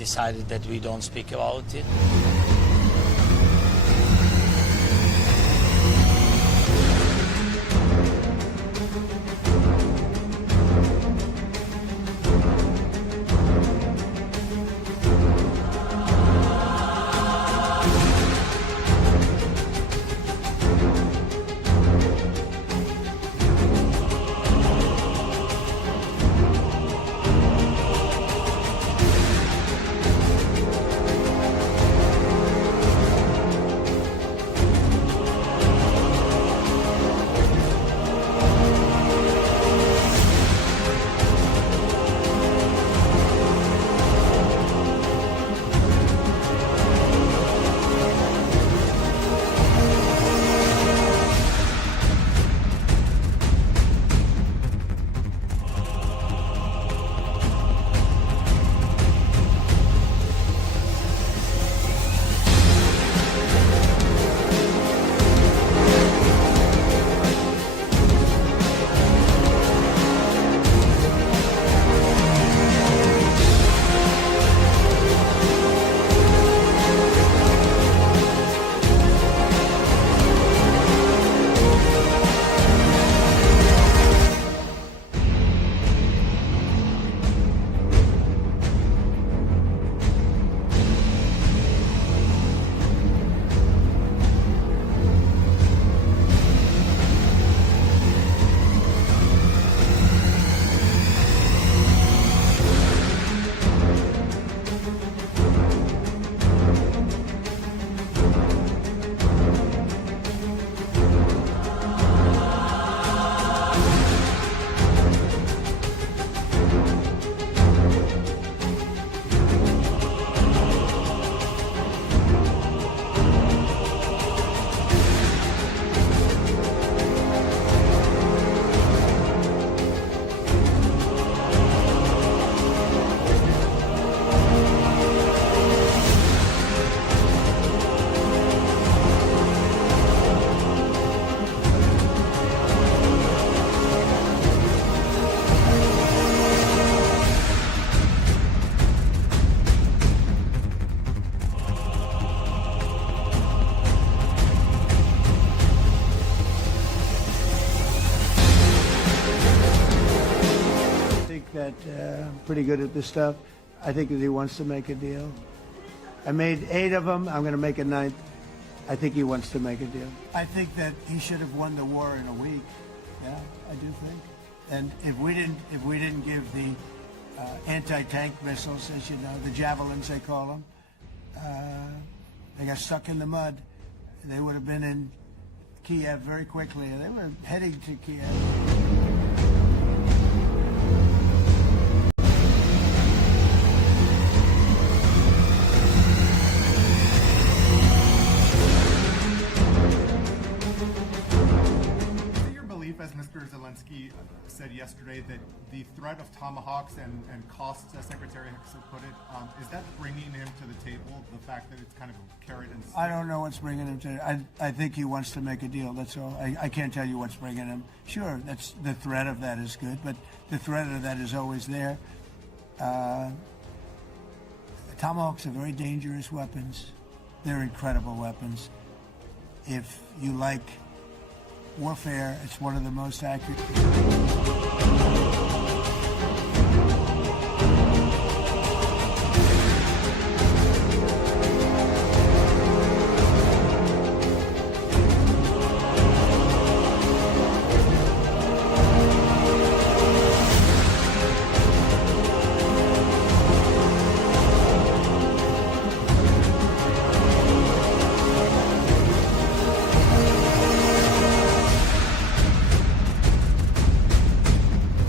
decided that we don't speak about it. Pretty good at this stuff. I think that he wants to make a deal. I made 8 of them. I'm going to make a 9th. I think he wants to make a deal. I think that he should have won the war in a week. Yeah, I do think. And if we didn't give the anti-tank missiles, as you know, the javelins they call them, they got stuck in the mud. They would have been in Kyiv very quickly. They were heading to Kyiv. As Mr. Zelensky said yesterday, that the threat of Tomahawks and costs, as Secretary Hicks put it, is that bringing him to the table, the fact that it's kind of a carrot and stick? I don't know what's bringing him to I think he wants to make a deal, that's all. I can't tell you what's bringing him. Sure, that's the threat of that is good, but the threat of that is always there. Tomahawks are very dangerous weapons. They're incredible weapons. If you like warfare, it's one of the most accurate.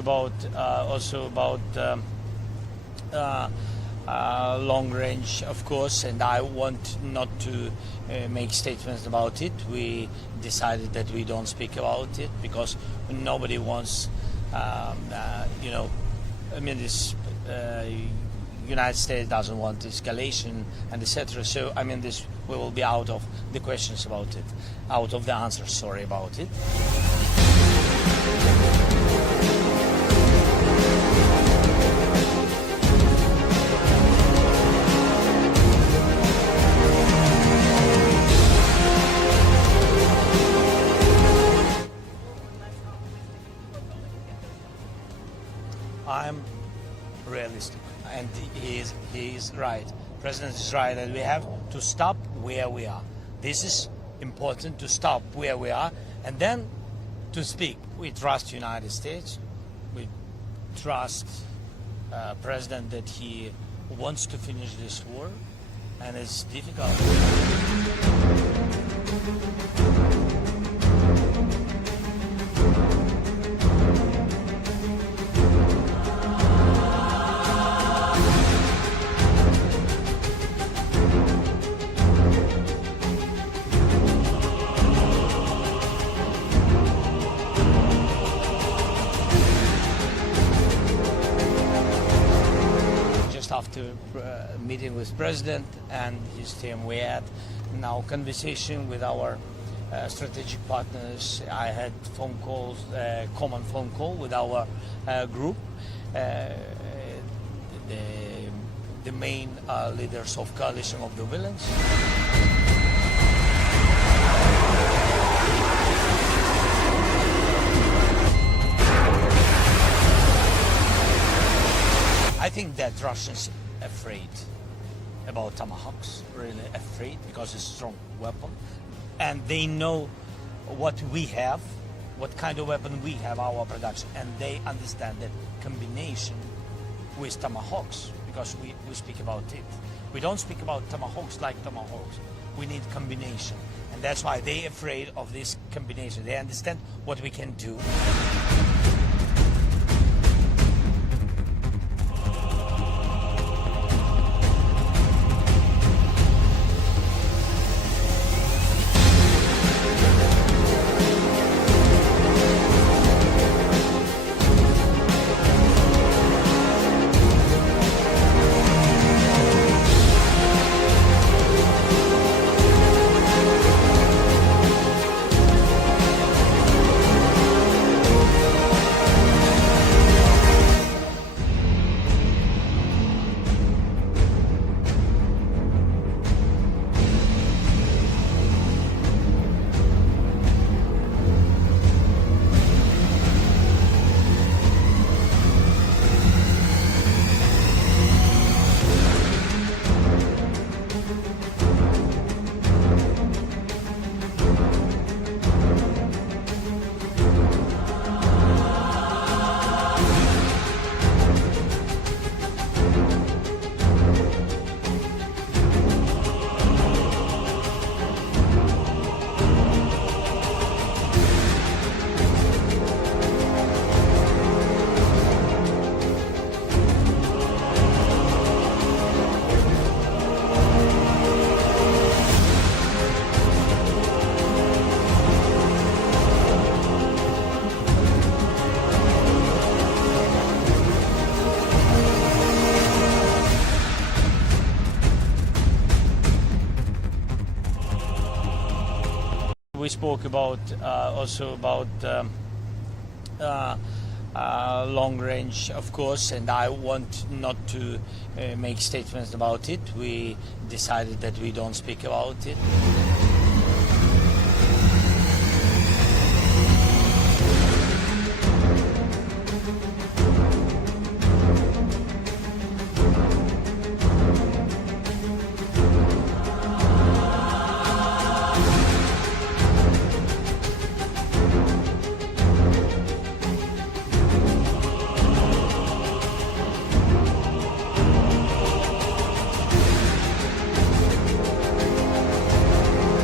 about also about long range, of course, and I want not to make statements about it. We decided that we don't speak about it because nobody wants, this United States doesn't want escalation and etc. So this we will be out of the questions about it, out of the answers. Sorry about it. I'm realistic, and he is right. President is right that we have to stop where we are. This is important, to stop where we are and then to speak. We trust United States. We trust President that he wants to finish this war, and it's difficult. After meeting with President and his team, we had now conversation with our strategic partners. I had phone calls, common phone call with our group, the main leaders of coalition of the villains. I think that Russians are afraid about Tomahawks, really afraid, because it's a strong weapon. And they know what we have, what kind of weapon we have, our production. And they understand that combination with Tomahawks, because we speak about it. We don't speak about Tomahawks like Tomahawks. We need combination. And that's why they're afraid of this combination. They understand what we can do. We spoke about also about long range, of course, and I want not to make statements about it. We decided that we don't speak about it.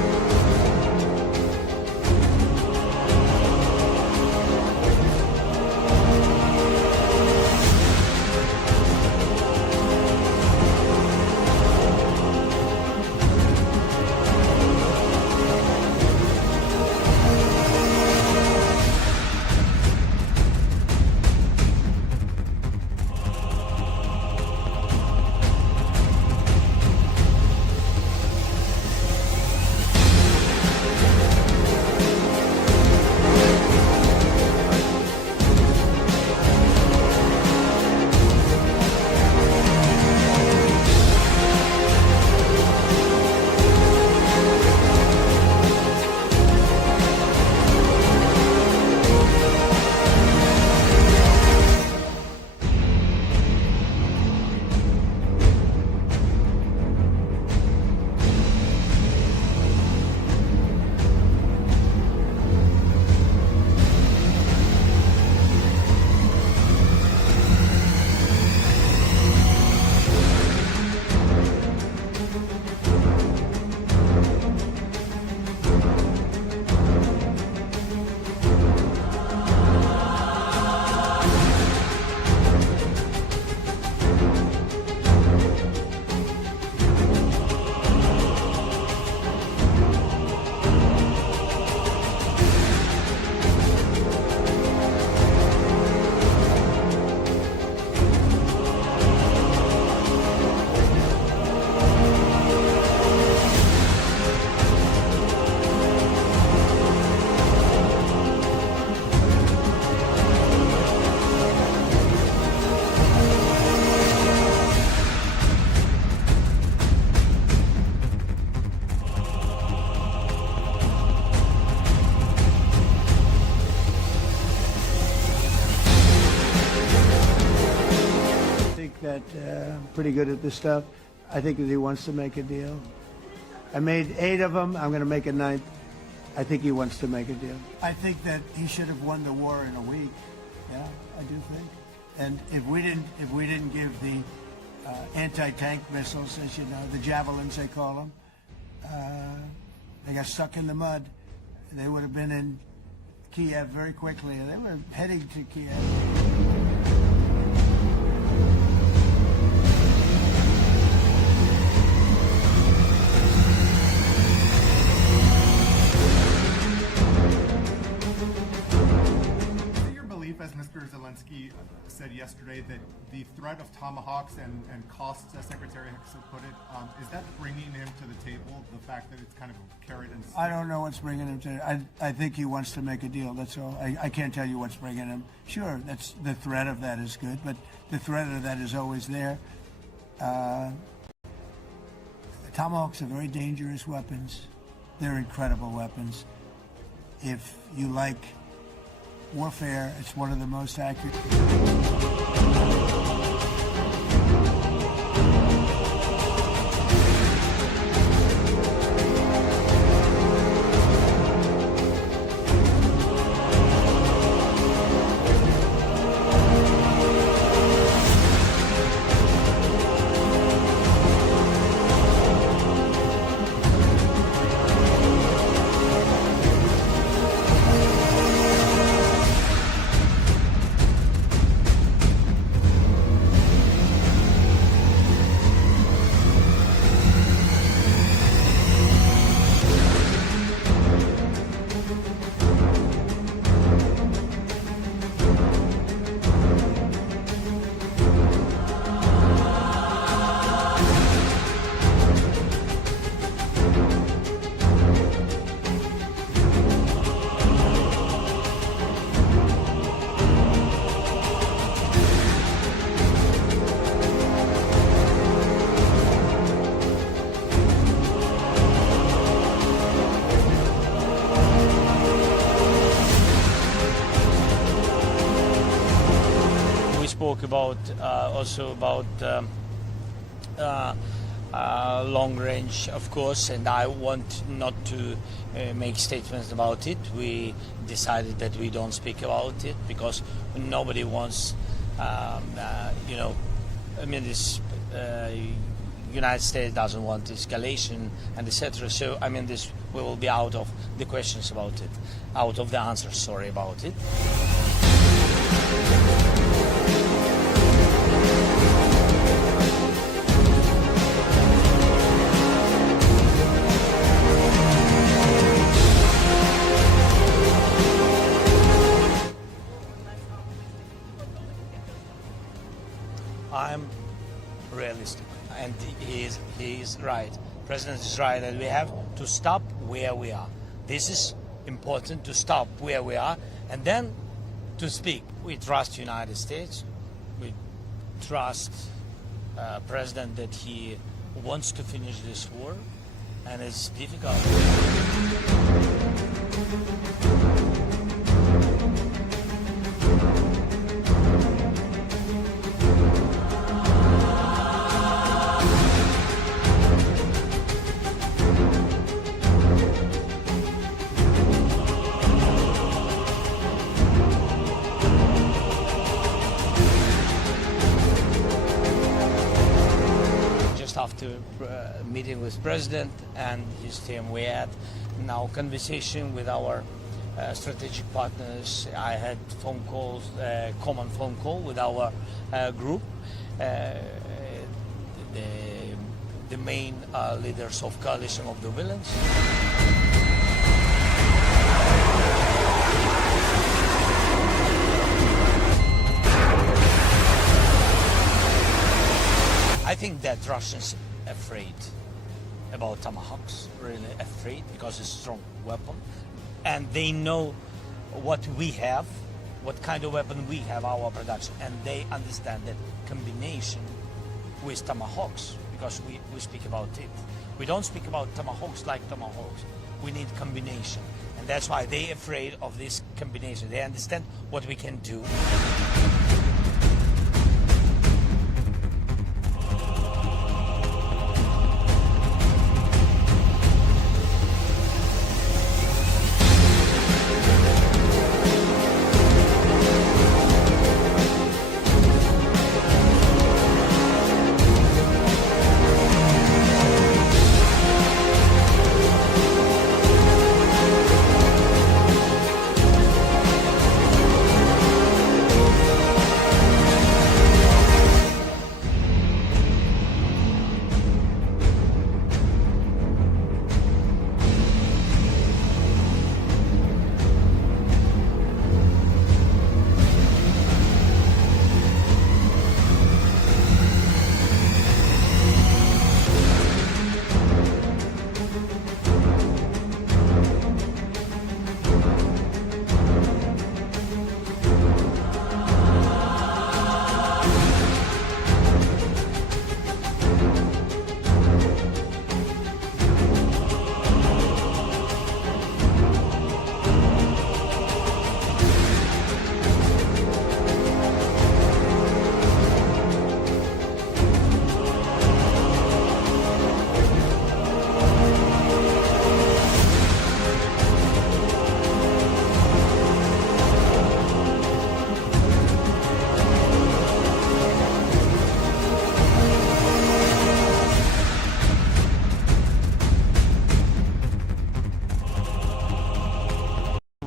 pretty good at this stuff. I think that he wants to make a deal. I made 8 of them. I'm going to make a 9th. I think he wants to make a deal. I think that he should have won the war in a week. Yeah, I do think. And if we didn't give the anti-tank missiles, as you know, the javelins they call them, they got stuck in the mud. They would have been in Kyiv very quickly. They were heading to Kyiv. As Mr. Zelensky said yesterday, that the threat of Tomahawks and costs, as Secretary Hicks put it, is that bringing him to the table, the fact that it's kind of a carrot and stick? I don't know what's bringing him to I think he wants to make a deal, that's all. I can't tell you what's bringing him. Sure, that's the threat of that is good, but the threat of that is always there. Tomahawks are very dangerous weapons. They're incredible weapons. If you like warfare, it's one of the most accurate. Spoke about also about long range, of course, and I want not to make statements about it. We decided that we don't speak about it because nobody wants, this United States doesn't want escalation and etc. So this we will be out of the questions about it, out of the answers. Sorry about it. I'm realistic, and he is right. President is right that we have to stop where we are. This is important, to stop where we are, and then to speak. We trust United States. We trust President that he wants to finish this war, and it's difficult. After meeting with President and his team, we had now conversation with our strategic partners. I had phone calls, common phone call with our group, the main leaders of coalition of the villains. I think that Russians are afraid about Tomahawks, really afraid, because it's a strong weapon. And they know what we have, what kind of weapon we have, our production. And they understand that combination with Tomahawks, because we speak about it. We don't speak about Tomahawks like Tomahawks. We need combination. And that's why they're afraid of this combination. They understand what we can do.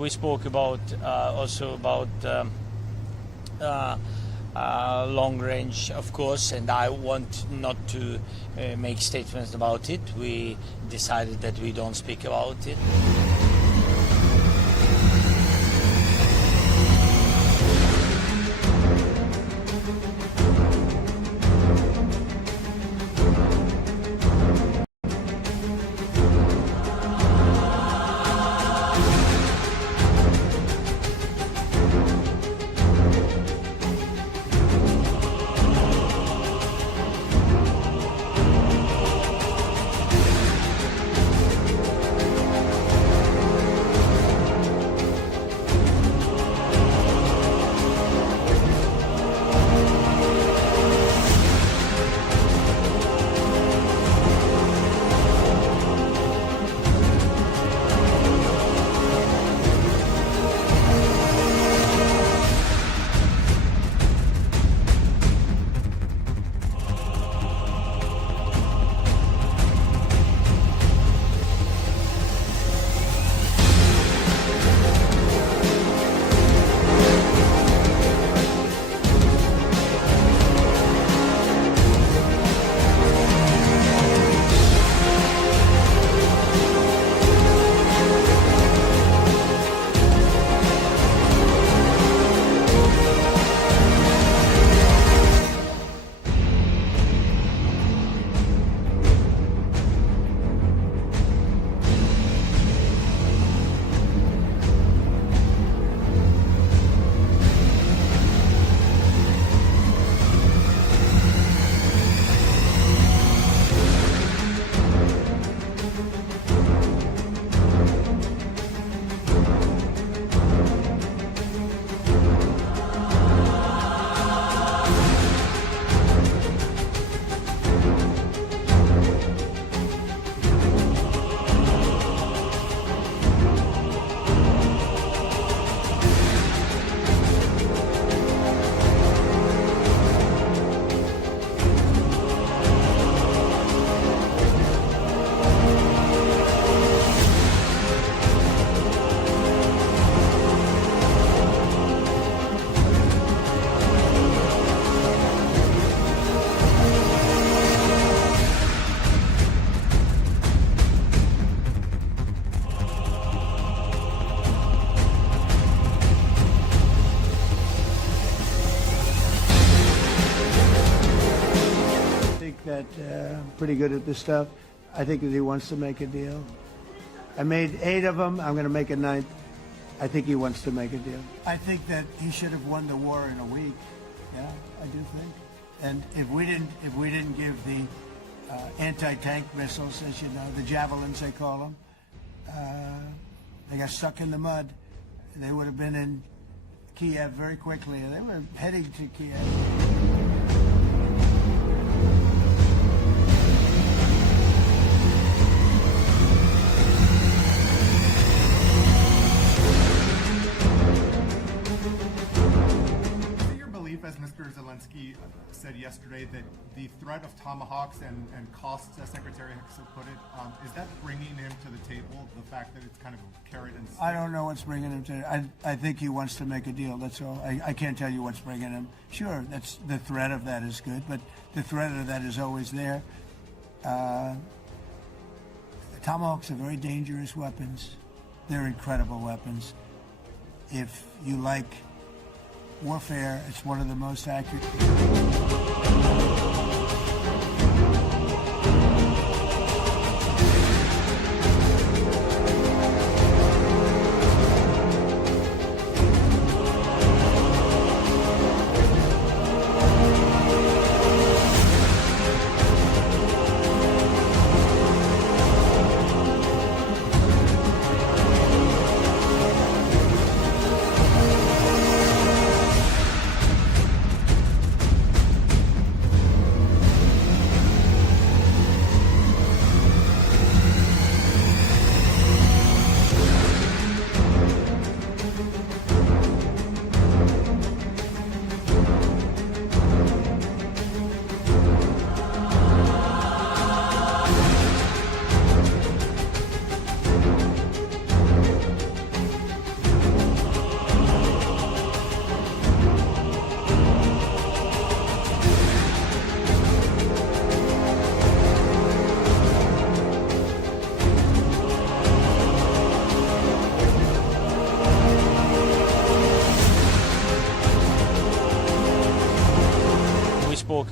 we spoke about also about long range, of course, and I want not to make statements about it. We decided that we don't speak about it. Pretty good at this stuff. I think that he wants to make a deal. I made 8 of them. I'm going to make a 9th. I think he wants to make a deal. I think that he should have won the war in a week. Yeah, I do think. And if we didn't give the anti-tank missiles, as you know, the javelins they call them, they got stuck in the mud. They would have been in Kyiv very quickly. They were heading to Kyiv. As Mr. Zelensky said yesterday, that the threat of Tomahawks and costs, as Secretary Hicks put it, is that bringing him to the table, the fact that it's kind of carrot and stick? I don't know what's bringing him to I think he wants to make a deal, that's all. I can't tell you what's bringing him. Sure, that's the threat of that is good, but the threat of that is always there. Tomahawks are very dangerous weapons. They're incredible weapons. If you like warfare, it's one of the most accurate.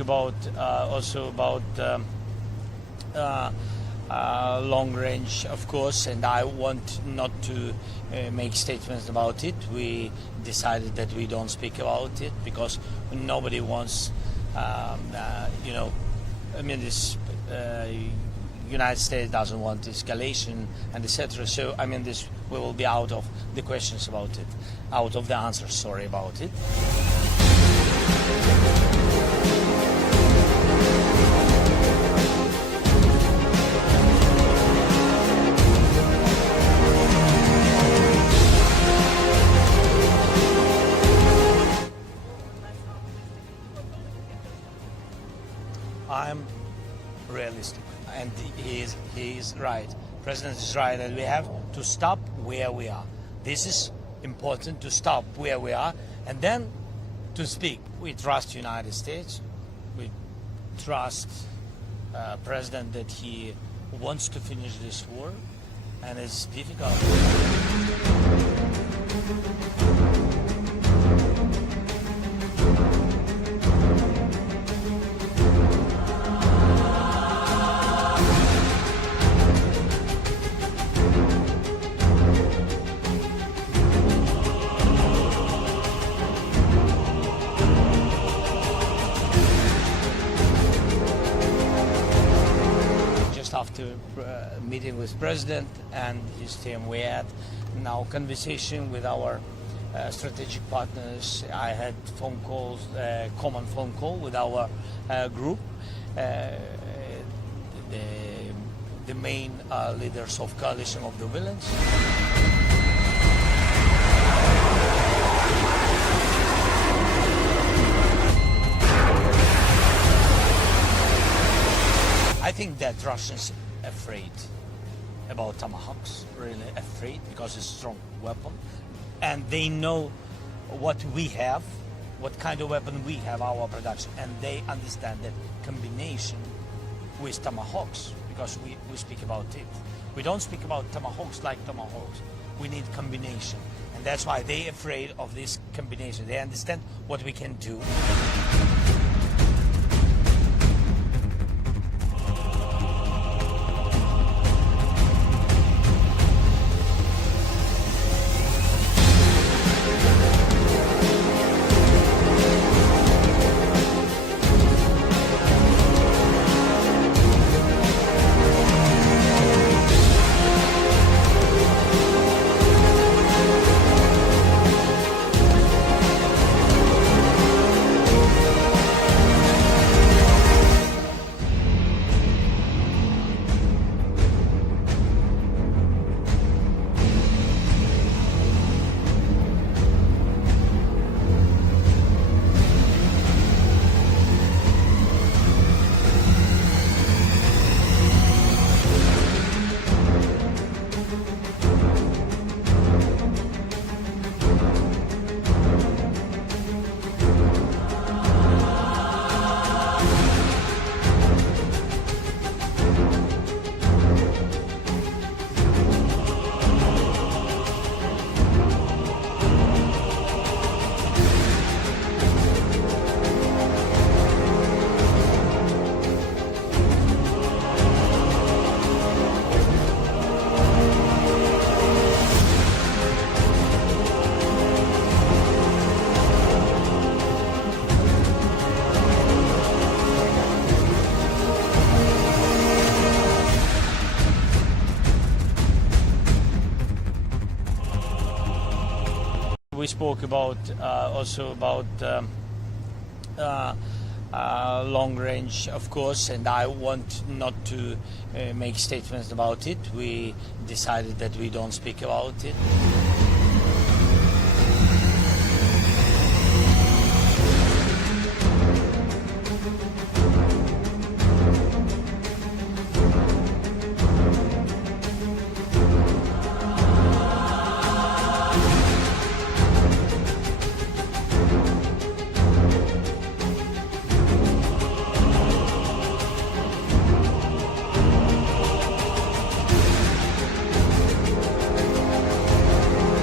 about long range, of course, and I want not to make statements about it. We decided that we don't speak about it because nobody wants, this United States doesn't want escalation and etc. So this we will be out of the questions about it, out of the answers. Sorry about it. I'm realistic, and he is right. President is right, and we have to stop where we are. This is important, to stop where we are, and then to speak. We trust United States. We trust President that he wants to finish this war, and it's difficult. After meeting with President and his team, we had now conversation with our strategic partners. I had phone calls, common phone call with our group, the main leaders of coalition of the villains. I think that Russians afraid about Tomahawks, really afraid, because it's a strong weapon, and they know what we have, what kind of weapon we have, our production, and they understand that combination with Tomahawks, because we speak about it. We don't speak about Tomahawks like Tomahawks. We need combination, and that's why they're afraid of this combination. They understand what we can do. We spoke about long range, of course, and I want not to make statements about it. We decided that we don't speak about it.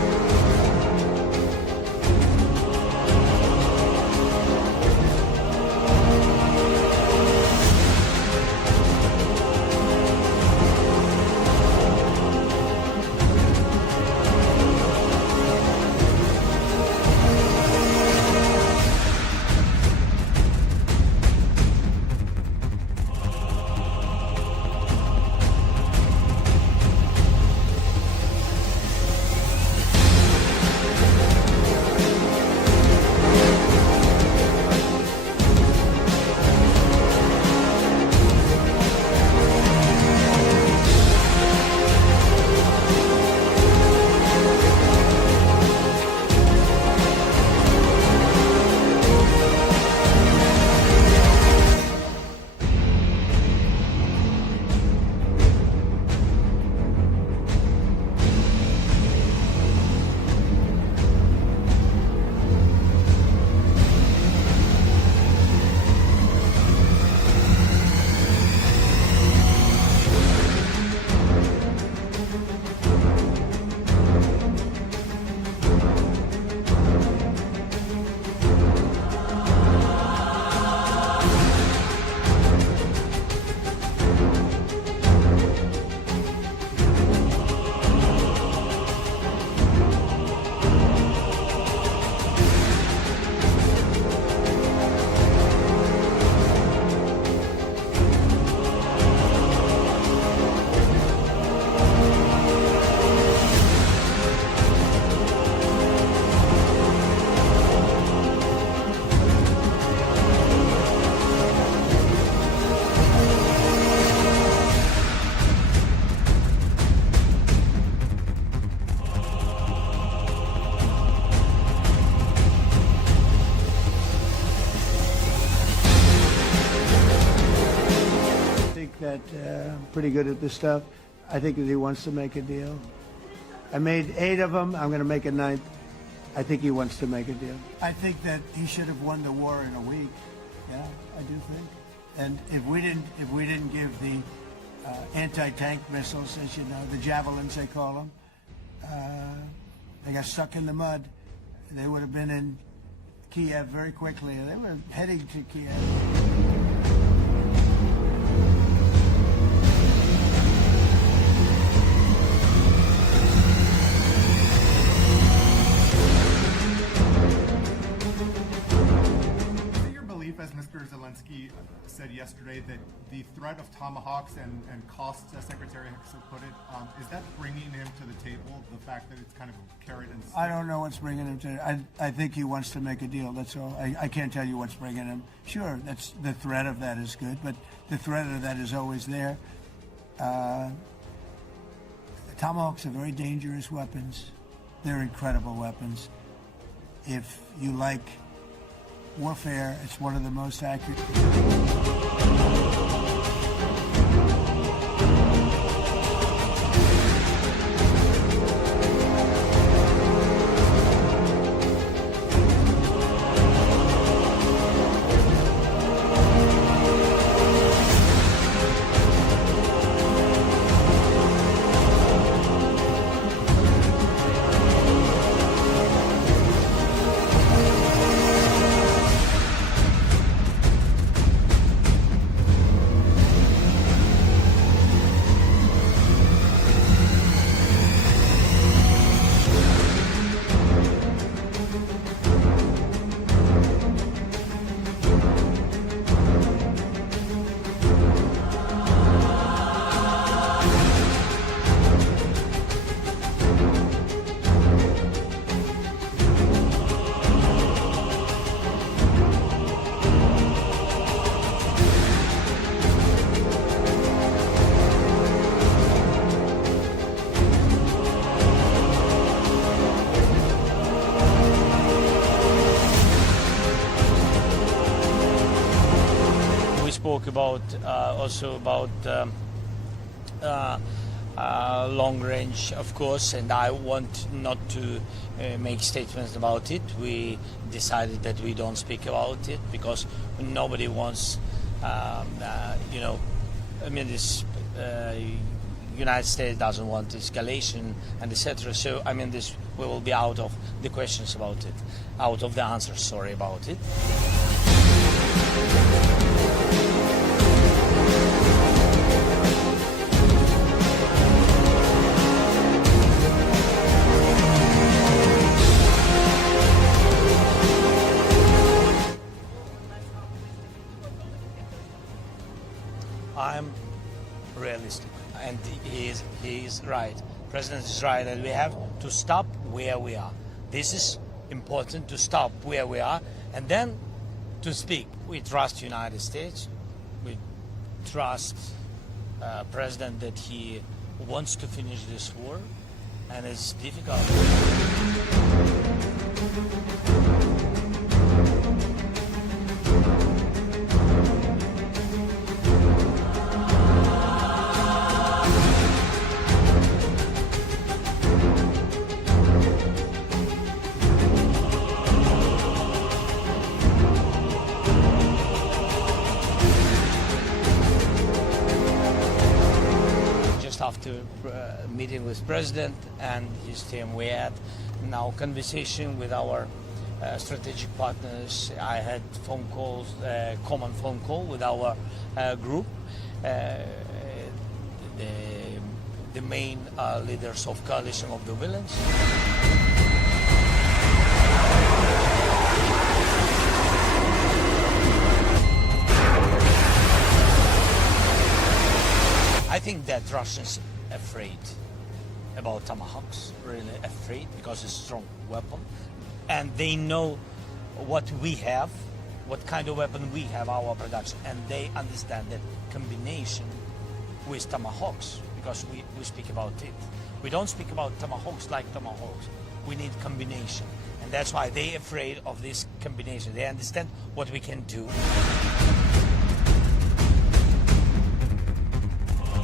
pretty good at this stuff. I think that he wants to make a deal. I made 8 of them. I'm going to make a 9th. I think he wants to make a deal. I think that he should have won the war in a week. Yeah, I do think. And if we didn't give the anti-tank missiles, as you know, the javelins they call them, they got stuck in the mud. They would have been in Kyiv very quickly. They were heading to Kyiv. As Mr. Zelensky said yesterday, that the threat of Tomahawks and costs, as Secretary Hicks put it, is that bringing him to the table, the fact that it's kind of carrot and stick? I don't know what's bringing him to I think he wants to make a deal, that's all. I can't tell you what's bringing him. Sure, that's the threat of that is good, but the threat of that is always there. Tomahawks are very dangerous weapons. They're incredible weapons. If you like warfare, it's one of the most accurate. Spoke about also about long range, of course, and I want not to make statements about it. We decided that we don't speak about it because nobody wants, you know, I mean, this United States doesn't want escalation and etc. So I mean, this we will be out of the questions about it, out of the answers. Sorry about it. I'm realistic, and he is right. President is right, and we have to stop where we are. This is important, to stop where we are, and then to speak. We trust United States. We trust President that he wants to finish this war, and it's difficult. After meeting with President and his team, we had now conversation with our strategic partners. I had phone calls, common phone call with our group, the main leaders of coalition of the villains. I think that Russians afraid about Tomahawks, really afraid, because it's a strong weapon, and they know what we have, what kind of weapon we have, our production, and they understand that combination with Tomahawks, because we speak about it. We don't speak about Tomahawks like Tomahawks. We need combination, and that's why they're afraid of this combination. They understand what we can do.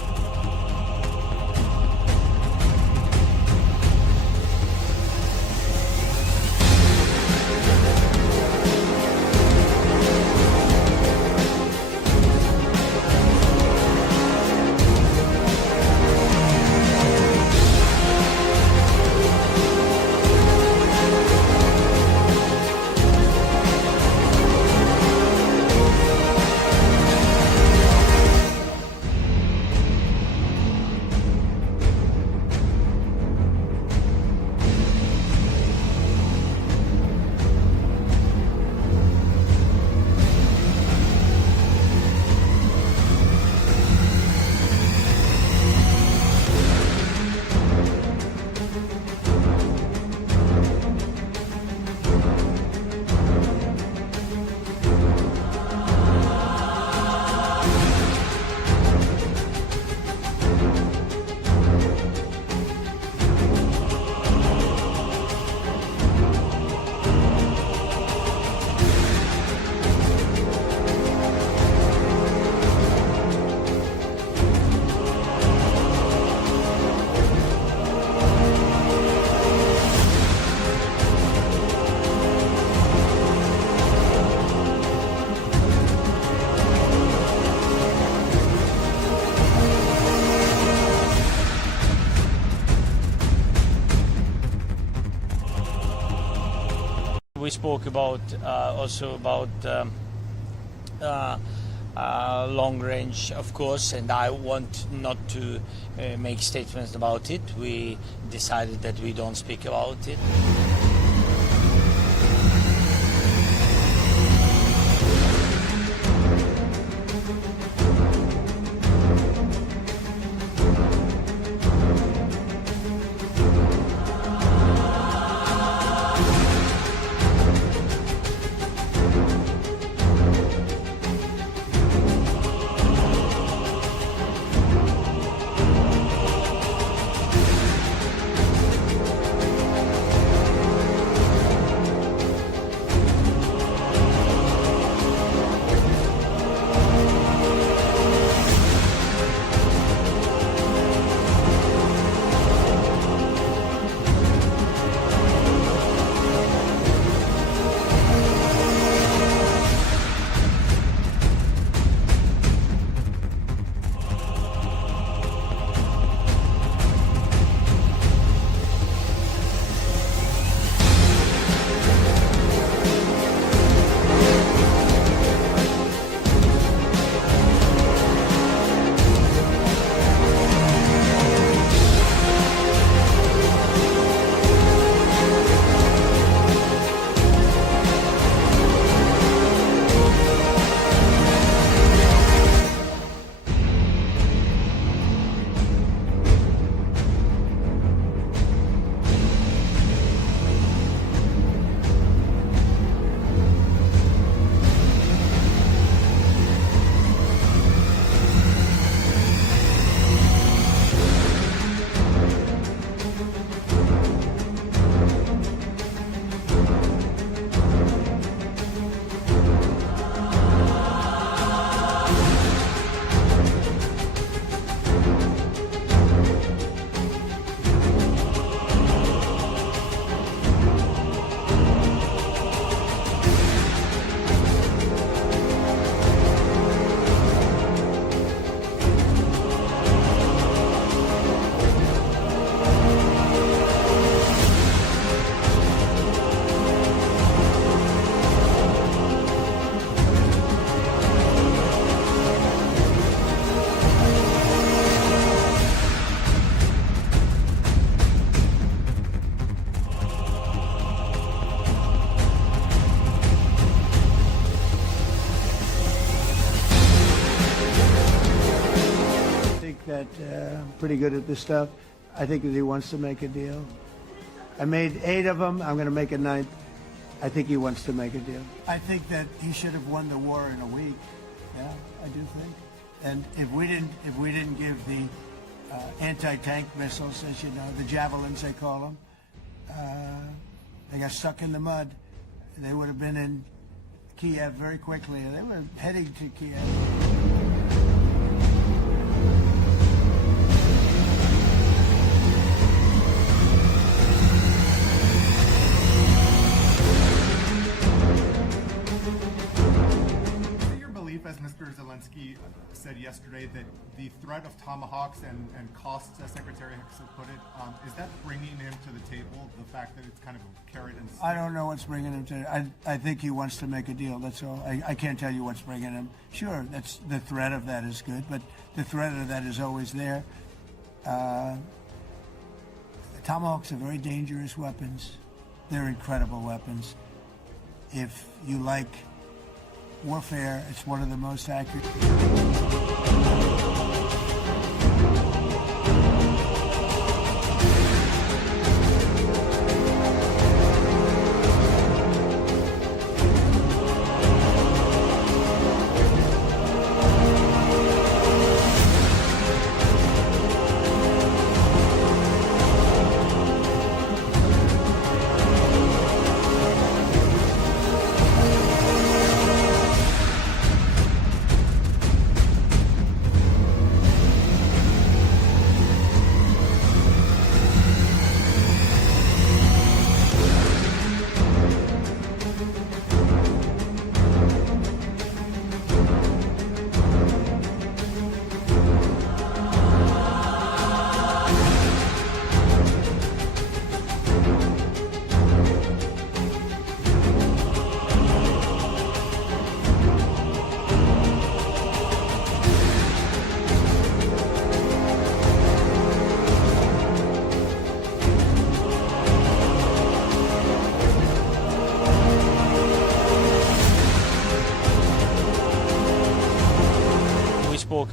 spoke about also about long range, of course, and I want not to make statements about it. We decided that we don't speak about it. Pretty good at this stuff. I think that he wants to make a deal. I made 8 of them. I'm going to make a 9th. I think he wants to make a deal. I think that he should have won the war in a week. Yeah, I do think. And if we didn't give the anti-tank missiles, as you know, the javelins they call them, they got stuck in the mud. They would have been in Kyiv very quickly. They were heading to Kyiv. As Mr. Zelensky said yesterday, that the threat of Tomahawks and costs, as Secretary Hicks has put it, is that bringing him to the table, the fact that it's kind of a carrot and stick? I don't know what's bringing him to I think he wants to make a deal, that's all. I can't tell you what's bringing him. Sure, that's the threat of that is good, but the threat of that is always there. Tomahawks are very dangerous weapons. They're incredible weapons. If you like warfare, it's one of the most accurate.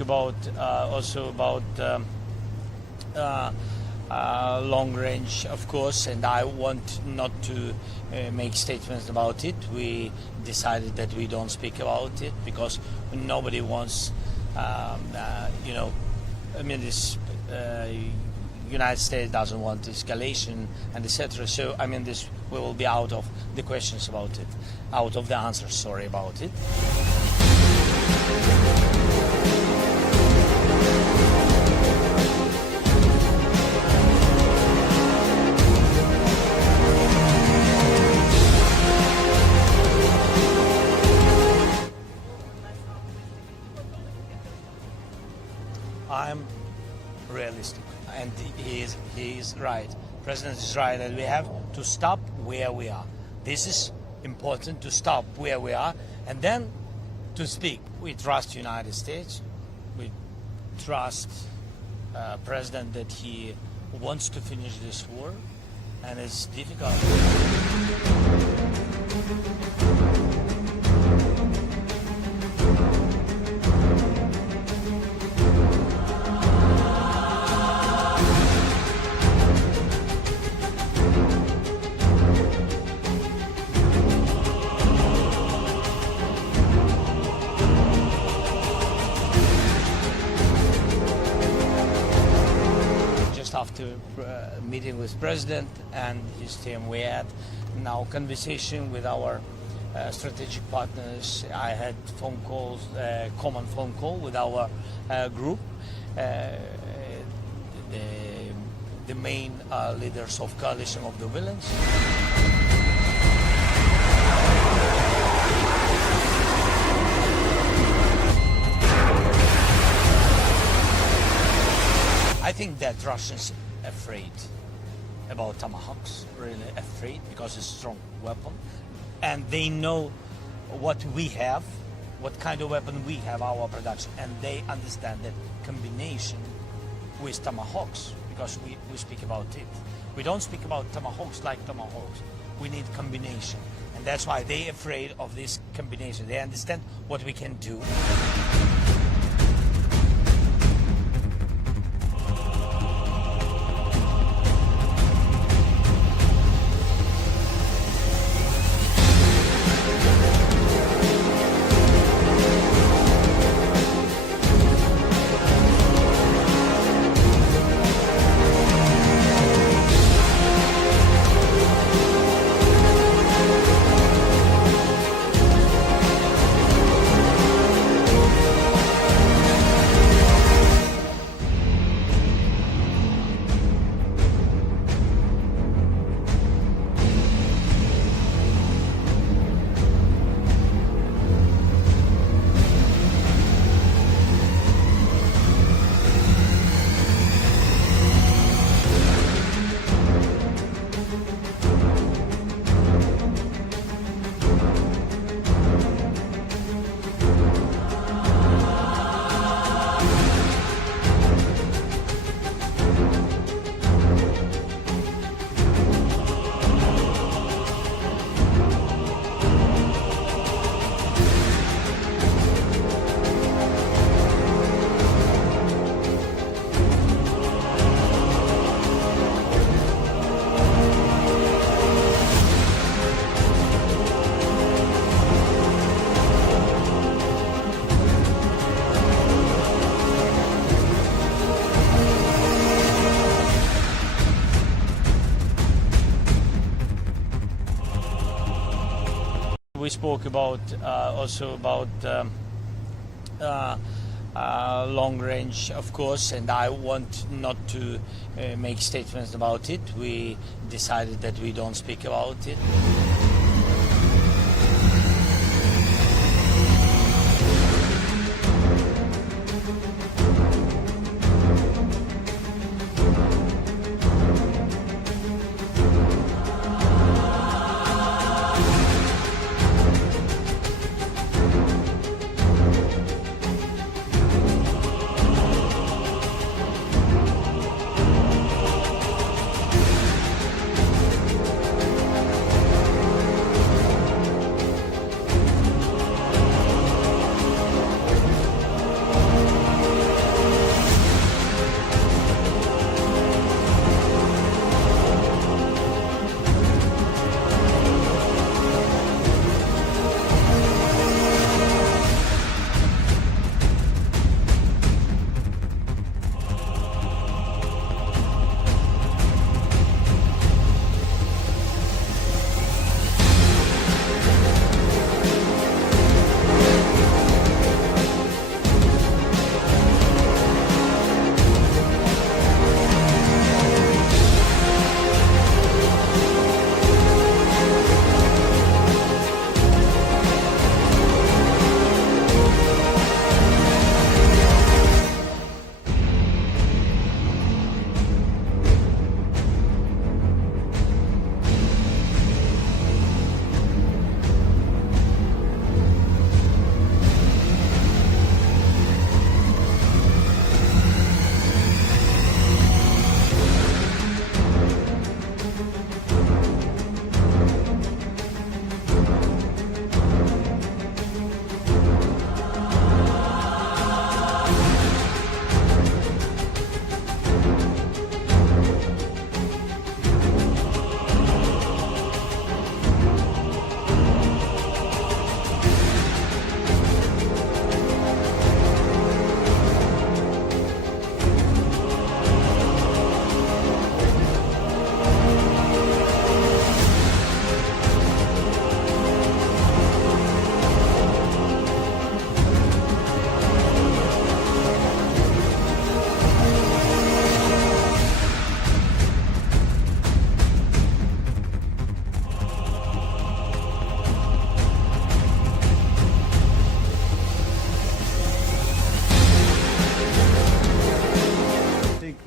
about long range, of course, and I want not to make statements about it. We decided that we don't speak about it because nobody wants, this United States doesn't want escalation and etc. So this we will be out of the questions about it, out of the answers. Sorry about it. I'm realistic, and he is right. President is right that we have to stop where we are. This is important, to stop where we are and then to speak. We trust United States. We trust President that he wants to finish this war, and it's difficult. After meeting with President and his team, we had now conversation with our strategic partners. I had phone calls, common phone call with our group, the main leaders of coalition of the villains. I think that Russians afraid about Tomahawks, really afraid, because it's a strong weapon, and they know what we have, what kind of weapon we have, our production, and they understand that combination with Tomahawks, because we speak about it. We don't speak about Tomahawks like Tomahawks. We need combination, and that's why they're afraid of this combination. They understand what we can do. We spoke about long range, of course, and I want not to make statements about it. We decided that we don't speak about it.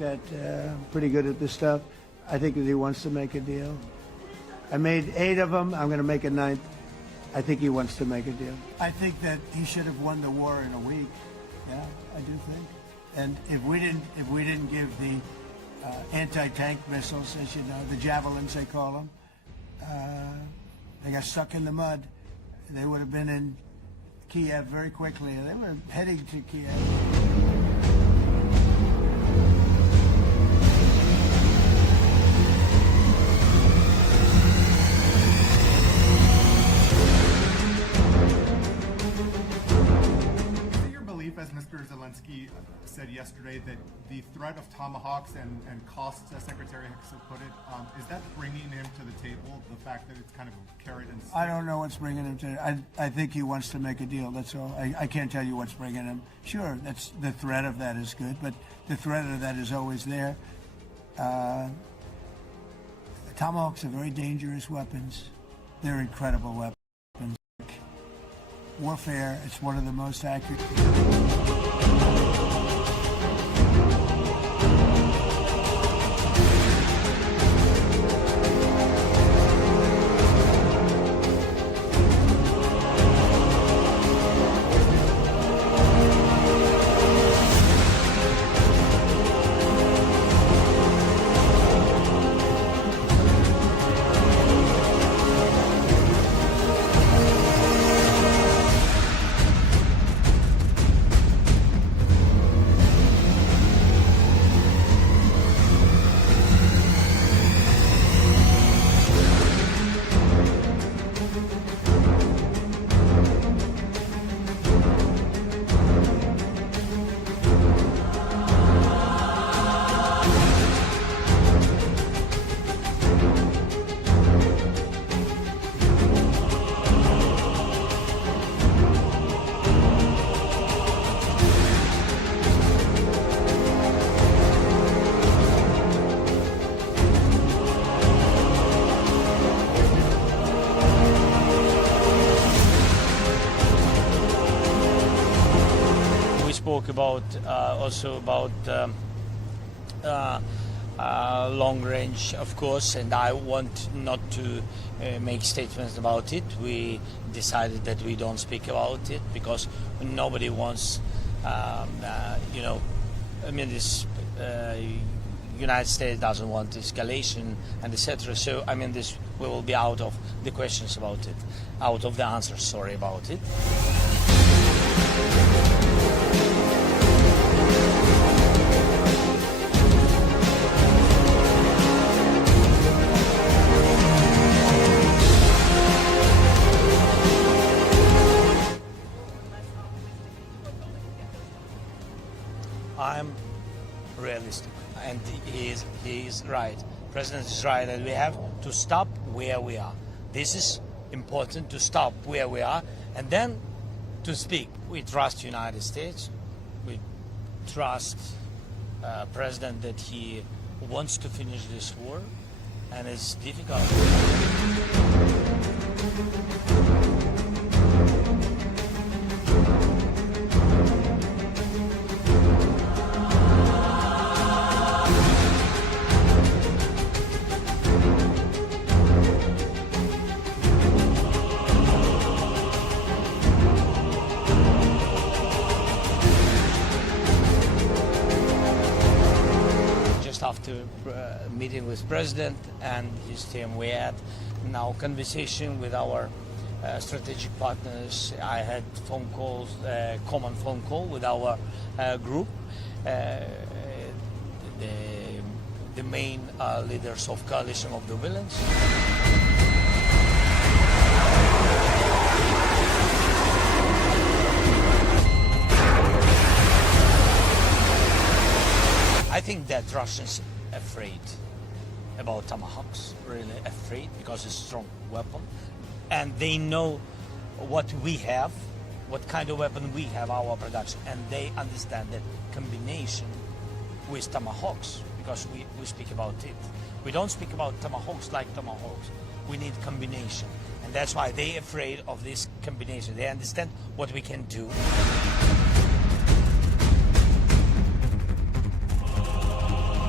that I'm pretty good at this stuff. I think that he wants to make a deal. I made 8 of them. I'm going to make a 9th. I think he wants to make a deal. I think that he should have won the war in a week. Yeah, I do think. And if we didn't give the anti-tank missiles, as you know, the javelins they call them, they got stuck in the mud. They would have been in Kyiv very quickly. They were heading to Kyiv. As Mr. Zelensky said yesterday, that the threat of Tomahawks and costs, as Secretary Hicks have put it, is that bringing him to the table, the fact that it's kind of carrot and stick? I don't know what's bringing him to I think he wants to make a deal, that's all. I can't tell you what's bringing him. Sure, that's the threat of that is good, but the threat of that is always there. Tomahawks are very dangerous weapons. They're incredible weapons. Warfare, it's one of the most accurate. Spoke about also about long range, of course, and I want not to make statements about it. We decided that we don't speak about it because nobody wants, you know, I mean, this United States doesn't want escalation and etc. So I mean, this we will be out of the questions about it, out of the answers. Sorry about it. I'm realistic, and he is right. The president is right, and we have to stop where we are. This is important, to stop where we are, and then to speak. We trust United States. We trust President that he wants to finish this war, and it's difficult. After meeting with President and his team, we had now conversation with our strategic partners. I had phone calls, common phone call with our group, the main leaders of coalition of the villains. I think that Russians are afraid about Tomahawks, really afraid, because it's a strong weapon. And they know what we have, what kind of weapon we have, our production. And they understand that combination with Tomahawks, because we speak about it. We don't speak about Tomahawks like Tomahawks. We need combination. And that's why they're afraid of this combination. They understand what we can do.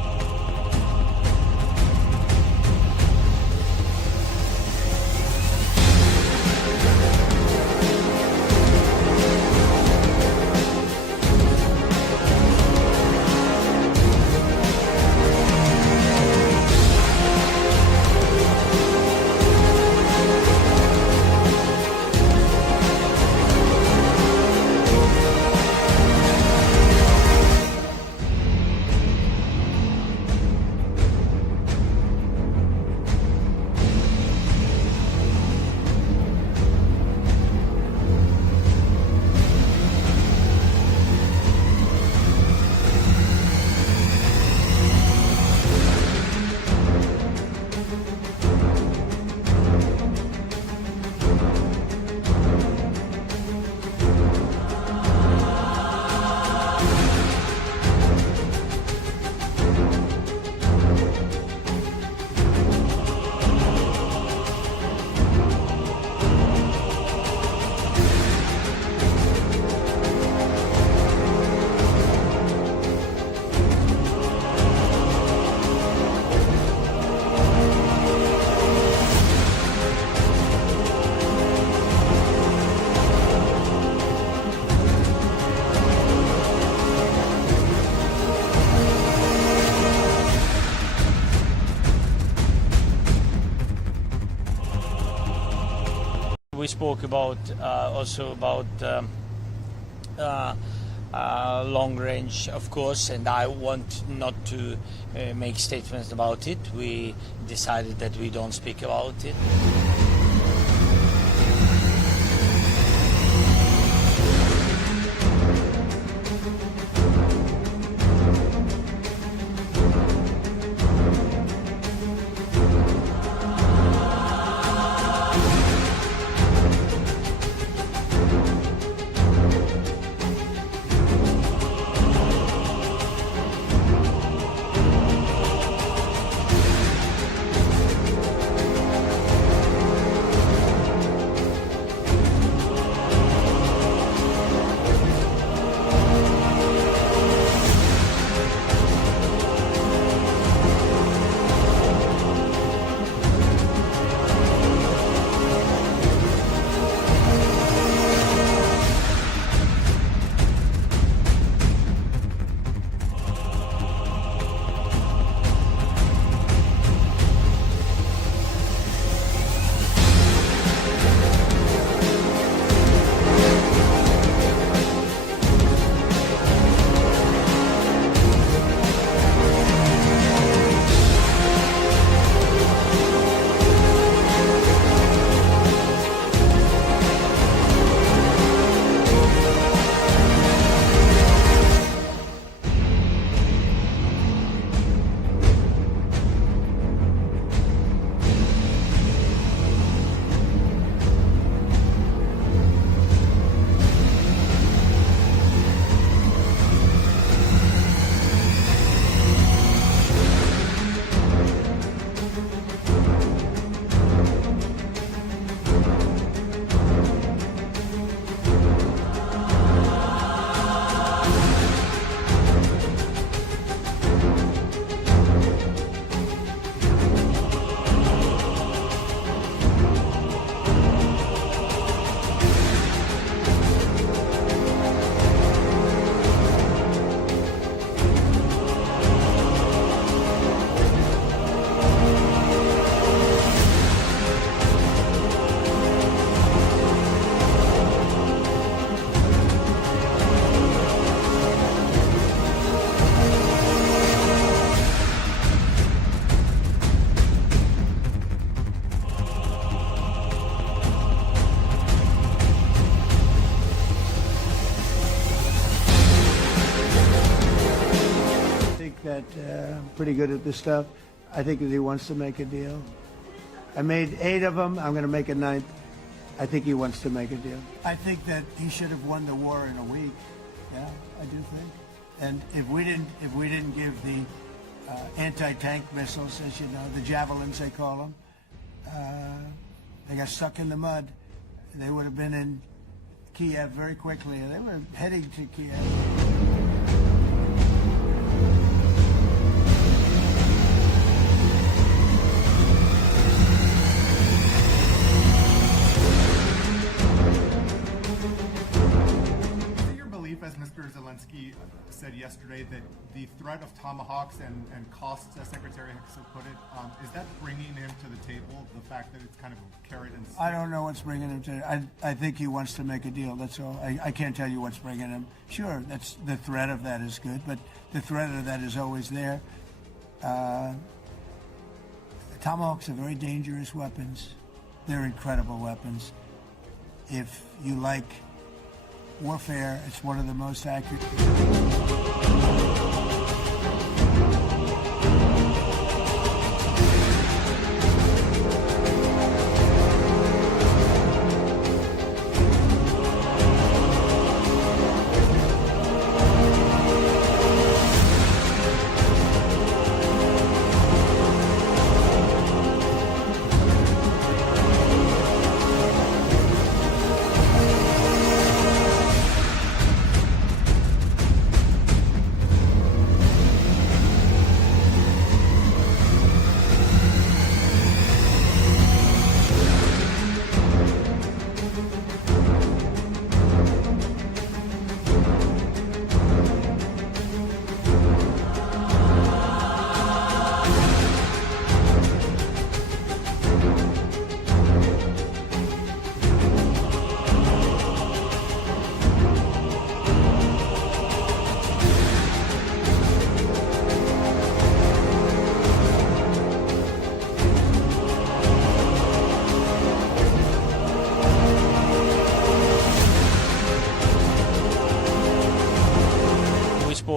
spoke about also about long range, of course, and I want not to make statements about it. We decided that we don't speak about it. Pretty good at this stuff. I think that he wants to make a deal. I made 8 of them. I'm going to make a 9th. I think he wants to make a deal. I think that he should have won the war in a week. Yeah, I do think. And if we didn't give the anti-tank missiles, as you know, the javelins they call them, they got stuck in the mud. They would have been in Kyiv very quickly. They were heading to Kyiv. As Mr. Zelensky said yesterday, that the threat of Tomahawks and costs, as Secretary Hicks put it, is that bringing him to the table, the fact that it's kind of a carrot and stick? I don't know what's bringing him to I think he wants to make a deal, that's all. I can't tell you what's bringing him. Sure, that's the threat of that is good, but the threat of that is always there. Tomahawks are very dangerous weapons. They're incredible weapons. If you like warfare, it's one of the most accurate.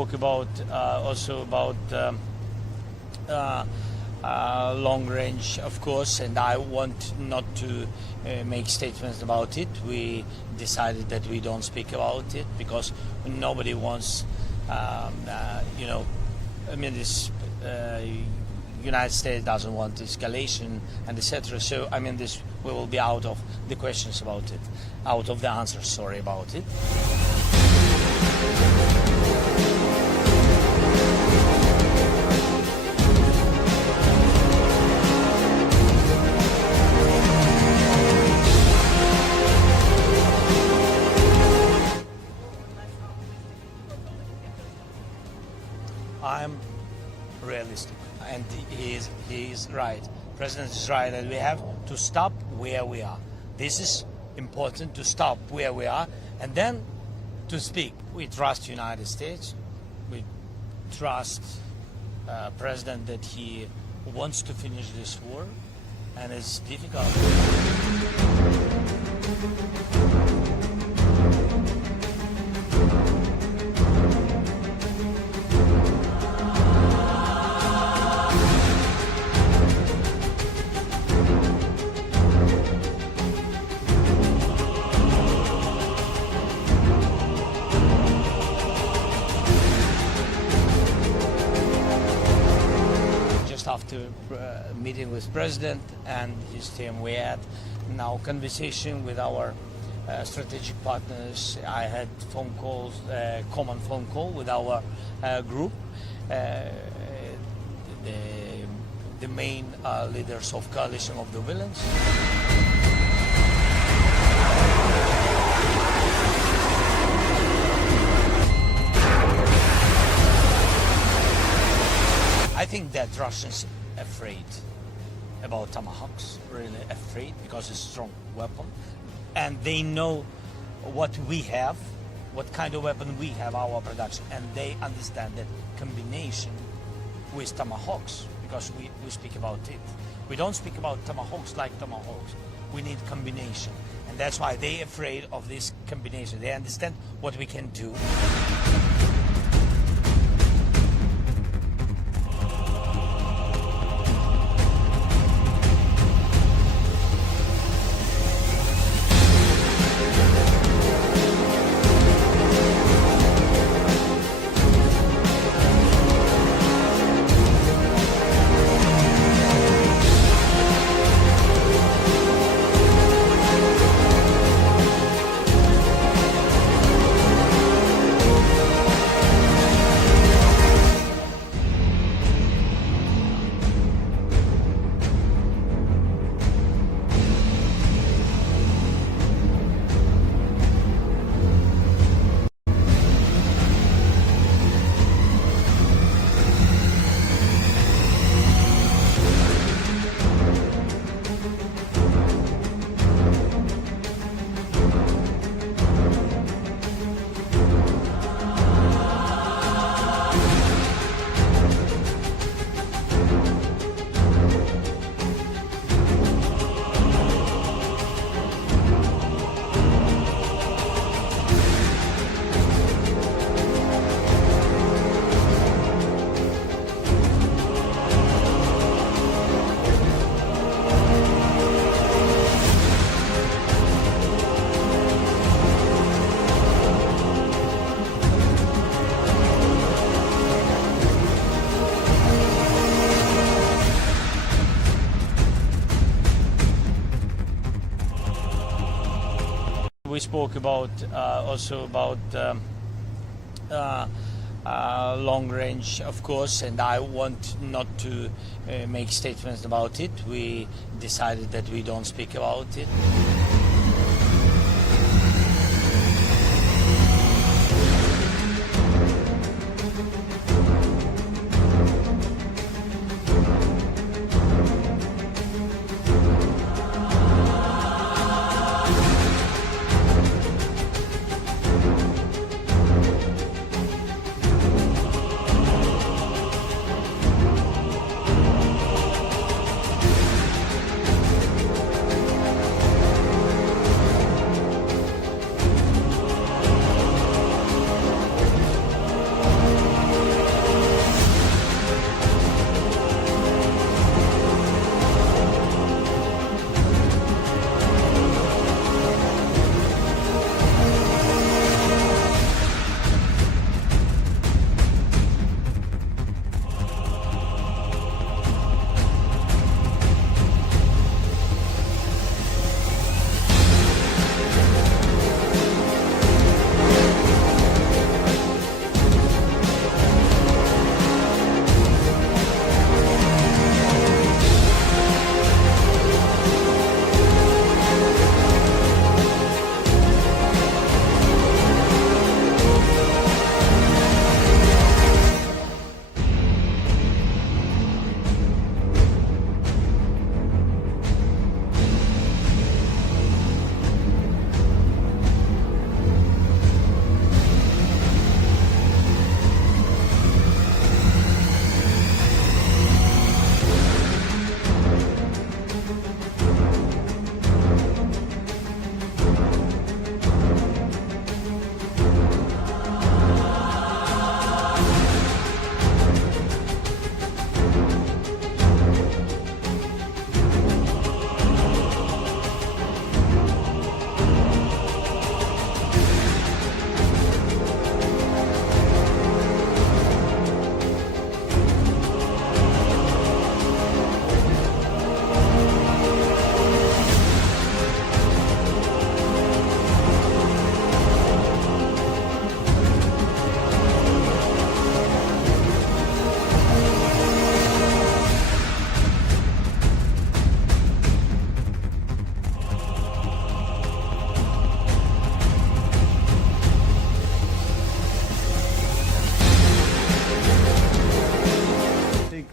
spoke about also about long range, of course, and I want not to make statements about it. We decided that we don't speak about it because nobody wants, this United States doesn't want escalation and etc. So this we will be out of the questions about it, out of the answers. Sorry about it. I'm realistic, and he is right. President is right, and we have to stop where we are. This is important, to stop where we are, and then to speak. We trust United States. We trust President that he wants to finish this war, and it's difficult. After meeting with President and his team, we had now conversation with our strategic partners. I had phone calls, common phone call with our group, the main leaders of coalition of the villains. I think that Russians are afraid about Tomahawks, really afraid, because it's a strong weapon. And they know what we have, what kind of weapon we have, our production. And they understand that combination with Tomahawks, because we speak about it. We don't speak about Tomahawks like Tomahawks. We need combination. And that's why they're afraid of this combination. They understand what we can do. We spoke about also about long range, of course, and I want not to make statements about it. We decided that we don't speak about it.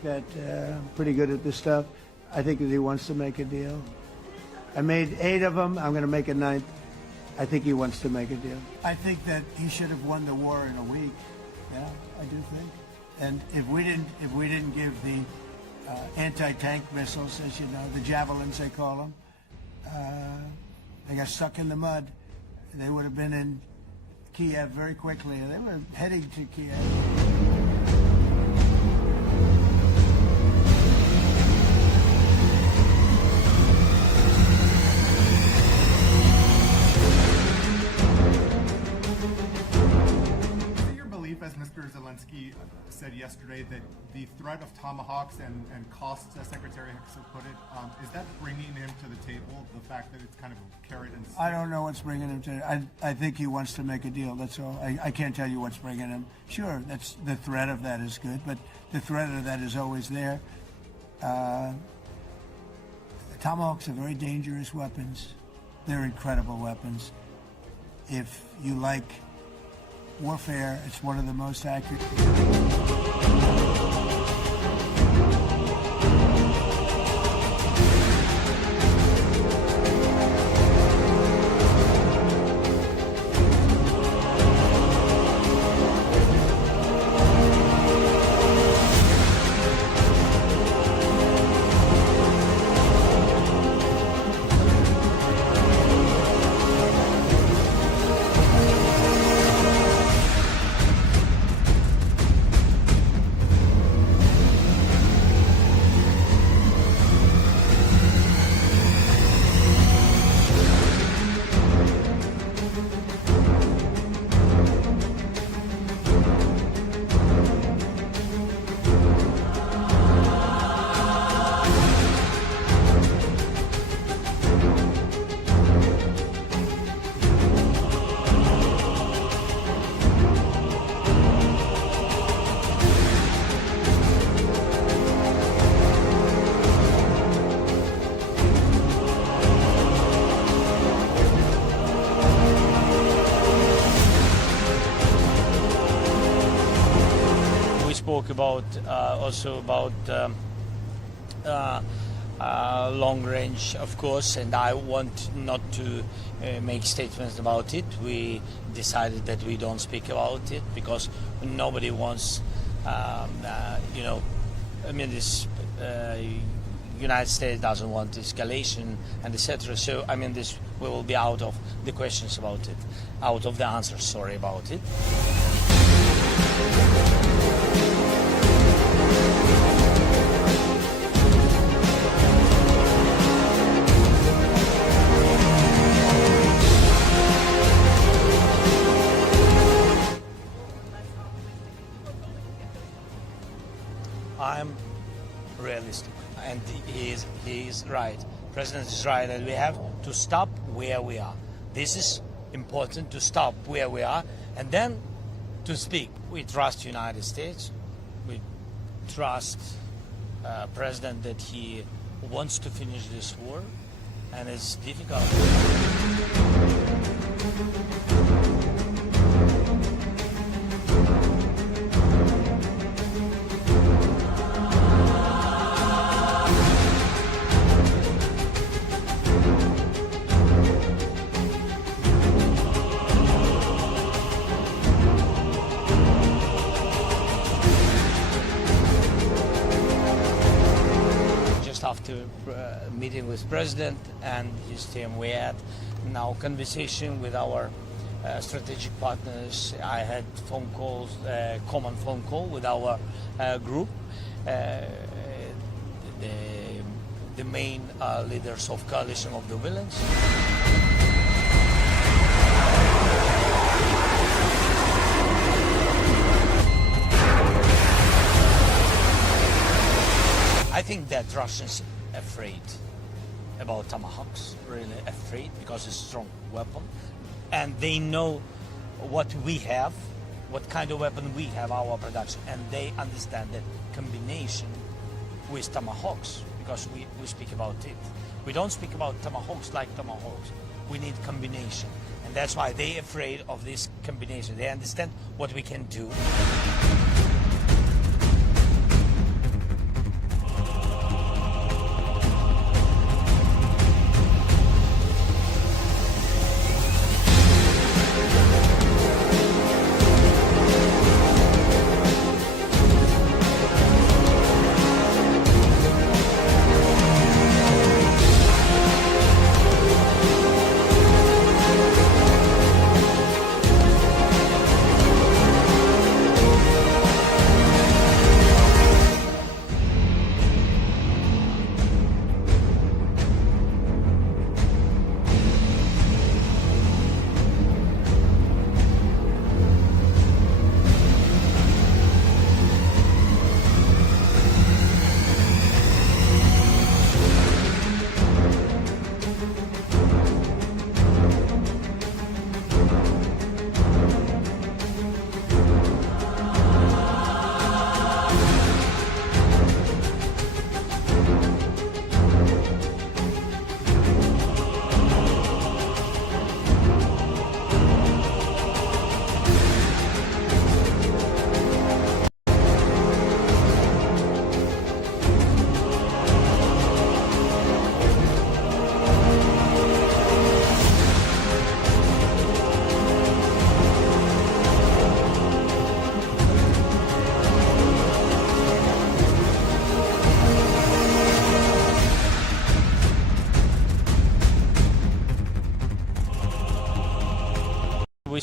that I'm pretty good at this stuff. I think that he wants to make a deal. I made 8 of them. I'm going to make a 9th. I think he wants to make a deal. I think that he should have won the war in a week. Yeah, I do think. And if we didn't give the anti-tank missiles, as you know, the javelins they call them, they got stuck in the mud. They would have been in Kyiv very quickly. They were heading to Kyiv. As Mr. Zelensky said yesterday, that the threat of Tomahawks and costs, as Secretary Hicks put it, is that bringing him to the table, the fact that it's kind of a carrot and stick? I don't know what's bringing him to I think he wants to make a deal, that's all. I can't tell you what's bringing him. Sure, that's the threat of that is good, but the threat of that is always there. Tomahawks are very dangerous weapons. They're incredible weapons. If you like warfare, it's one of the most accurate. Spoke about also about long range, of course, and I want not to make statements about it. We decided that we don't speak about it because nobody wants, you know, I mean, this United States doesn't want escalation and etc. So I mean, this we will be out of the questions about it, out of the answers. Sorry about it. I'm realistic, and he is right. The President is right, and we have to stop where we are. This is important, to stop where we are, and then to speak. We trust United States. We trust President that he wants to finish this war, and it's difficult. After meeting with President and his team, we had now conversation with our strategic partners. I had phone calls, common phone call with our group, the main leaders of coalition of the villains. I think that Russians are afraid about Tomahawks, really afraid, because it's a strong weapon. And they know what we have, what kind of weapon we have, our production. And they understand that combination with Tomahawks, because we speak about it. We don't speak about Tomahawks like Tomahawks. We need combination. And that's why they're afraid of this combination. They understand what we can do.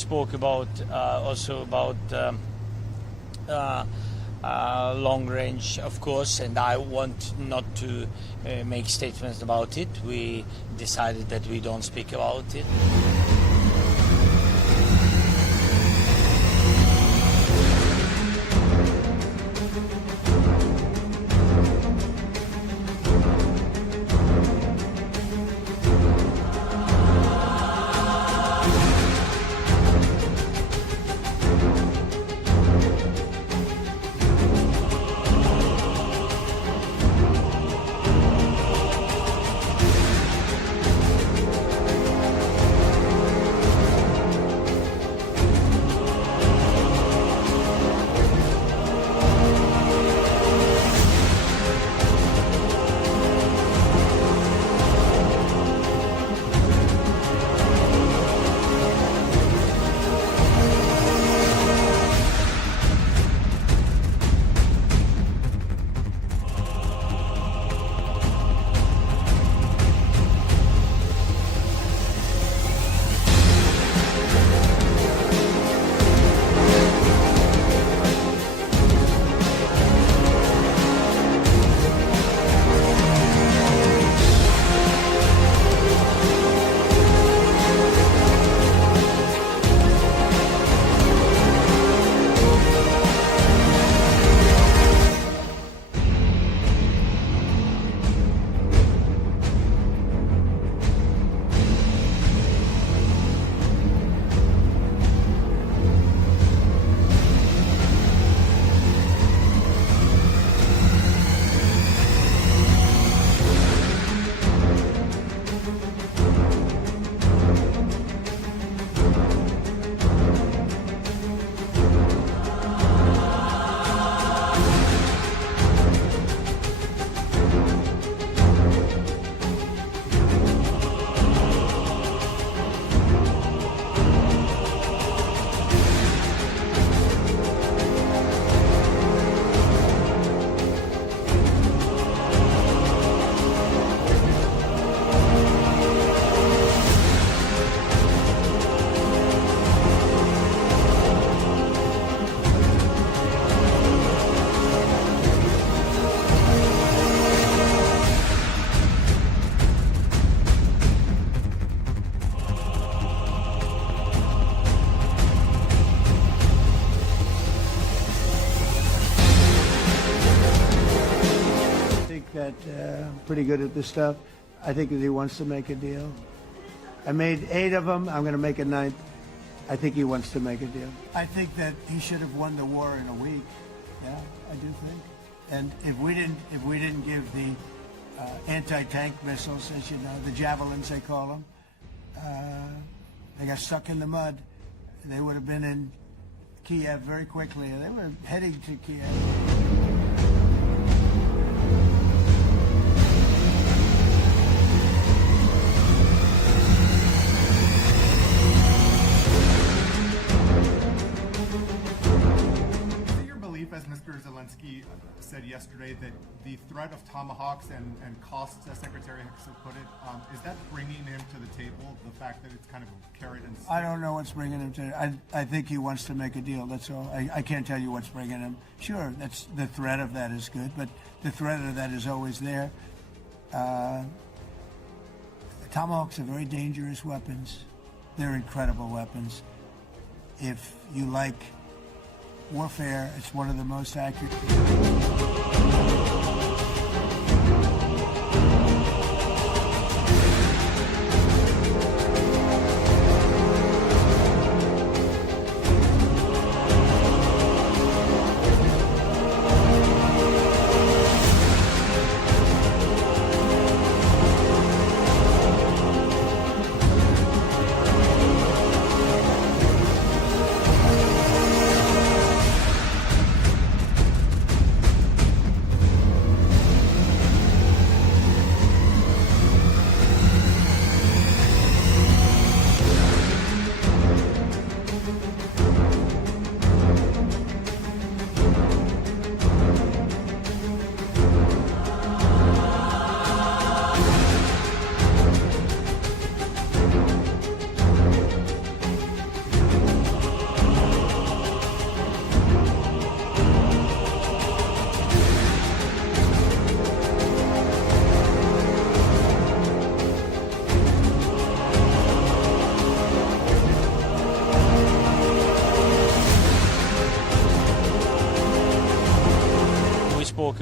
spoke about also about long range, of course, and I want not to make statements about it. We decided that we don't speak about it. Pretty good at this stuff. I think that he wants to make a deal. I made 8 of them. I'm going to make a 9th. I think he wants to make a deal. I think that he should have won the war in a week. Yeah, I do think. And if we didn't give the anti-tank missiles, as you know, the javelins they call them, they got stuck in the mud. They would have been in Kyiv very quickly. They were heading to Kyiv. As Mr. Zelensky said yesterday, that the threat of Tomahawks and costs, as Secretary Hicks put it, is that bringing him to the table, the fact that it's kind of a carrot and stick? I don't know what's bringing him to I think he wants to make a deal, that's all. I can't tell you what's bringing him. Sure, that's the threat of that is good, but the threat of that is always there. Tomahawks are very dangerous weapons. They're incredible weapons. If you like warfare, it's one of the most accurate.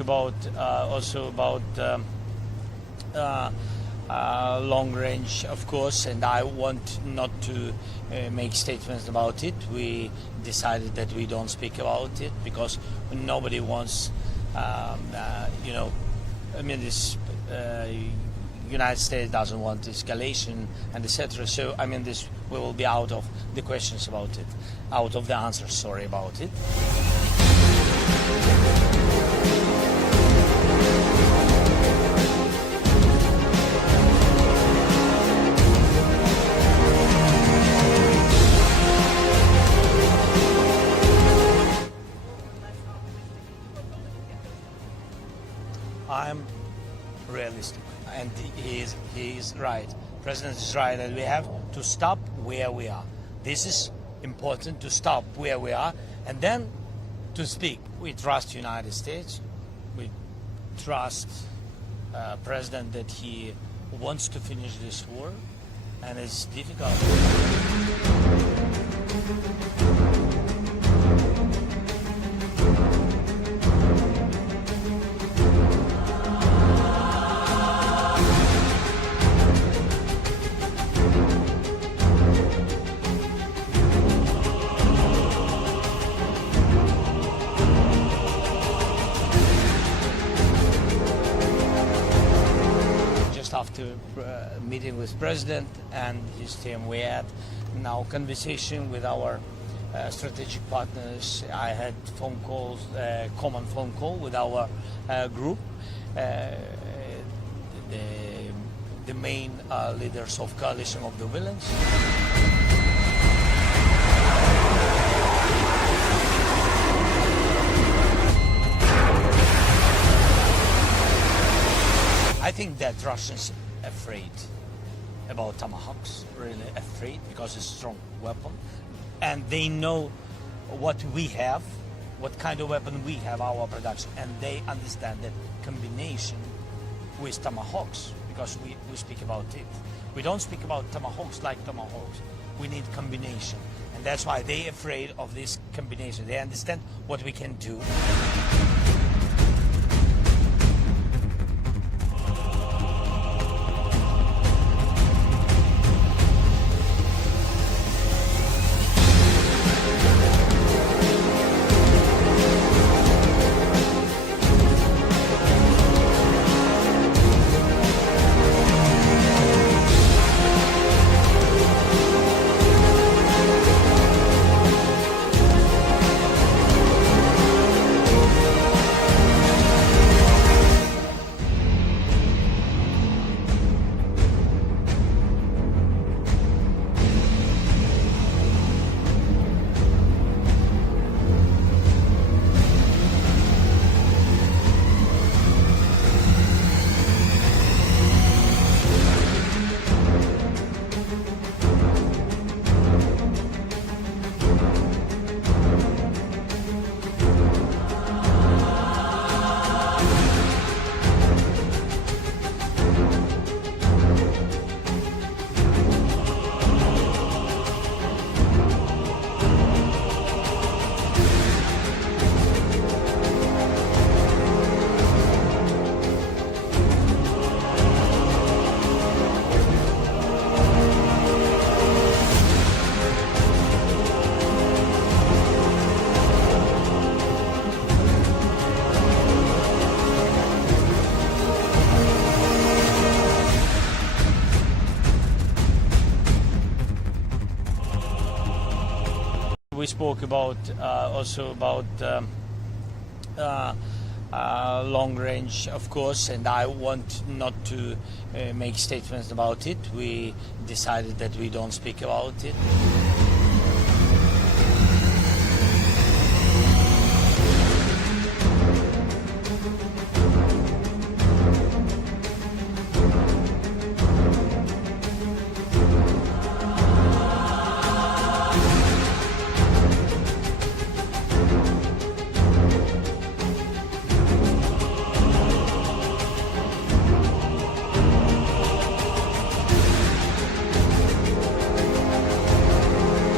about long range, of course, and I want not to make statements about it. We decided that we don't speak about it because nobody wants, this United States doesn't want escalation and etc. So this we will be out of the questions about it, out of the answers. Sorry about it. I'm realistic, and he is right. President is right that we have to stop where we are. This is important, to stop where we are and then to speak. We trust United States. We trust President that he wants to finish this war, and it's difficult. After meeting with President and his team, we had now conversation with our strategic partners. I had phone calls, common phone call with our group, the main leaders of coalition of the villains. I think that Russians afraid about Tomahawks, really afraid, because it's a strong weapon, and they know what we have, what kind of weapon we have, our production, and they understand that combination with Tomahawks, because we speak about it. We don't speak about Tomahawks like Tomahawks. We need combination, and that's why they're afraid of this combination. They understand what we can do. We spoke about long range, of course, and I want not to make statements about it. We decided that we don't speak about it.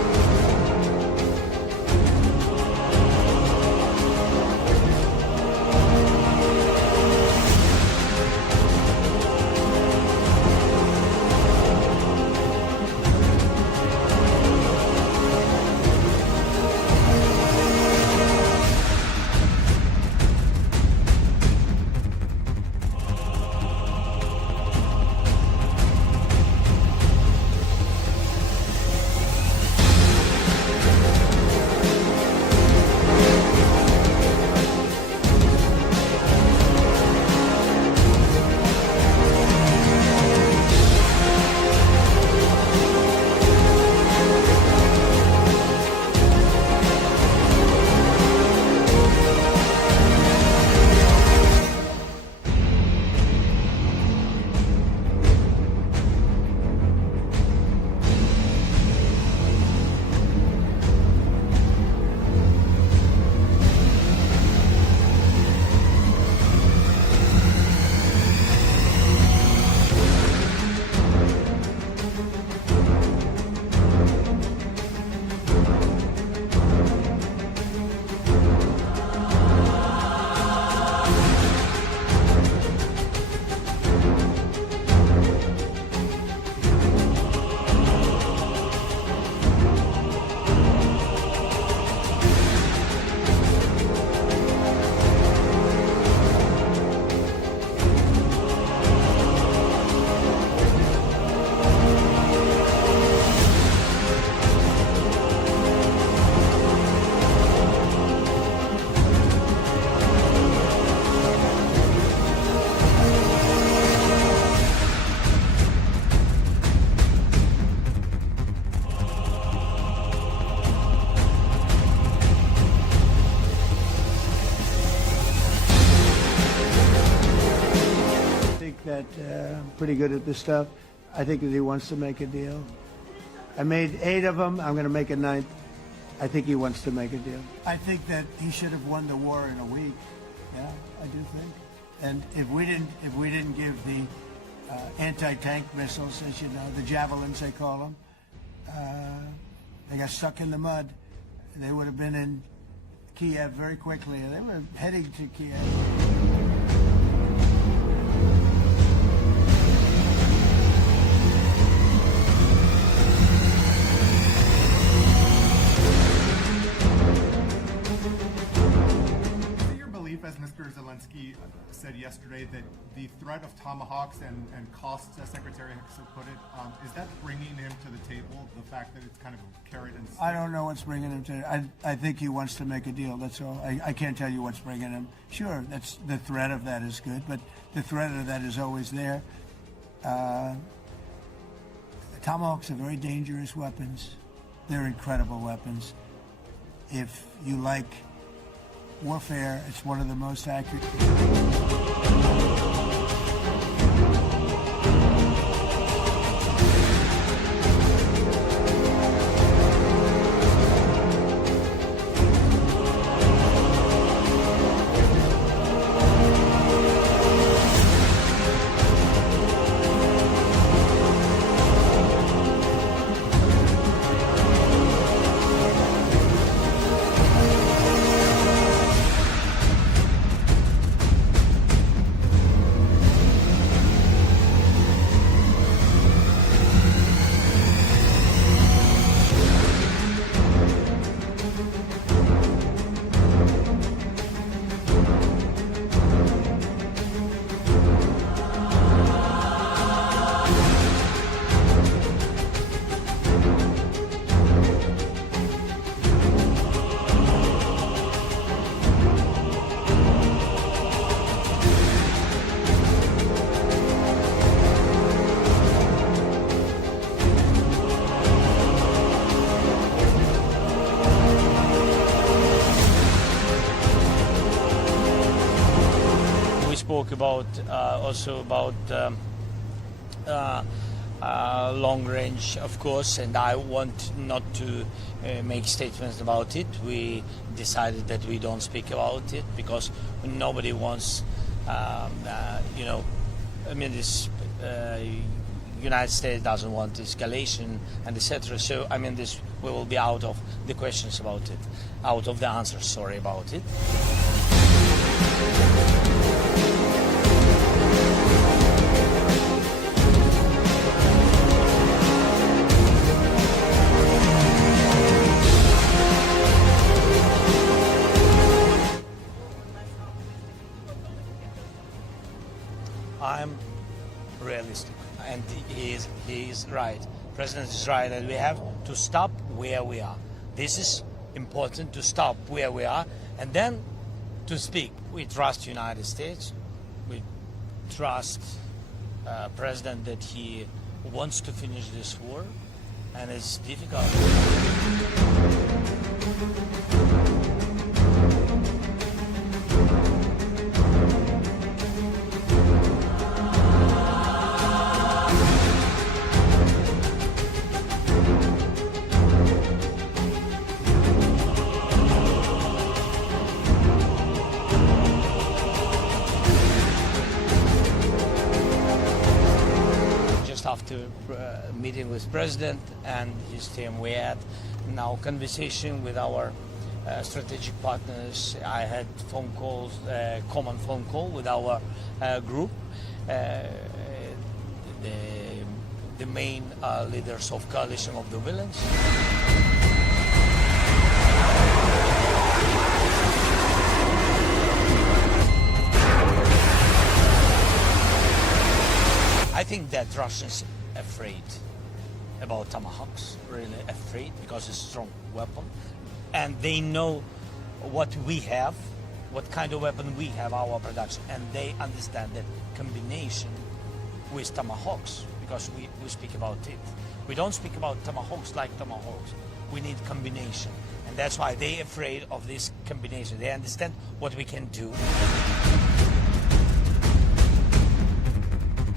that I'm pretty good at this stuff. I think that he wants to make a deal. I made 8 of them. I'm going to make a 9th. I think he wants to make a deal. I think that he should have won the war in a week. Yeah, I do think. And if we didn't give the anti-tank missiles, as you know, the javelins they call them, they got stuck in the mud. They would have been in Kyiv very quickly. They were heading to Kyiv. As Mr. Zelensky said yesterday, that the threat of Tomahawks and costs, as Secretary Hicks put it, is that bringing him to the table, the fact that it's kind of a carrot and stick? I don't know what's bringing him to I think he wants to make a deal, that's all. I can't tell you what's bringing him. Sure, that's the threat of that is good, but the threat of that is always there. Tomahawks are very dangerous weapons. They're incredible weapons. If you like warfare, it's one of the most accurate. Spoke about also about long range, of course, and I want not to make statements about it. We decided that we don't speak about it because nobody wants, you know, I mean, this United States doesn't want escalation and etc. So I mean, this we will be out of the questions about it, out of the answers. Sorry about it. I'm realistic, and he is right. President is right, and we have to stop where we are. This is important, to stop where we are, and then to speak. We trust United States. We trust President that he wants to finish this war, and it's difficult. After meeting with President and his team, we had now conversation with our strategic partners. I had phone calls, common phone call with our group, the main leaders of coalition of the villains. I think that Russians are afraid about Tomahawks, really afraid, because it's a strong weapon. And they know what we have, what kind of weapon we have, our production. And they understand that combination with Tomahawks, because we speak about it. We don't speak about Tomahawks like Tomahawks. We need combination. And that's why they're afraid of this combination. They understand what we can do.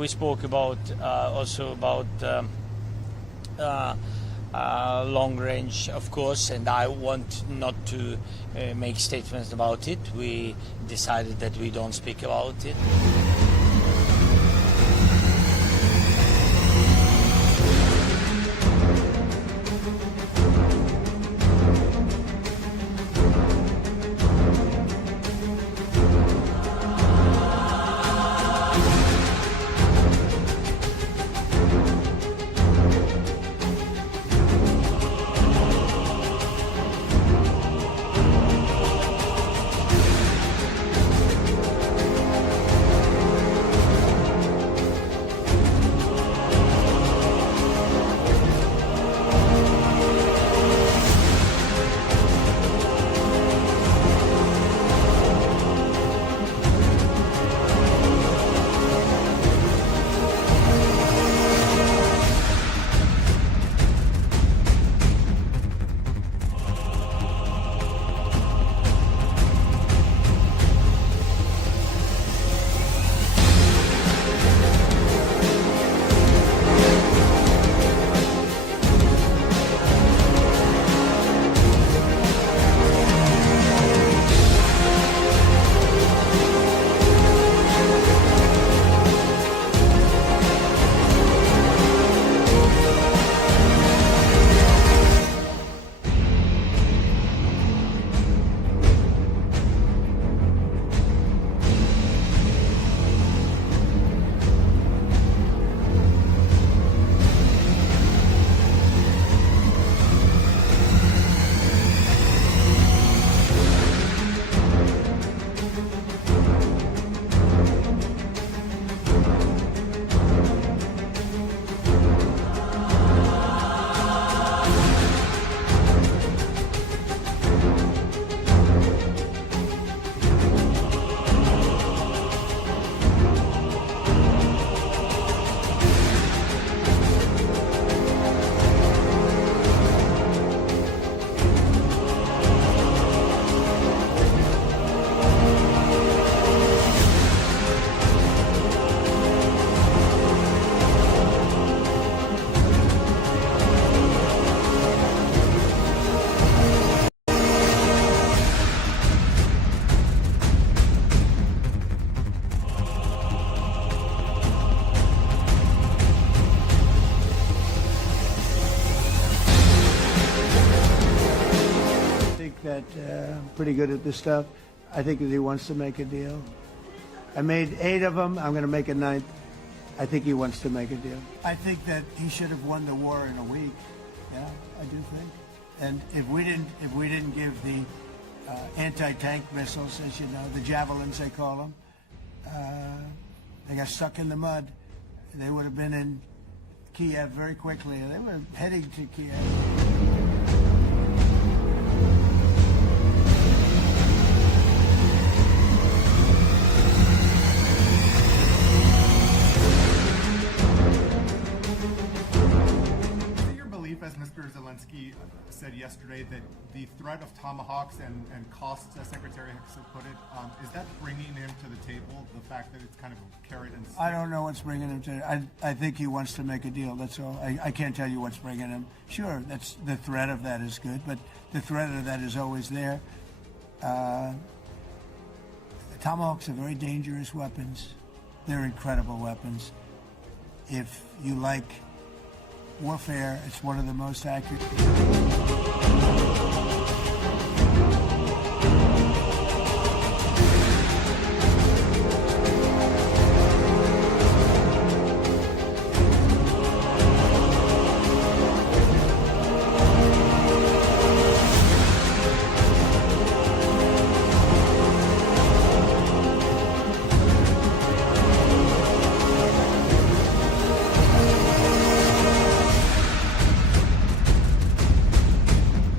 we spoke about also about long range, of course, and I want not to make statements about it. We decided that we don't speak about it. Pretty good at this stuff. I think that he wants to make a deal. I made 8 of them. I'm going to make a 9th. I think he wants to make a deal. I think that he should have won the war in a week. Yeah, I do think. And if we didn't give the anti-tank missiles, as you know, the javelins they call them, they got stuck in the mud. They would have been in Kyiv very quickly. They were heading to Kyiv. As Mr. Zelensky said yesterday, that the threat of Tomahawks and costs, as Secretary Hicks put it, is that bringing him to the table, the fact that it's kind of a carrot and stick? I don't know what's bringing him to I think he wants to make a deal, that's all. I can't tell you what's bringing him. Sure, that's the threat of that is good, but the threat of that is always there. Tomahawks are very dangerous weapons. They're incredible weapons. If you like warfare, it's one of the most accurate.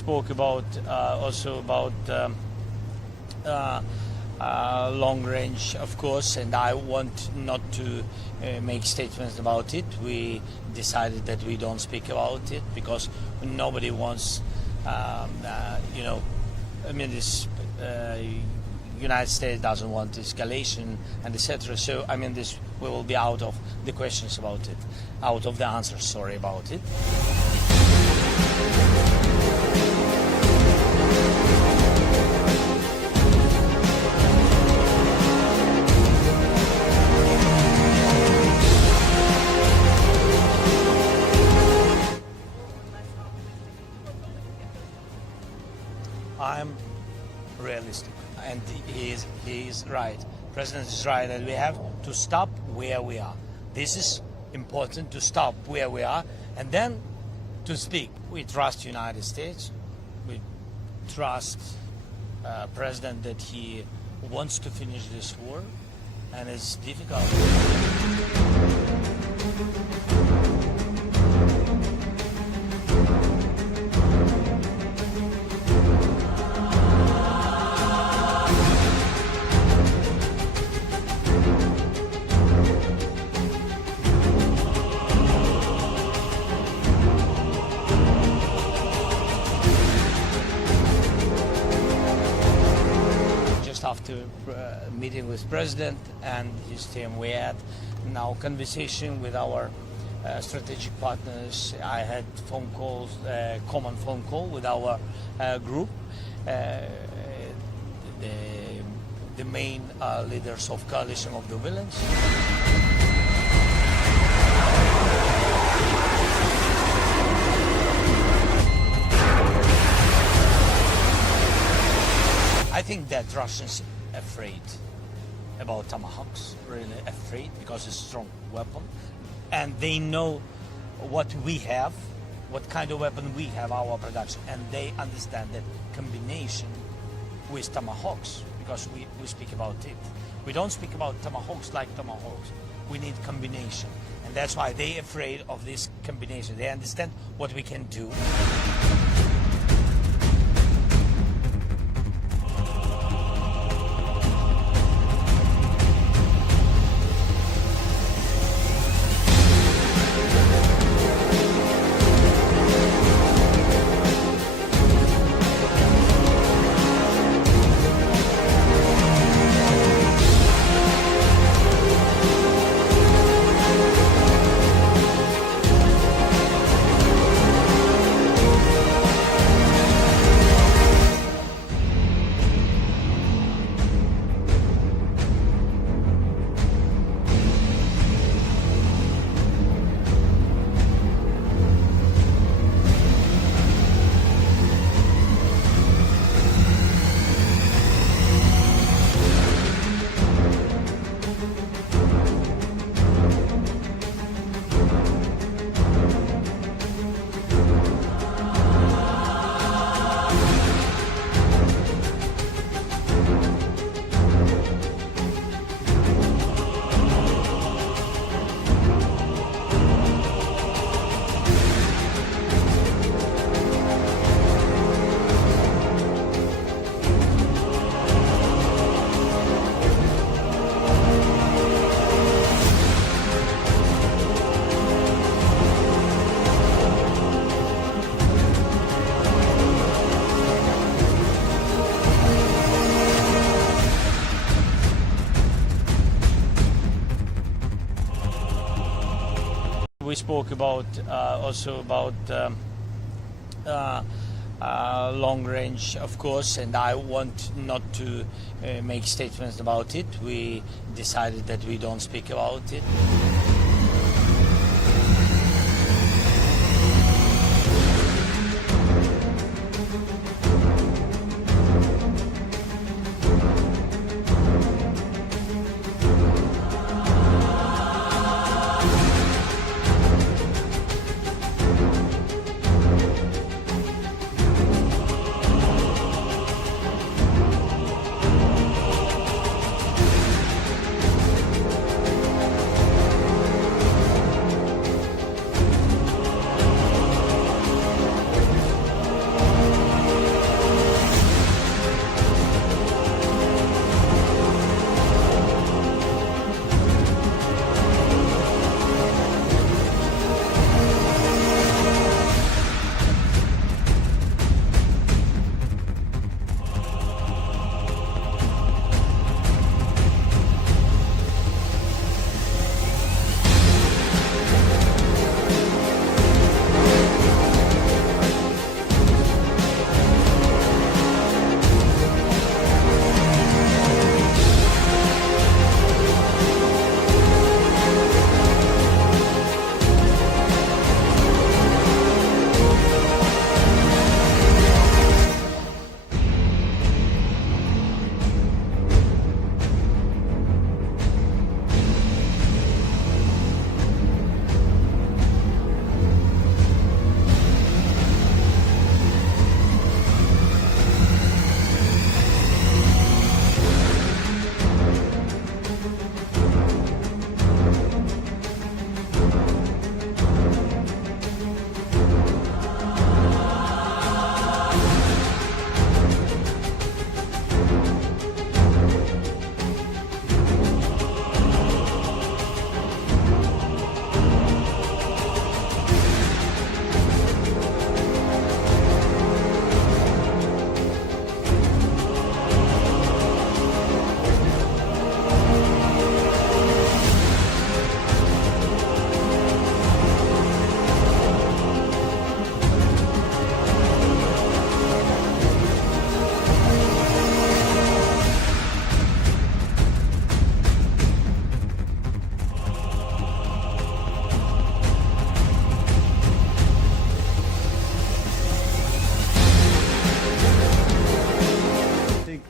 spoke about also about long range, of course, and I want not to make statements about it. We decided that we don't speak about it because nobody wants, this United States doesn't want escalation and etc. So this we will be out of the questions about it, out of the answers. Sorry about it. I'm realistic, and he is right. President is right, and we have to stop where we are. This is important, to stop where we are, and then to speak. We trust United States. We trust President that he wants to finish this war, and it's difficult. After meeting with President and his team, we had now conversation with our strategic partners. I had phone calls, common phone call with our group, the main leaders of coalition of the villains. I think that Russians are afraid about Tomahawks, really afraid, because it's a strong weapon. And they know what we have, what kind of weapon we have, our production. And they understand that combination with Tomahawks, because we speak about it. We don't speak about Tomahawks like Tomahawks. We need combination. And that's why they're afraid of this combination. They understand what we can do. We spoke about also about long range, of course, and I want not to make statements about it. We decided that we don't speak about it.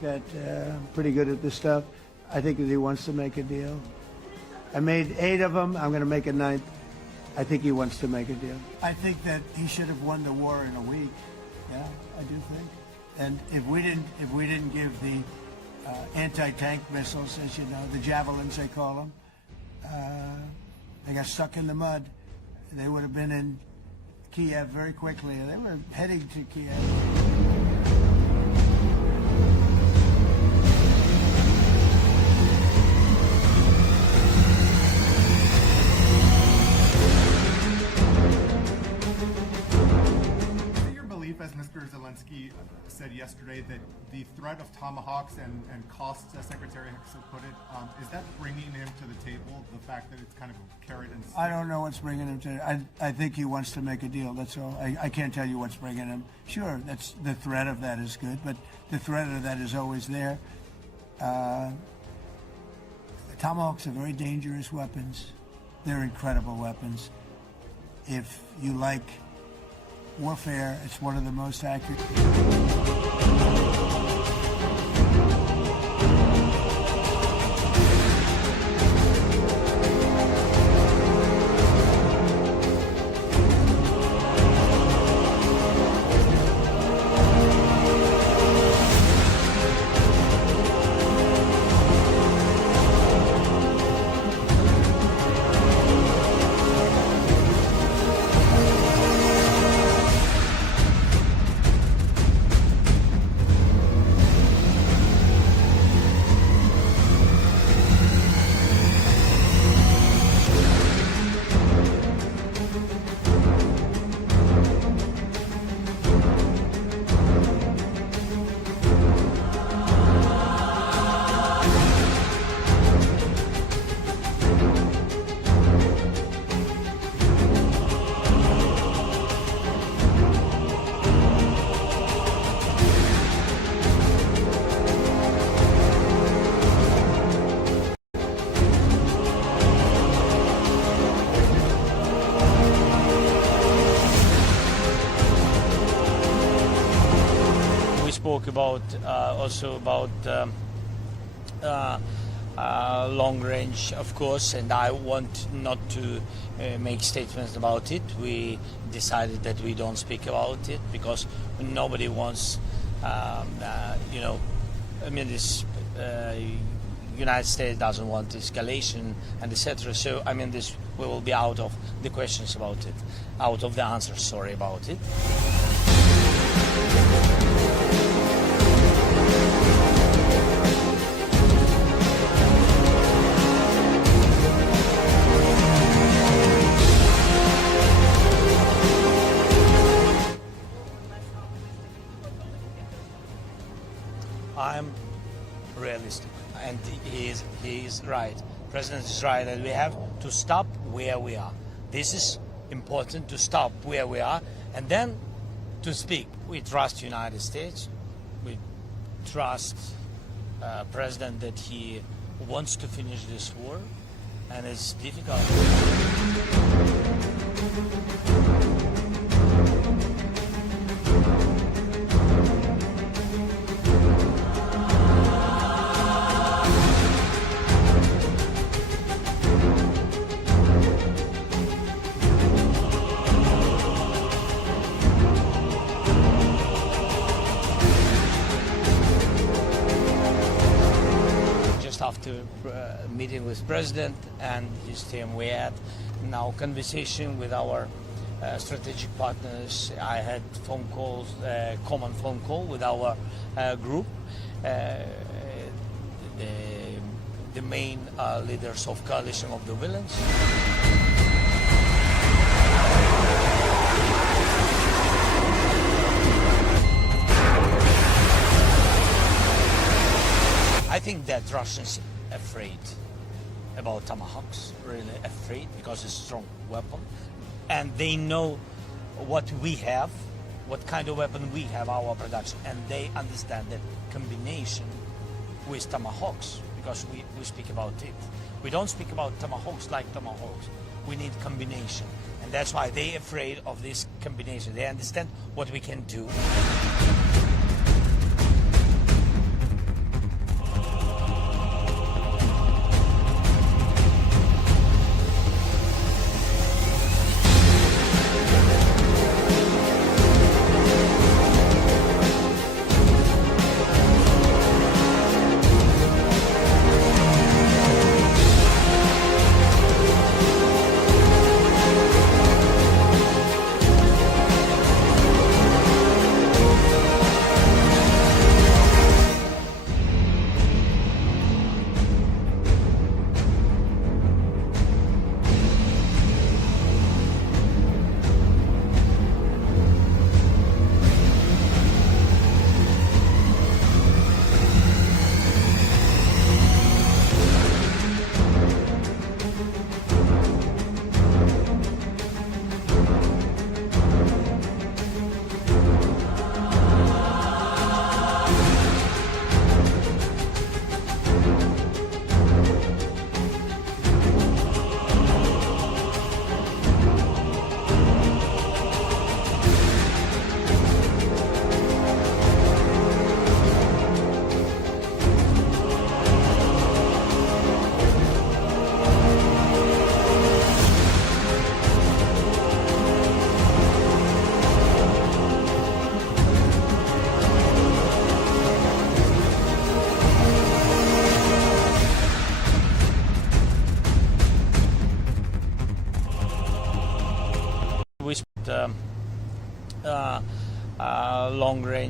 that I'm pretty good at this stuff. I think that he wants to make a deal. I made 8 of them. I'm going to make a 9th. I think he wants to make a deal. I think that he should have won the war in a week. Yeah, I do think. And if we didn't give the anti-tank missiles, as you know, the javelins they call them, they got stuck in the mud. They would have been in Kyiv very quickly. They were heading to Kyiv. As Mr. Zelensky said yesterday, that the threat of Tomahawks and costs, as Secretary Hicks put it, is that bringing him to the table, the fact that it's kind of a carrot and stick? I don't know what's bringing him to I think he wants to make a deal, that's all. I can't tell you what's bringing him. Sure, that's the threat of that is good, but the threat of that is always there. Tomahawks are very dangerous weapons. They're incredible weapons. If you like warfare, it's one of the most accurate. Spoke about also about long range, of course, and I want not to make statements about it. We decided that we don't speak about it because nobody wants, this United States doesn't want escalation and etc. So this we will be out of the questions about it, out of the answers. Sorry about it. I'm realistic, and he is right. The President is right that we have to stop where we are. This is important, to stop where we are, and then to speak. We trust the United States. We trust President that he wants to finish this war, and it's difficult. After meeting with President and his team, we had now conversation with our strategic partners. I had phone calls, common phone call with our group, the main leaders of coalition of the villains. I think that Russians are afraid about Tomahawks, really afraid, because it's a strong weapon. And they know what we have, what kind of weapon we have, our production. And they understand that combination with Tomahawks, because we speak about it. We don't speak about Tomahawks like Tomahawks. We need combination. And that's why they're afraid of this combination. They understand what we can do.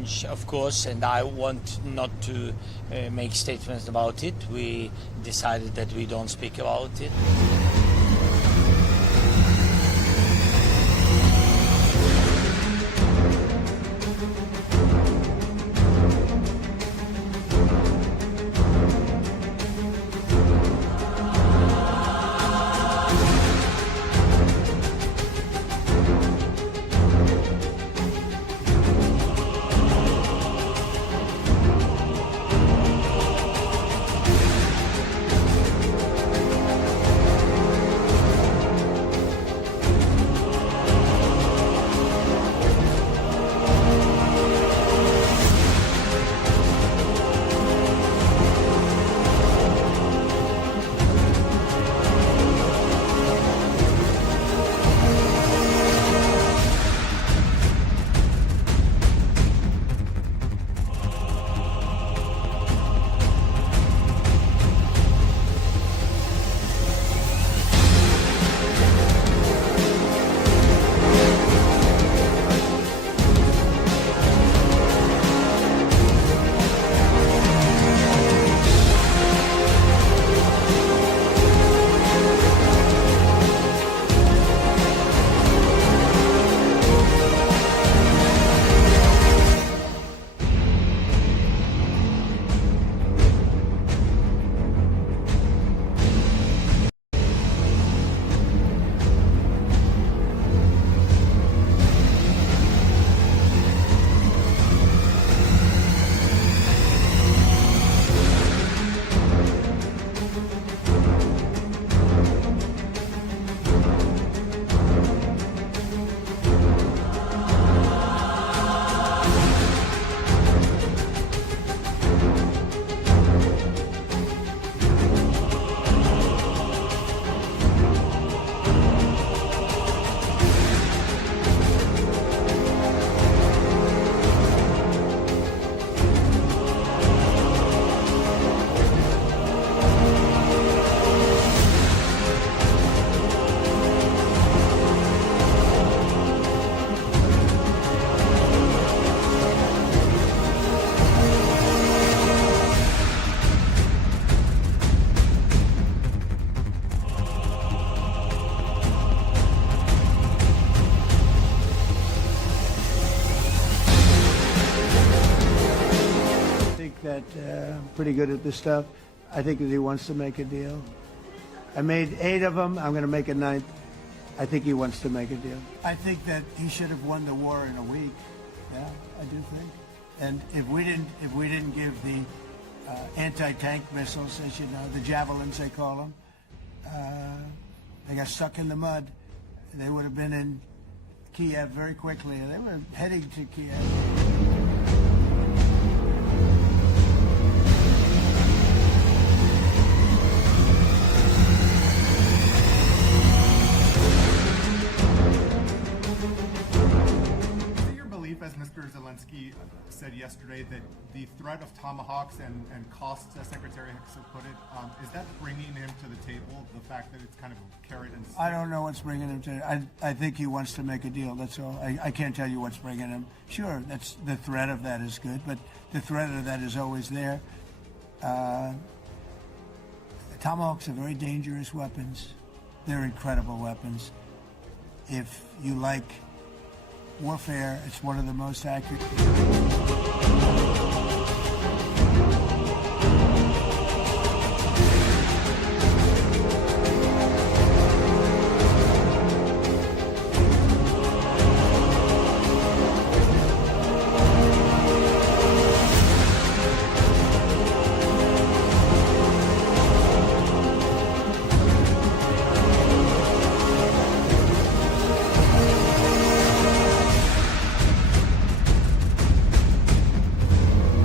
challenge, of course, and I want not to make statements about it. We decided that we don't speak about it. Pretty good at this stuff. I think that he wants to make a deal. I made 8 of them. I'm going to make a 9th. I think he wants to make a deal. I think that he should have won the war in a week. Yeah, I do think. And if we didn't give the anti-tank missiles, as you know, the javelins they call them, they got stuck in the mud. They would have been in Kyiv very quickly. They were heading to Kyiv. As Mr. Zelensky said yesterday, that the threat of Tomahawks and costs, as Secretary Hicks put it, is that bringing him to the table, the fact that it's kind of a carrot and stick? I don't know what's bringing him to I think he wants to make a deal, that's all. I can't tell you what's bringing him. Sure, that's the threat of that is good, but the threat of that is always there. Tomahawks are very dangerous weapons. They're incredible weapons. If you like warfare, it's one of the most accurate.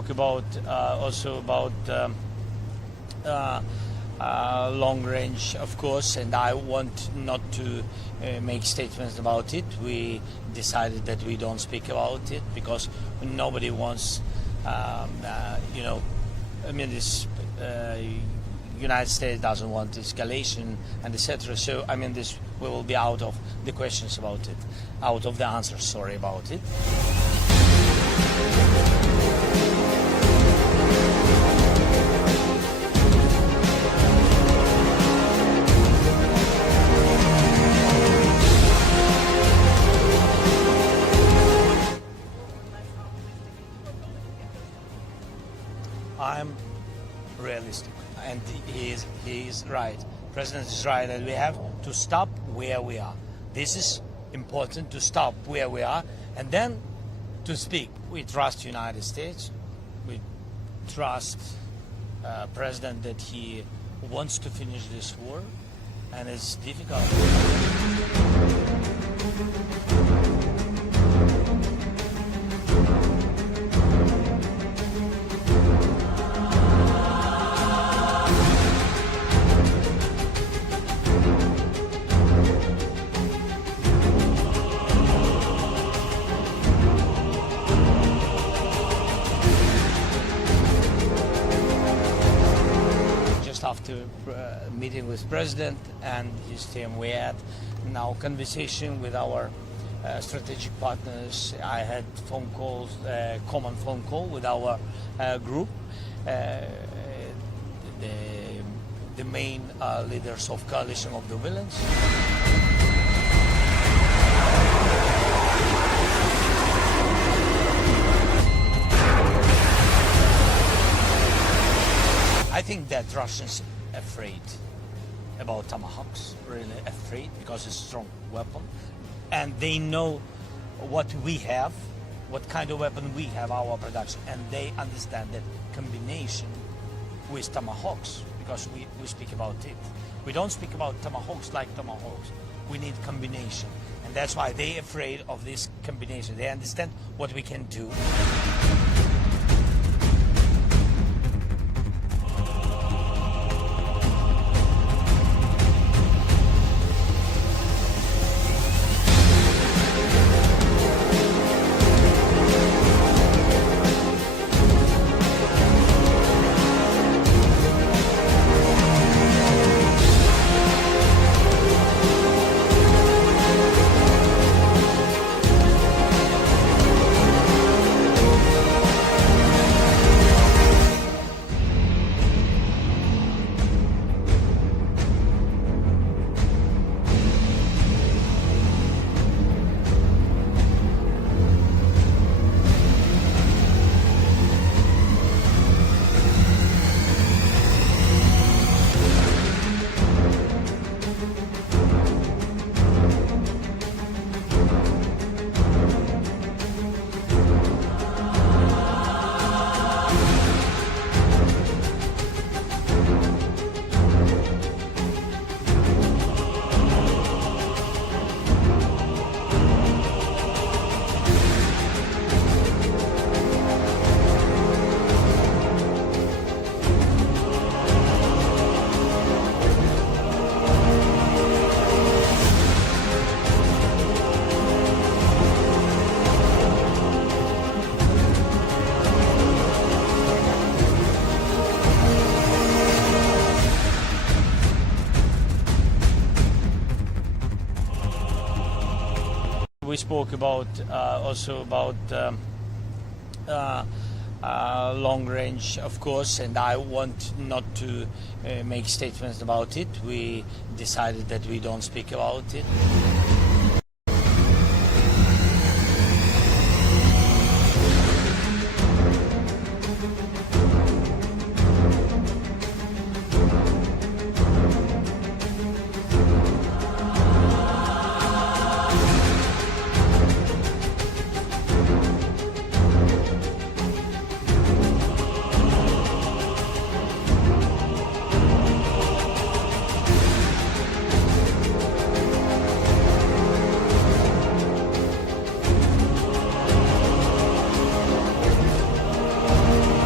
spoke about also about long range, of course, and I want not to make statements about it. We decided that we don't speak about it because nobody wants, this United States doesn't want escalation and etc. So this we will be out of the questions about it, out of the answers. Sorry about it. I'm realistic, and he is right. President is right, and we have to stop where we are. This is important, to stop where we are, and then to speak. We trust United States. We trust President that he wants to finish this war, and it's difficult. After meeting with President and his team, we had now conversation with our strategic partners. I had phone calls, common phone call with our group, the main leaders of coalition of the villains. I think that Russians afraid about Tomahawks, really afraid, because it's a strong weapon, and they know what we have, what kind of weapon we have, our production, and they understand that combination with Tomahawks, because we speak about it. We don't speak about Tomahawks like Tomahawks. We need combination, and that's why they're afraid of this combination. They understand what we can do. We spoke about also about long range, of course, and I want not to make statements about it. We decided that we don't speak about it.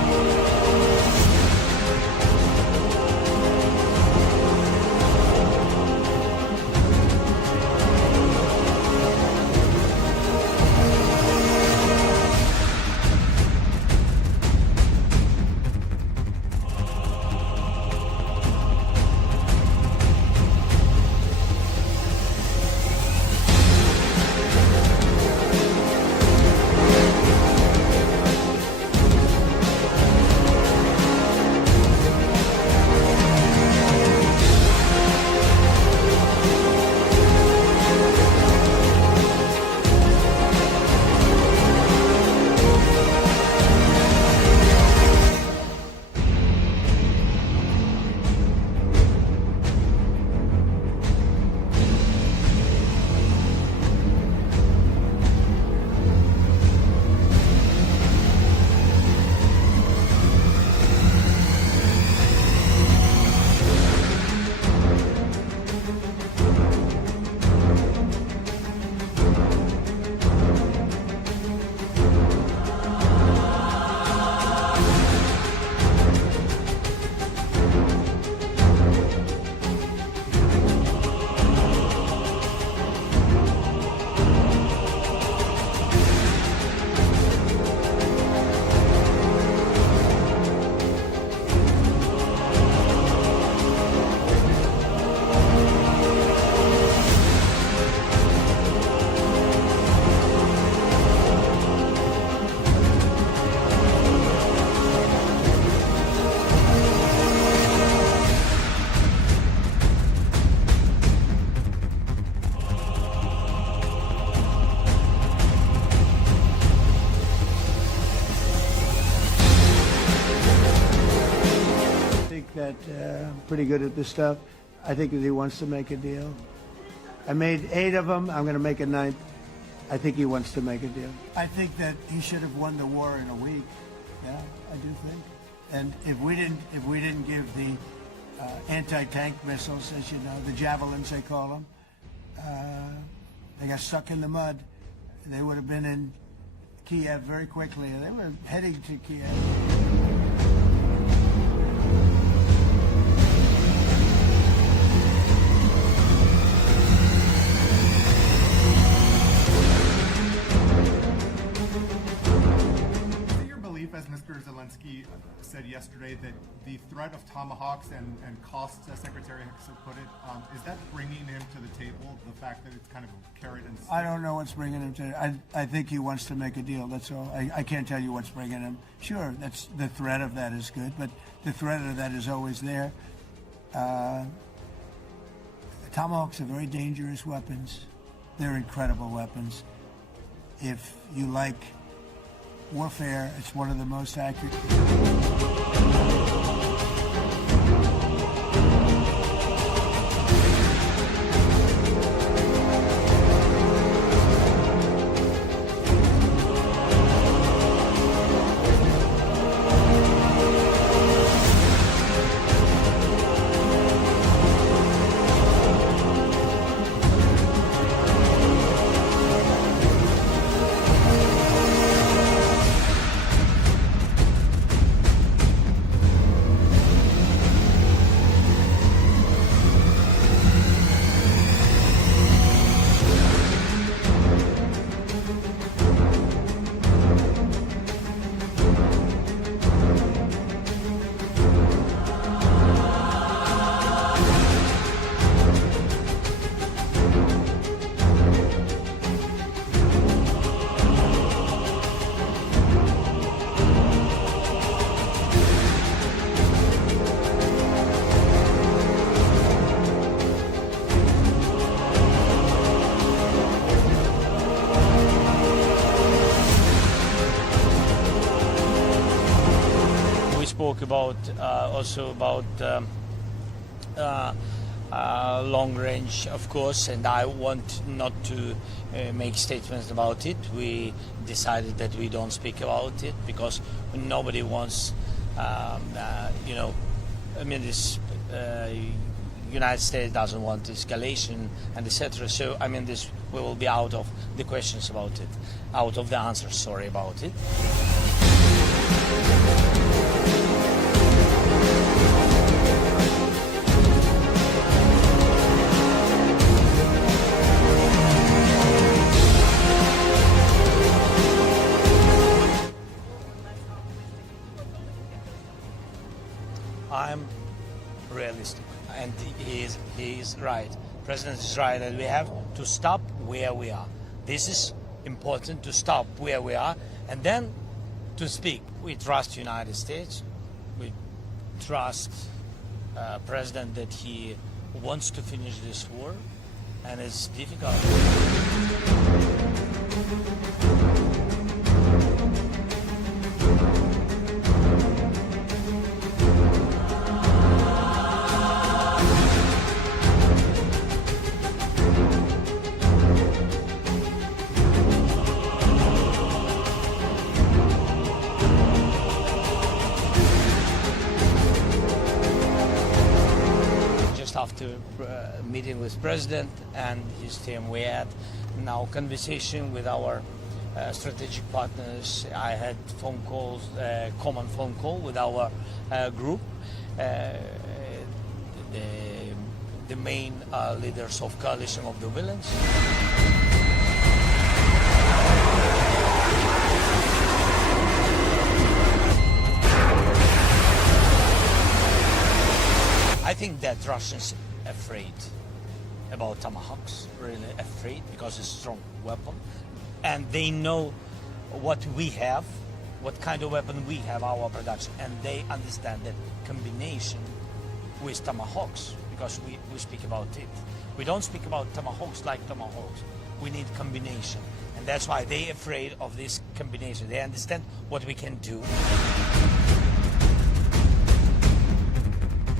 that I'm pretty good at this stuff. I think that he wants to make a deal. I made 8 of them. I'm going to make a 9th. I think he wants to make a deal. I think that he should have won the war in a week. Yeah, I do think. And if we didn't give the anti-tank missiles, as you know, the javelins they call them, they got stuck in the mud. They would have been in Kyiv very quickly. They were heading to Kyiv. As Mr. Zelensky said yesterday, that the threat of Tomahawks and costs, as Secretary Hicks put it, is that bringing him to the table, the fact that it's kind of a carrot and stick? I don't know what's bringing him to I think he wants to make a deal, that's all. I can't tell you what's bringing him. Sure, that's the threat of that is good, but the threat of that is always there. Tomahawks are very dangerous weapons. They're incredible weapons. If you like warfare, it's one of the most accurate. Spoke about also about long range, of course, and I want not to make statements about it. We decided that we don't speak about it because nobody wants, you know, I mean, this United States doesn't want escalation and etc. So I mean, this we will be out of the questions about it, out of the answers. Sorry about it. I'm realistic, and he is right. The president is right that we have to stop where we are. This is important, to stop where we are, and then to speak. We trust United States. We trust president that he wants to finish this war, and it's difficult. After meeting with president and his team, we had now conversation with our strategic partners. I had phone calls, common phone call with our group, the main leaders of coalition of the villains. I think that Russians are afraid about Tomahawks, really afraid, because it's a strong weapon. And they know what we have, what kind of weapon we have, our production. And they understand that combination with Tomahawks, because we speak about it. We don't speak about Tomahawks like Tomahawks. We need combination. And that's why they're afraid of this combination. They understand what we can do.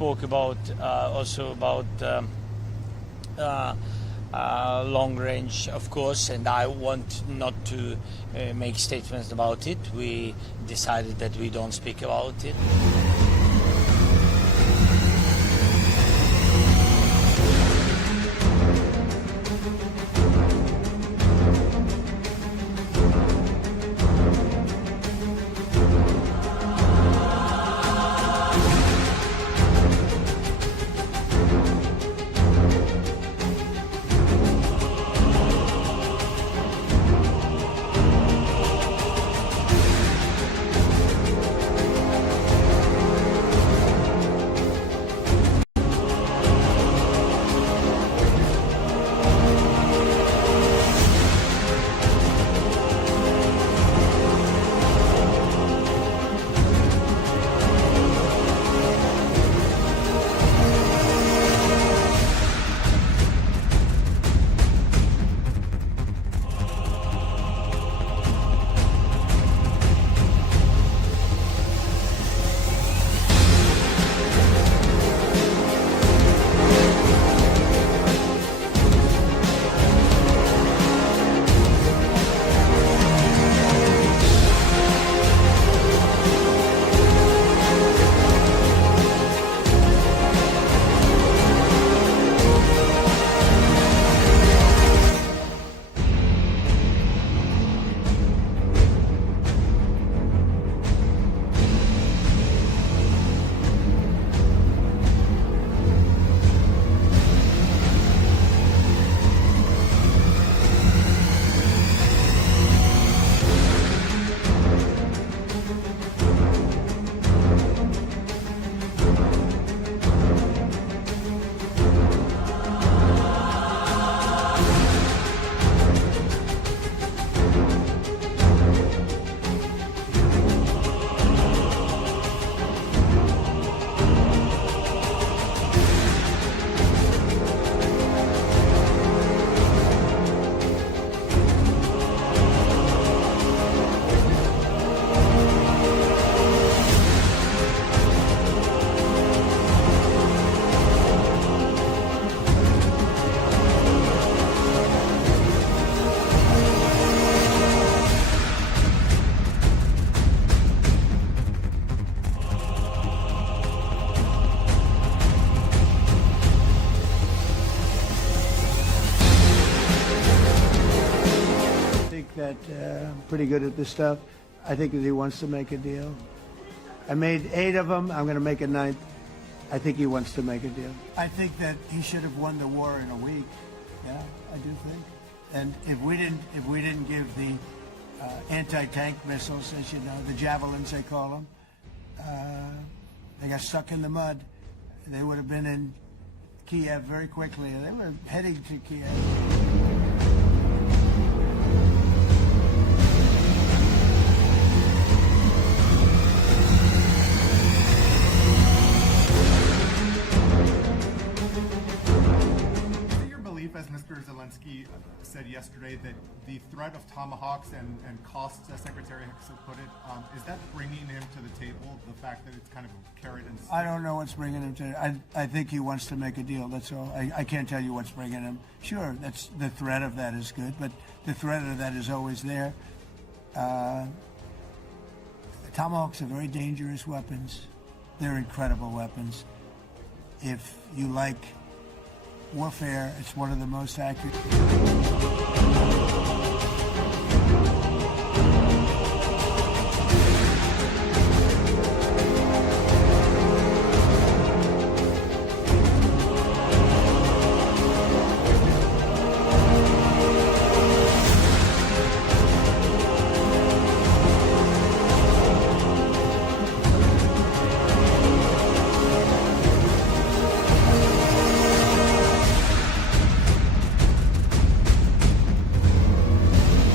spoke about also about long range, of course, and I want not to make statements about it. We decided that we don't speak about it. I'm pretty good at this stuff. I think that he wants to make a deal. I made 8 of them. I'm going to make a 9th. I think he wants to make a deal. I think that he should have won the war in a week. Yeah, I do think. And if we didn't give the anti-tank missiles, as you know, the javelins they call them, they got stuck in the mud. They would have been in Kyiv very quickly. They were heading to Kyiv. As Mr. Zelensky said yesterday, that the threat of Tomahawks and costs, as Secretary Hicks put it, is that bringing him to the table, the fact that it's kind of a carrot and stick? I don't know what's bringing him to I think he wants to make a deal, that's all. I can't tell you what's bringing him. Sure, that's the threat of that is good, but the threat of that is always there. Tomahawks are very dangerous weapons. They're incredible weapons. If you like warfare, it's one of the most accurate.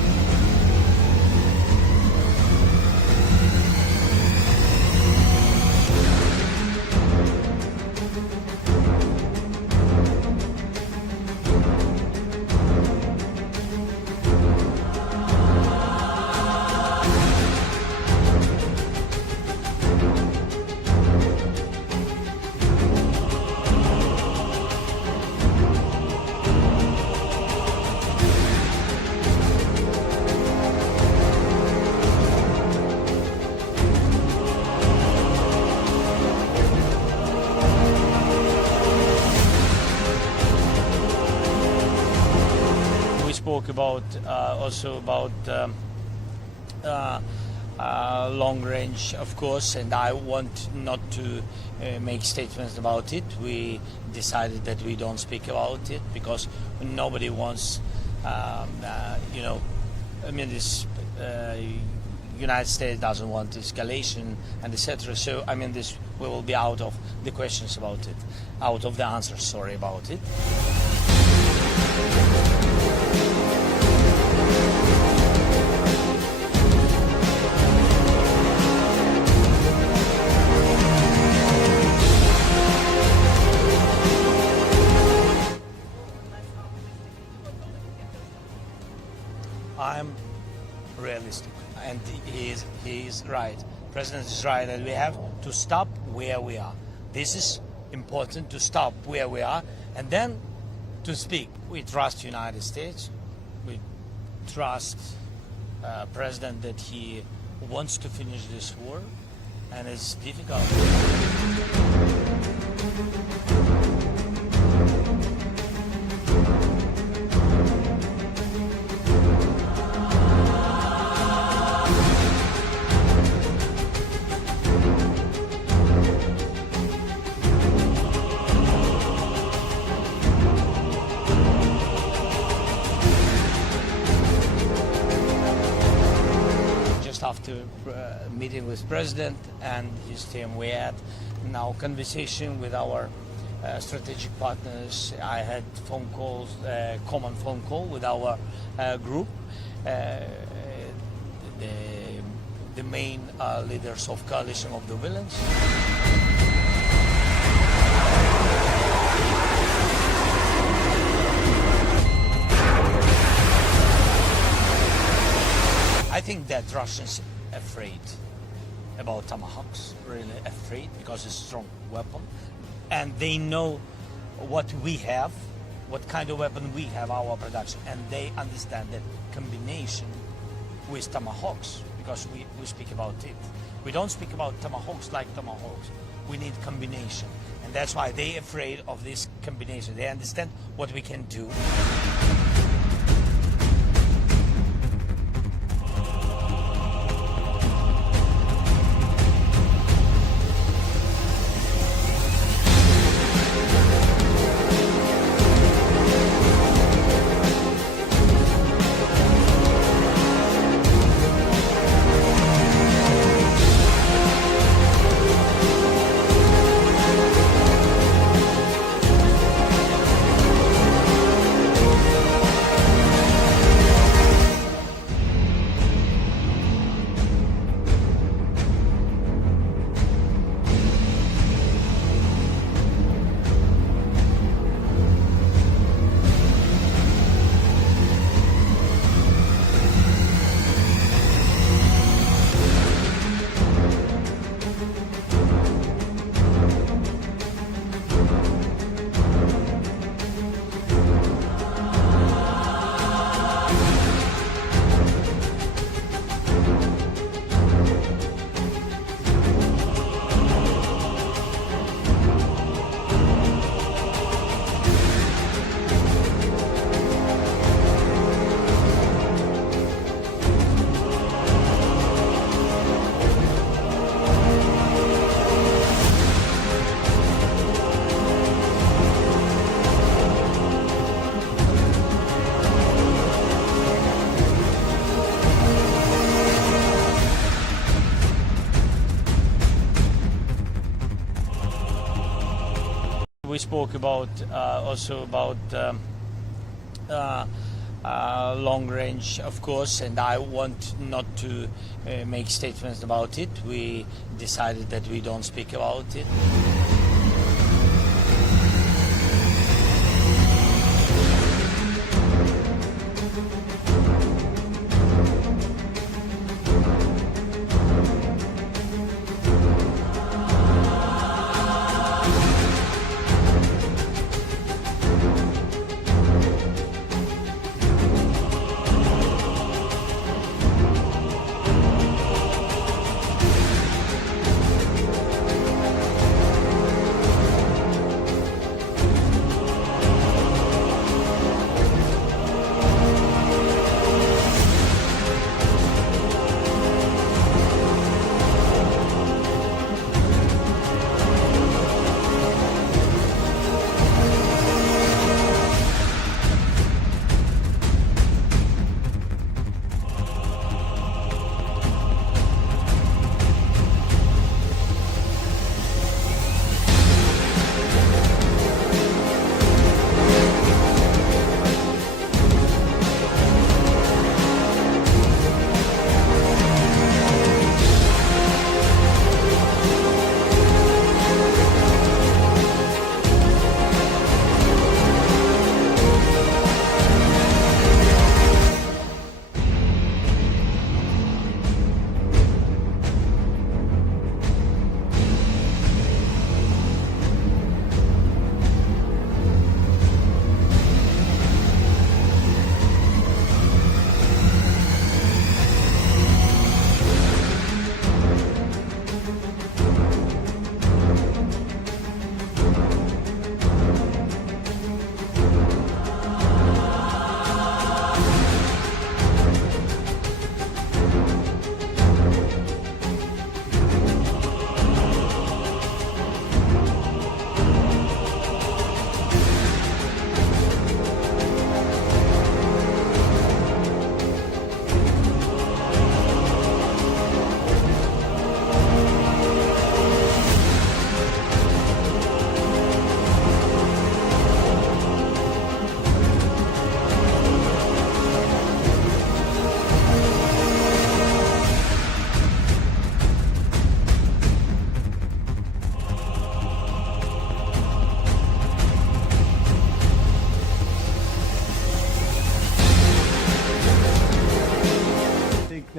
spoke about also about long range, of course, and I want not to make statements about it. We decided that we don't speak about it because nobody wants, this United States doesn't want escalation and etc. So this we will be out of the questions about it, out of the answers. Sorry about it. I'm realistic, and he is right. President is right, and we have to stop where we are. This is important, to stop where we are, and then to speak. We trust United States. We trust President that he wants to finish this war, and it's difficult. After meeting with President and his team, we had now conversation with our strategic partners. I had phone calls, common phone call with our group, the main leaders of coalition of the villains. I think that Russians afraid about Tomahawks, really afraid, because it's a strong weapon, and they know what we have, what kind of weapon we have, our production, and they understand that combination with Tomahawks, because we speak about it. We don't speak about Tomahawks like Tomahawks. We need combination, and that's why they're afraid of this combination. They understand what we can do. We spoke about also about long range, of course, and I want not to make statements about it. We decided that we don't speak about it.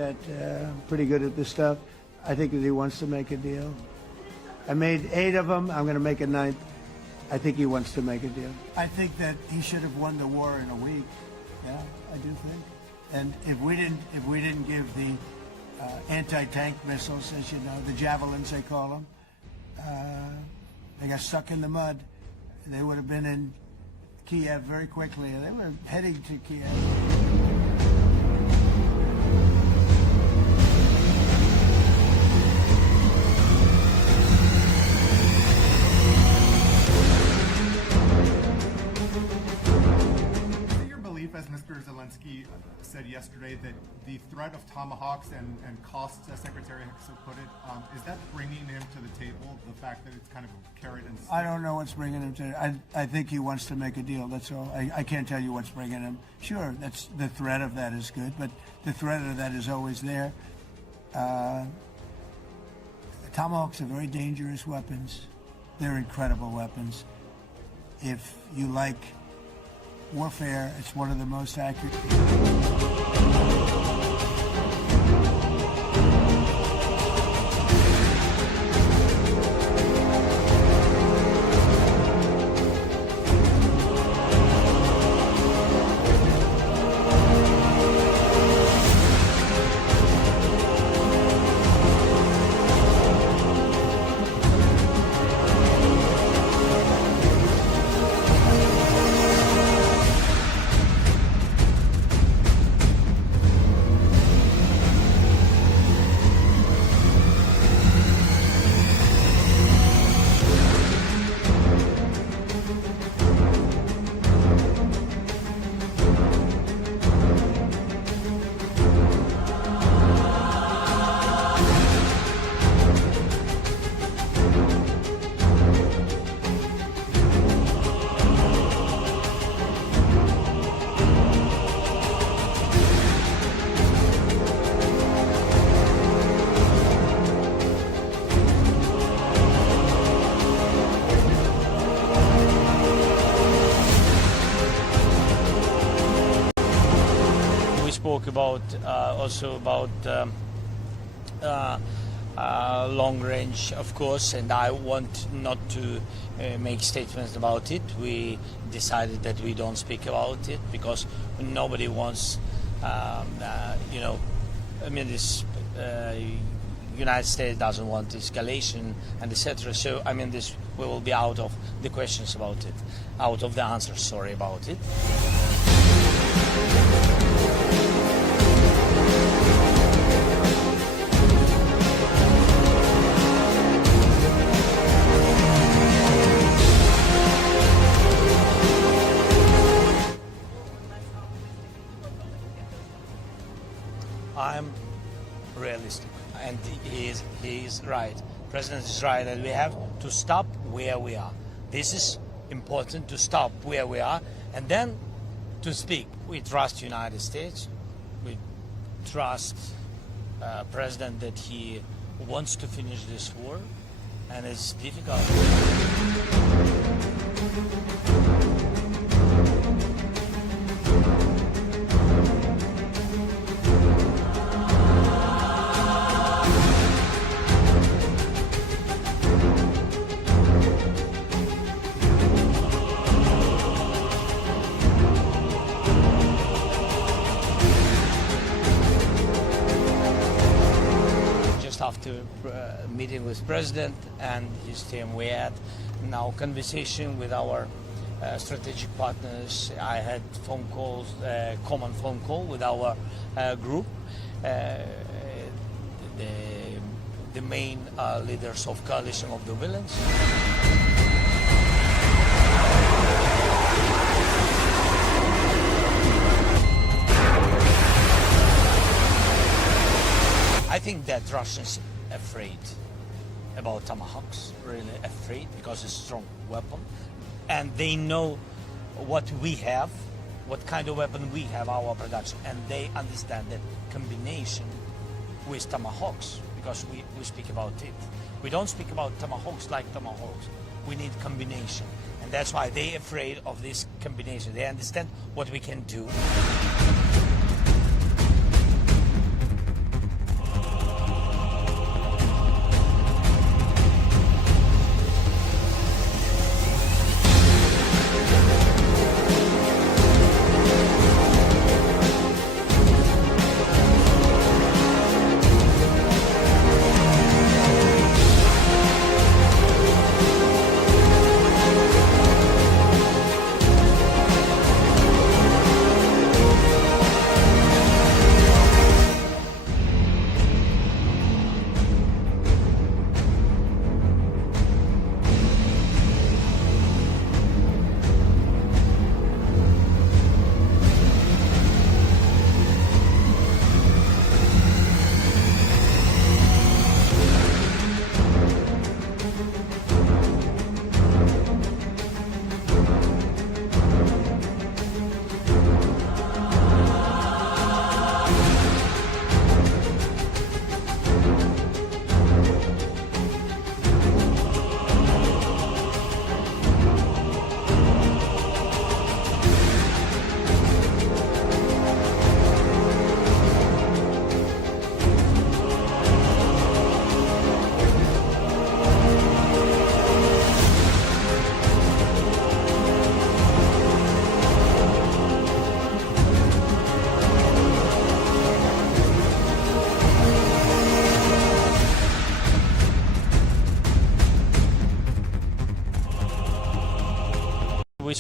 that I'm pretty good at this stuff. I think that he wants to make a deal. I made 8 of them. I'm going to make a 9th. I think he wants to make a deal. I think that he should have won the war in a week. Yeah, I do think. And if we didn't give the anti-tank missiles, as you know, the javelins they call them, they got stuck in the mud. They would have been in Kyiv very quickly. They were heading to Kyiv. As Mr. Zelensky said yesterday, that the threat of Tomahawks and costs, as Secretary Hicks put it, is that bringing him to the table, the fact that it's kind of carrot and stick? I don't know what's bringing him to I think he wants to make a deal, that's all. I can't tell you what's bringing him. Sure, that's the threat of that is good, but the threat of that is always there. Tomahawks are very dangerous weapons. They're incredible weapons. If you like warfare, it's one of the most accurate. Spoke about also about long range, of course, and I want not to make statements about it. We decided that we don't speak about it because nobody wants, you know, I mean, this United States doesn't want escalation and etc. So I mean, this we will be out of the questions about it, out of the answers. Sorry about it. I'm realistic, and he is right. The President is right, and we have to stop where we are. This is important, to stop where we are, and then to speak. We trust United States. We trust President that he wants to finish this war, and it's difficult. After meeting with President and his team, we had now conversation with our strategic partners. I had phone calls, common phone call with our group, the main leaders of coalition of the villains. I think that Russians are afraid about Tomahawks, really afraid, because it's a strong weapon. And they know what we have, what kind of weapon we have, our production. And they understand that combination with Tomahawks, because we speak about it. We don't speak about Tomahawks like Tomahawks. We need combination. And that's why they're afraid of this combination. They understand what we can do.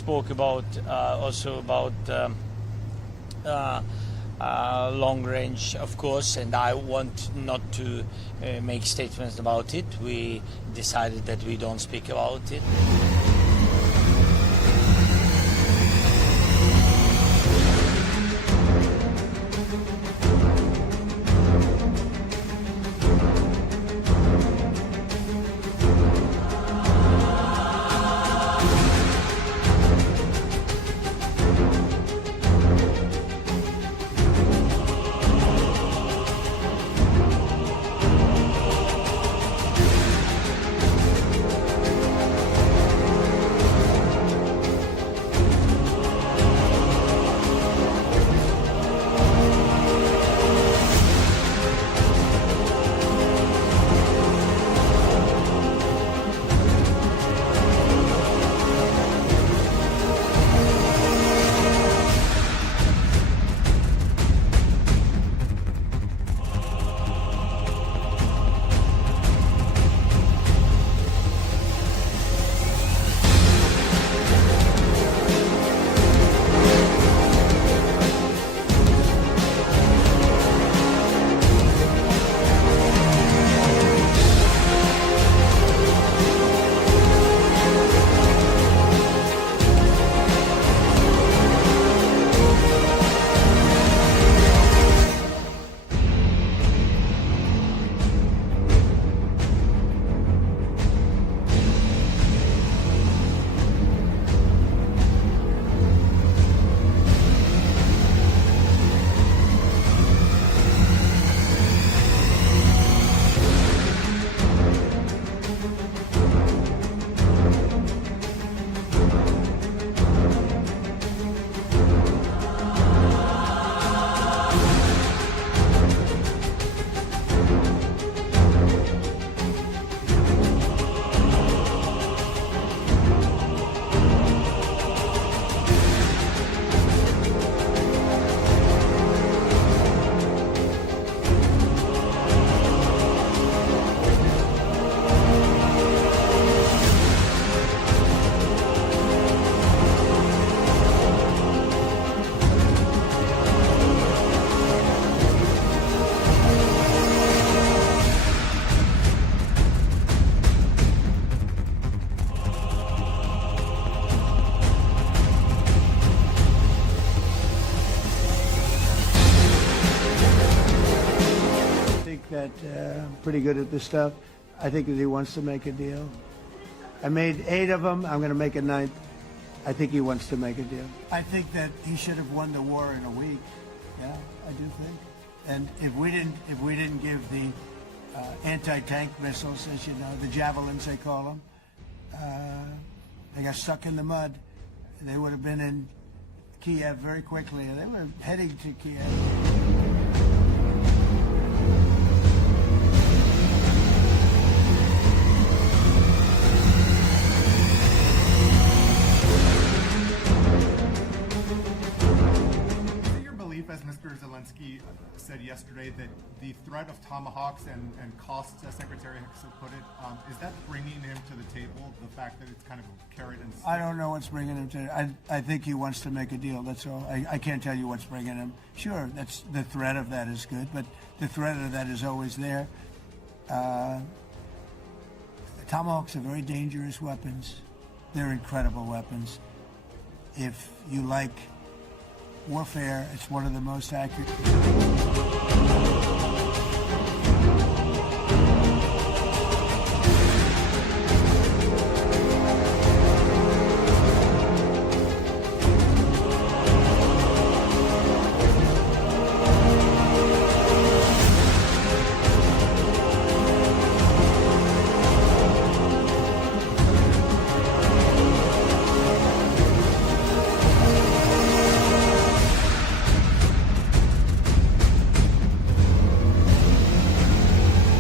spoke about also about long range, of course, and I want not to make statements about it. We decided that we don't speak about it. Pretty good at this stuff. I think that he wants to make a deal. I made 8 of them. I'm going to make a 9th. I think he wants to make a deal. I think that he should have won the war in a week. Yeah, I do think. And if we didn't give the anti-tank missiles, as you know, the javelins they call them, they got stuck in the mud. They would have been in Kyiv very quickly. They were heading to Kyiv. As Mr. Zelensky said yesterday, that the threat of Tomahawks and costs, as Secretary Hicks put it, is that bringing him to the table, the fact that it's kind of a carrot and stick? I don't know what's bringing him to I think he wants to make a deal, that's all. I can't tell you what's bringing him. Sure, that's the threat of that is good, but the threat of that is always there. Tomahawks are very dangerous weapons. They're incredible weapons. If you like warfare, it's one of the most accurate.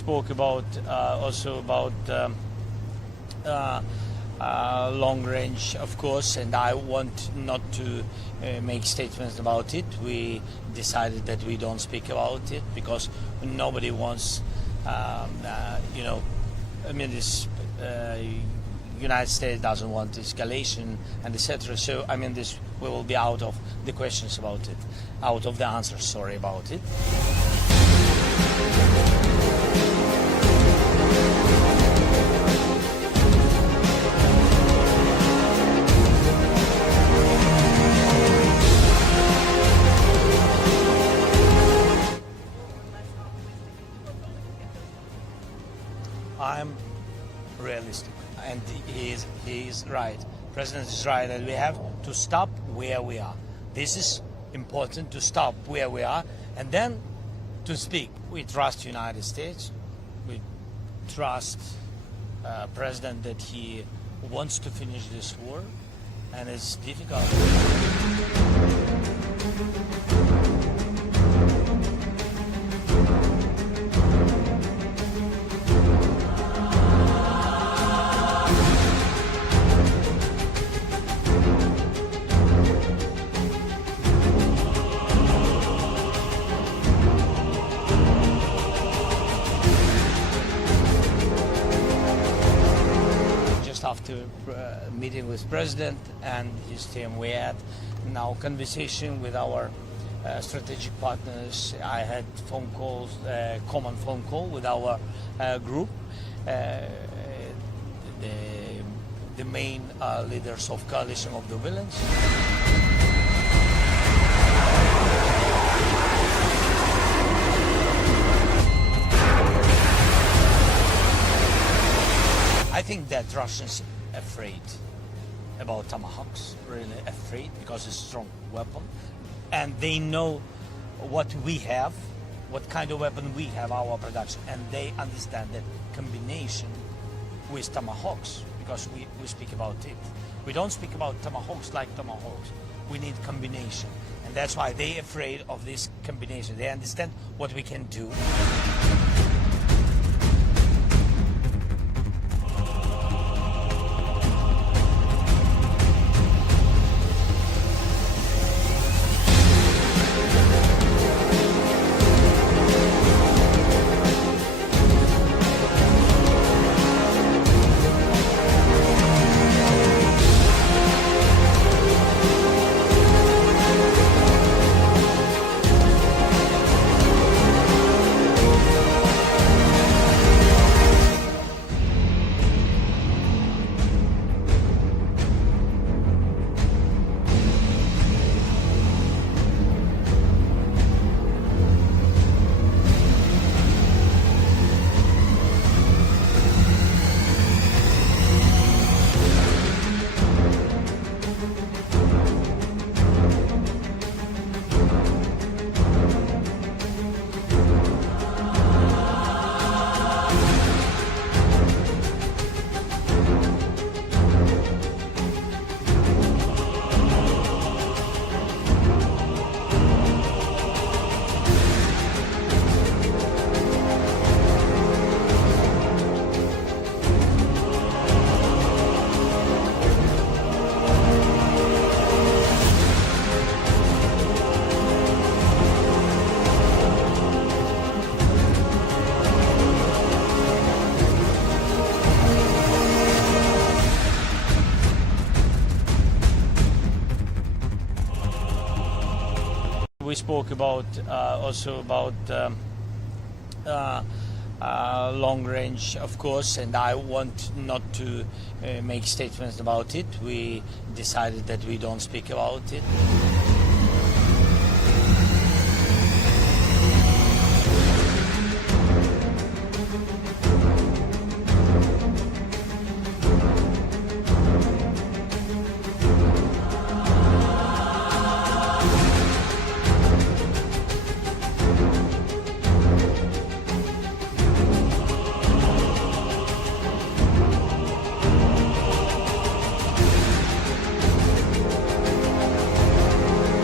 spoke about also about long range, of course, and I want not to make statements about it. We decided that we don't speak about it because nobody wants, this United States doesn't want escalation and etc. So this we will be out of the questions about it, out of the answers. Sorry about it. I'm realistic, and he is right. President is right, and we have to stop where we are. This is important, to stop where we are, and then to speak. We trust United States. We trust President that he wants to finish this war, and it's difficult. After meeting with President and his team, we had now conversation with our strategic partners. I had phone calls, common phone call with our group, the main leaders of coalition of the villains. I think that Russians afraid about Tomahawks, really afraid, because it's a strong weapon, and they know what we have, what kind of weapon we have, our production, and they understand that combination with Tomahawks, because we speak about it. We don't speak about Tomahawks like Tomahawks. We need combination, and that's why they're afraid of this combination. They understand what we can do. We spoke about also about long range, of course, and I want not to make statements about it. We decided that we don't speak about it.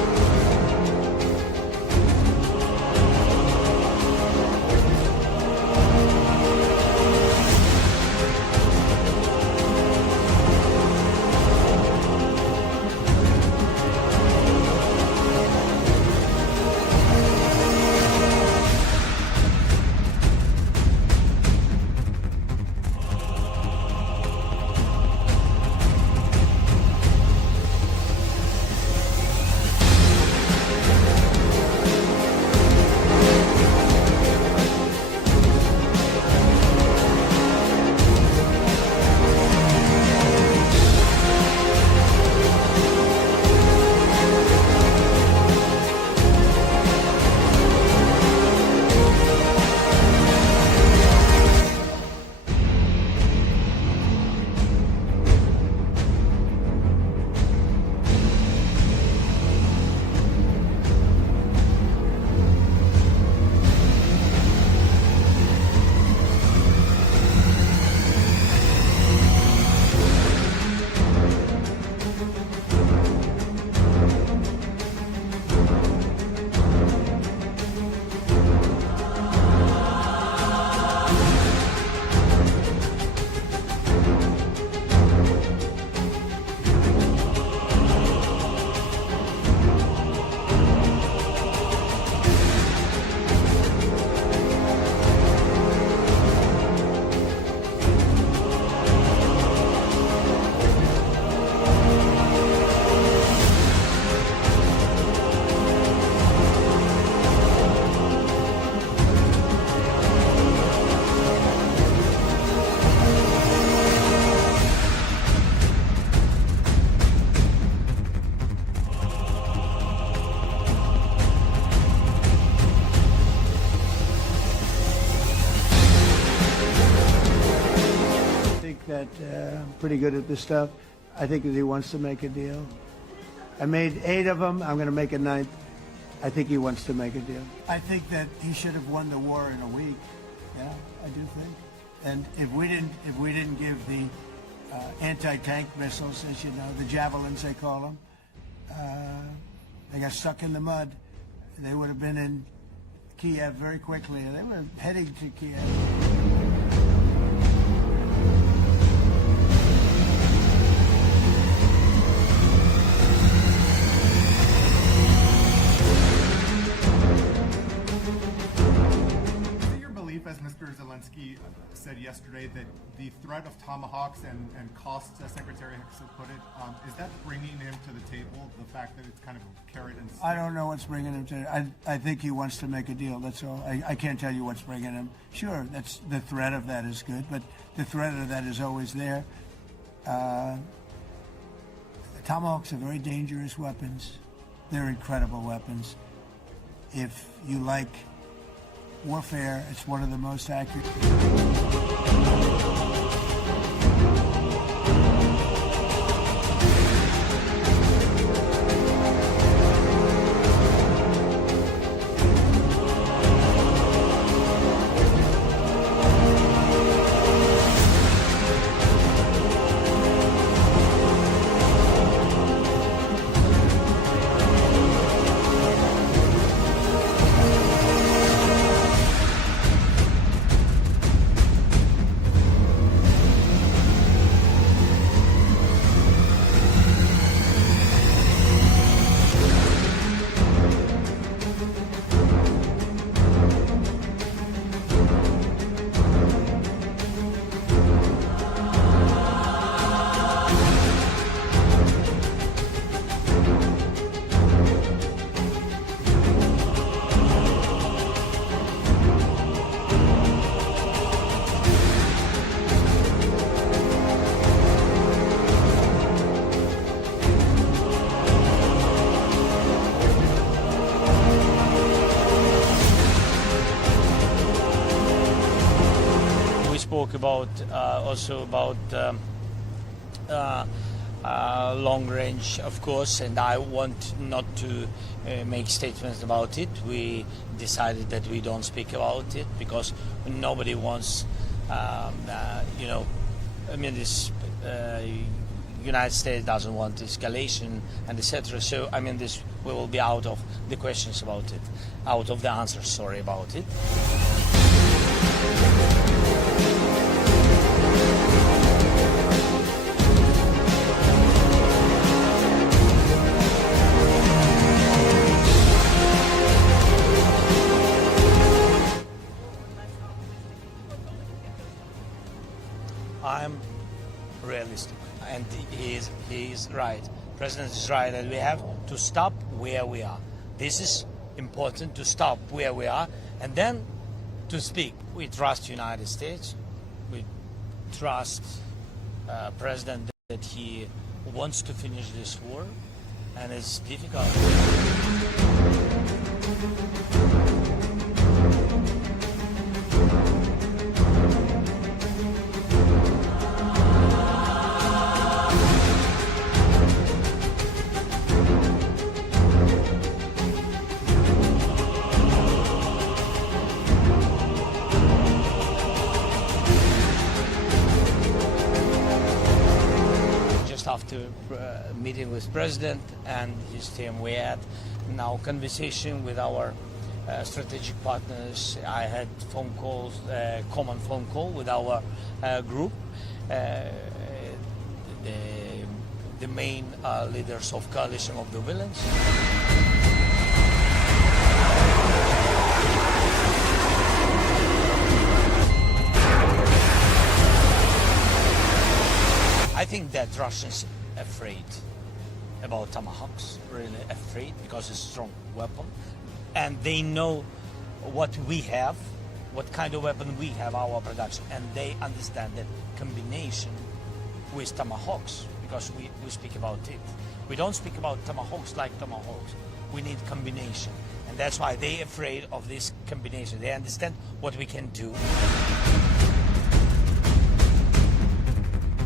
that I'm pretty good at this stuff. I think that he wants to make a deal. I made 8 of them. I'm going to make a 9th. I think he wants to make a deal. I think that he should have won the war in a week. Yeah, I do think. And if we didn't give the anti-tank missiles, as you know, the javelins they call them, they got stuck in the mud. They would have been in Kyiv very quickly. They were heading to Kyiv. As Mr. Zelensky said yesterday, that the threat of Tomahawks and costs, as Secretary Hicks put it, is that bringing him to the table, the fact that it's kind of a carrot and stick? I don't know what's bringing him to I think he wants to make a deal, that's all. I can't tell you what's bringing him. Sure, that's the threat of that is good, but the threat of that is always there. Tomahawks are very dangerous weapons. They're incredible weapons. If you like warfare, it's one of the most accurate. Spoke about also about long range, of course, and I want not to make statements about it. We decided that we don't speak about it because nobody wants, you know, I mean, this United States doesn't want escalation and etc. So I mean, this we will be out of the questions about it, out of the answers. Sorry about it. I'm realistic, and he is right. The president is right that we have to stop where we are. This is important, to stop where we are, and then to speak. We trust United States. We trust President that he wants to finish this war, and it's difficult. After meeting with President and his team, we had now conversation with our strategic partners. I had phone calls, common phone call with our group, the main leaders of coalition of the villains. I think that Russians are afraid about Tomahawks, really afraid, because it's a strong weapon. And they know what we have, what kind of weapon we have, our production. And they understand that combination with Tomahawks, because we speak about it. We don't speak about Tomahawks like Tomahawks. We need combination. And that's why they're afraid of this combination. They understand what we can do.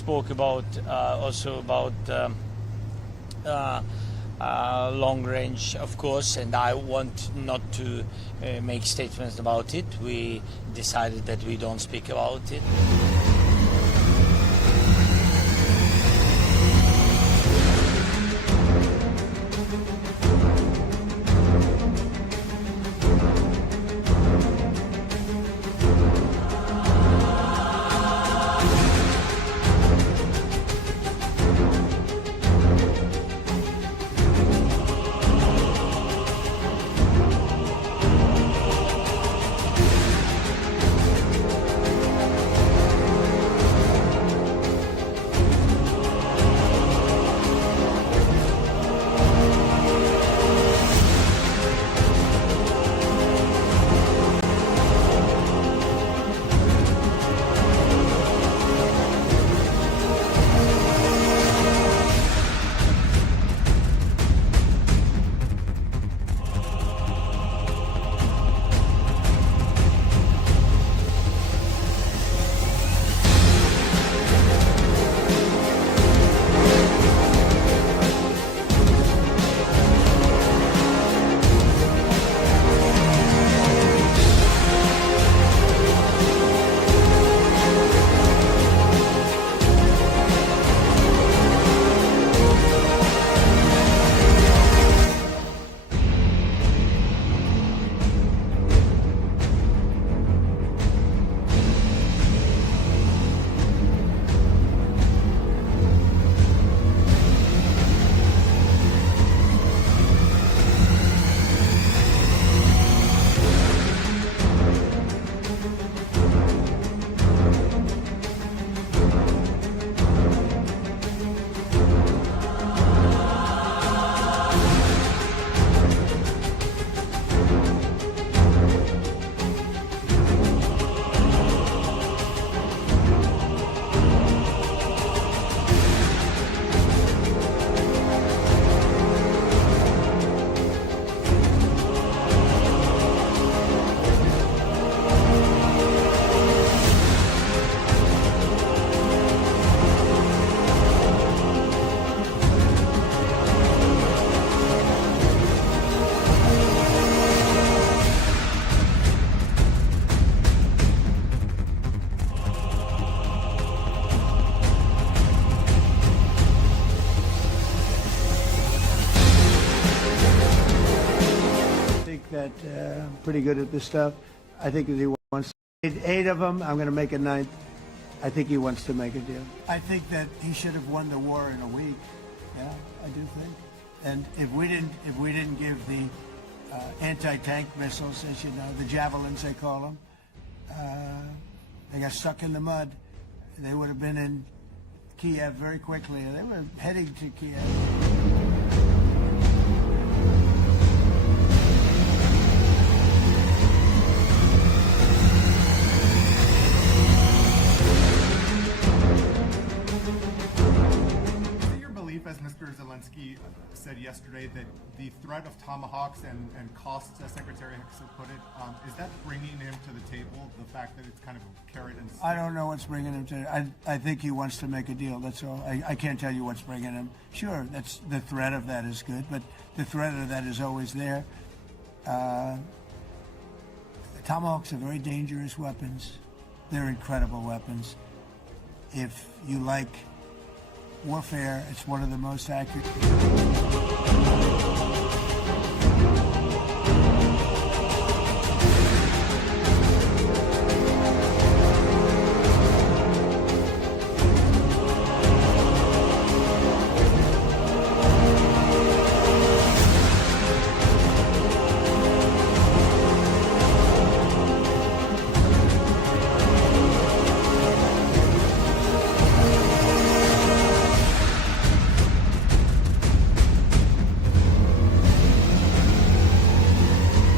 spoke about also about long range, of course, and I want not to make statements about it. We decided that we don't speak about it. Pretty good at this stuff. I think that he wants 8 of them. I'm going to make a 9th. I think he wants to make a deal. I think that he should have won the war in a week. Yeah, I do think. And if we didn't give the anti-tank missiles, as you know, the javelins they call them, they got stuck in the mud. They would have been in Kyiv very quickly. They were heading to Kyiv. As Mr. Zelensky said yesterday, that the threat of Tomahawks and costs, as Secretary Hicks put it, is that bringing him to the table, the fact that it's kind of carrot and stick? I don't know what's bringing him to I think he wants to make a deal, that's all. I can't tell you what's bringing him. Sure, that's the threat of that is good, but the threat of that is always there. Tomahawks are very dangerous weapons. They're incredible weapons. If you like warfare, it's one of the most accurate.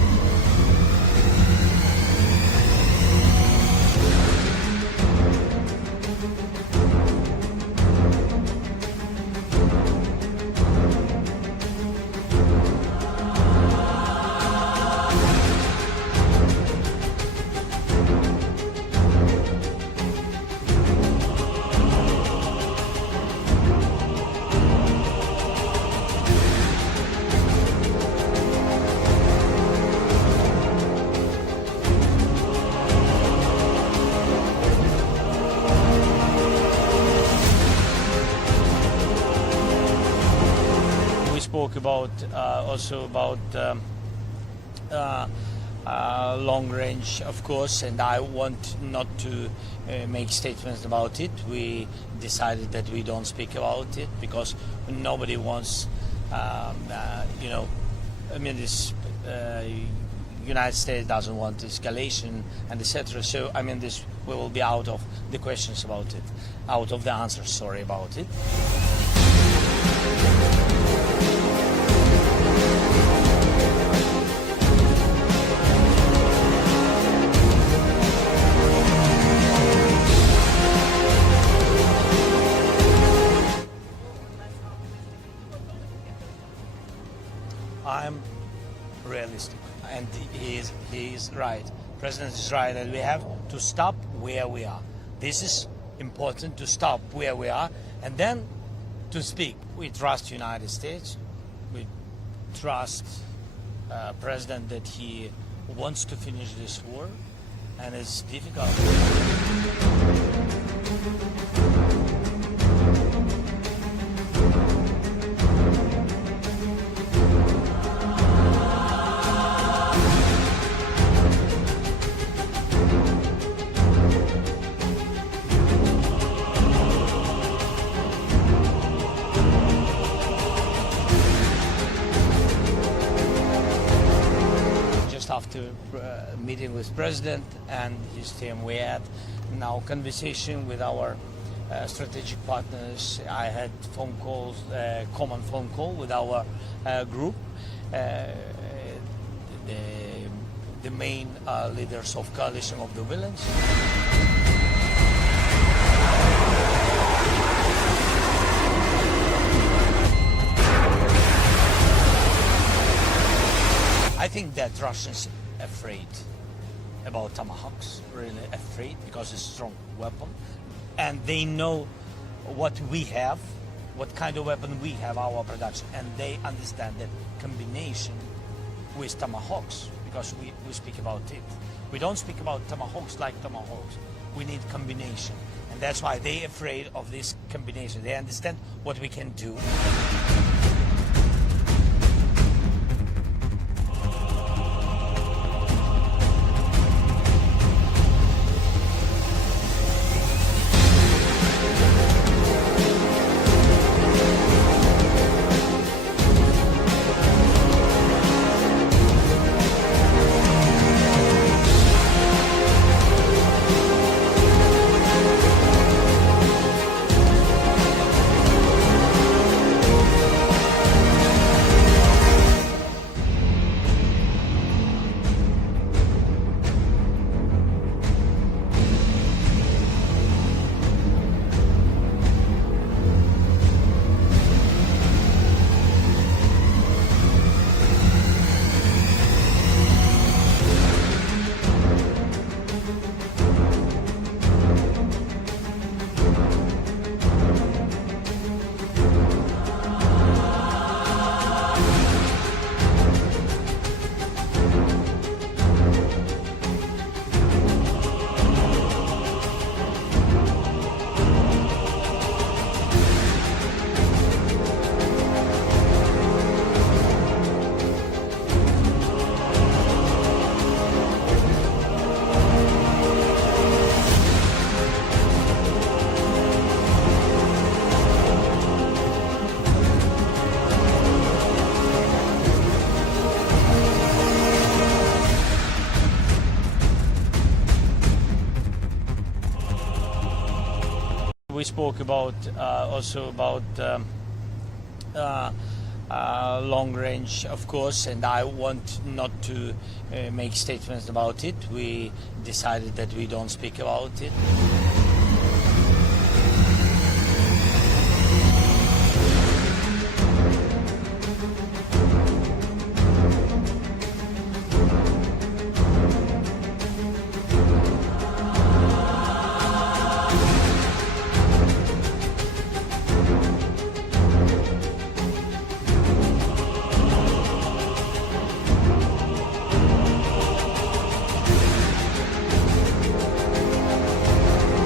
spoke about also about long range, of course, and I want not to make statements about it. We decided that we don't speak about it because nobody wants, this United States doesn't want escalation and etc. So this we will be out of the questions about it, out of the answers. Sorry about it. I'm realistic, and he is right. President is right that we have to stop where we are. This is important, to stop where we are and then to speak. We trust United States. We trust President that he wants to finish this war, and it's difficult. After meeting with President and his team, we had now conversation with our strategic partners. I had phone calls, common phone call with our group, the main leaders of coalition of the villains. I think that Russians afraid about Tomahawks, really afraid, because it's a strong weapon, and they know what we have, what kind of weapon we have, our production, and they understand that combination with Tomahawks, because we speak about it. We don't speak about Tomahawks like Tomahawks. We need combination, and that's why they're afraid of this combination. They understand what we can do. We spoke about also about long range, of course, and I want not to make statements about it. We decided that we don't speak about it.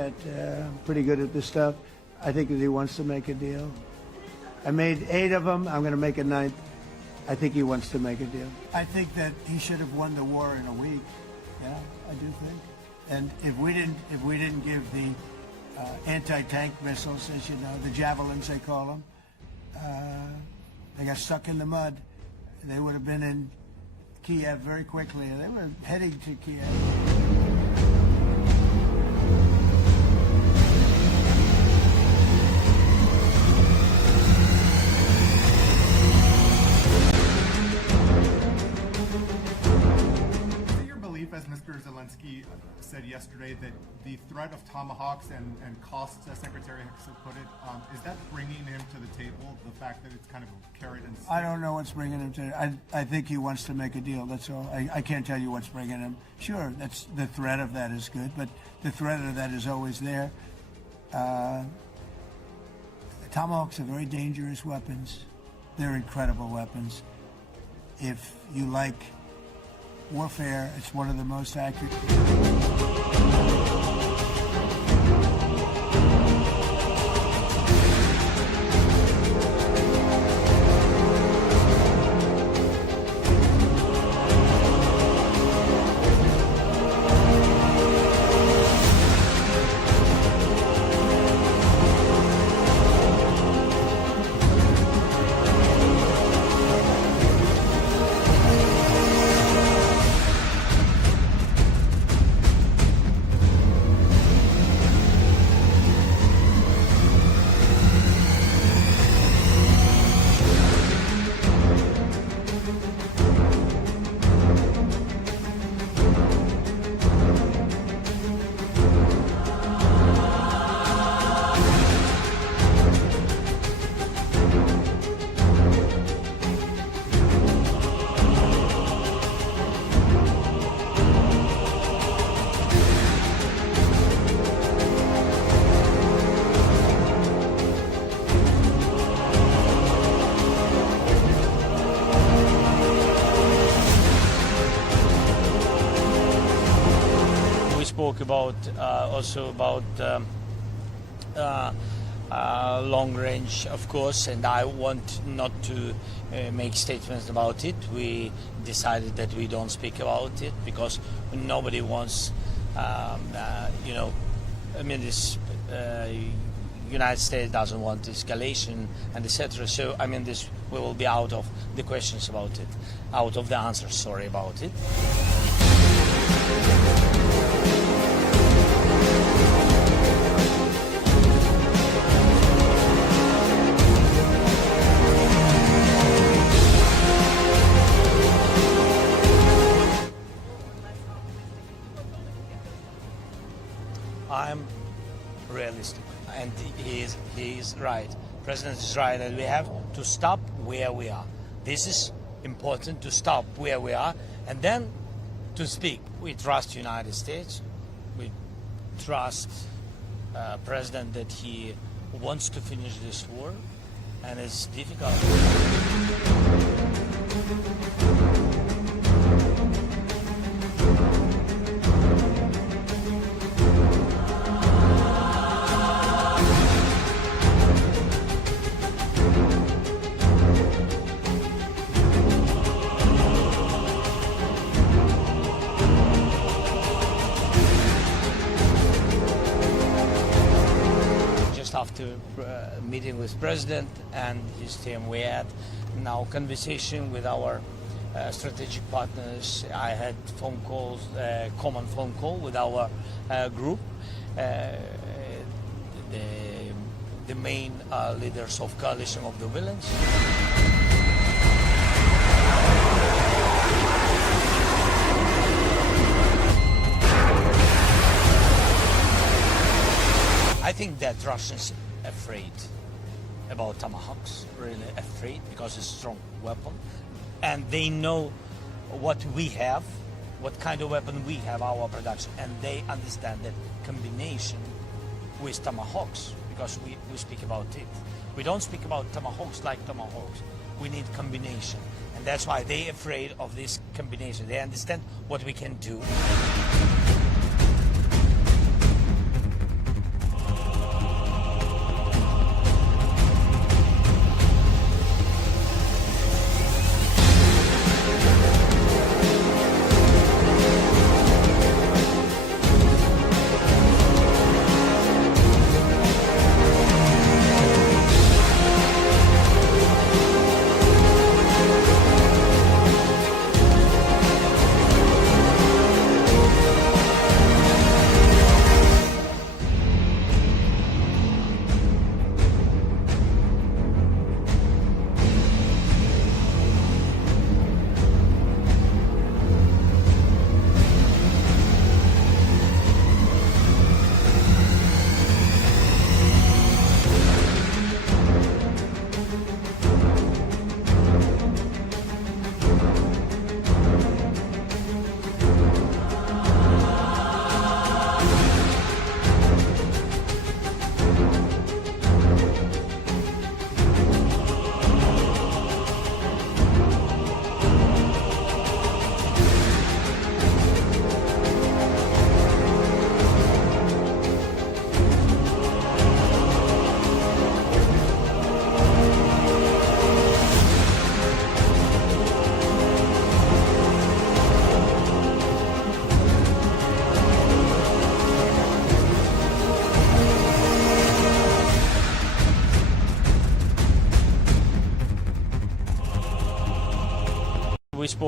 that I'm pretty good at this stuff. I think that he wants to make a deal. I made 8 of them. I'm going to make a 9th. I think he wants to make a deal. I think that he should have won the war in a week. Yeah, I do think. And if we didn't give the anti-tank missiles, as you know, the javelins they call them, they got stuck in the mud. They would have been in Kyiv very quickly. They were heading to Kyiv. As Mr. Zelensky said yesterday, that the threat of Tomahawks and costs, as Secretary Hicks put it, is that bringing him to the table, the fact that it's kind of a carrot and stick? I don't know what's bringing him to I think he wants to make a deal, that's all. I can't tell you what's bringing him. Sure, that's the threat of that is good, but the threat of that is always there. Tomahawks are very dangerous weapons. They're incredible weapons. If you like warfare, it's one of the most accurate. Spoke about also about long range, of course, and I want not to make statements about it. We decided that we don't speak about it because nobody wants, you know, I mean, this United States doesn't want escalation and etc. So I mean, this we will be out of the questions about it, out of the answers. Sorry about it. I'm realistic, and he is right. President is right, and we have to stop where we are. This is important, to stop where we are, and then to speak. We trust United States. We trust President that he wants to finish this war, and it's difficult. After meeting with President and his team, we had now conversation with our strategic partners. I had phone calls, common phone call with our group, the main leaders of coalition of the villains. I think that Russians are afraid about Tomahawks, really afraid, because it's a strong weapon. And they know what we have, what kind of weapon we have, our production. And they understand that combination with Tomahawks, because we speak about it. We don't speak about Tomahawks like Tomahawks. We need combination. And that's why they're afraid of this combination. They understand what we can do.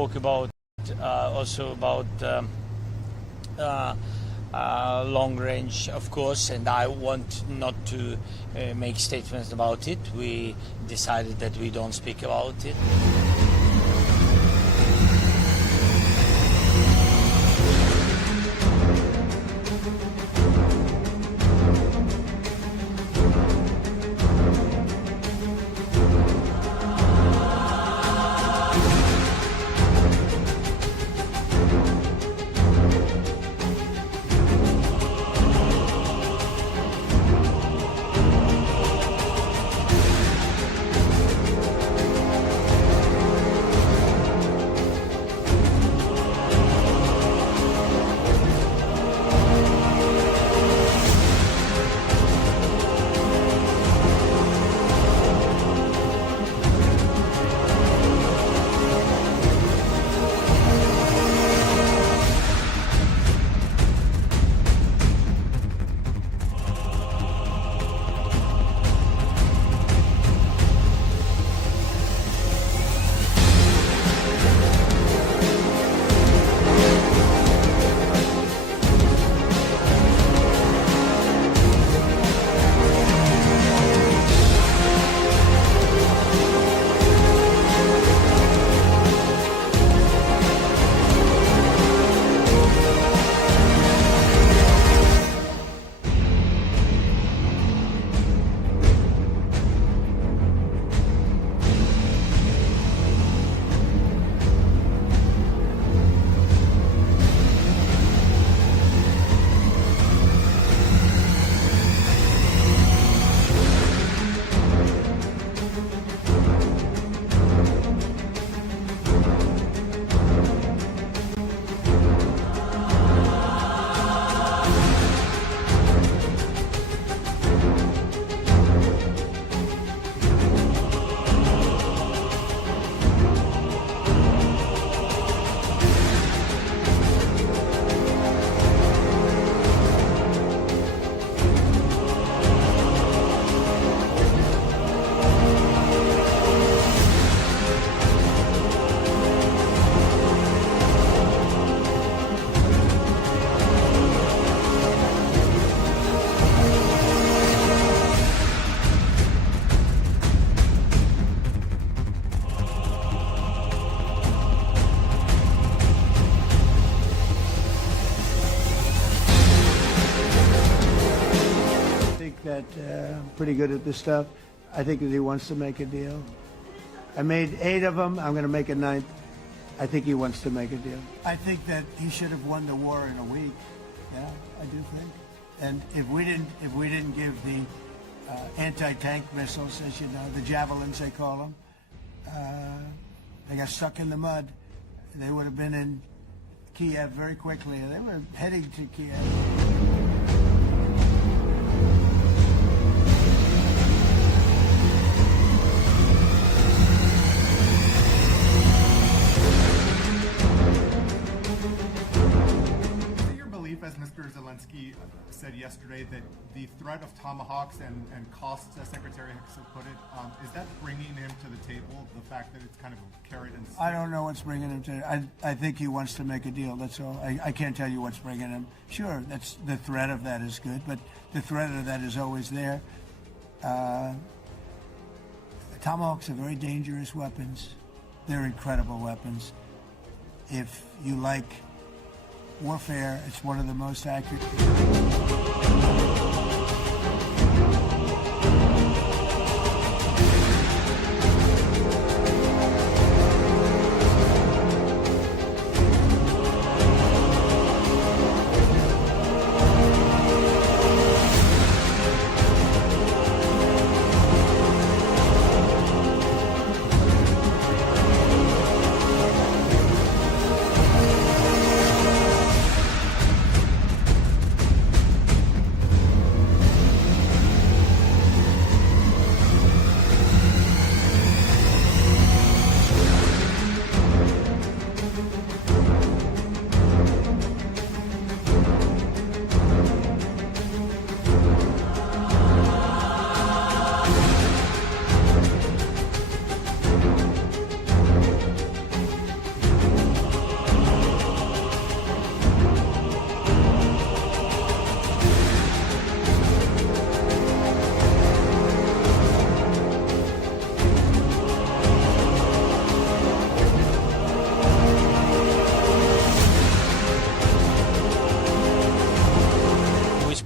spoke about also about long range, of course, and I want not to make statements about it. We decided that we don't speak about it. Pretty good at this stuff. I think that he wants to make a deal. I made 8 of them. I'm going to make a 9th. I think he wants to make a deal. I think that he should have won the war in a week. Yeah, I do think. And if we didn't give the anti-tank missiles, as you know, the javelins they call them, they got stuck in the mud. They would have been in Kyiv very quickly. They were heading to Kyiv. As Mr. Zelensky said yesterday, that the threat of Tomahawks and costs, as Secretary Hicks put it, is that bringing him to the table, the fact that it's kind of a carrot and stick? I don't know what's bringing him to I think he wants to make a deal, that's all. I can't tell you what's bringing him. Sure, that's the threat of that is good, but the threat of that is always there. Tomahawks are very dangerous weapons. They're incredible weapons. If you like warfare, it's one of the most accurate.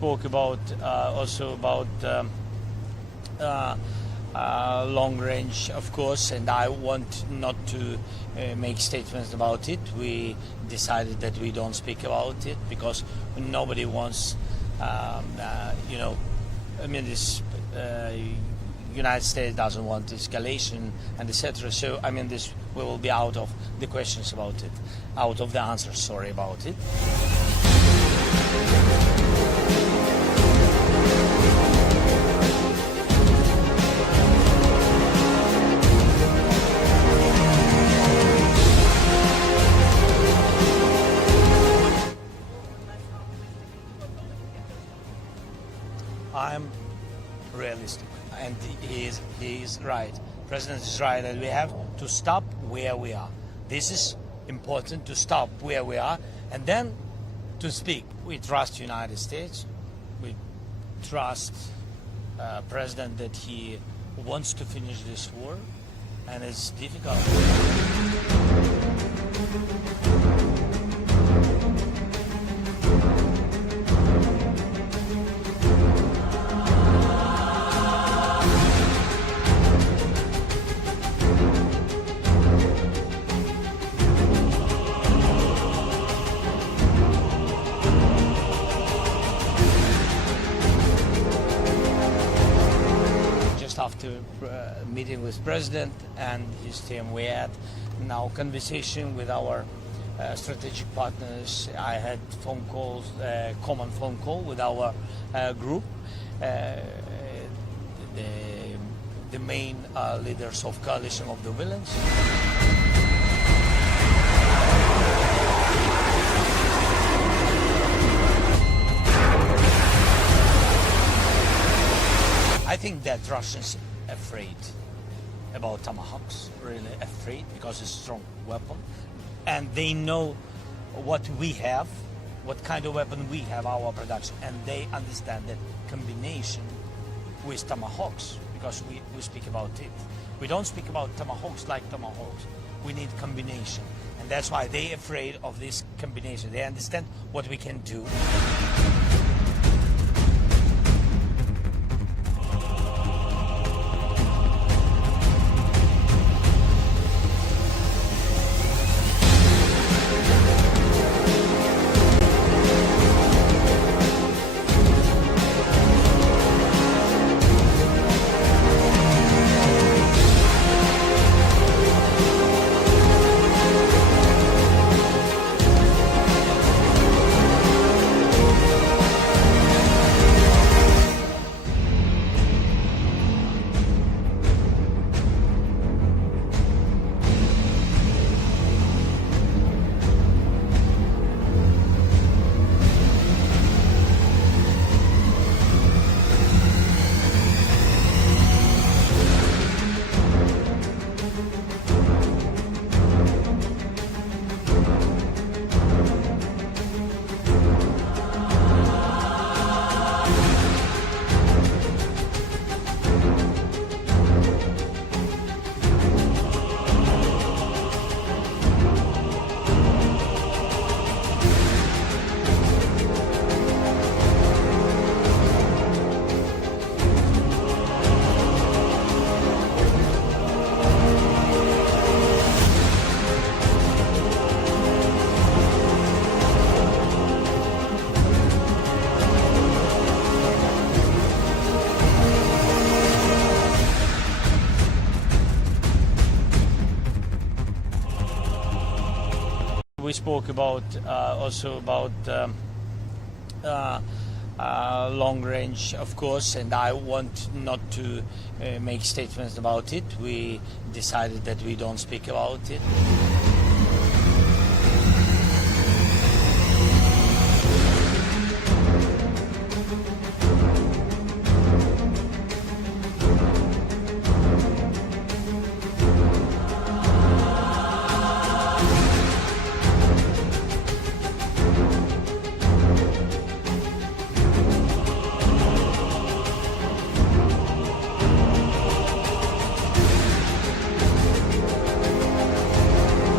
spoke about also about long range, of course, and I want not to make statements about it. We decided that we don't speak about it because nobody wants, this United States doesn't want escalation and etc. So this we will be out of the questions about it, out of the answers. Sorry about it. I'm realistic, and he is right. The President is right, and we have to stop where we are. This is important, to stop where we are, and then to speak. We trust United States. We trust President that he wants to finish this war, and it's difficult. After meeting with President and his team, we had now conversation with our strategic partners. I had phone calls, common phone call with our group, the main leaders of coalition of the villains. I think that Russians are afraid about Tomahawks, really afraid, because it's a strong weapon. And they know what we have, what kind of weapon we have, our production. And they understand that combination with Tomahawks, because we speak about it. We don't speak about Tomahawks like Tomahawks. We need combination. And that's why they're afraid of this combination. They understand what we can do. We spoke about also about long range, of course, and I want not to make statements about it. We decided that we don't speak about it.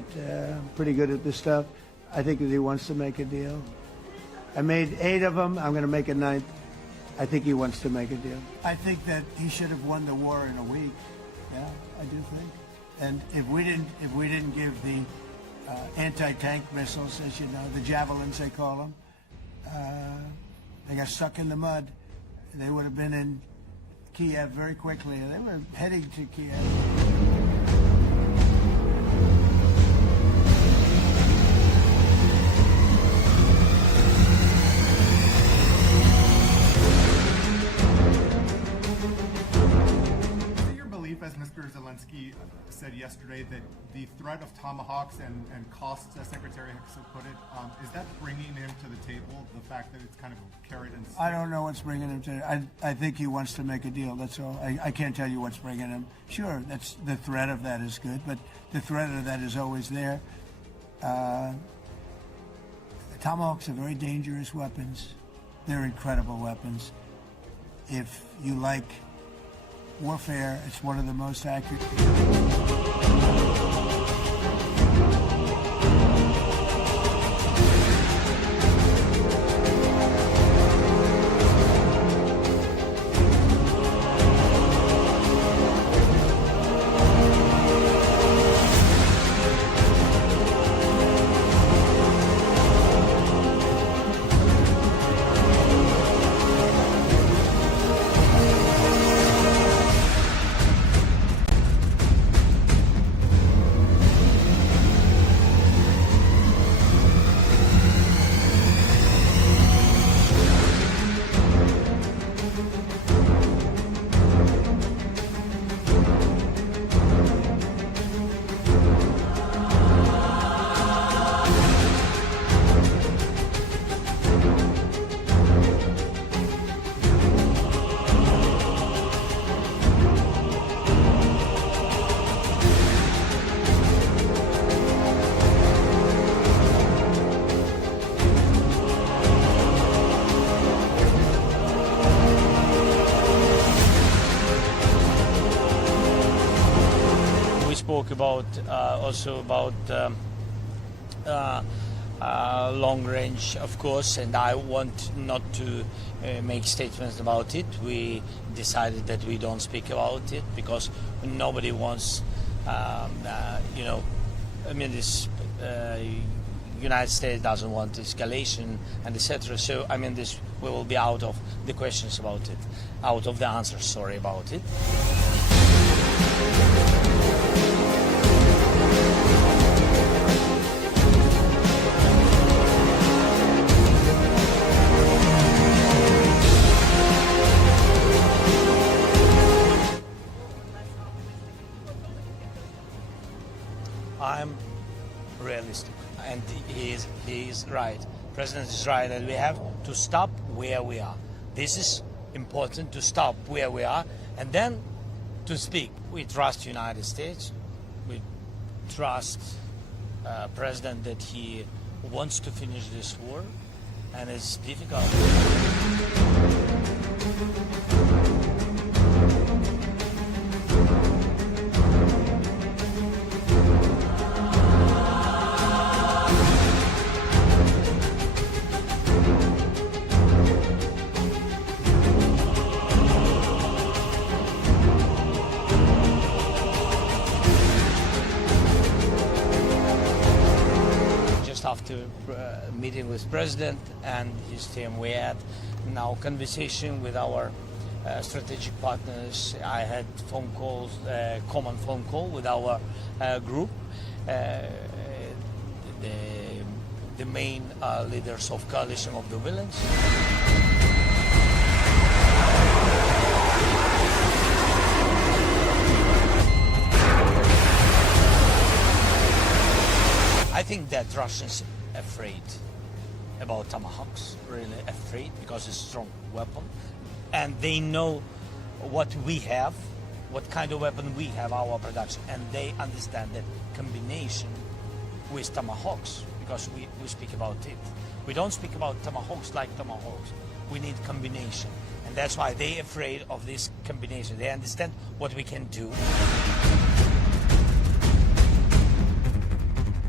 that I'm pretty good at this stuff. I think that he wants to make a deal. I made 8 of them. I'm going to make a 9th. I think he wants to make a deal. I think that he should have won the war in a week. Yeah, I do think. And if we didn't give the anti-tank missiles, as you know, the javelins they call them, they got stuck in the mud. They would have been in Kyiv very quickly. They were heading to Kyiv. As Mr. Zelensky said yesterday, that the threat of Tomahawks and costs, as Secretary Hicks put it, is that bringing him to the table, the fact that it's kind of carrot and stick? I don't know what's bringing him to I think he wants to make a deal, that's all. I can't tell you what's bringing him. Sure, that's the threat of that is good, but the threat of that is always there. Tomahawks are very dangerous weapons. They're incredible weapons. If you like warfare, it's one of the most accurate. Spoke about also about long range, of course, and I want not to make statements about it. We decided that we don't speak about it because nobody wants, you know, I mean, this United States doesn't want escalation and etc. So I mean, this we will be out of the questions about it, out of the answers. Sorry about it. I'm realistic, and he is right. President is right, and we have to stop where we are. This is important, to stop where we are, and then to speak. We trust United States. We trust President that he wants to finish this war, and it's difficult. After meeting with President and his team, we had now conversation with our strategic partners. I had phone calls, common phone call with our group, the main leaders of coalition of the villains. I think that Russians afraid about Tomahawks, really afraid, because it's a strong weapon, and they know what we have, what kind of weapon we have, our production, and they understand that combination with Tomahawks, because we speak about it. We don't speak about Tomahawks like Tomahawks. We need combination, and that's why they're afraid of this combination. They understand what we can do.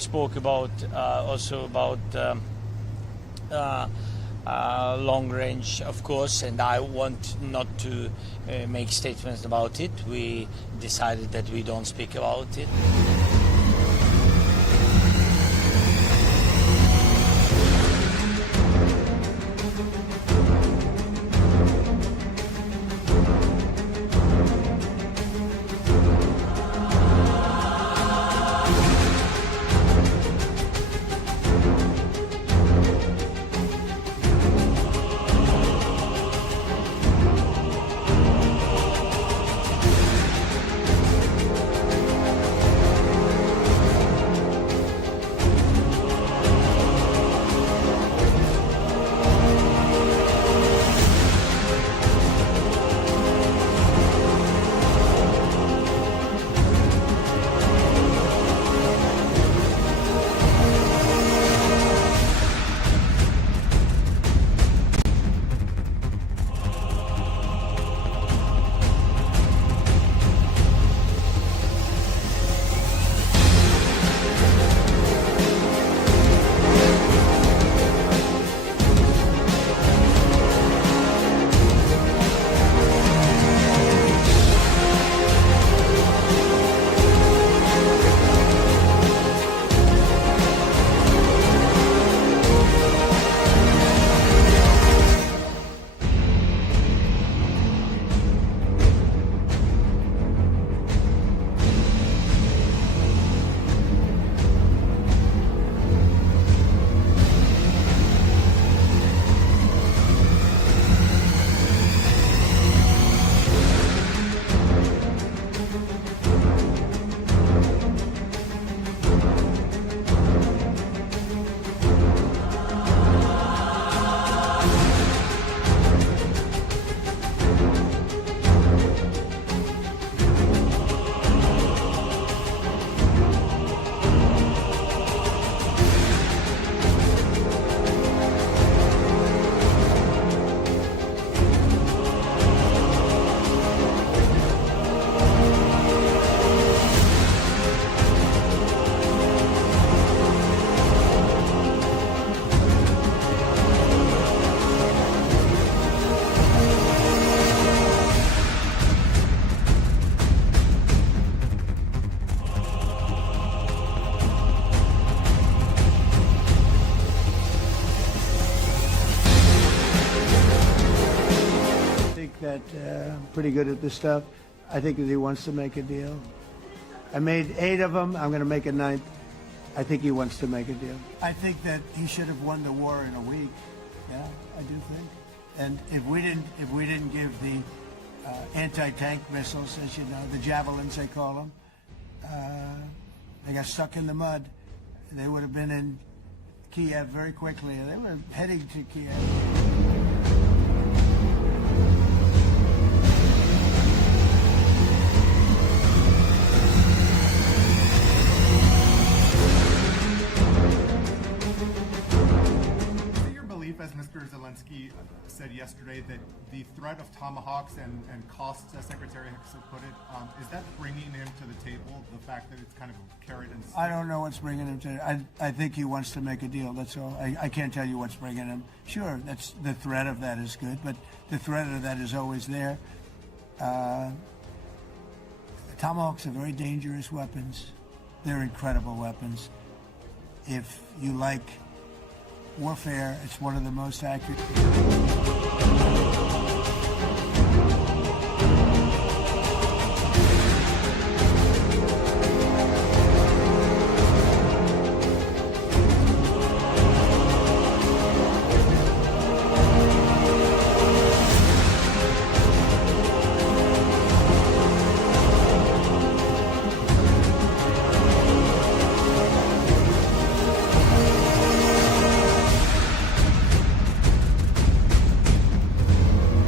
spoke about also about long range, of course, and I want not to make statements about it. We decided that we don't speak about it. Pretty good at this stuff. I think that he wants to make a deal. I made 8 of them. I'm going to make a 9th. I think he wants to make a deal. I think that he should have won the war in a week. Yeah, I do think. And if we didn't give the anti-tank missiles, as you know, the javelins they call them, they got stuck in the mud. They would have been in Kyiv very quickly. They were heading to Kyiv. As Mr. Zelensky said yesterday, that the threat of Tomahawks and costs, as Secretary Hicks put it, is that bringing him to the table, the fact that it's kind of a carrot and stick? I don't know what's bringing him to I think he wants to make a deal, that's all. I can't tell you what's bringing him. Sure, that's the threat of that is good, but the threat of that is always there. Tomahawks are very dangerous weapons. They're incredible weapons. If you like warfare, it's one of the most accurate.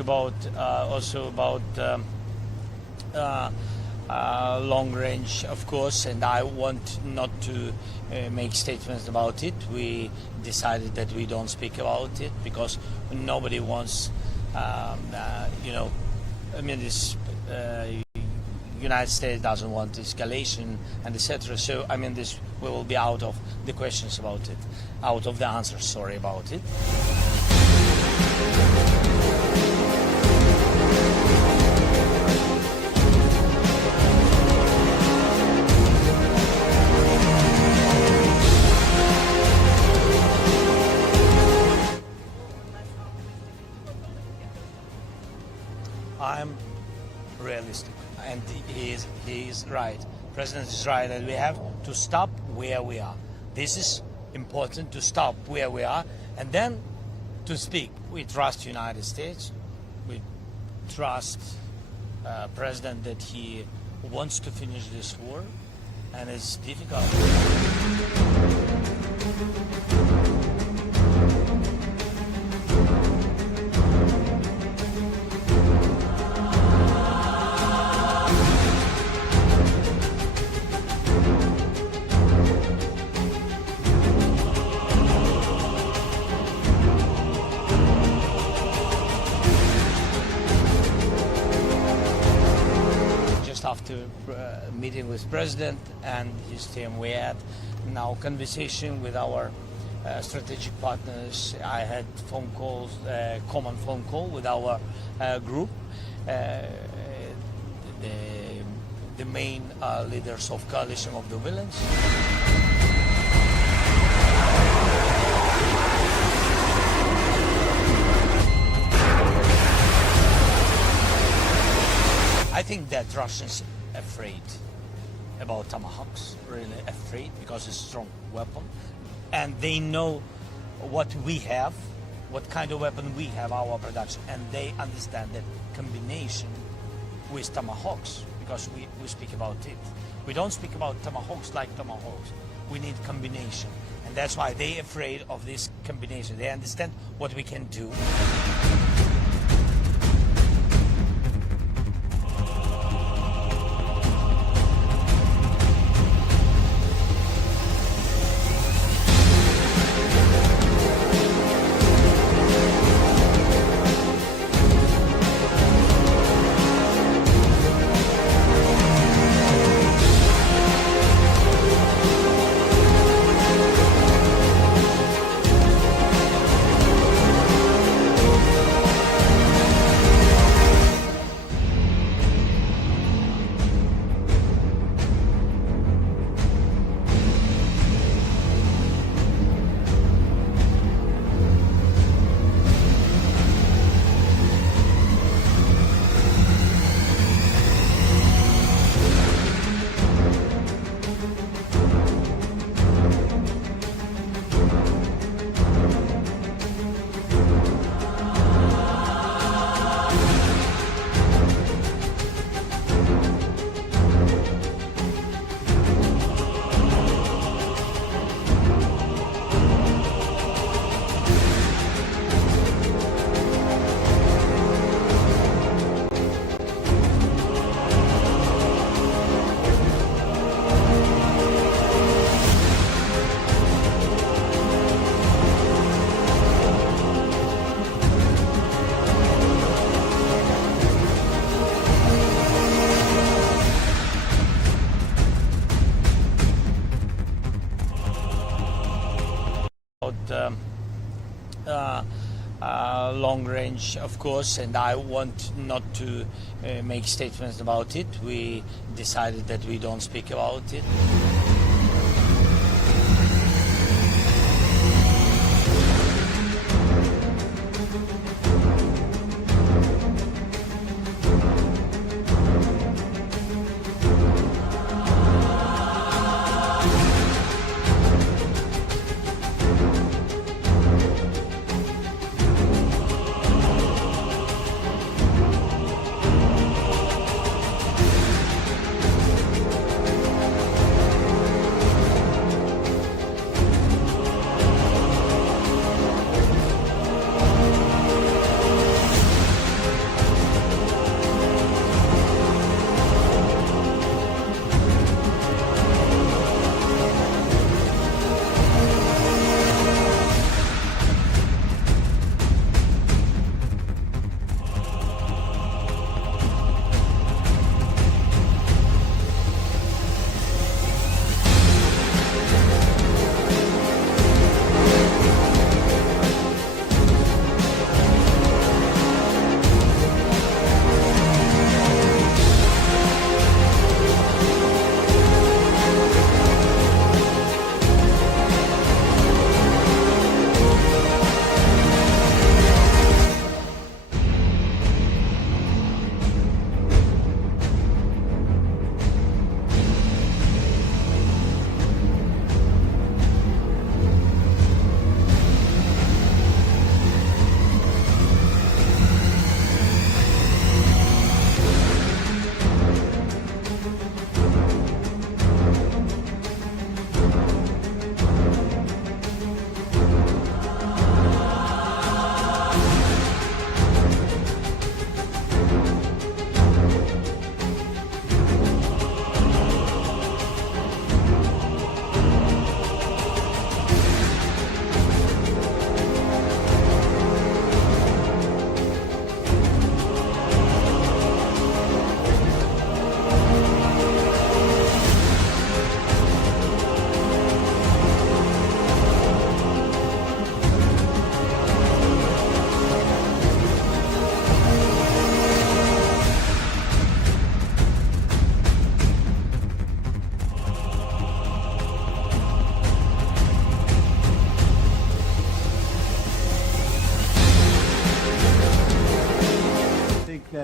about also about long range, of course, and I want not to make statements about it. We decided that we don't speak about it because nobody wants, this United States doesn't want escalation and etc. So this we will be out of the questions about it, out of the answers. Sorry about it. I'm realistic, and he is right. President is right, and we have to stop where we are. This is important, to stop where we are, and then to speak. We trust United States. We trust President that he wants to finish this war, and it's difficult. After meeting with President and his team, we had now conversation with our strategic partners. I had phone calls, common phone call with our group, the main leaders of coalition of the villains. I think that Russians afraid about Tomahawks, really afraid, because it's a strong weapon, and they know what we have, what kind of weapon we have, our production, and they understand that combination with Tomahawks, because we speak about it. We don't speak about Tomahawks like Tomahawks. We need combination, and that's why they're afraid of this combination. They understand what we can do. Long range, of course, and I want not to make statements about it. We decided that we don't speak about it.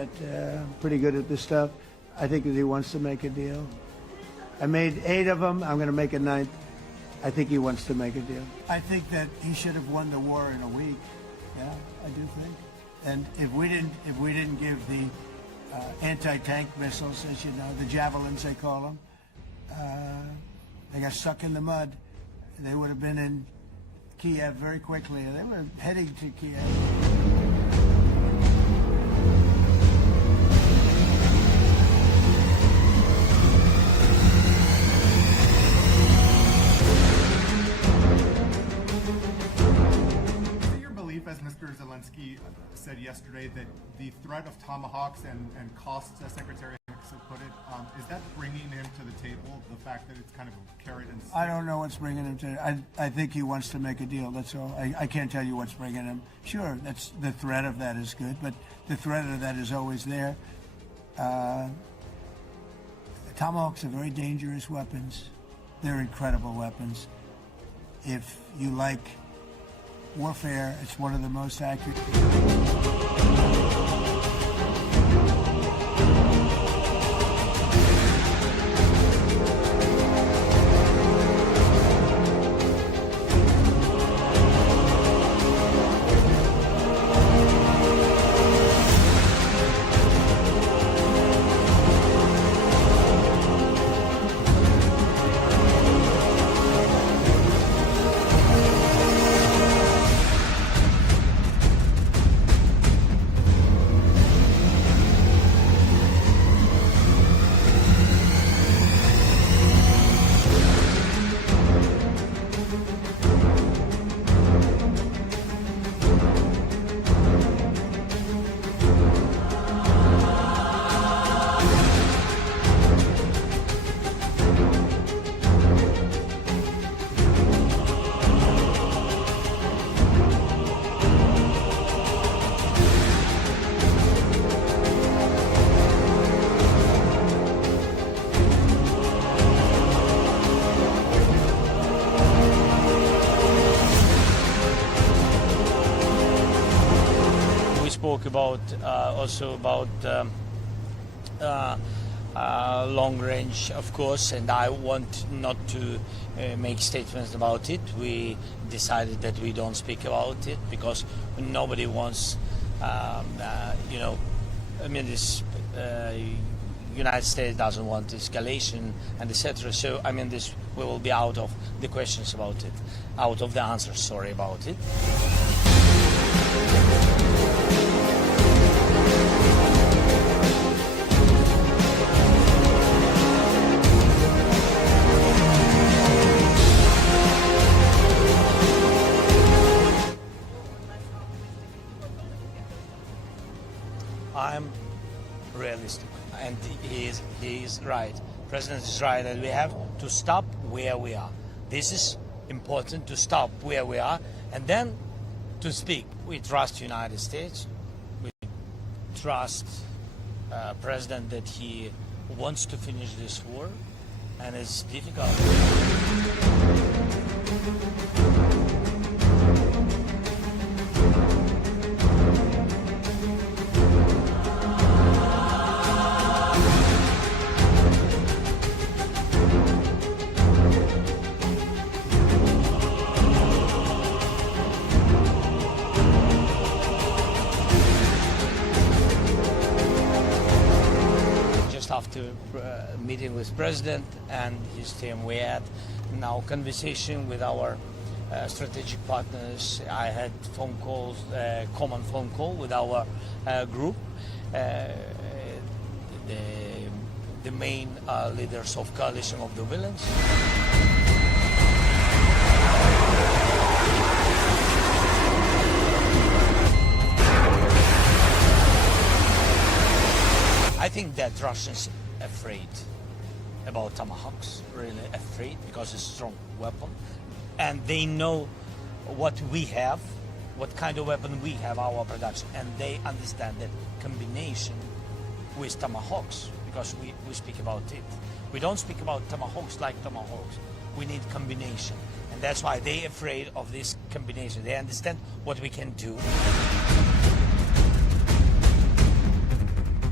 that I'm pretty good at this stuff. I think that he wants to make a deal. I made 8 of them. I'm going to make a 9th. I think he wants to make a deal. I think that he should have won the war in a week. Yeah, I do think. And if we didn't give the anti-tank missiles, as you know, the javelins they call them, they got stuck in the mud. They would have been in Kyiv very quickly. They were heading to Kyiv. As Mr. Zelensky said yesterday, that the threat of Tomahawks and costs, as Secretary Hicks have put it, is that bringing him to the table, the fact that it's kind of a carrot and stick? I don't know what's bringing him to I think he wants to make a deal, that's all. I can't tell you what's bringing him. Sure, that's the threat of that is good, but the threat of that is always there. Tomahawks are very dangerous weapons. They're incredible weapons. If you like warfare, it's one of the most accurate. Spoke about also about long range, of course, and I want not to make statements about it. We decided that we don't speak about it because nobody wants, you know, I mean, this United States doesn't want escalation and etc. So I mean, this we will be out of the questions about it, out of the answers. Sorry about it. I'm realistic, and he is right. The President is right, and we have to stop where we are. This is important, to stop where we are, and then to speak. We trust United States. We trust President that he wants to finish this war, and it's difficult. After meeting with President and his team, we had now conversation with our strategic partners. I had phone calls, common phone call with our group, the main leaders of coalition of the villains. I think that Russians afraid about Tomahawks, really afraid, because it's a strong weapon, and they know what we have, what kind of weapon we have, our production, and they understand that combination with Tomahawks, because we speak about it. We don't speak about Tomahawks like Tomahawks. We need combination, and that's why they're afraid of this combination. They understand what we can do.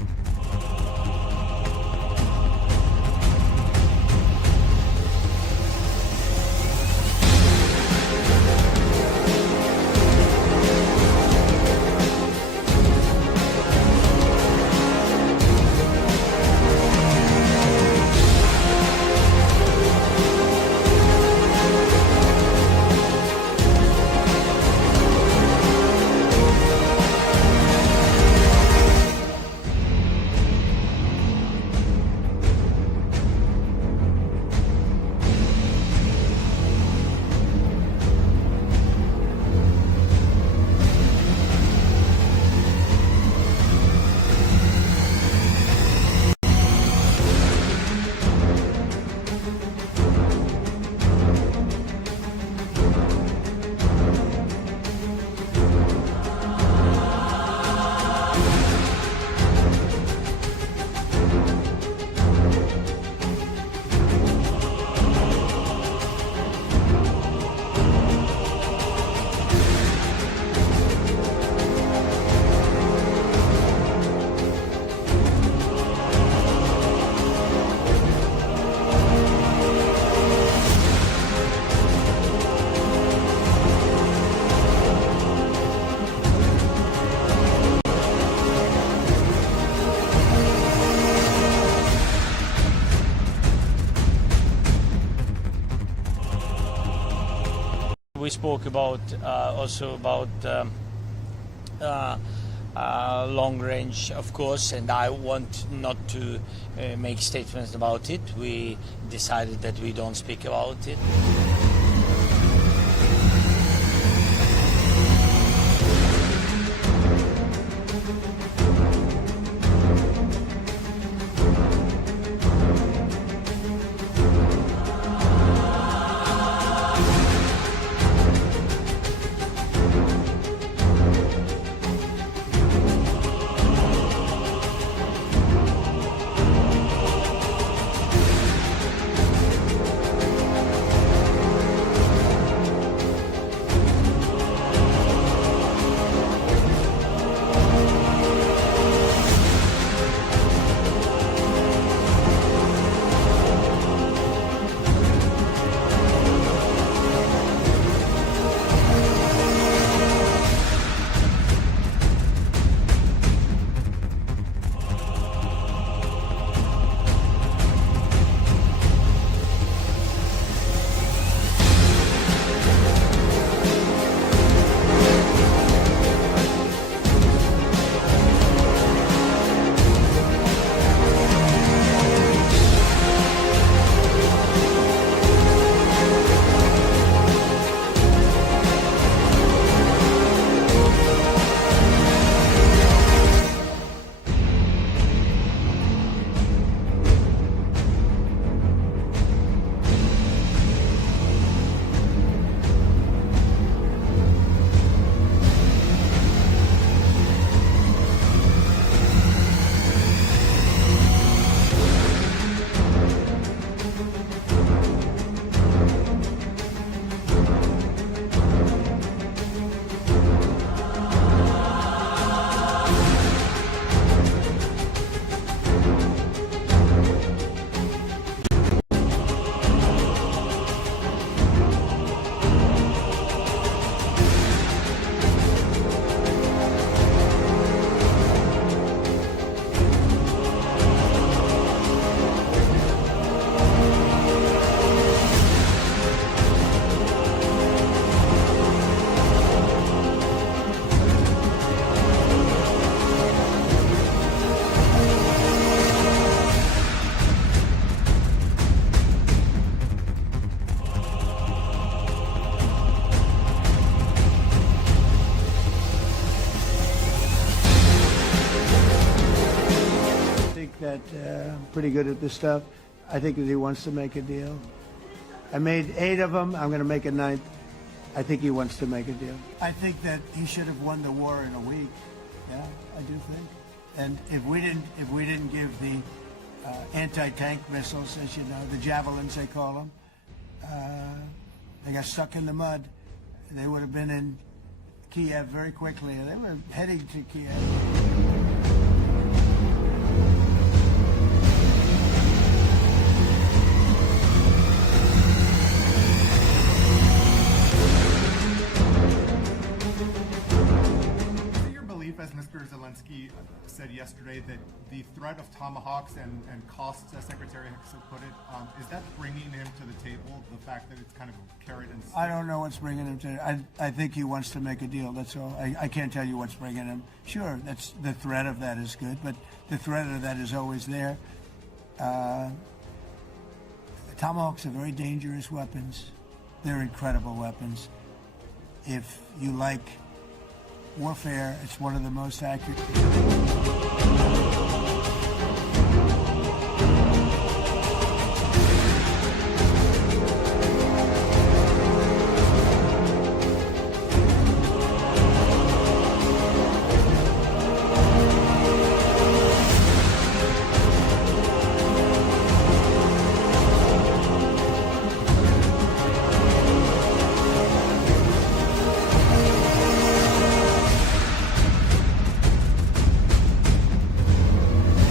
spoke about also about long range, of course, and I want not to make statements about it. We decided that we don't speak about it. I'm pretty good at this stuff. I think that he wants to make a deal. I made 8 of them. I'm going to make a 9th. I think he wants to make a deal. I think that he should have won the war in a week. Yeah, I do think. And if we didn't give the anti-tank missiles, as you know, the javelins they call them, they got stuck in the mud. They would have been in Kyiv very quickly. They were heading to Kyiv. As Mr. Zelensky said yesterday, that the threat of Tomahawks and costs, as Secretary Hicks put it, is that bringing him to the table, the fact that it's kind of carrot and stick? I don't know what's bringing him to I think he wants to make a deal, that's all. I can't tell you what's bringing him. Sure, that's the threat of that is good, but the threat of that is always there. Tomahawks are very dangerous weapons. They're incredible weapons. If you like warfare, it's one of the most accurate.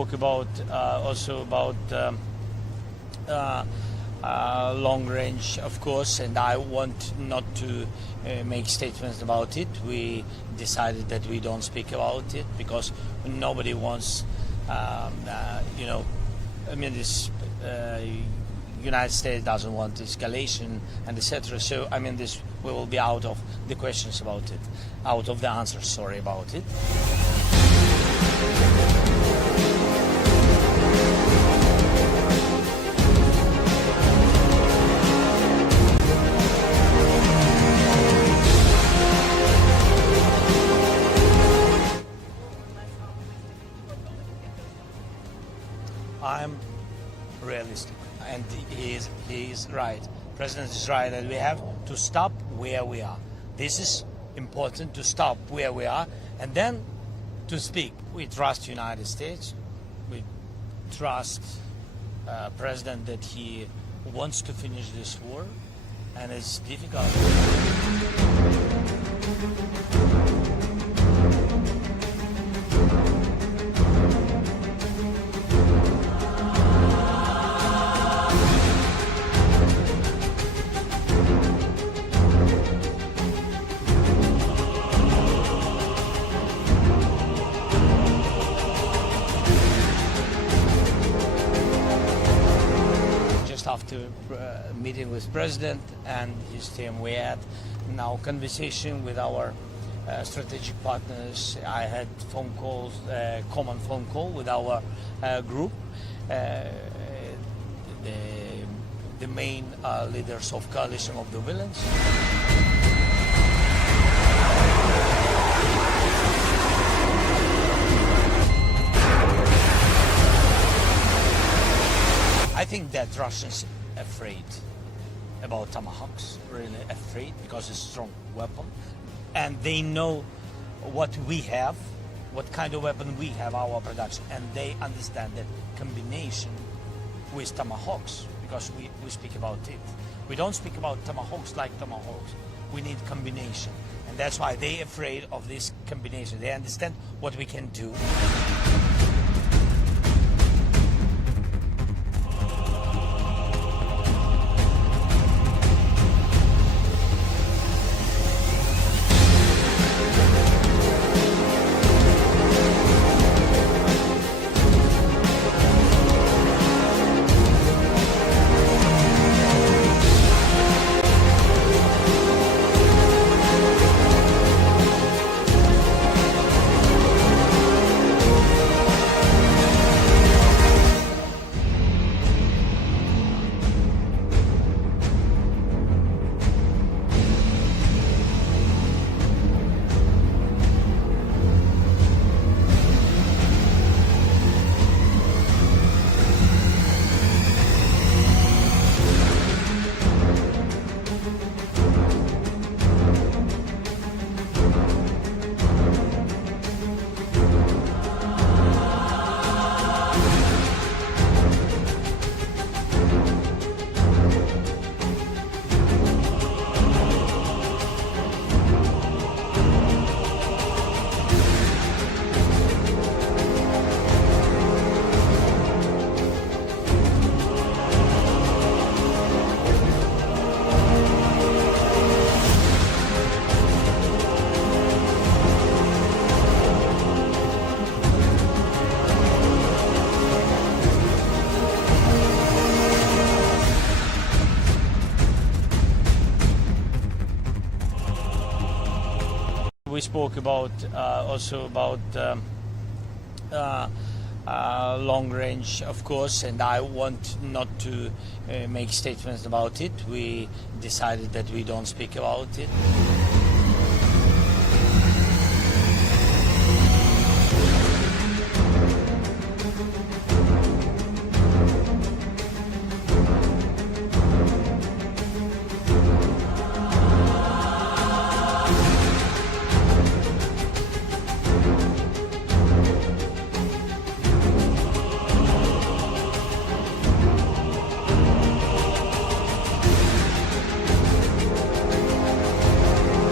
spoke about also about long range, of course, and I want not to make statements about it. We decided that we don't speak about it because nobody wants, this United States doesn't want escalation and etc. So this we will be out of the questions about it, out of the answers. Sorry about it. I'm realistic, and he is right. President is right that we have to stop where we are. This is important, to stop where we are and then to speak. We trust United States. We trust President that he wants to finish this war, and it's difficult. After meeting with President and his team, we had now conversation with our strategic partners. I had phone calls, common phone call with our group, the main leaders of coalition of the villains. I think that Russians afraid about Tomahawks, really afraid, because it's a strong weapon, and they know what we have, what kind of weapon we have, our production, and they understand that combination with Tomahawks, because we speak about it. We don't speak about Tomahawks like Tomahawks. We need combination, and that's why they're afraid of this combination. They understand what we can do. We spoke about also about long range, of course, and I want not to make statements about it. We decided that we don't speak about it.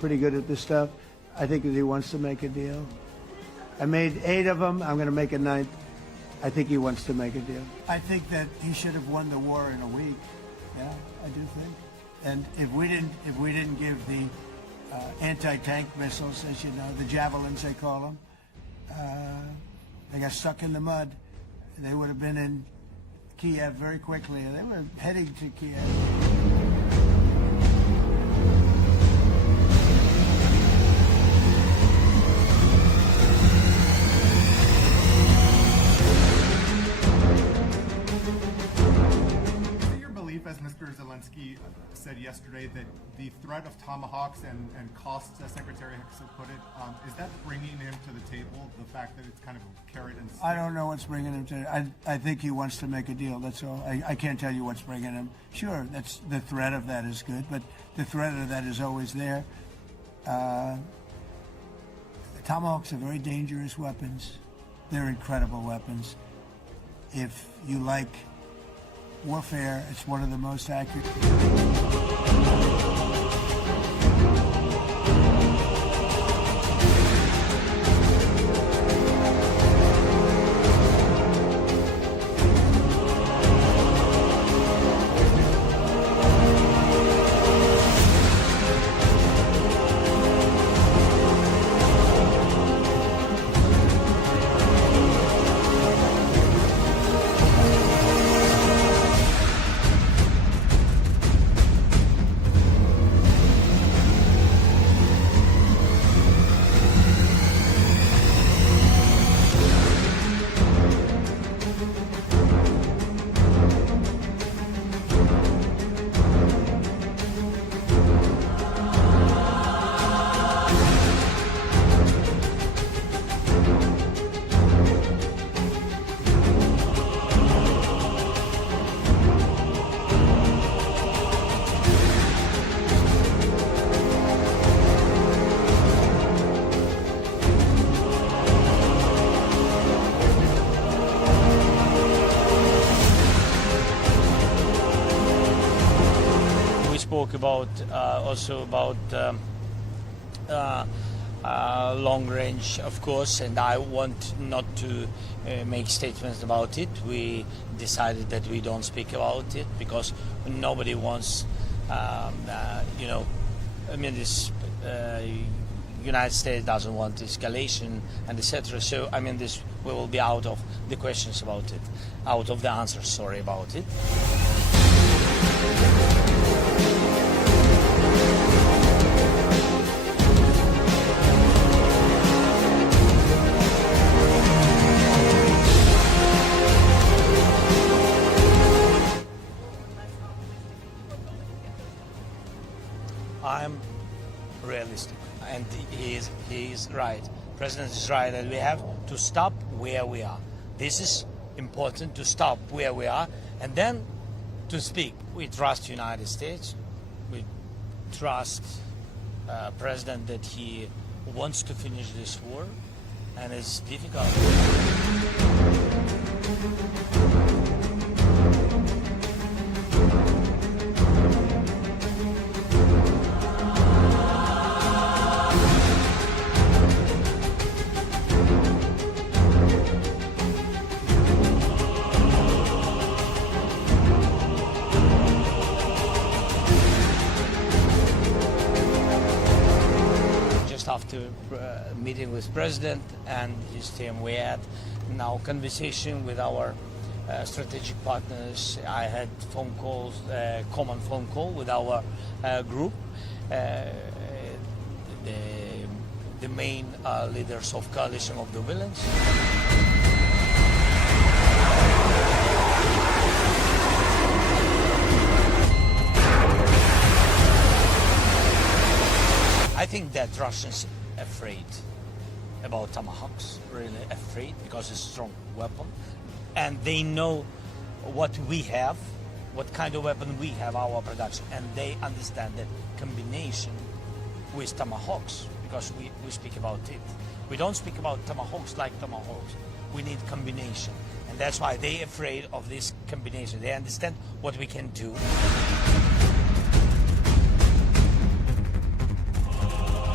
pretty good at this stuff. I think that he wants to make a deal. I made 8 of them. I'm going to make a 9th. I think he wants to make a deal. I think that he should have won the war in a week. Yeah, I do think. And if we didn't give the anti-tank missiles, as you know, the javelins they call them, they got stuck in the mud. They would have been in Kyiv very quickly. They were heading to Kyiv. As Mr. Zelensky said yesterday, that the threat of Tomahawks and costs, as Secretary Hicks have put it, is that bringing him to the table, the fact that it's kind of carrot and stick? I don't know what's bringing him to I think he wants to make a deal, that's all. I can't tell you what's bringing him. Sure, that's the threat of that is good, but the threat of that is always there. Tomahawks are very dangerous weapons. They're incredible weapons. If you like warfare, it's one of the most accurate. Spoke about also about long range, of course, and I want not to make statements about it. We decided that we don't speak about it because nobody wants, you know, I mean, this United States doesn't want escalation and etc. So I mean, this we will be out of the questions about it, out of the answers. Sorry about it. I'm realistic, and he is right. President is right that we have to stop where we are. This is important, to stop where we are, and then to speak. We trust United States. We trust President that he wants to finish this war, and it's difficult. After meeting with President and his team, we had now conversation with our strategic partners. I had phone calls, common phone call with our group, the main leaders of coalition of the villains. I think that Russians are afraid about Tomahawks, really afraid, because it's a strong weapon. And they know what we have, what kind of weapon we have, our production. And they understand that combination with Tomahawks, because we speak about it. We don't speak about Tomahawks like Tomahawks. We need combination. And that's why they're afraid of this combination. They understand what we can do.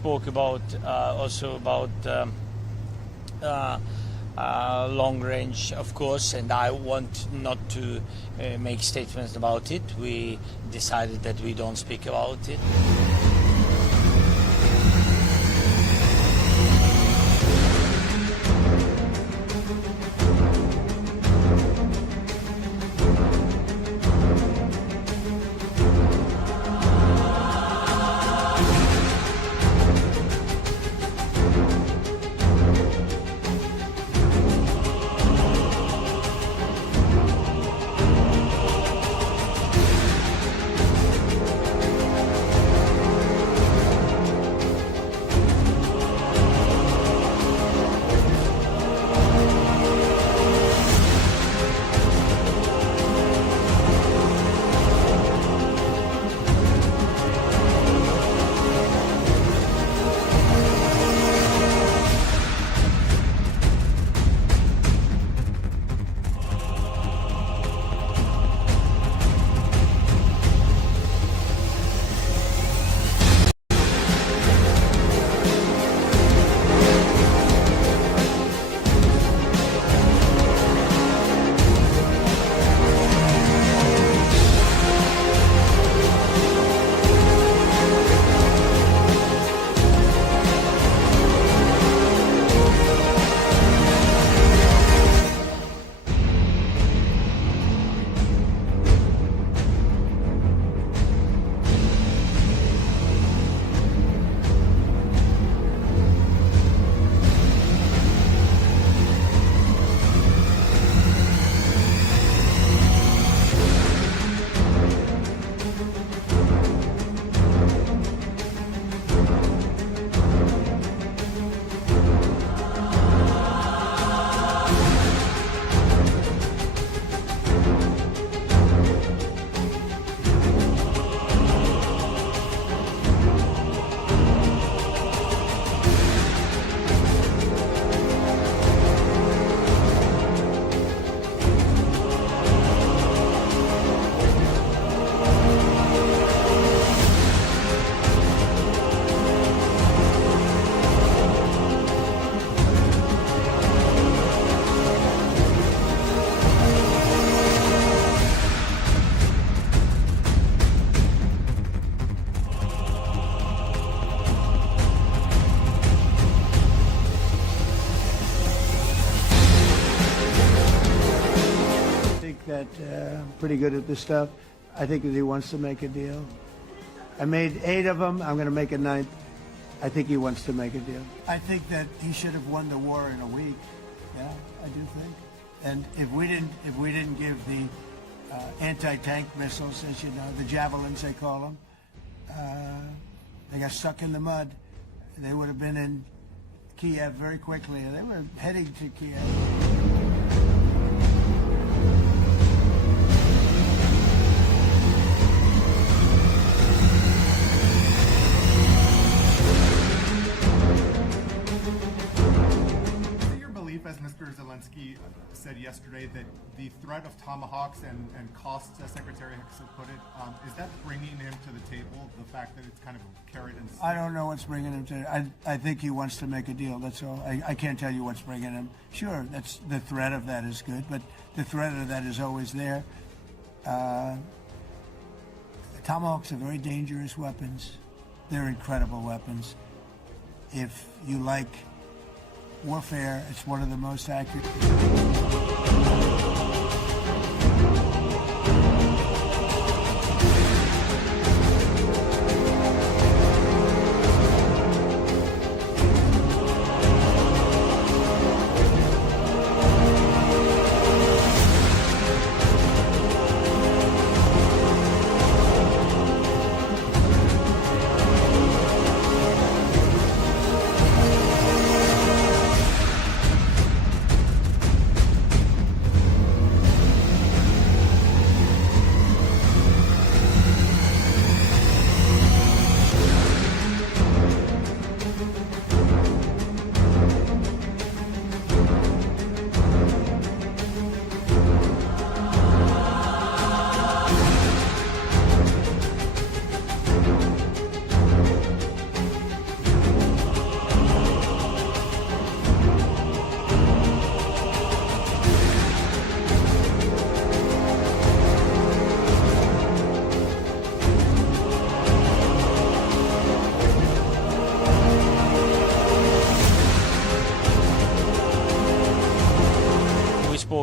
spoke about also about long range, of course, and I want not to make statements about it. We decided that we don't speak about it. Pretty good at this stuff. I think that he wants to make a deal. I made 8 of them. I'm going to make a 9th. I think he wants to make a deal. I think that he should have won the war in a week. Yeah, I do think. And if we didn't give the anti-tank missiles, as you know, the javelins they call them, they got stuck in the mud. They would have been in Kyiv very quickly. They were heading to Kyiv. As Mr. Zelensky said yesterday, that the threat of Tomahawks and costs, as Secretary Hicks have put it, is that bringing him to the table, the fact that it's kind of carrot and stick? I don't know what's bringing him to I think he wants to make a deal, that's all. I can't tell you what's bringing him. Sure, that's the threat of that is good, but the threat of that is always there. Tomahawks are very dangerous weapons. They're incredible weapons. If you like warfare, it's one of the most accurate.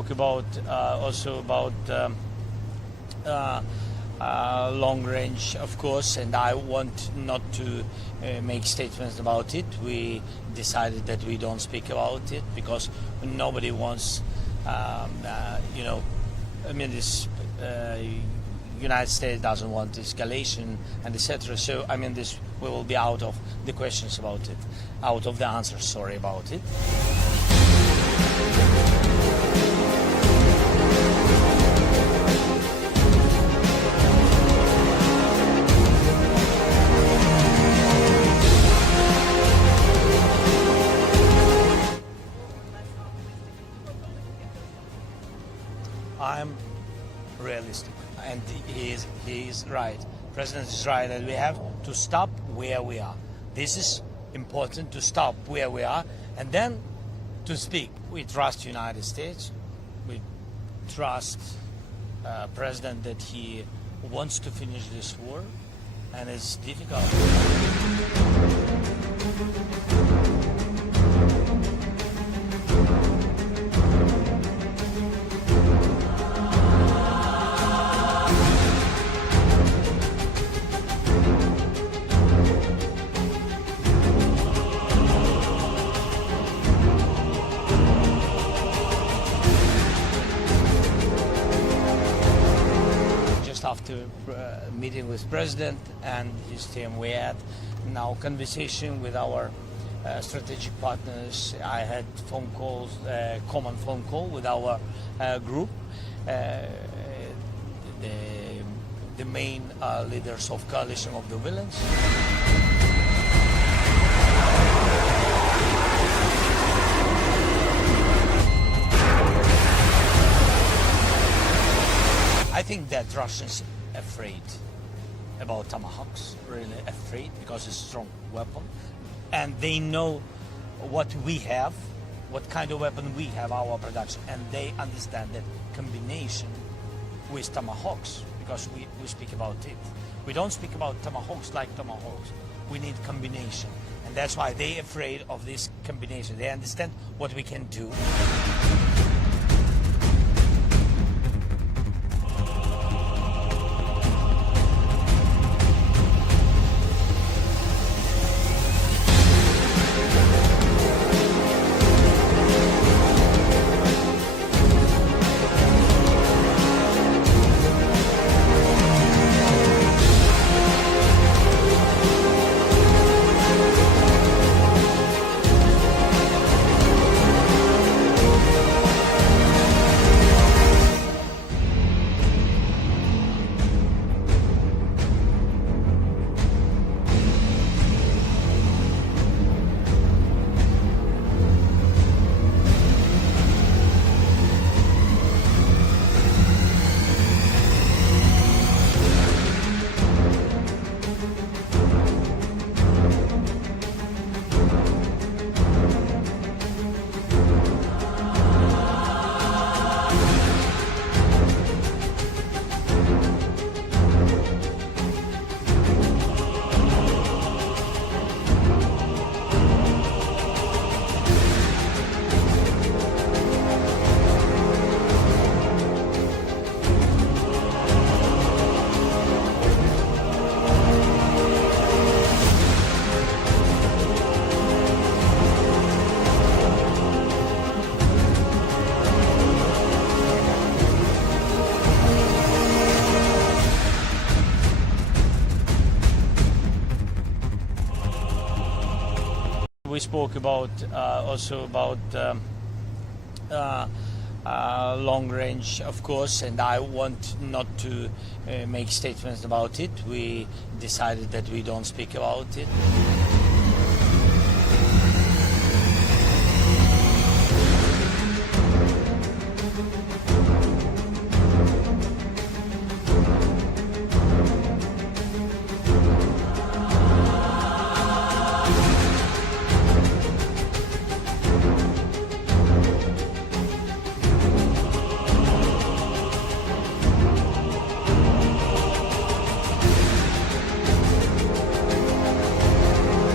spoke about also about long range, of course, and I want not to make statements about it. We decided that we don't speak about it because nobody wants, this United States doesn't want escalation and etc. So this we will be out of the questions about it, out of the answers. Sorry about it. I'm realistic, and he is right. President is right that we have to stop where we are. This is important, to stop where we are, and then to speak. We trust United States. We trust President that he wants to finish this war, and it's difficult. After meeting with President and his team, we had now conversation with our strategic partners. I had phone calls, common phone call with our group, the main leaders of coalition of the villains. I think that Russians afraid about Tomahawks, really afraid, because it's a strong weapon, and they know what we have, what kind of weapon we have, our production, and they understand that combination with Tomahawks, because we speak about it. We don't speak about Tomahawks like Tomahawks. We need combination, and that's why they're afraid of this combination. They understand what we can do. We spoke about also about long range, of course, and I want not to make statements about it. We decided that we don't speak about it.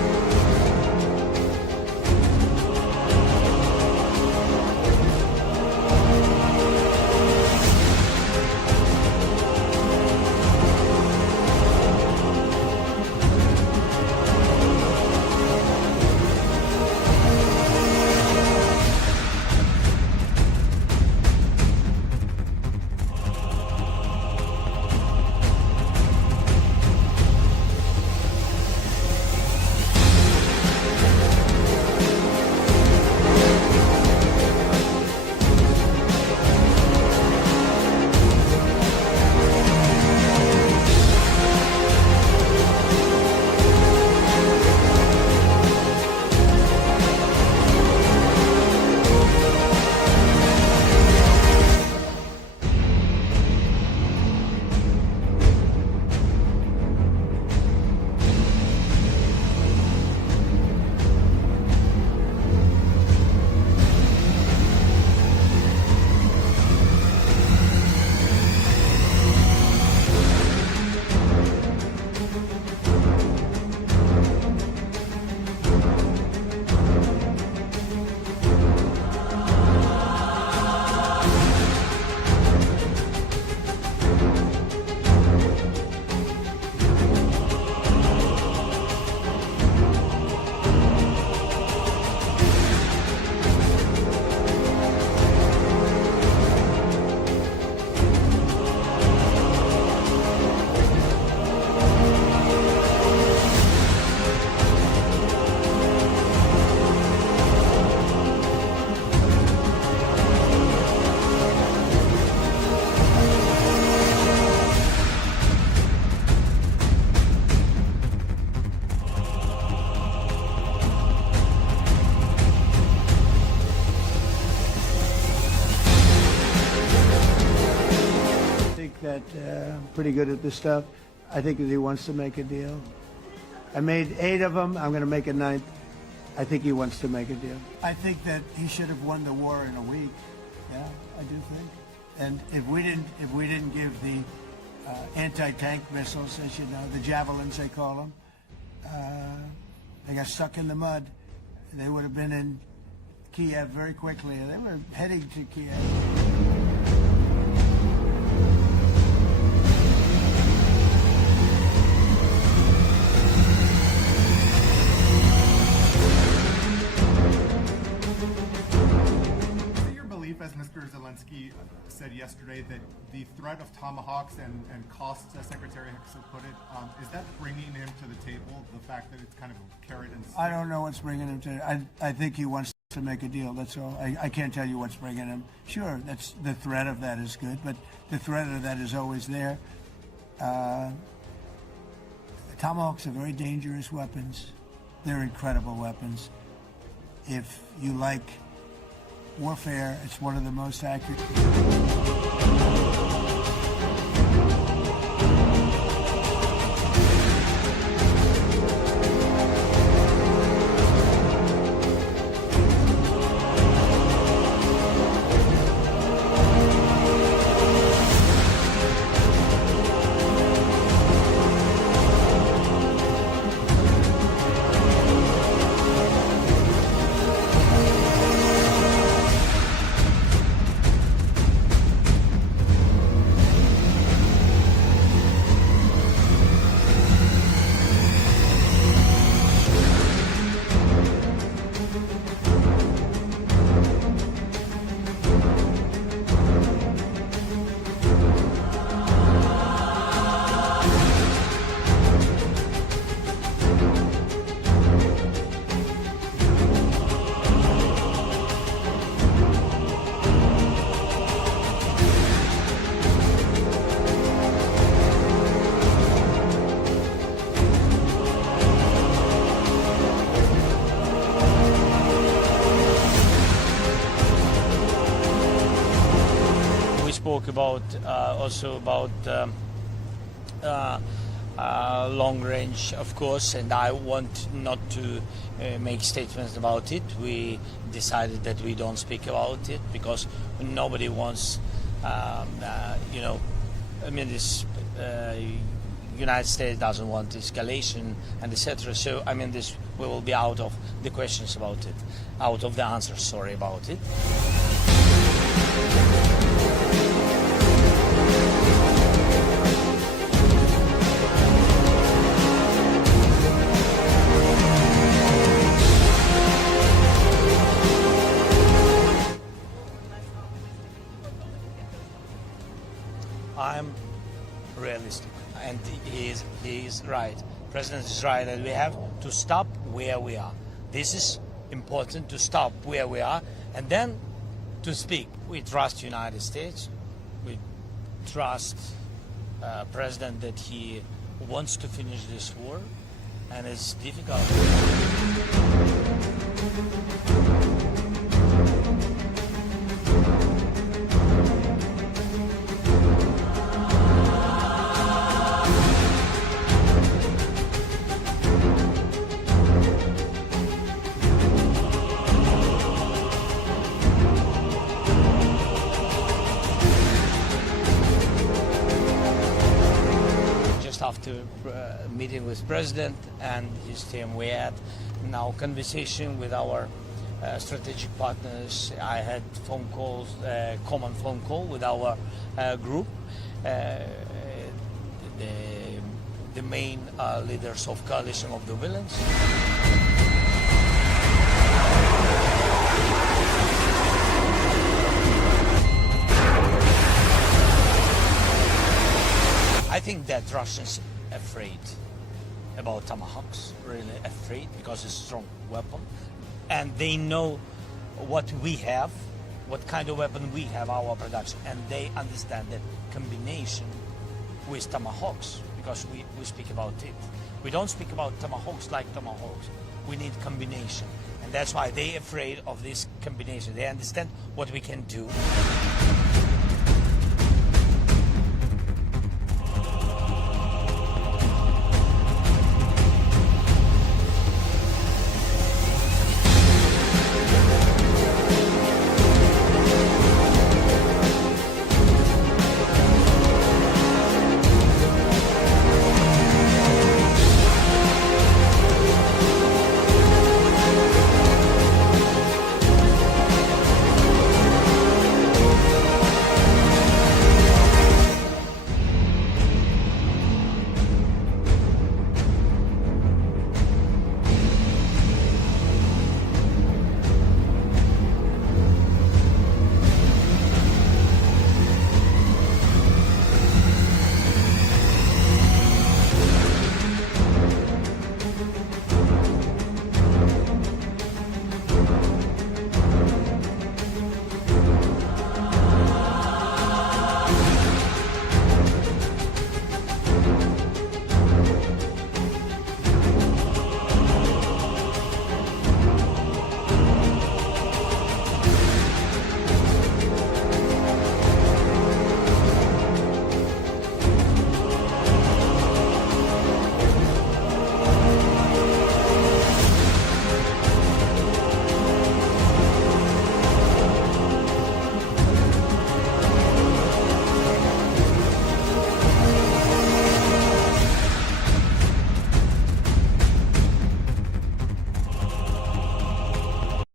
pretty good at this stuff. I think that he wants to make a deal. I made 8 of them. I'm going to make a 9th. I think he wants to make a deal. I think that he should have won the war in a week. Yeah, I do think. And if we didn't give the anti-tank missiles, as you know, the javelins they call them, they got stuck in the mud. They would have been in Kyiv very quickly. They were heading to Kyiv. As Mr. Zelensky said yesterday, that the threat of Tomahawks and costs, as Secretary Hicks have put it, is that bringing him to the table, the fact that it's kind of a carrot and stick? I don't know what's bringing him to I think he wants to make a deal, that's all. I can't tell you what's bringing him. Sure, that's the threat of that is good, but the threat of that is always there. Tomahawks are very dangerous weapons. They're incredible weapons. If you like warfare, it's one of the most accurate. Spoke about also about long range, of course, and I want not to make statements about it. We decided that we don't speak about it because nobody wants, you know, I mean, this United States doesn't want escalation and etc. So I mean, this we will be out of the questions about it, out of the answers. Sorry about it. I'm realistic, and he is right. President is right, and we have to stop where we are. This is important, to stop where we are, and then to speak. We trust United States. We trust President that he wants to finish this war, and it's difficult. After meeting with President and his team, we had now conversation with our strategic partners. I had phone calls, common phone call with our group, the main leaders of coalition of the villains. I think that Russians are afraid about Tomahawks, really afraid, because it's a strong weapon. And they know what we have, what kind of weapon we have, our production. And they understand that combination with Tomahawks, because we speak about it. We don't speak about Tomahawks like Tomahawks. We need combination. And that's why they're afraid of this combination. They understand what we can do.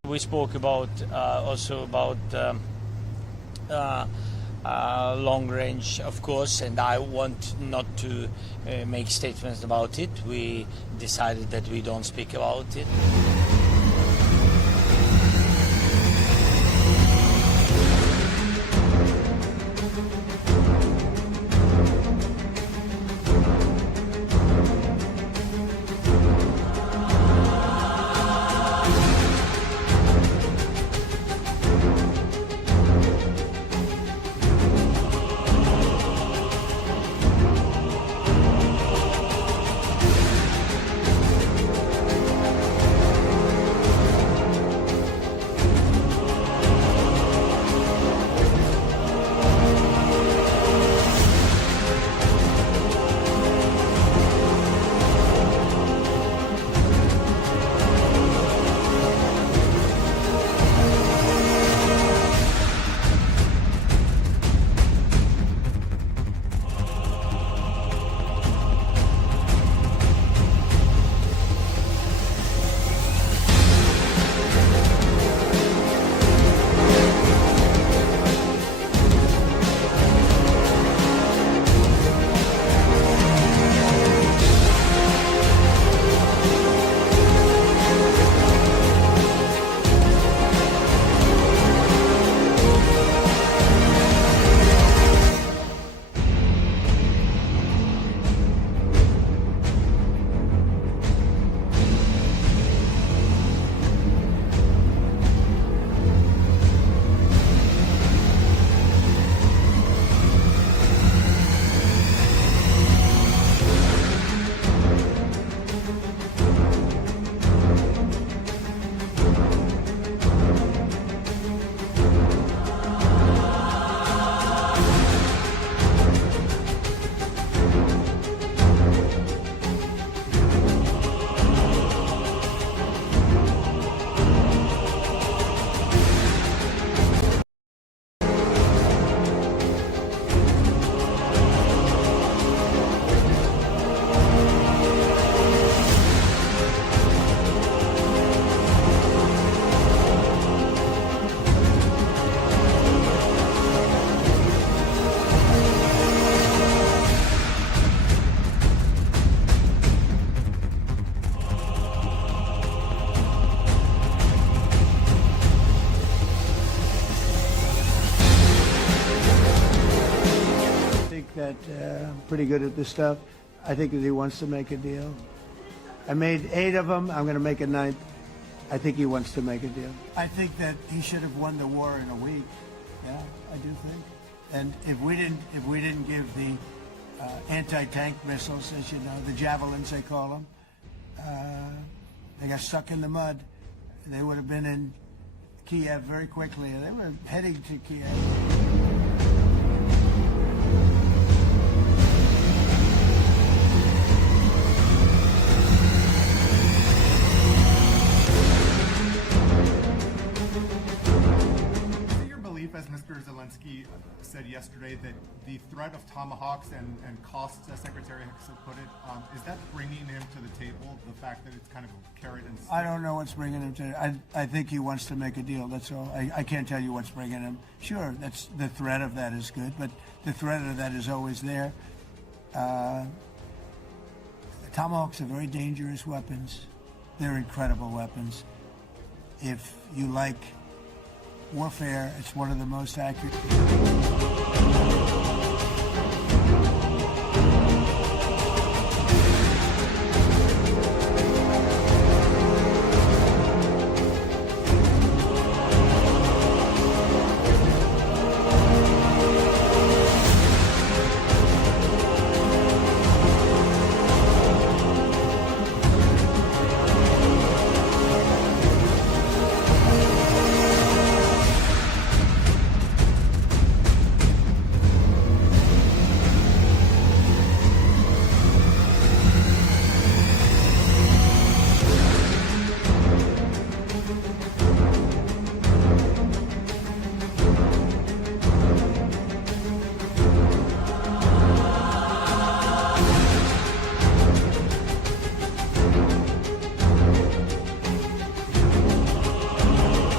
We spoke about also about long range, of course, and I want not to make statements about it. We decided that we don't speak about it. I'm pretty good at this stuff. I think that he wants to make a deal. I made 8 of them. I'm going to make a 9th. I think he wants to make a deal. I think that he should have won the war in a week. Yeah, I do think. And if we didn't give the anti-tank missiles, as you know, the javelins they call them, they got stuck in the mud. They would have been in Kyiv very quickly. They were heading to Kyiv. As Mr. Zelensky said yesterday, that the threat of Tomahawks and costs, as Secretary Hicks put it, is that bringing him to the table, the fact that it's kind of a carrot and stick? I don't know what's bringing him to I think he wants to make a deal, that's all. I can't tell you what's bringing him. Sure, that's the threat of that is good, but the threat of that is always there. Tomahawks are very dangerous weapons. They're incredible weapons. If you like warfare, it's one of the most accurate.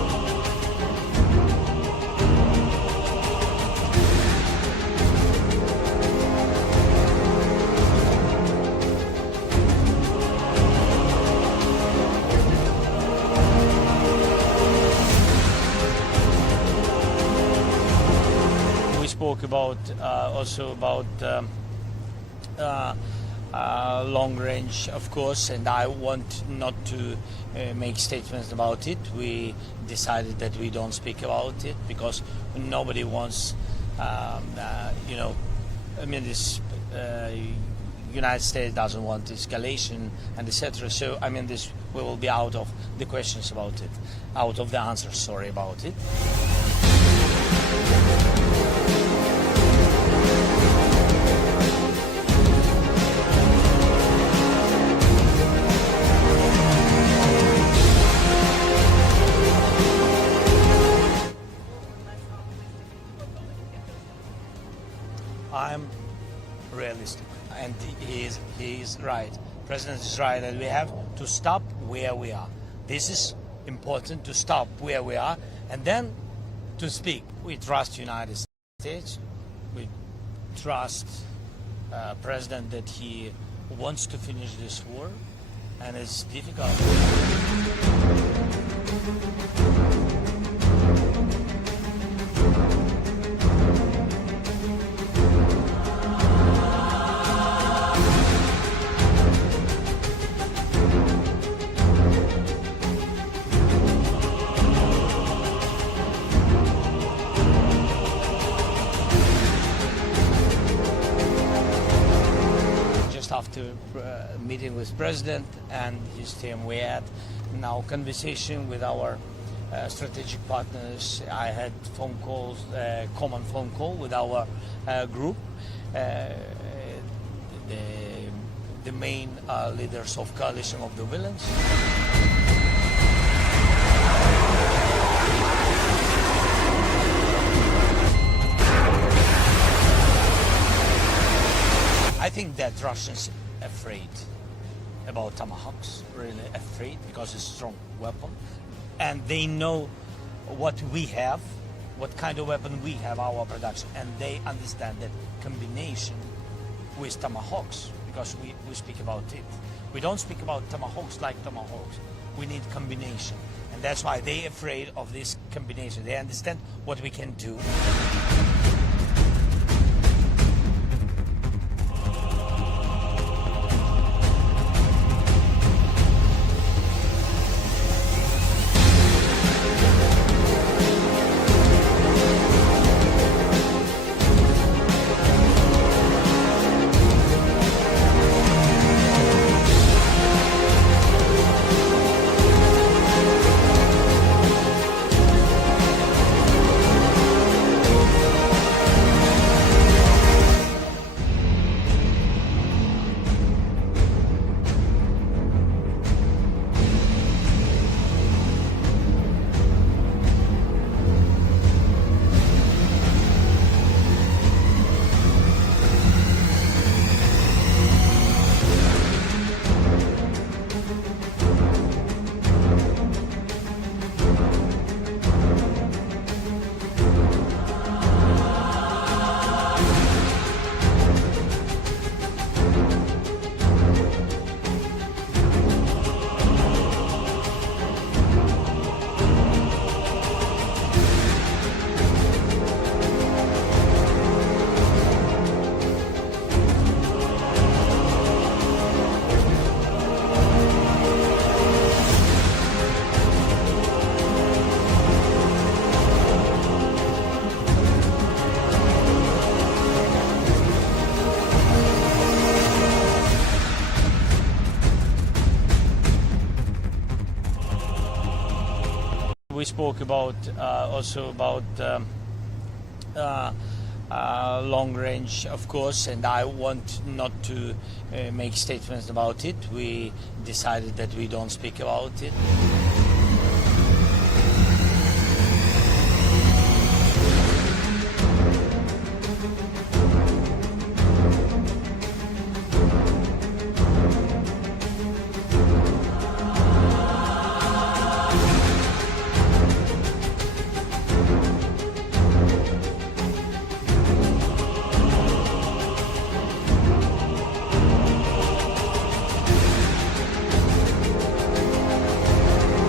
spoke about also about long range, of course, and I want not to make statements about it. We decided that we don't speak about it because nobody wants, this United States doesn't want escalation and etc. So this we will be out of the questions about it, out of the answers. Sorry about it. I'm realistic, and he is right. President is right, and we have to stop where we are. This is important, to stop where we are, and then to speak. We trust United States. We trust President that he wants to finish this war, and it's difficult. After meeting with President and his team, we had now conversation with our strategic partners. I had phone calls, common phone call with our group, the main leaders of coalition of the villains. I think that Russians are afraid about Tomahawks, really afraid, because it's a strong weapon. And they know what we have, what kind of weapon we have, our production. And they understand that combination with Tomahawks, because we speak about it. We don't speak about Tomahawks like Tomahawks. We need combination. And that's why they're afraid of this combination. They understand what we can do. We spoke about also about long range, of course, and I want not to make statements about it. We decided that we don't speak about it.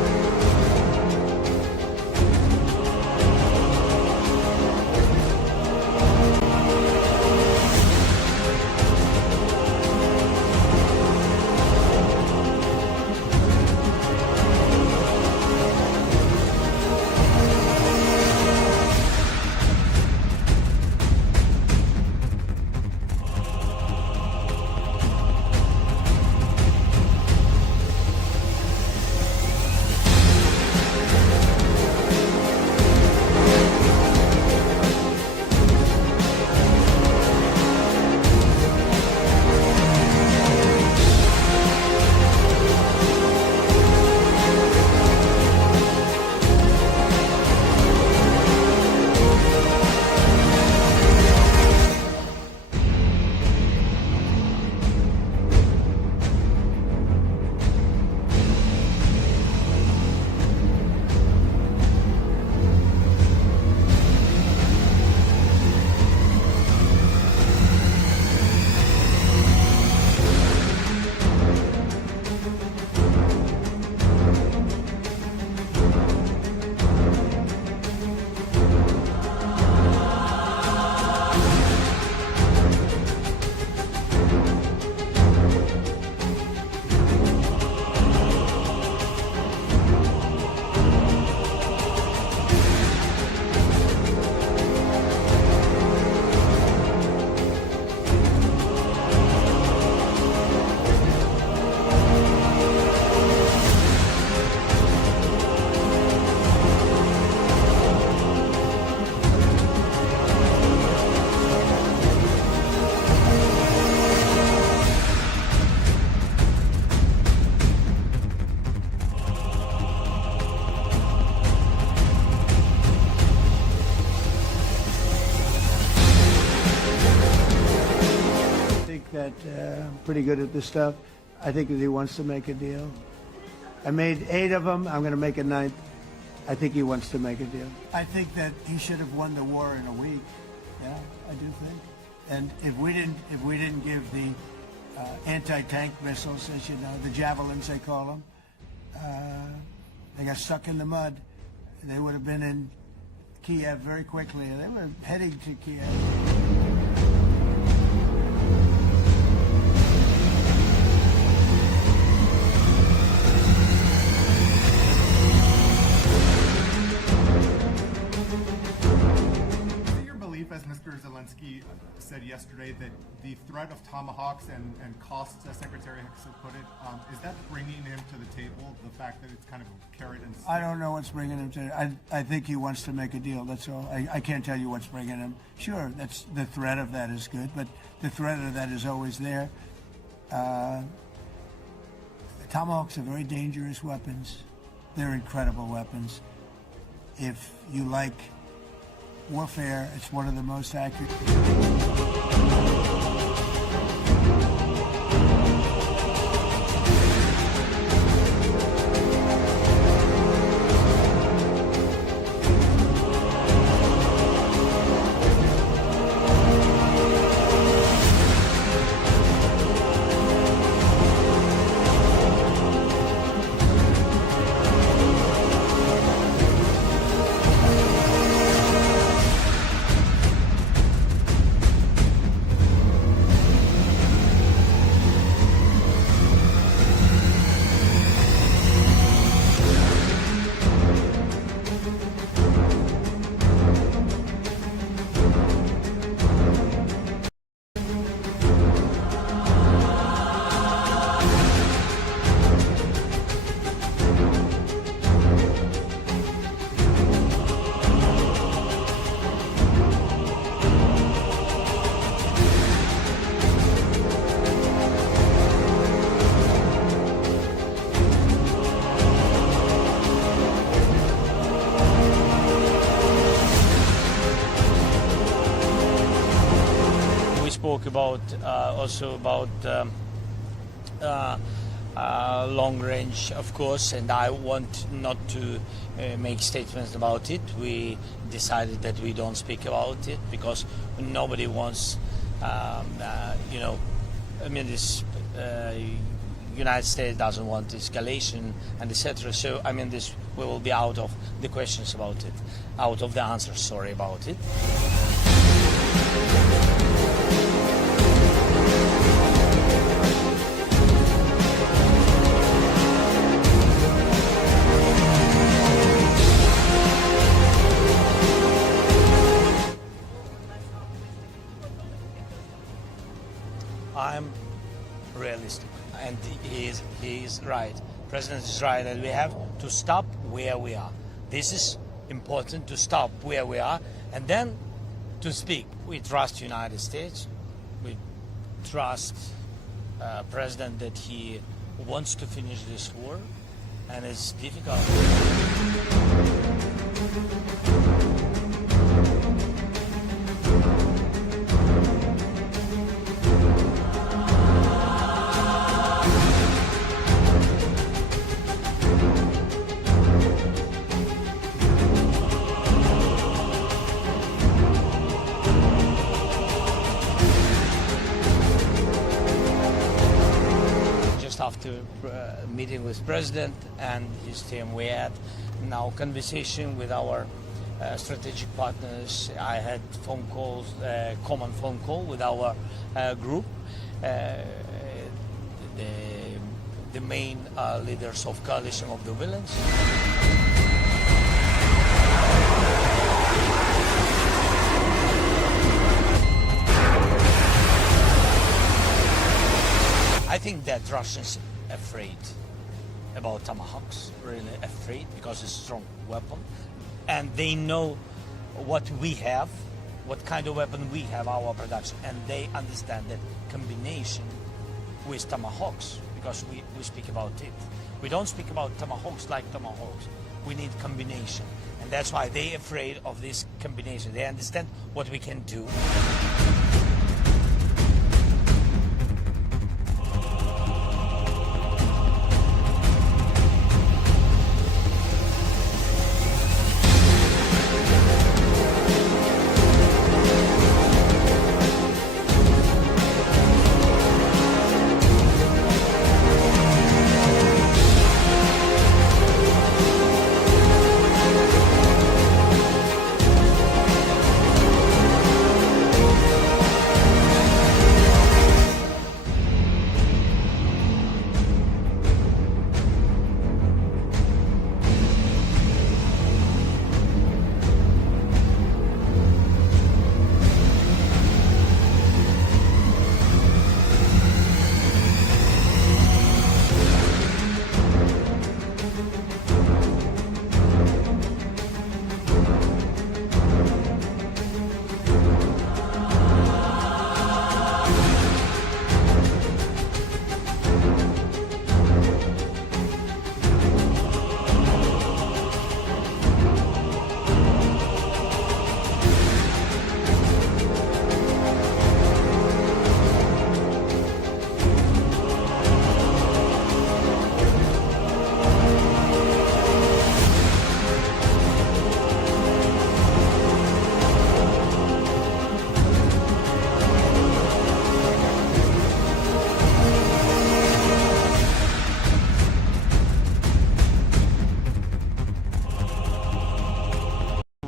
pretty good at this stuff. I think that he wants to make a deal. I made 8 of them. I'm going to make a 9th. I think he wants to make a deal. I think that he should have won the war in a week. Yeah, I do think. And if we didn't give the anti-tank missiles, as you know, the javelins they call them, they got stuck in the mud. They would have been in Kyiv very quickly. They were heading to Kyiv. As Mr. Zelensky said yesterday, that the threat of Tomahawks and costs, as Secretary Hicks put it, is that bringing him to the table, the fact that it's kind of a carrot and stick? I don't know what's bringing him to I think he wants to make a deal, that's all. I can't tell you what's bringing him. Sure, that's the threat of that is good, but the threat of that is always there. Tomahawks are very dangerous weapons. They're incredible weapons. If you like warfare, it's one of the most accurate. Spoke about also about long range, of course, and I want not to make statements about it. We decided that we don't speak about it because nobody wants, you know, I mean, this United States doesn't want escalation and etc. So I mean, this we will be out of the questions about it, out of the answers. Sorry about it. I'm realistic, and he is right. President is right, and we have to stop where we are. This is important, to stop where we are, and then to speak. We trust United States. We trust President that he wants to finish this war, and it's difficult. After meeting with President and his team, we had now conversation with our strategic partners. I had phone calls, common phone call with our group, the main leaders of coalition of the villains. I think that Russians are afraid about Tomahawks, really afraid, because it's a strong weapon. And they know what we have, what kind of weapon we have, our production. And they understand that combination with Tomahawks, because we speak about it. We don't speak about Tomahawks like Tomahawks. We need combination. And that's why they're afraid of this combination. They understand what we can do.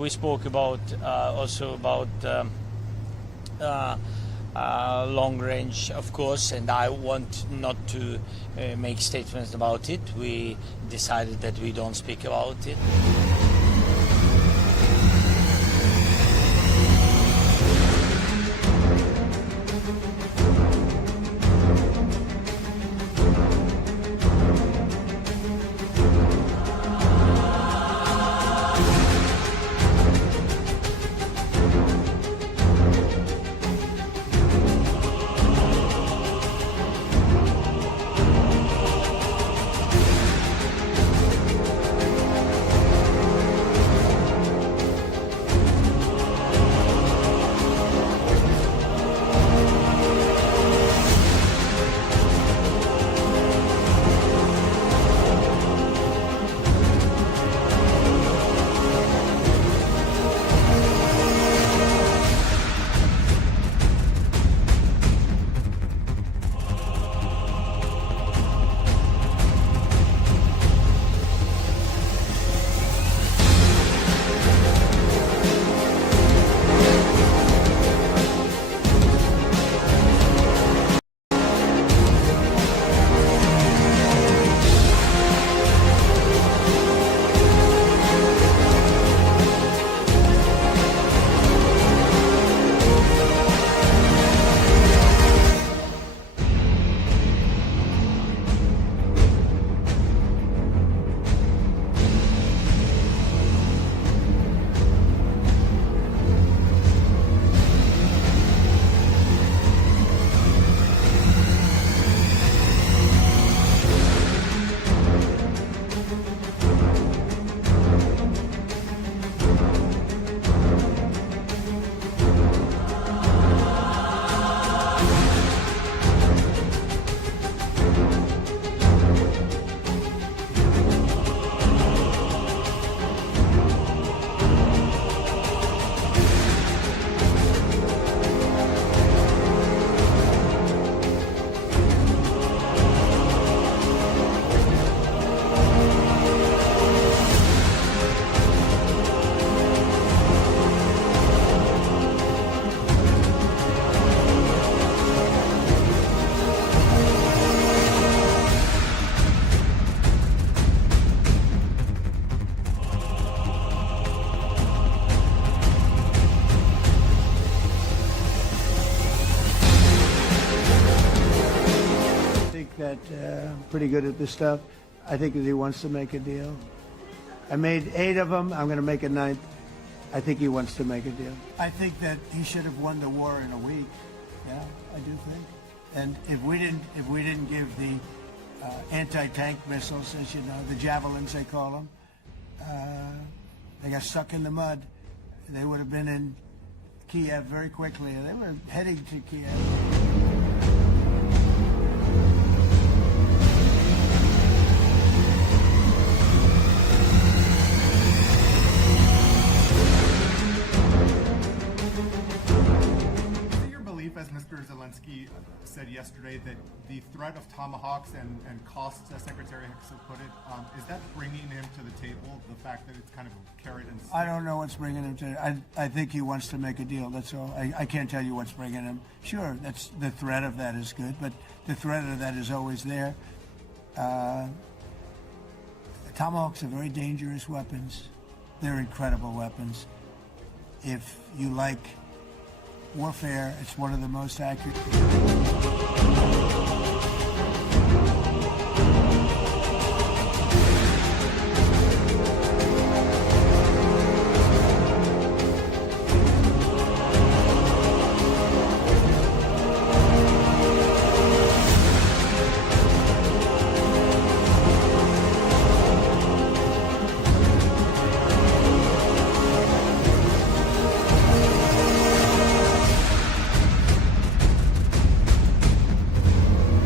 we spoke about also about long range, of course, and I want not to make statements about it. We decided that we don't speak about it. Pretty good at this stuff. I think that he wants to make a deal. I made 8 of them. I'm going to make a 9th. I think he wants to make a deal. I think that he should have won the war in a week. Yeah, I do think. And if we didn't give the anti-tank missiles, as you know, the javelins they call them, they got stuck in the mud. They would have been in Kyiv very quickly. They were heading to Kyiv. As Mr. Zelensky said yesterday, that the threat of Tomahawks and costs, as Secretary Hicks put it, is that bringing him to the table, the fact that it's kind of a carrot and stick? I don't know what's bringing him to I think he wants to make a deal, that's all. I can't tell you what's bringing him. Sure, that's the threat of that is good, but the threat of that is always there. Tomahawks are very dangerous weapons. They're incredible weapons. If you like warfare, it's one of the most accurate.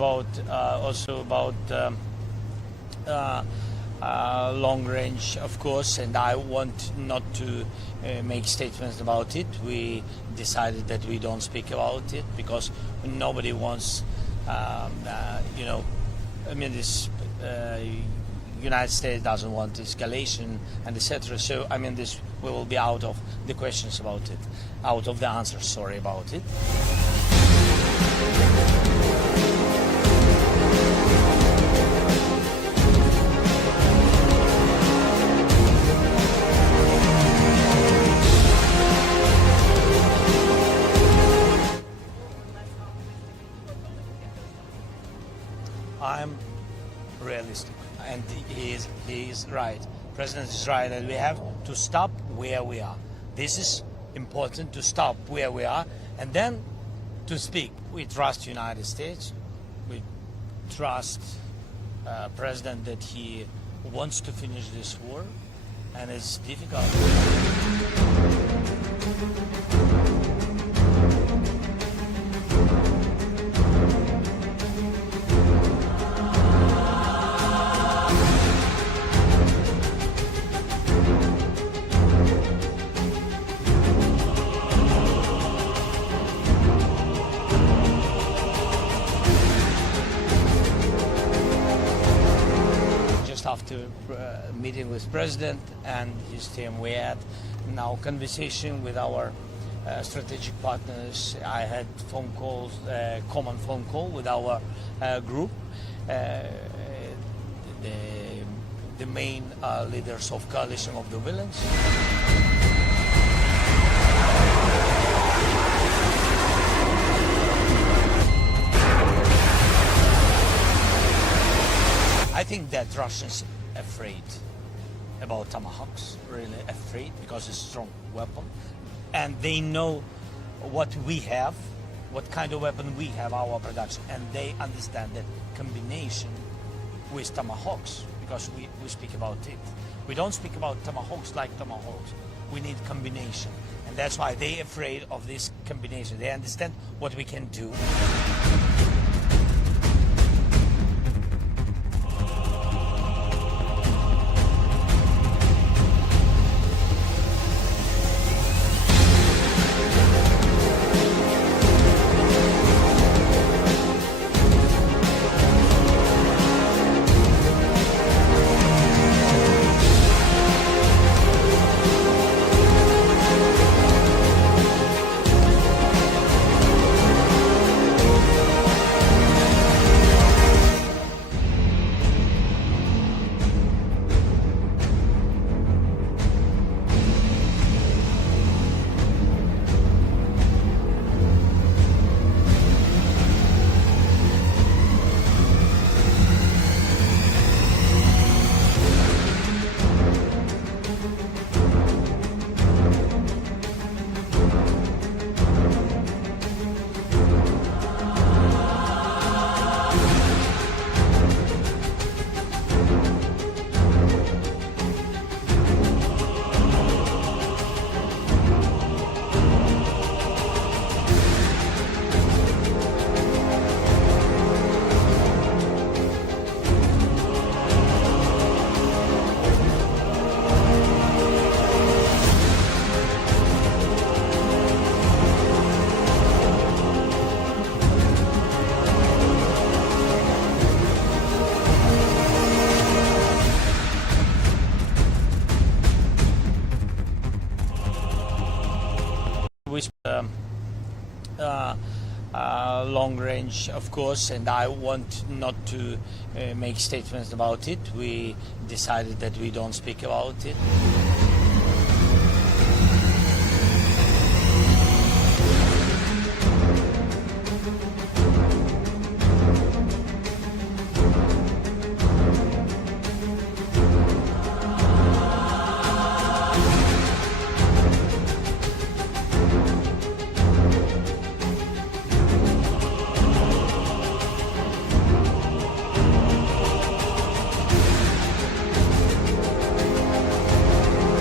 about long range, of course, and I want not to make statements about it. We decided that we don't speak about it because nobody wants, this United States doesn't want escalation and etc. So, this we will be out of the questions about it, out of the answers, sorry, about it. I'm realistic, and he is right. President is right, and we have to stop where we are. This is important, to stop where we are, and then to speak. We trust United States. We trust President that he wants to finish this war, and it's difficult. After meeting with President and his team, we had now conversation with our strategic partners. I had phone calls, common phone call with our group, the main leaders of coalition of the villains. I think that Russians afraid about Tomahawks, really afraid, because it's a strong weapon, and they know what we have, what kind of weapon we have, our production, and they understand that combination with Tomahawks, because we speak about it. We don't speak about Tomahawks like Tomahawks. We need combination, and that's why they're afraid of this combination. They understand what we can do. With long range, of course, and I want not to make statements about it. We decided that we don't speak about it.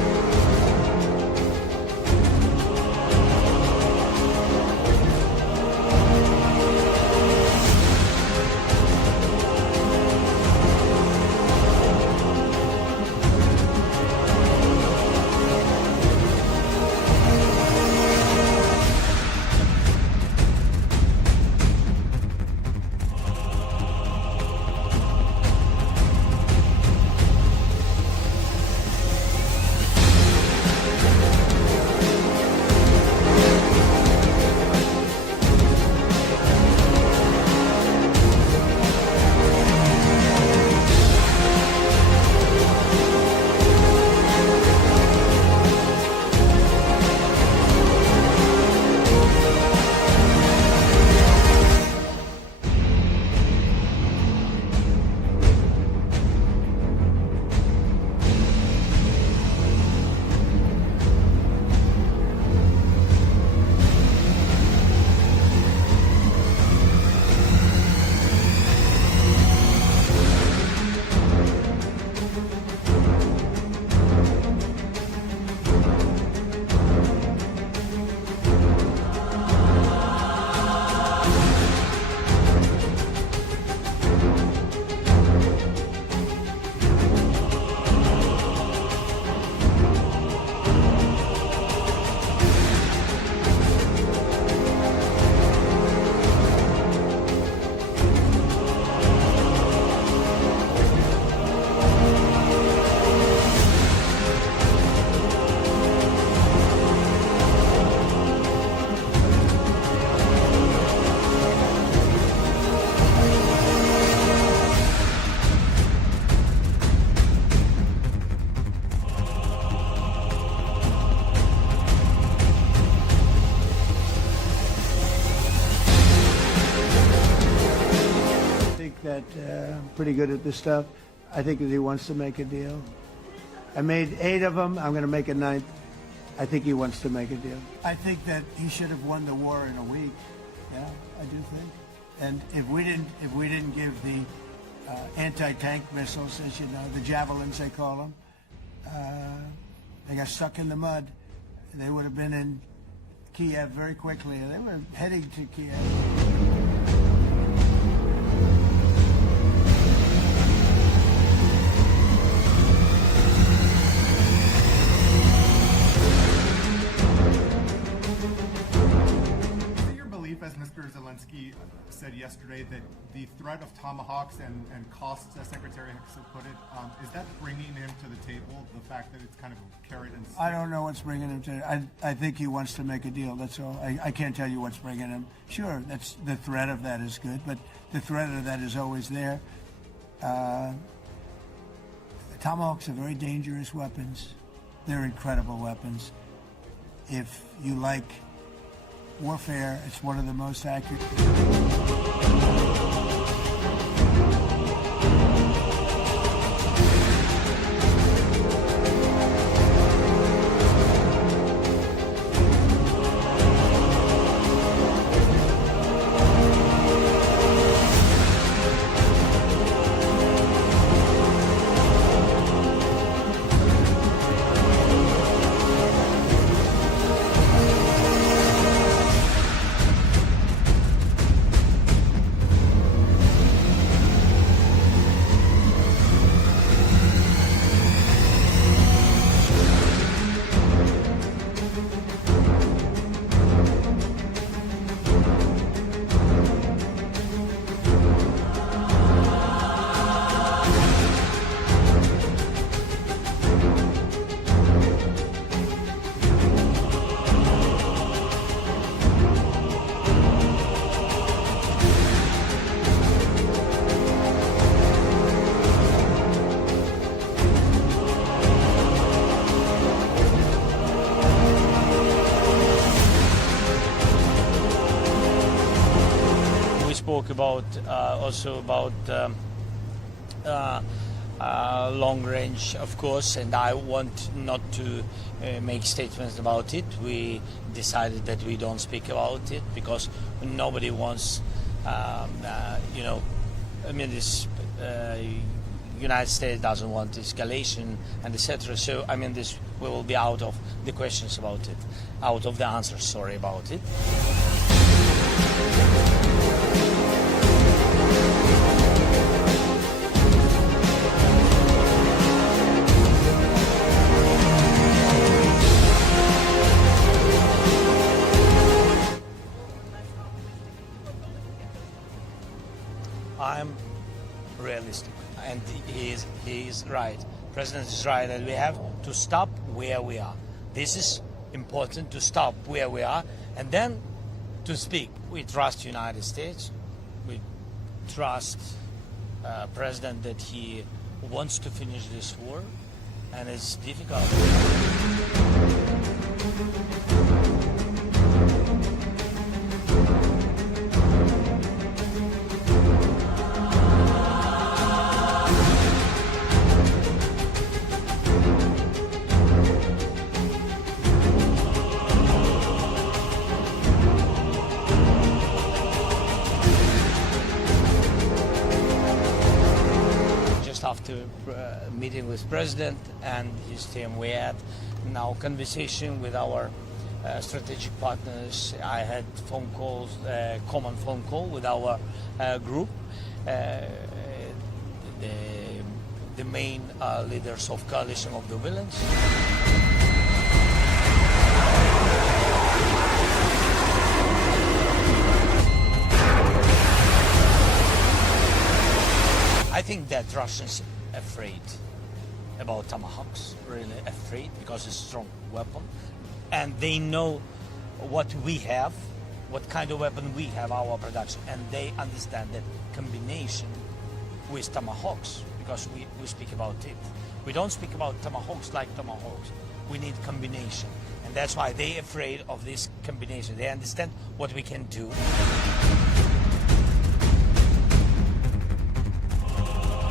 pretty good at this stuff. I think that he wants to make a deal. I made 8 of them. I'm going to make a 9th. I think he wants to make a deal. I think that he should have won the war in a week. Yeah, I do think. And if we didn't give the anti-tank missiles, as you know, the javelins they call them, they got stuck in the mud. They would have been in Kyiv very quickly. They were heading to Kyiv. As Mr. Zelensky said yesterday, that the threat of Tomahawks and costs, as Secretary Hicks put it, is that bringing him to the table, the fact that it's kind of carrot and stick? I don't know what's bringing him to I think he wants to make a deal, that's all. I can't tell you what's bringing him. Sure, that's the threat of that is good, but the threat of that is always there. Tomahawks are very dangerous weapons. They're incredible weapons. If you like warfare, it's one of the most accurate. Spoke about also about long range, of course, and I want not to make statements about it. We decided that we don't speak about it because nobody wants, you know, I mean, this United States doesn't want escalation and etc. So I mean, this we will be out of the questions about it, out of the answers. Sorry about it. I'm realistic, and he is right. President is right, and we have to stop where we are. This is important, to stop where we are, and then to speak. We trust United States. We trust President that he wants to finish this war, and it's difficult. After meeting with President and his team, we had now conversation with our strategic partners. I had phone calls, common phone call with our group, the main leaders of coalition of the villains. I think that Russians afraid about Tomahawks, really afraid, because it's a strong weapon, and they know what we have, what kind of weapon we have, our production, and they understand that combination with Tomahawks, because we speak about it. We don't speak about Tomahawks like Tomahawks. We need combination, and that's why they're afraid of this combination. They understand what we can do.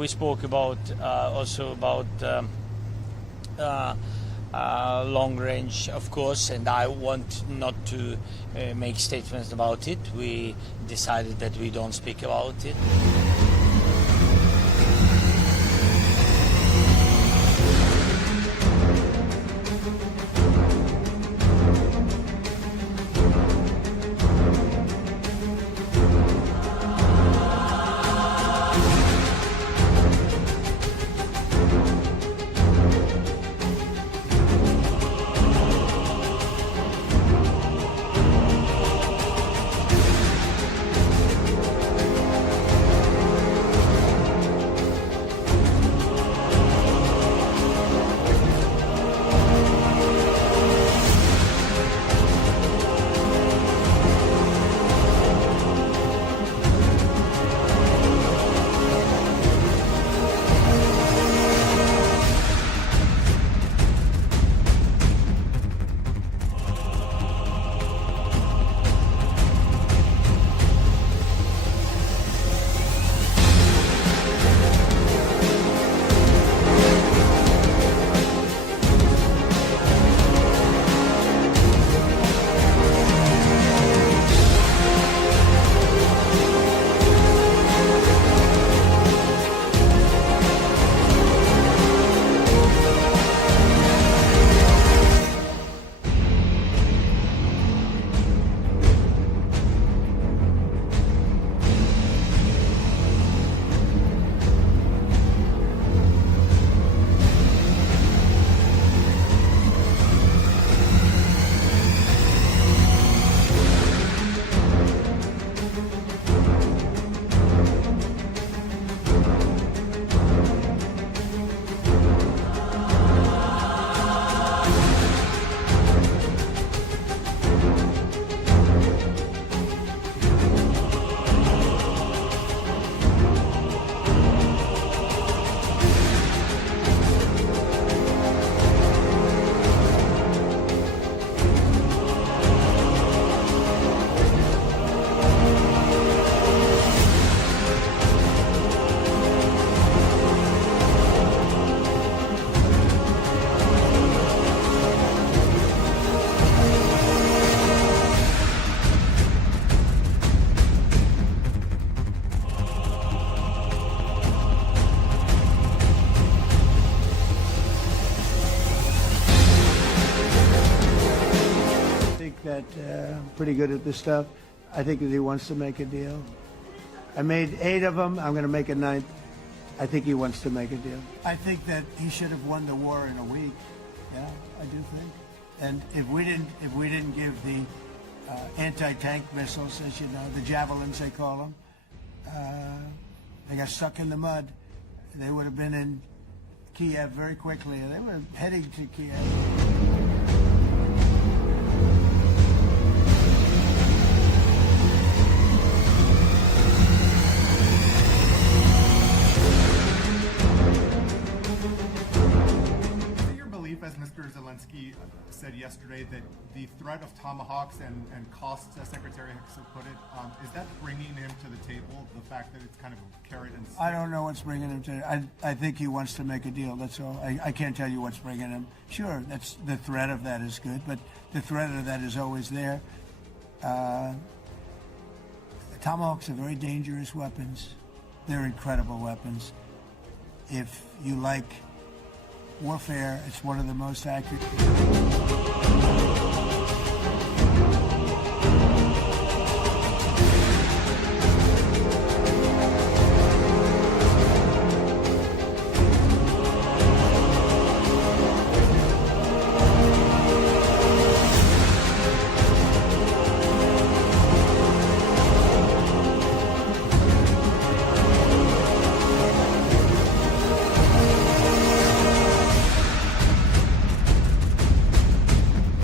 we spoke about also about long range, of course, and I want not to make statements about it. We decided that we don't speak about it. Pretty good at this stuff. I think that he wants to make a deal. I made 8 of them. I'm going to make a 9th. I think he wants to make a deal. I think that he should have won the war in a week. Yeah, I do think. And if we didn't give the anti-tank missiles, as you know, the javelins they call them, they got stuck in the mud. They would have been in Kyiv very quickly. They were heading to Kyiv. As Mr. Zelensky said yesterday, that the threat of Tomahawks and costs, as Secretary Hicks put it, is that bringing him to the table, the fact that it's kind of a carrot and stick? I don't know what's bringing him to I think he wants to make a deal, that's all. I can't tell you what's bringing him. Sure, that's the threat of that is good, but the threat of that is always there. Tomahawks are very dangerous weapons. They're incredible weapons. If you like warfare, it's one of the most accurate.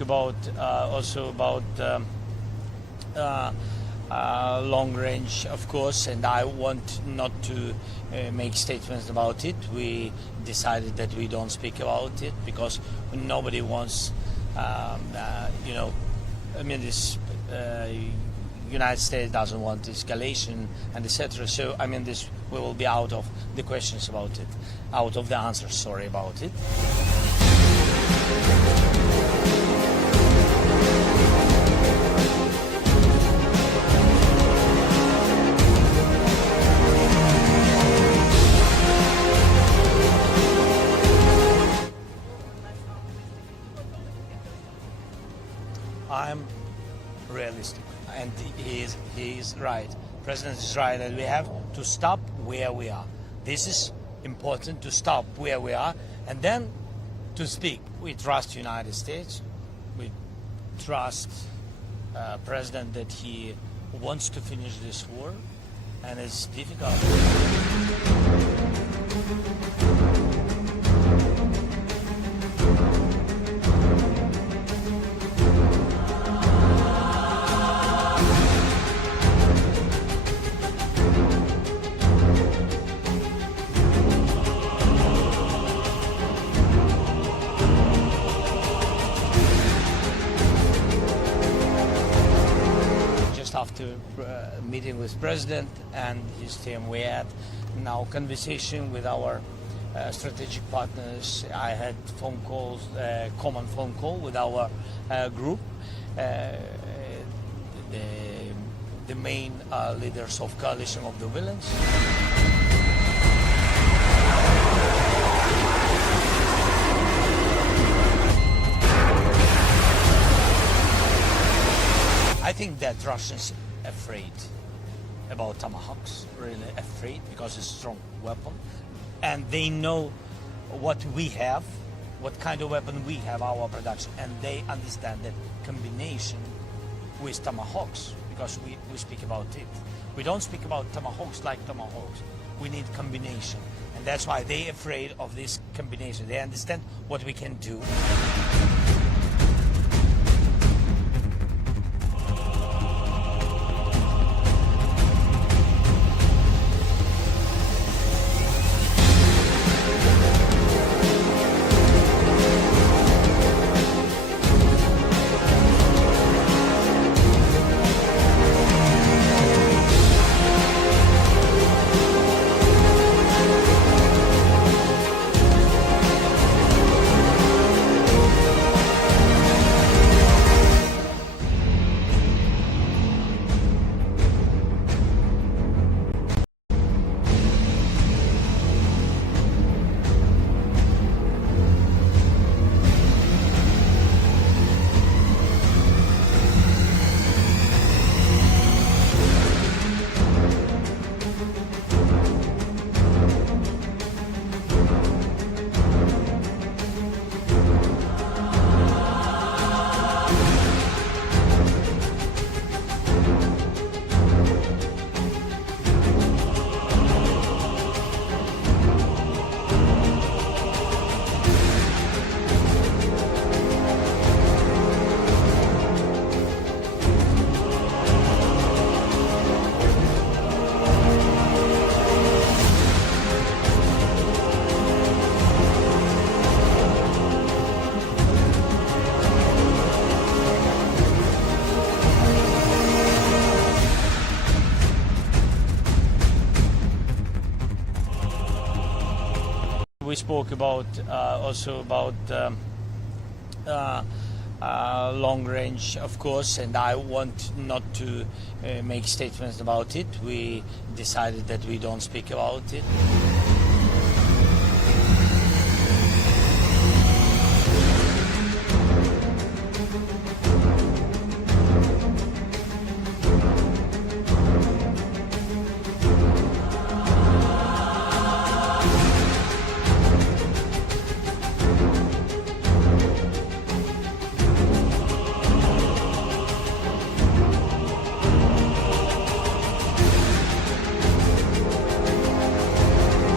spoke about also about long range, of course, and I want not to make statements about it. We decided that we don't speak about it because nobody wants, this United States doesn't want escalation and etc. So this we will be out of the questions about it, out of the answers. Sorry about it. I'm realistic, and he is right. President is right, and we have to stop where we are. This is important, to stop where we are, and then to speak. We trust United States. We trust President that he wants to finish this war, and it's difficult. After meeting with President and his team, we had now conversation with our strategic partners. I had phone calls, common phone call with our group, the main leaders of coalition of the villains. I think that Russians afraid about Tomahawks, really afraid, because it's a strong weapon, and they know what we have, what kind of weapon we have, our production, and they understand that combination with Tomahawks, because we speak about it. We don't speak about Tomahawks like Tomahawks. We need combination, and that's why they're afraid of this combination. They understand what we can do. We spoke about also about long range, of course, and I want not to make statements about it. We decided that we don't speak about it.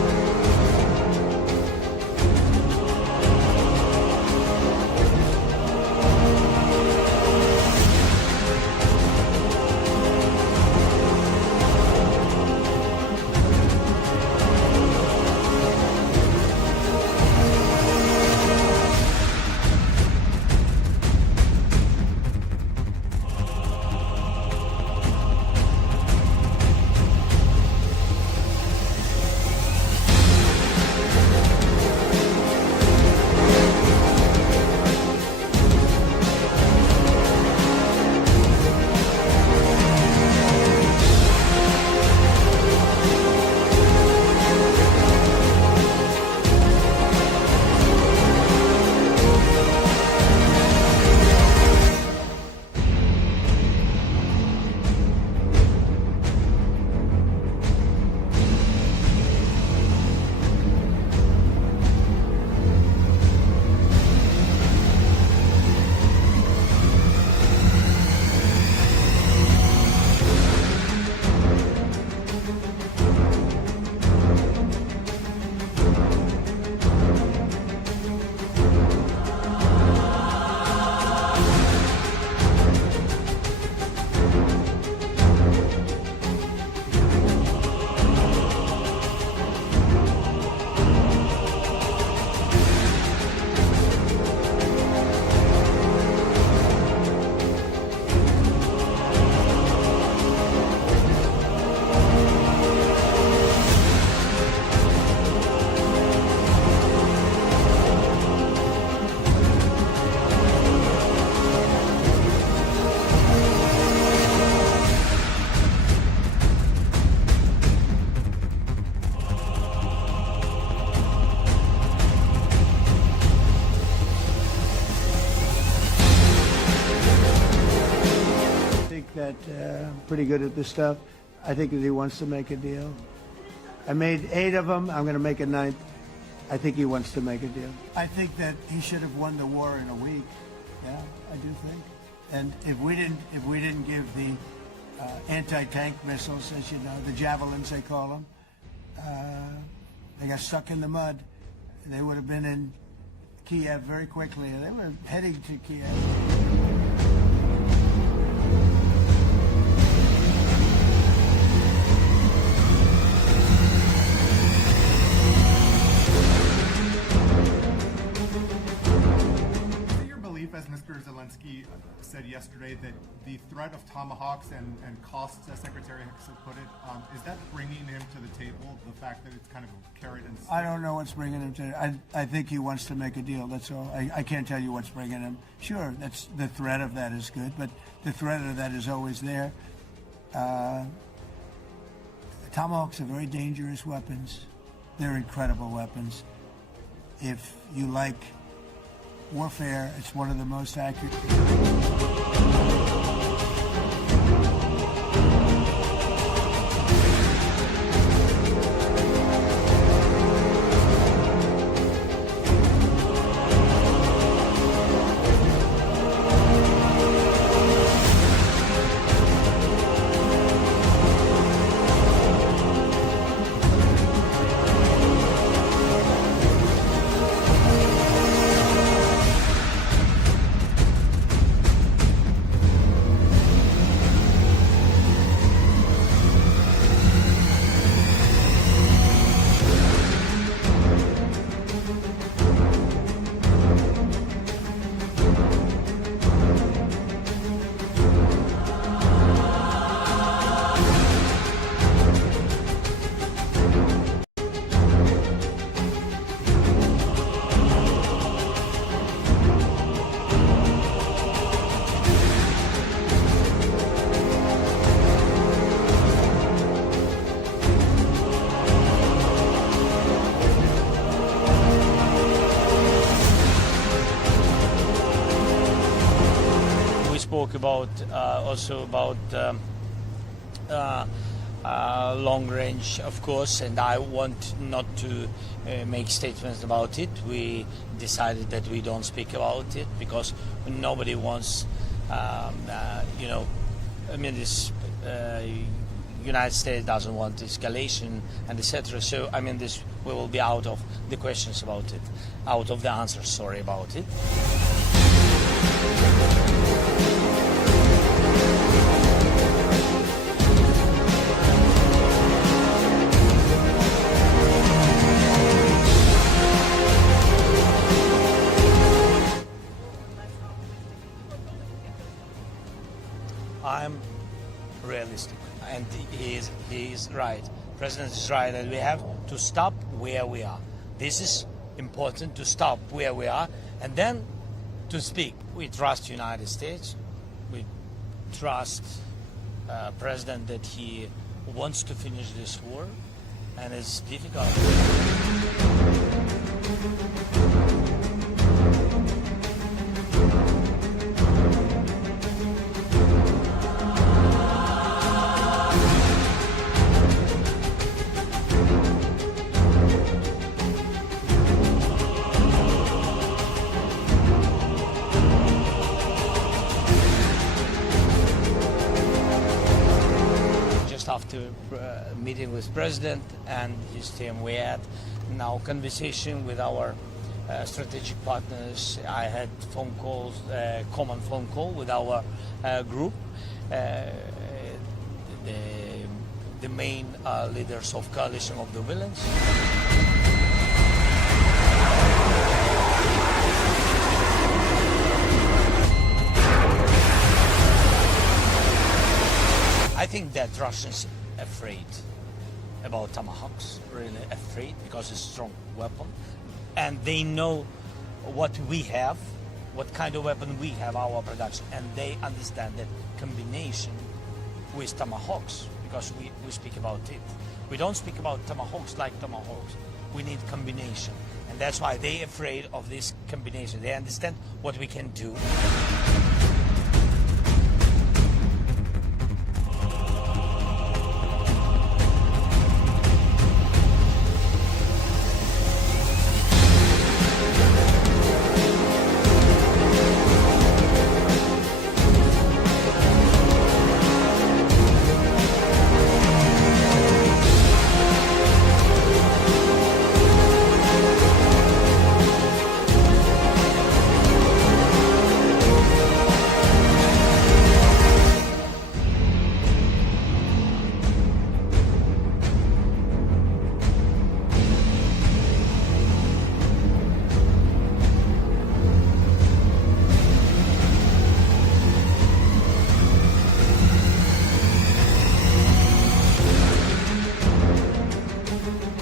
pretty good at this stuff. I think that he wants to make a deal. I made 8 of them. I'm going to make a 9th. I think he wants to make a deal. I think that he should have won the war in a week. Yeah, I do think. And if we didn't give the anti-tank missiles, as you know, the javelins they call them, they got stuck in the mud. They would have been in Kyiv very quickly. They were heading to Kyiv. As Mr. Zelensky said yesterday, that the threat of Tomahawks and costs, as Secretary Hicks put it, is that bringing him to the table, the fact that it's kind of a carrot and stick? I don't know what's bringing him to I think he wants to make a deal, that's all. I can't tell you what's bringing him. Sure, that's the threat of that is good, but the threat of that is always there. Tomahawks are very dangerous weapons. They're incredible weapons. If you like warfare, it's one of the most accurate. Spoke about also about long range, of course, and I want not to make statements about it. We decided that we don't speak about it because nobody wants, you know, I mean, this United States doesn't want escalation and etc. So I mean, this we will be out of the questions about it, out of the answers. Sorry about it. I'm realistic, and he is right. President is right, and we have to stop where we are. This is important, to stop where we are, and then to speak. We trust United States. We trust President that he wants to finish this war, and it's difficult. After meeting with President and his team, we had now conversation with our strategic partners. I had phone calls, common phone call with our group, the main leaders of coalition of the villains. I think that Russians afraid about Tomahawks, really afraid, because it's a strong weapon, and they know what we have, what kind of weapon we have, our production, and they understand that combination with Tomahawks, because we speak about it. We don't speak about Tomahawks like Tomahawks. We need combination, and that's why they're afraid of this combination. They understand what we can do.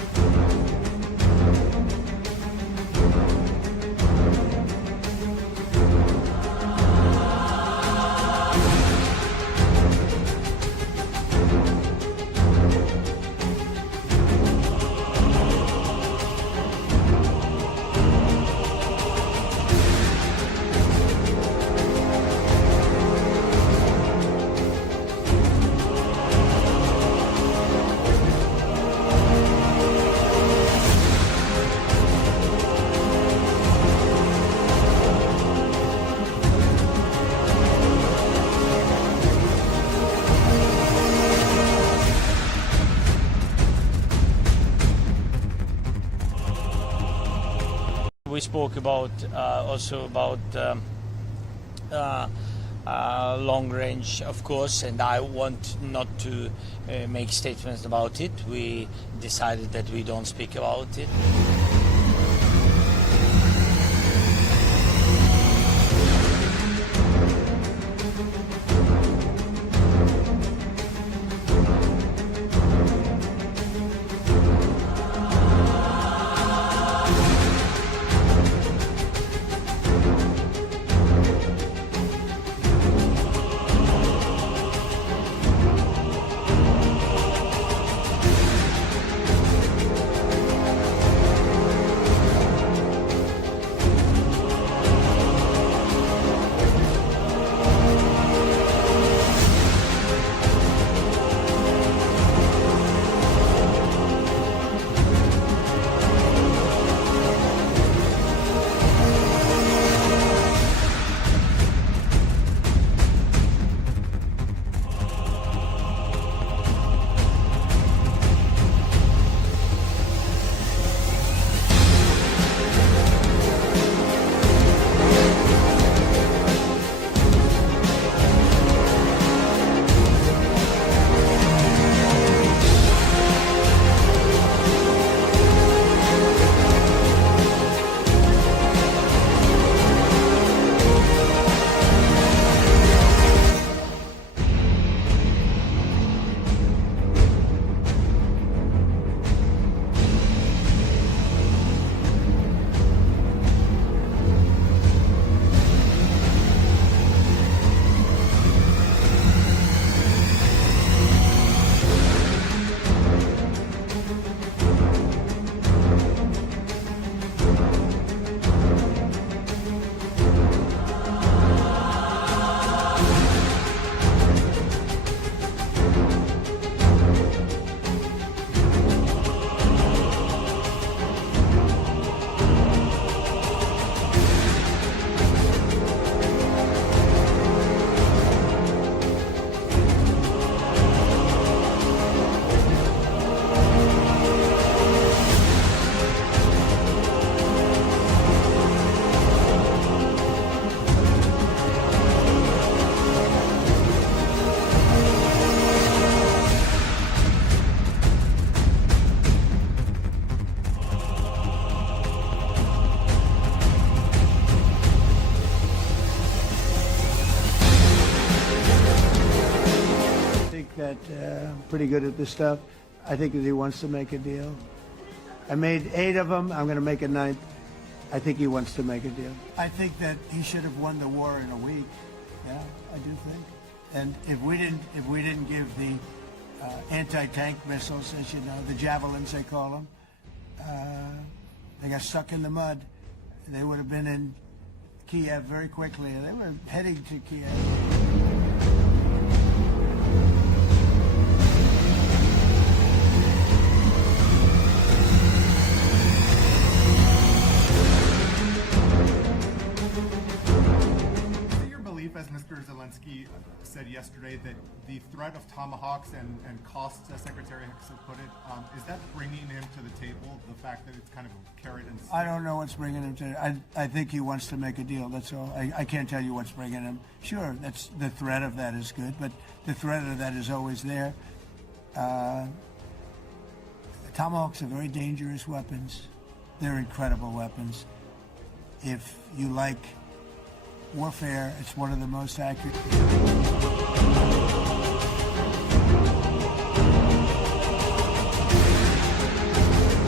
We spoke about also about long range, of course, and I want not to make statements about it. We decided that we don't speak about it. Pretty good at this stuff. I think that he wants to make a deal. I made 8 of them. I'm going to make a 9th. I think he wants to make a deal. I think that he should have won the war in a week. Yeah, I do think. And if we didn't give the anti-tank missiles, as you know, the javelins they call them, they got stuck in the mud. They would have been in Kyiv very quickly. They were heading to Kyiv. As Mr. Zelensky said yesterday, that the threat of Tomahawks and costs, as Secretary Hicks put it, is that bringing him to the table, the fact that it's kind of a carrot and stick? I don't know what's bringing him to I think he wants to make a deal, that's all. I can't tell you what's bringing him. Sure, that's the threat of that is good, but the threat of that is always there. Tomahawks are very dangerous weapons. They're incredible weapons. If you like warfare, it's one of the most accurate.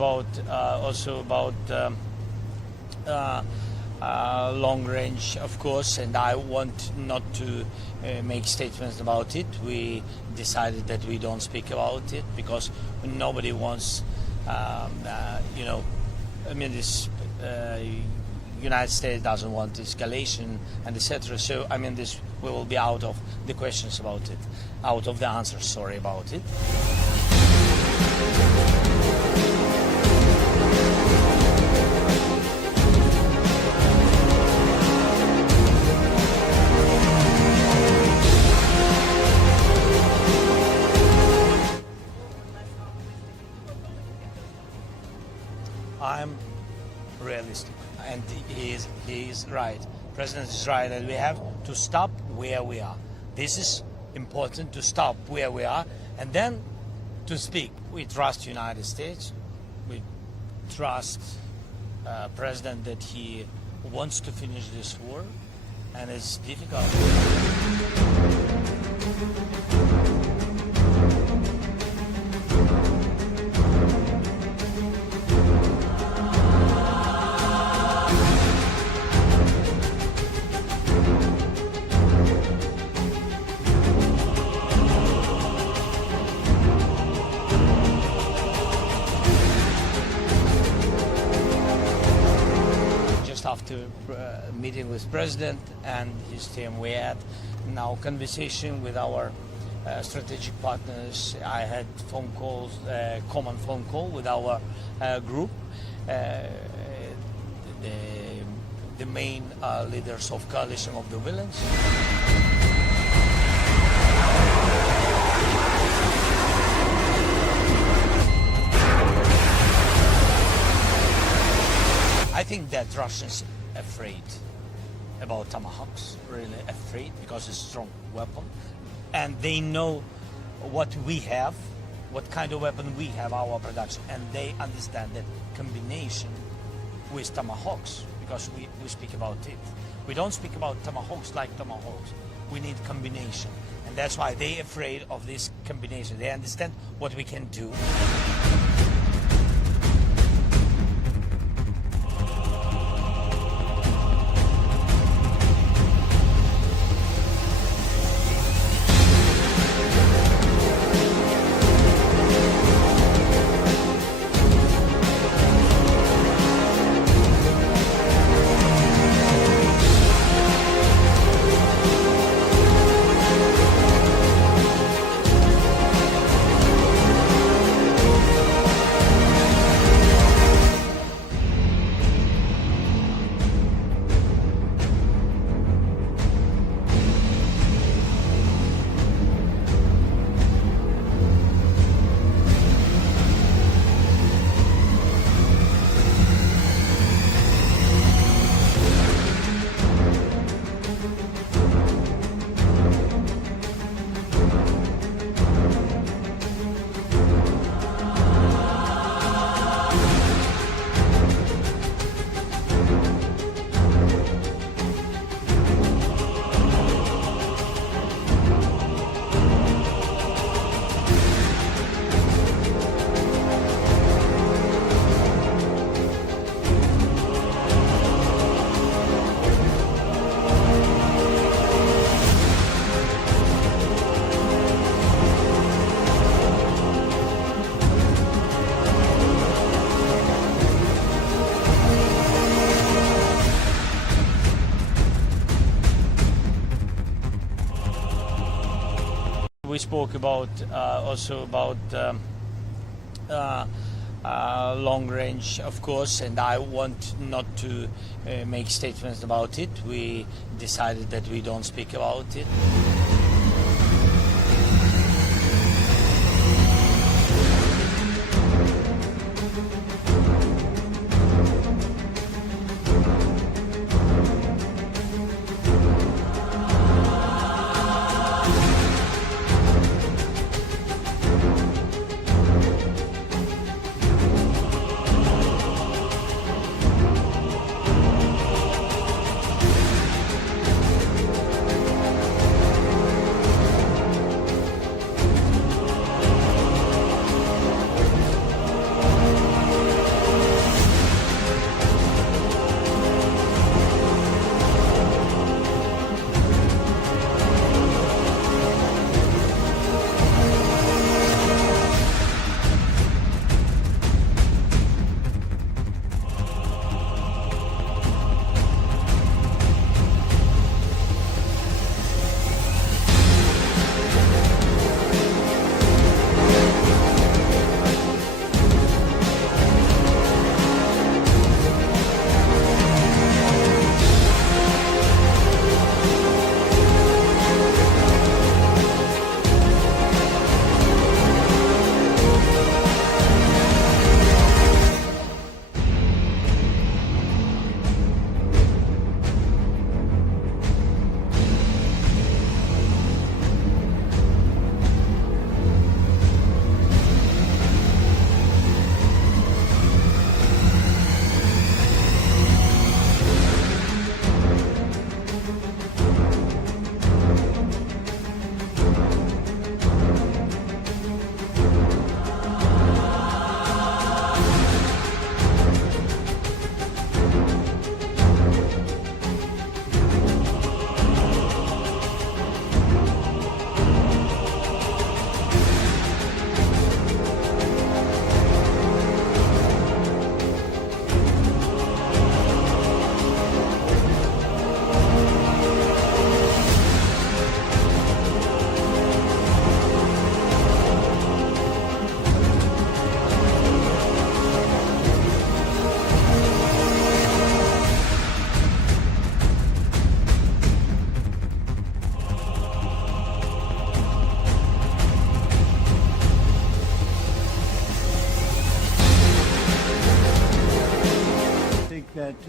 about long range, of course, and I want not to make statements about it. We decided that we don't speak about it because nobody wants, this United States doesn't want escalation and etc. So this we will be out of the questions about it, out of the answers. Sorry about it. I'm realistic, and he is right. President is right that we have to stop where we are. This is important, to stop where we are, and then to speak. We trust United States. We trust President that he wants to finish this war, and it's difficult. After meeting with President and his team, we had now conversation with our strategic partners. I had phone calls, common phone call with our group, the main leaders of coalition of the villains. I think that Russians afraid about Tomahawks, really afraid, because it's a strong weapon, and they know what we have, what kind of weapon we have, our production, and they understand that combination with Tomahawks, because we speak about it. We don't speak about Tomahawks like Tomahawks. We need combination, and that's why they're afraid of this combination. They understand what we can do. We spoke about long range, of course, and I want not to make statements about it. We decided that we don't speak about it.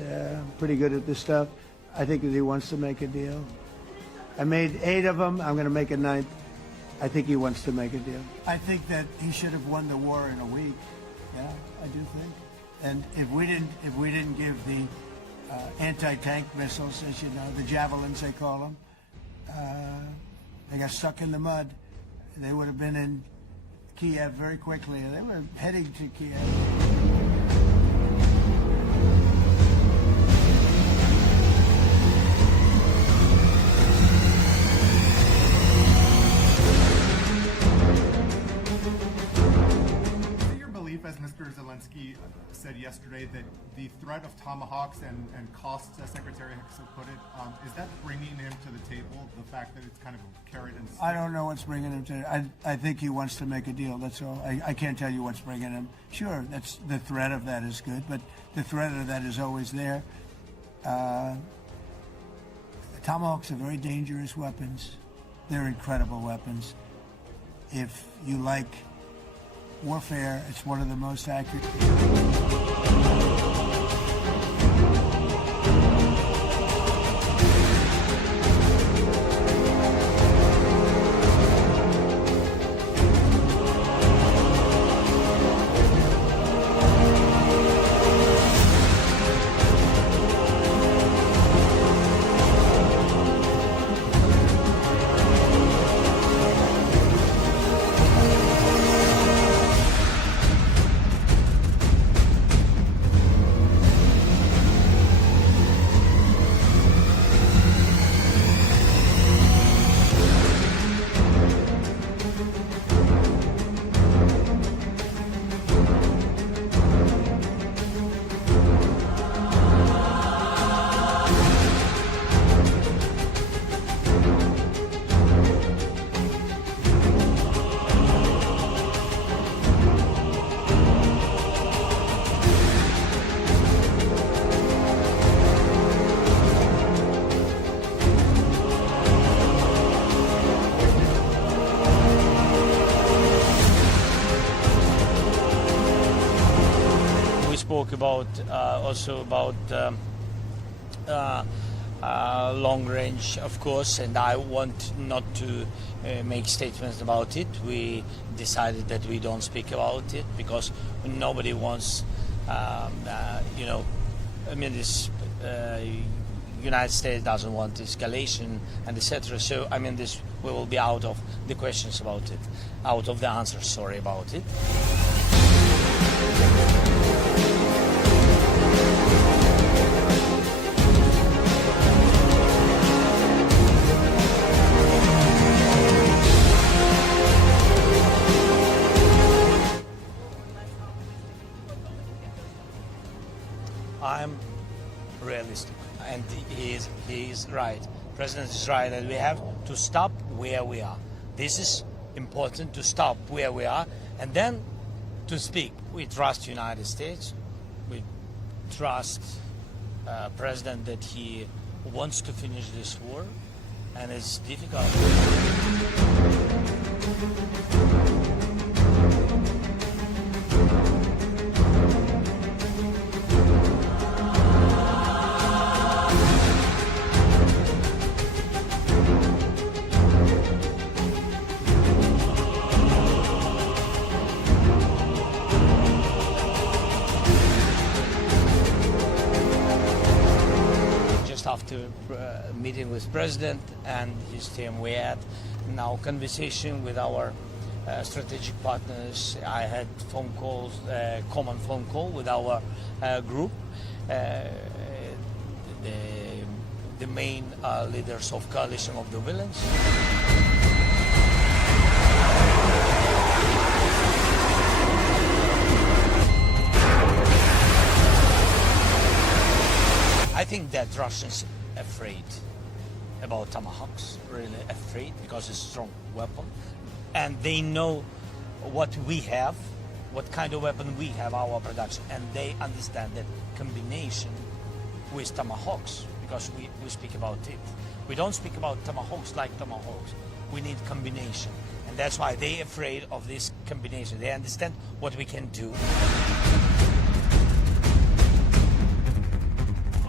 pretty good at this stuff. I think that he wants to make a deal. I made 8 of them. I'm going to make a 9th. I think he wants to make a deal. I think that he should have won the war in a week. Yeah, I do think. And if we didn't give the anti-tank missiles, as you know, the javelins they call them, they got stuck in the mud. They would have been in Kyiv very quickly. They were heading to Kyiv. As Mr. Zelensky said yesterday, that the threat of Tomahawks and costs, as Secretary Hicks put it, is that bringing him to the table, the fact that it's kind of a carrot and stick? I don't know what's bringing him to I think he wants to make a deal, that's all. I can't tell you what's bringing him. Sure, that's the threat of that is good, but the threat of that is always there. Tomahawks are very dangerous weapons. They're incredible weapons. If you like warfare, it's one of the most accurate. Spoke about also about long range, of course, and I want not to make statements about it. We decided that we don't speak about it because nobody wants, you know, I mean, this United States doesn't want escalation and etc. So I mean, this we will be out of the questions about it, out of the answers. Sorry about it. I'm realistic, and he is right. President is right, and we have to stop where we are. This is important, to stop where we are, and then to speak. We trust United States. We trust President that he wants to finish this war, and it's difficult. After meeting with President and his team, we had now conversation with our strategic partners. I had phone calls, common phone call with our group, the main leaders of coalition of the villains. I think that Russians afraid about Tomahawks, really afraid, because it's a strong weapon, and they know what we have, what kind of weapon we have, our production, and they understand that combination with Tomahawks, because we speak about it. We don't speak about Tomahawks like Tomahawks. We need combination, and that's why they're afraid of this combination. They understand what we can do.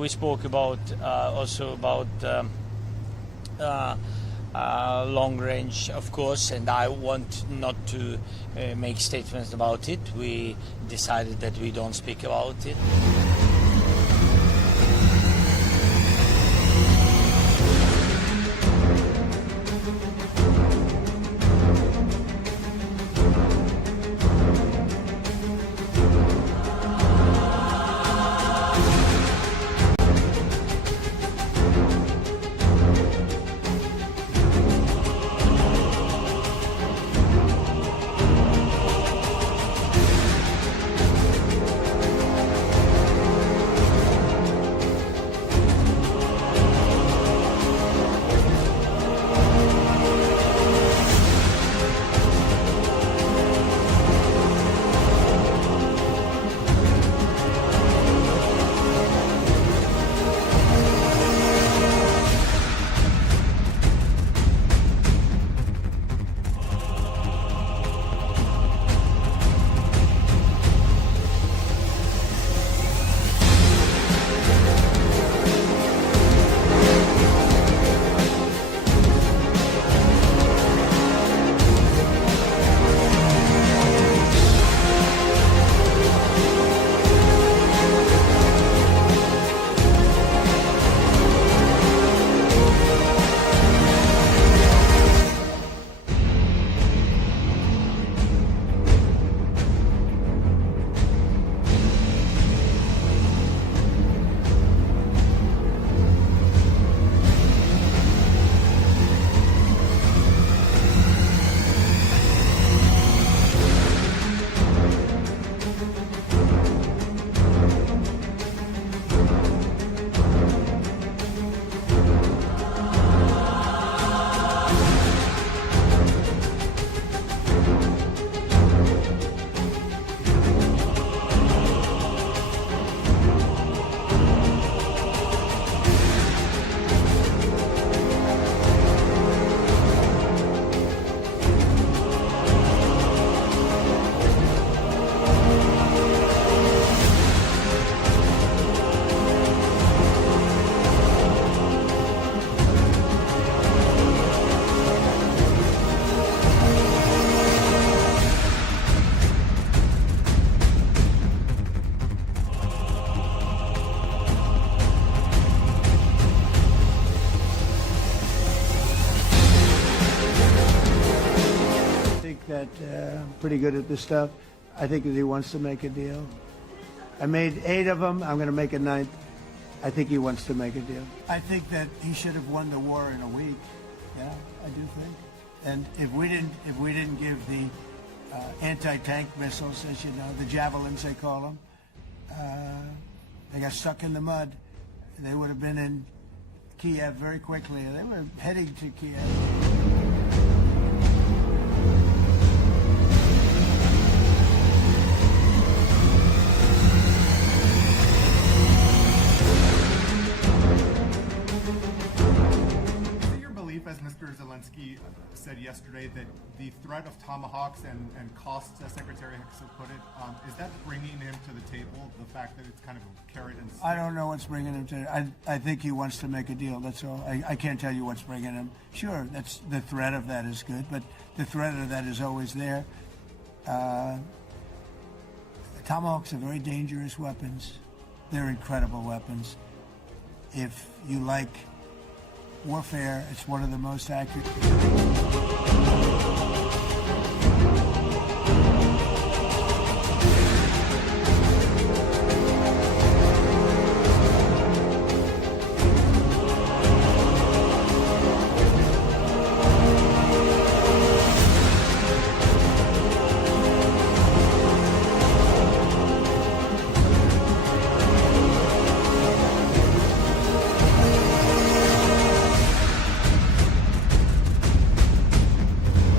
we spoke about also about long range, of course, and I want not to make statements about it. We decided that we don't speak about it. Pretty good at this stuff. I think that he wants to make a deal. I made 8 of them. I'm going to make a 9th. I think he wants to make a deal. I think that he should have won the war in a week. Yeah, I do think. And if we didn't give the anti-tank missiles, as you know, the javelins they call them, they got stuck in the mud. They would have been in Kyiv very quickly. They were heading to Kyiv. As Mr. Zelensky said yesterday, that the threat of Tomahawks and costs, as Secretary Hicks have put it, is that bringing him to the table, the fact that it's kind of a carrot and stick? I don't know what's bringing him to I think he wants to make a deal, that's all. I can't tell you what's bringing him. Sure, that's the threat of that is good, but the threat of that is always there. Tomahawks are very dangerous weapons. They're incredible weapons. If you like warfare, it's one of the most accurate.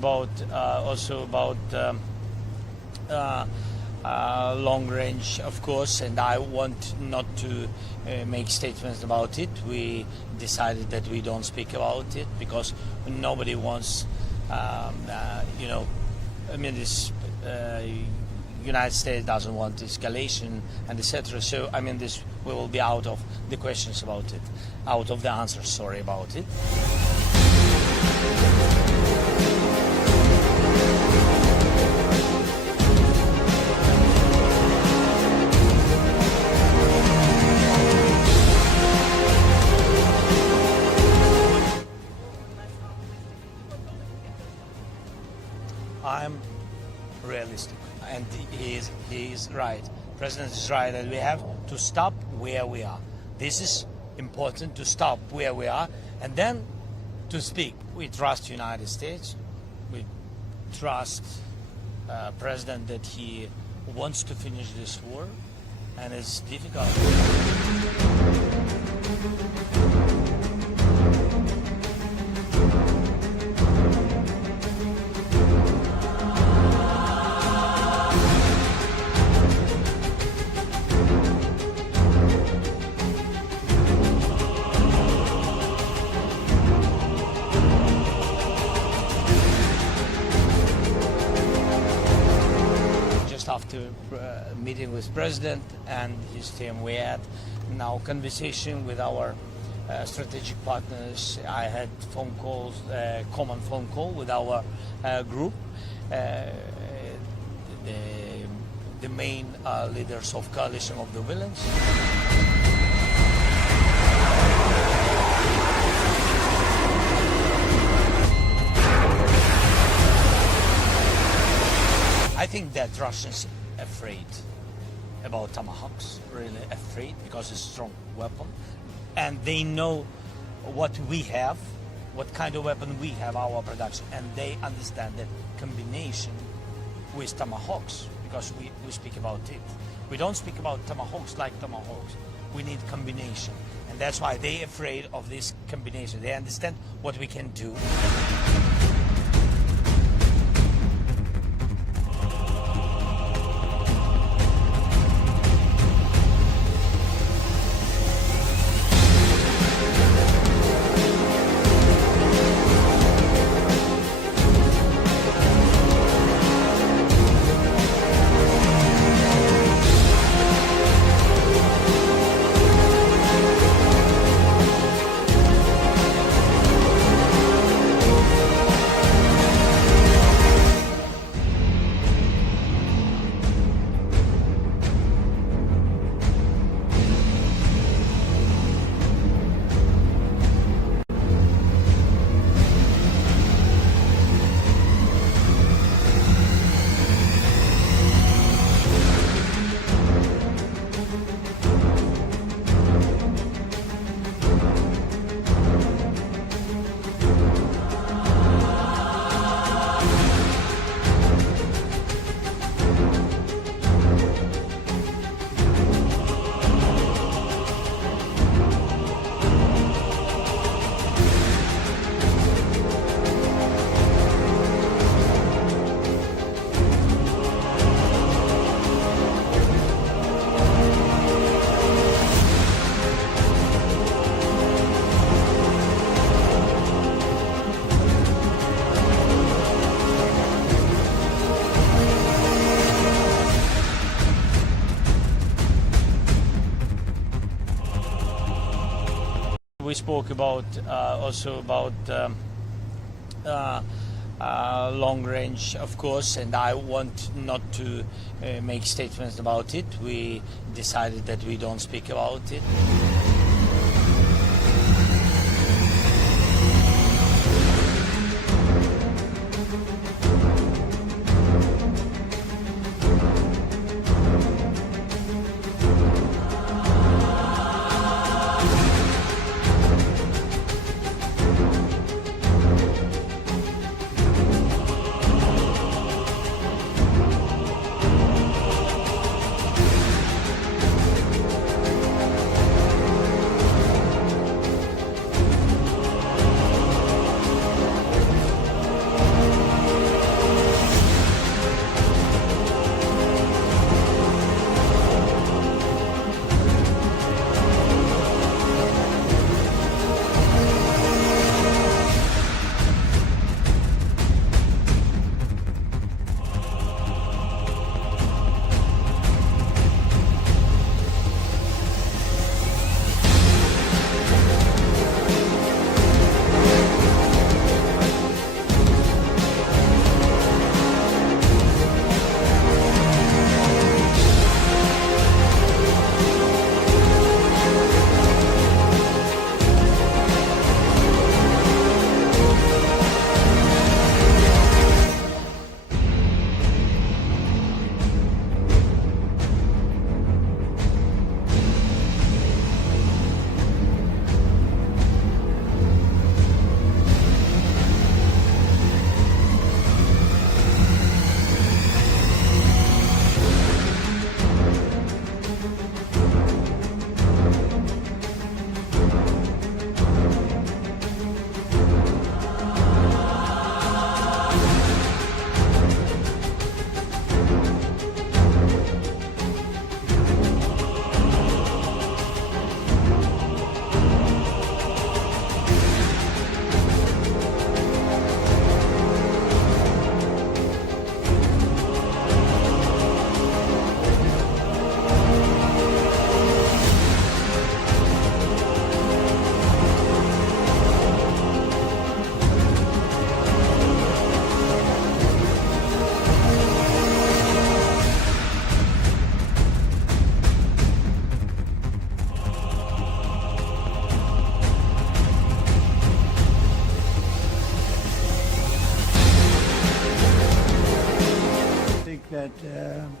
about also about long range, of course, and I want not to make statements about it. We decided that we don't speak about it because nobody wants, this United States doesn't want escalation and etc. So this we will be out of the questions about it, out of the answers. Sorry about it. I'm realistic, and he is right. President is right that we have to stop where we are. This is important, to stop where we are, and then to speak. We trust United States. We trust President that he wants to finish this war, and it's difficult. After meeting with President and his team, we had now conversation with our strategic partners. I had phone calls, common phone call with our group, the main leaders of coalition of the villains. I think that Russians afraid about Tomahawks, really afraid, because it's a strong weapon, and they know what we have, what kind of weapon we have, our production, and they understand that combination with Tomahawks, because we speak about it. We don't speak about Tomahawks like Tomahawks. We need combination, and that's why they're afraid of this combination. They understand what we can do. We spoke about also about long range, of course, and I want not to make statements about it. We decided that we don't speak about it.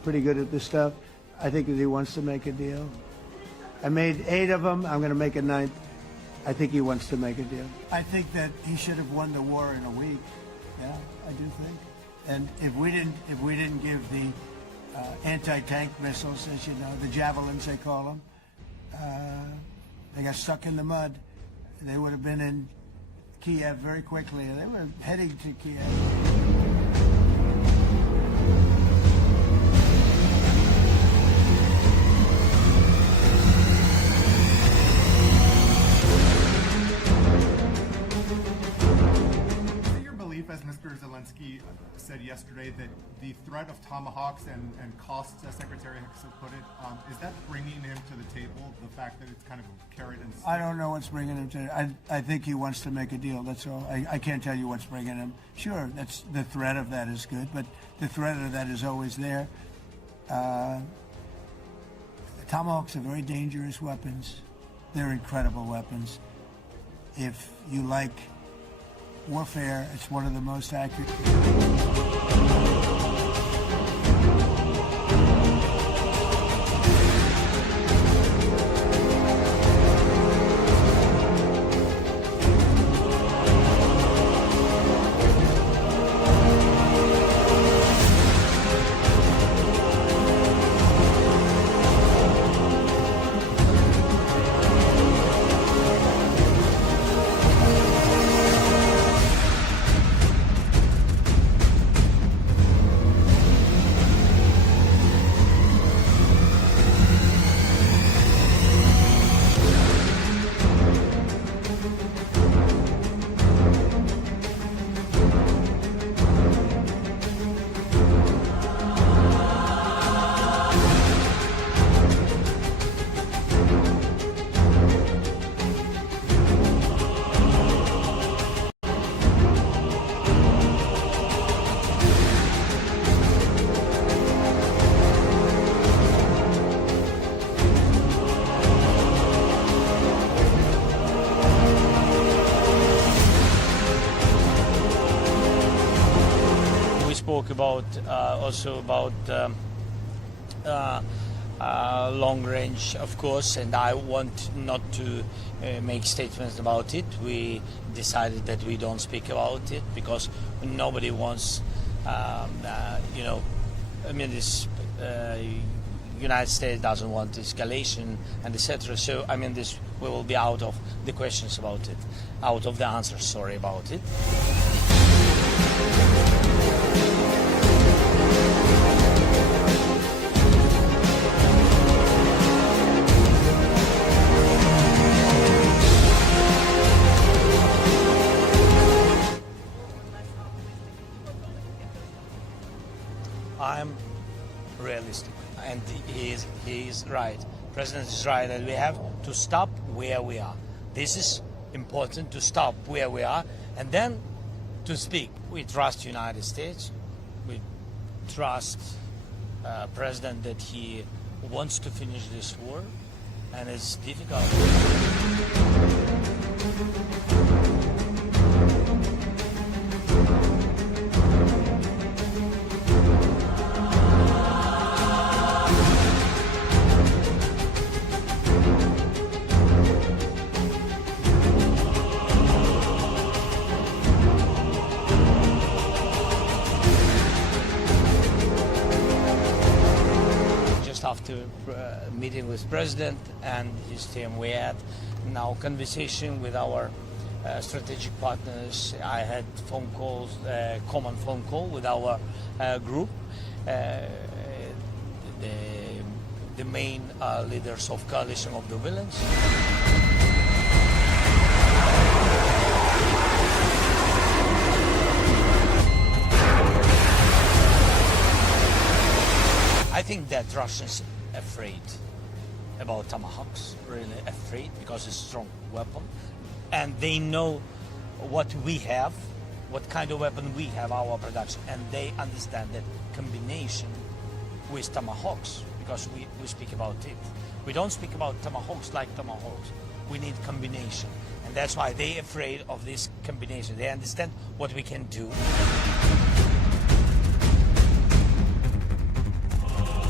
pretty good at this stuff. I think that he wants to make a deal. I made 8 of them. I'm going to make a 9th. I think he wants to make a deal. I think that he should have won the war in a week. Yeah, I do think. And if we didn't give the anti-tank missiles, as you know, the javelins they call them, they got stuck in the mud. They would have been in Kyiv very quickly. They were heading to Kyiv. As Mr. Zelensky said yesterday, that the threat of Tomahawks and costs, as Secretary Hicks put it, is that bringing him to the table, the fact that it's kind of a carrot and stick? I don't know what's bringing him to I think he wants to make a deal, that's all. I can't tell you what's bringing him. Sure, that's the threat of that is good, but the threat of that is always there. Tomahawks are very dangerous weapons. They're incredible weapons. If you like warfare, it's one of the most accurate. Spoke about also about long range, of course, and I want not to make statements about it. We decided that we don't speak about it because nobody wants, you know, I mean, this United States doesn't want escalation and etc. So I mean, this we will be out of the questions about it, out of the answers. Sorry about it. I'm realistic, and he is right. The President is right, and we have to stop where we are. This is important, to stop where we are, and then to speak. We trust United States. We trust President that he wants to finish this war, and it's difficult. After meeting with President and his team, we had now conversation with our strategic partners. I had phone calls, common phone call with our group, the main leaders of coalition of the villains. I think that Russians afraid about Tomahawks, really afraid, because it's a strong weapon, and they know what we have, what kind of weapon we have, our production, and they understand that combination with Tomahawks, because we speak about it. We don't speak about Tomahawks like Tomahawks. We need combination, and that's why they're afraid of this combination. They understand what we can do.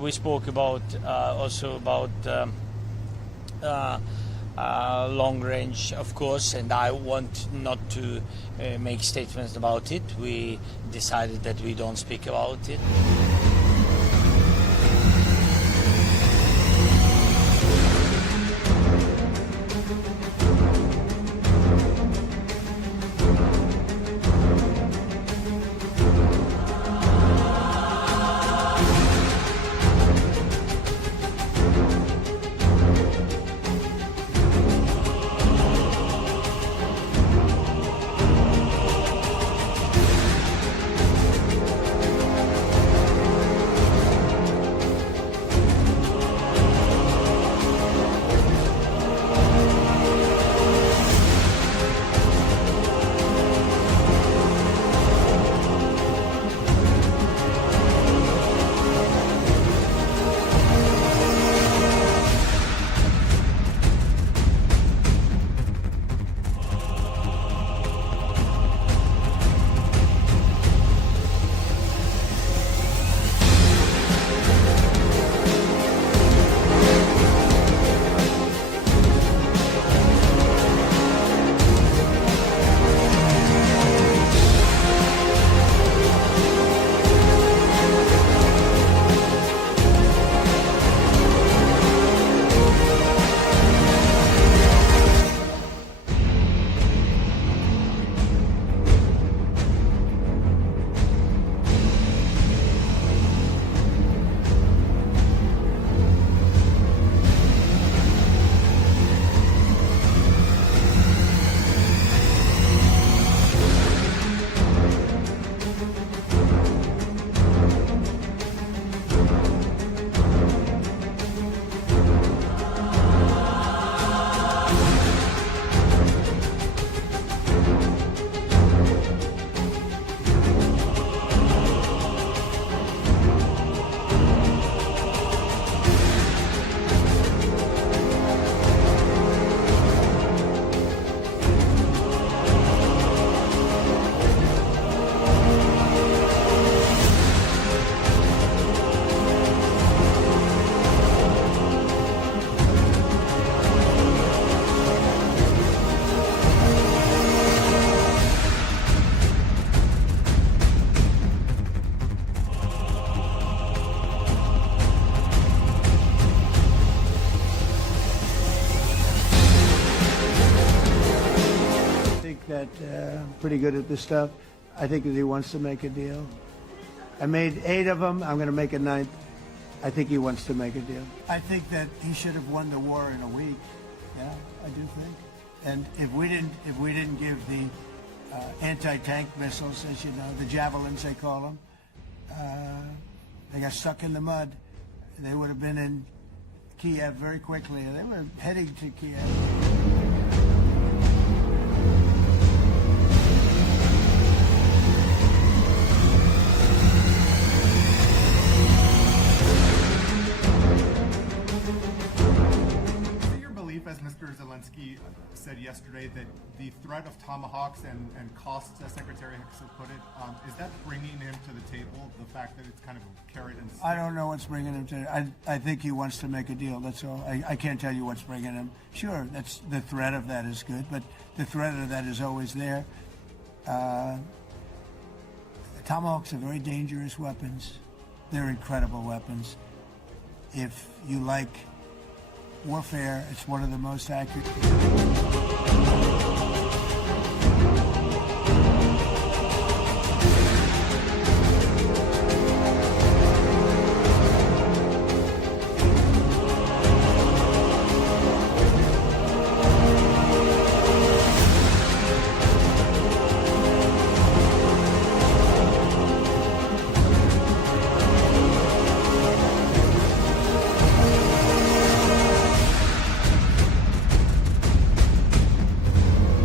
We spoke about also about long range, of course, and I want not to make statements about it. We decided that we don't speak about it. Pretty good at this stuff. I think that he wants to make a deal. I made 8 of them. I'm going to make a 9th. I think he wants to make a deal. I think that he should have won the war in a week. Yeah, I do think. And if we didn't give the anti-tank missiles, as you know, the javelins they call them, they got stuck in the mud. They would have been in Kyiv very quickly. They were heading to Kyiv. As Mr. Zelensky said yesterday, that the threat of Tomahawks and costs, as Secretary Hicks has put it, is that bringing him to the table, the fact that it's kind of a carrot and stick? I don't know what's bringing him to I think he wants to make a deal, that's all. I can't tell you what's bringing him. Sure, that's the threat of that is good, but the threat of that is always there. Tomahawks are very dangerous weapons. They're incredible weapons. If you like warfare, it's one of the most accurate.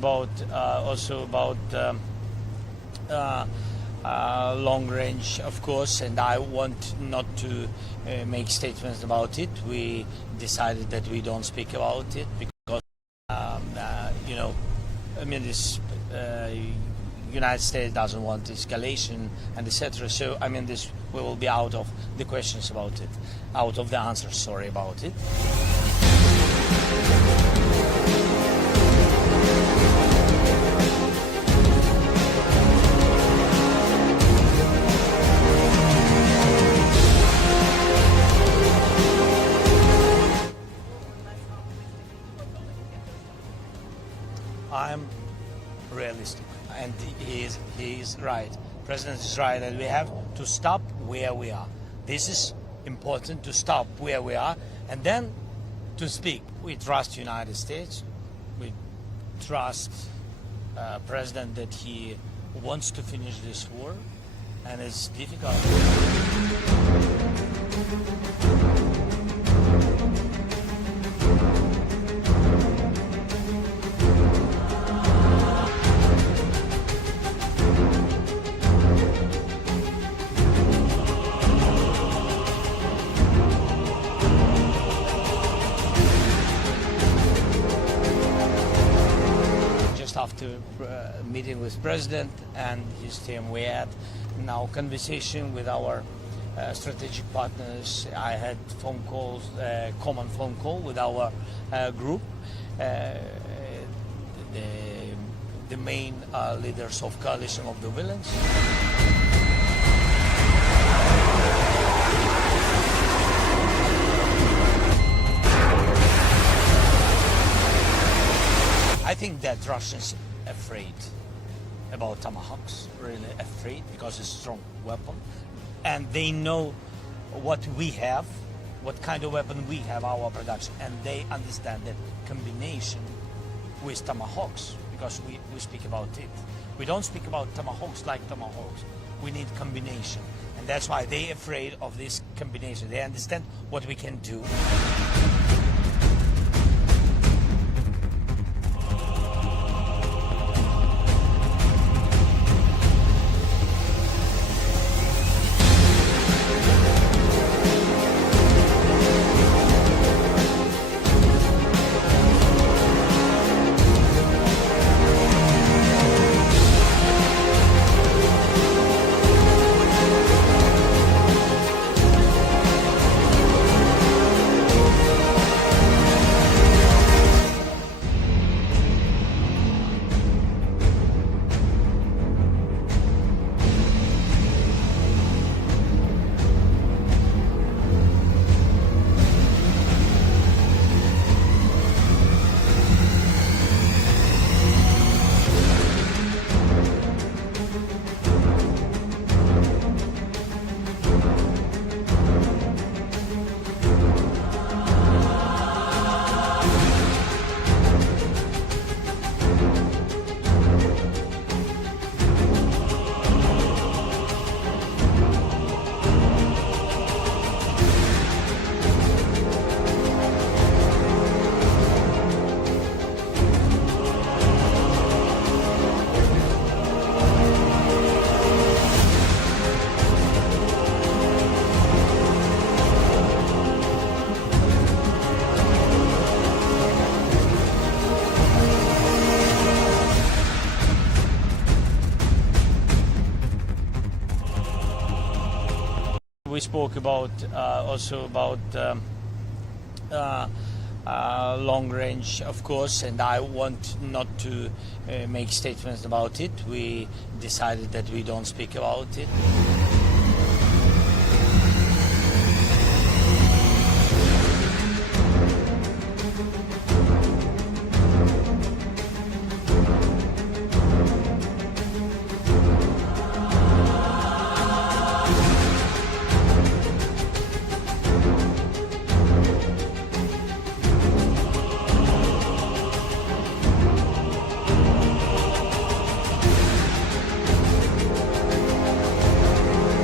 about also about long range, of course, and I want not to make statements about it. We decided that we don't speak about it because, you know, I mean, this United States doesn't want escalation and etc. So, I mean, this we will be out of the questions about it, out of the answers, sorry, about it. I'm realistic, and he is right. President is right, and we have to stop where we are. This is important, to stop where we are, and then to speak. We trust United States. We trust President that he wants to finish this war, and it's difficult. After meeting with President and his team, we had now conversation with our strategic partners. I had phone calls, common phone call with our group, the main leaders of coalition of the villains. I think that Russians afraid about Tomahawks, really afraid, because it's a strong weapon, and they know what we have, what kind of weapon we have, our production, and they understand that combination with Tomahawks, because we speak about it. We don't speak about Tomahawks like Tomahawks. We need combination, and that's why they're afraid of this combination. They understand what we can do. We spoke about also about long range, of course, and I want not to make statements about it. We decided that we don't speak about it.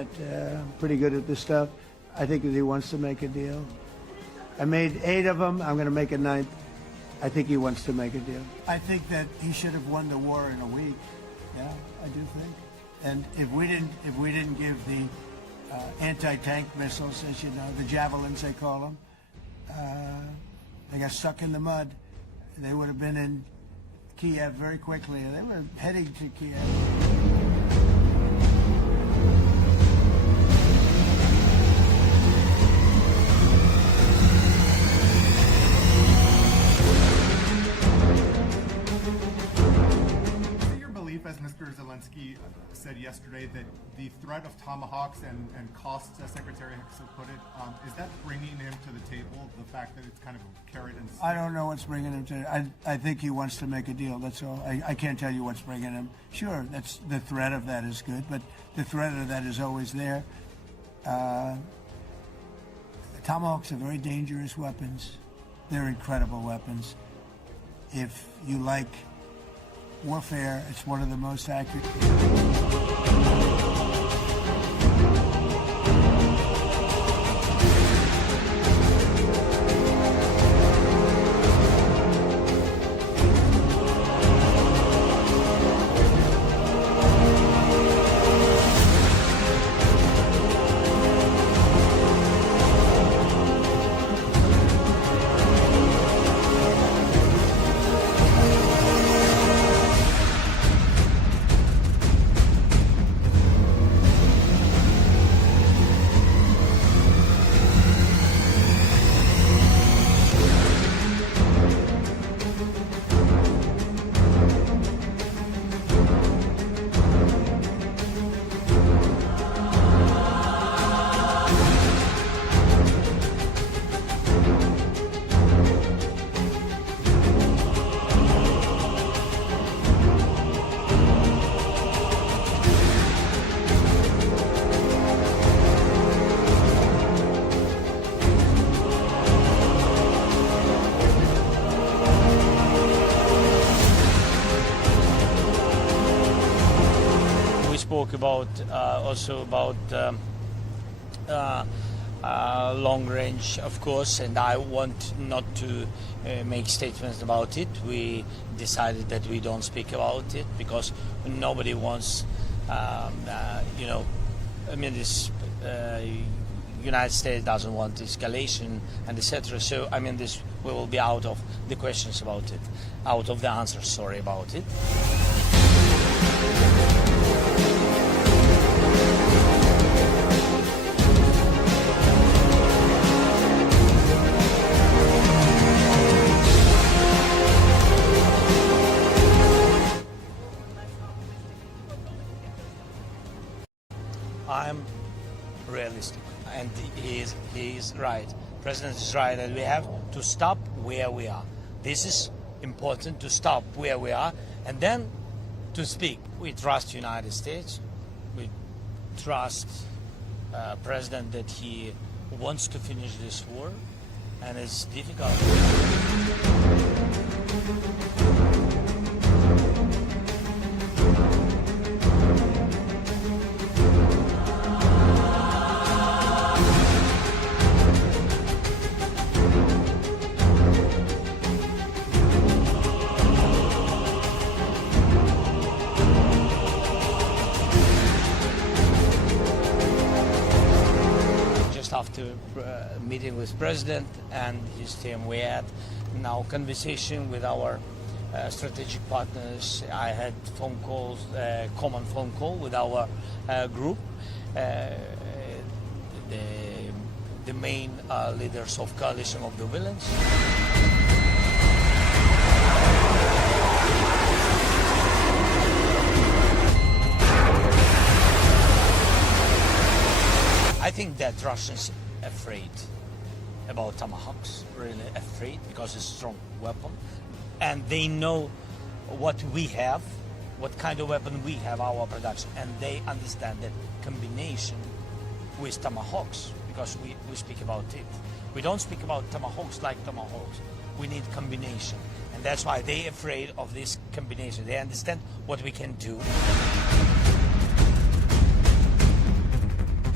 that I'm pretty good at this stuff. I think that he wants to make a deal. I made 8 of them. I'm going to make a 9th. I think he wants to make a deal. I think that he should have won the war in a week. Yeah, I do think. And if we didn't give the anti-tank missiles, as you know, the javelins they call them, they got stuck in the mud. They would have been in Kyiv very quickly. They were heading to Kyiv. As Mr. Zelensky said yesterday, that the threat of Tomahawks and costs, as Secretary Hicks put it, is that bringing him to the table, the fact that it's kind of carrot and stick? I don't know what's bringing him to I think he wants to make a deal, that's all. I can't tell you what's bringing him. Sure, that's the threat of that is good, but the threat of that is always there. Tomahawks are very dangerous weapons. They're incredible weapons. If you like warfare, it's one of the most accurate. Spoke about also about long range, of course, and I want not to make statements about it. We decided that we don't speak about it because nobody wants, you know, I mean, this United States doesn't want escalation and etc. So I mean, this we will be out of the questions about it, out of the answers. Sorry about it. I'm realistic, and he is right. The President is right, and we have to stop where we are. This is important, to stop where we are, and then to speak. We trust United States. We trust President that he wants to finish this war, and it's difficult. After meeting with President and his team, we had now conversation with our strategic partners. I had phone calls, common phone call with our group, the main leaders of coalition of the villains. I think that Russians are afraid about Tomahawks, really afraid, because it's a strong weapon. And they know what we have, what kind of weapon we have, our production. And they understand that combination with Tomahawks, because we speak about it. We don't speak about Tomahawks like Tomahawks. We need combination. And that's why they're afraid of this combination. They understand what we can do.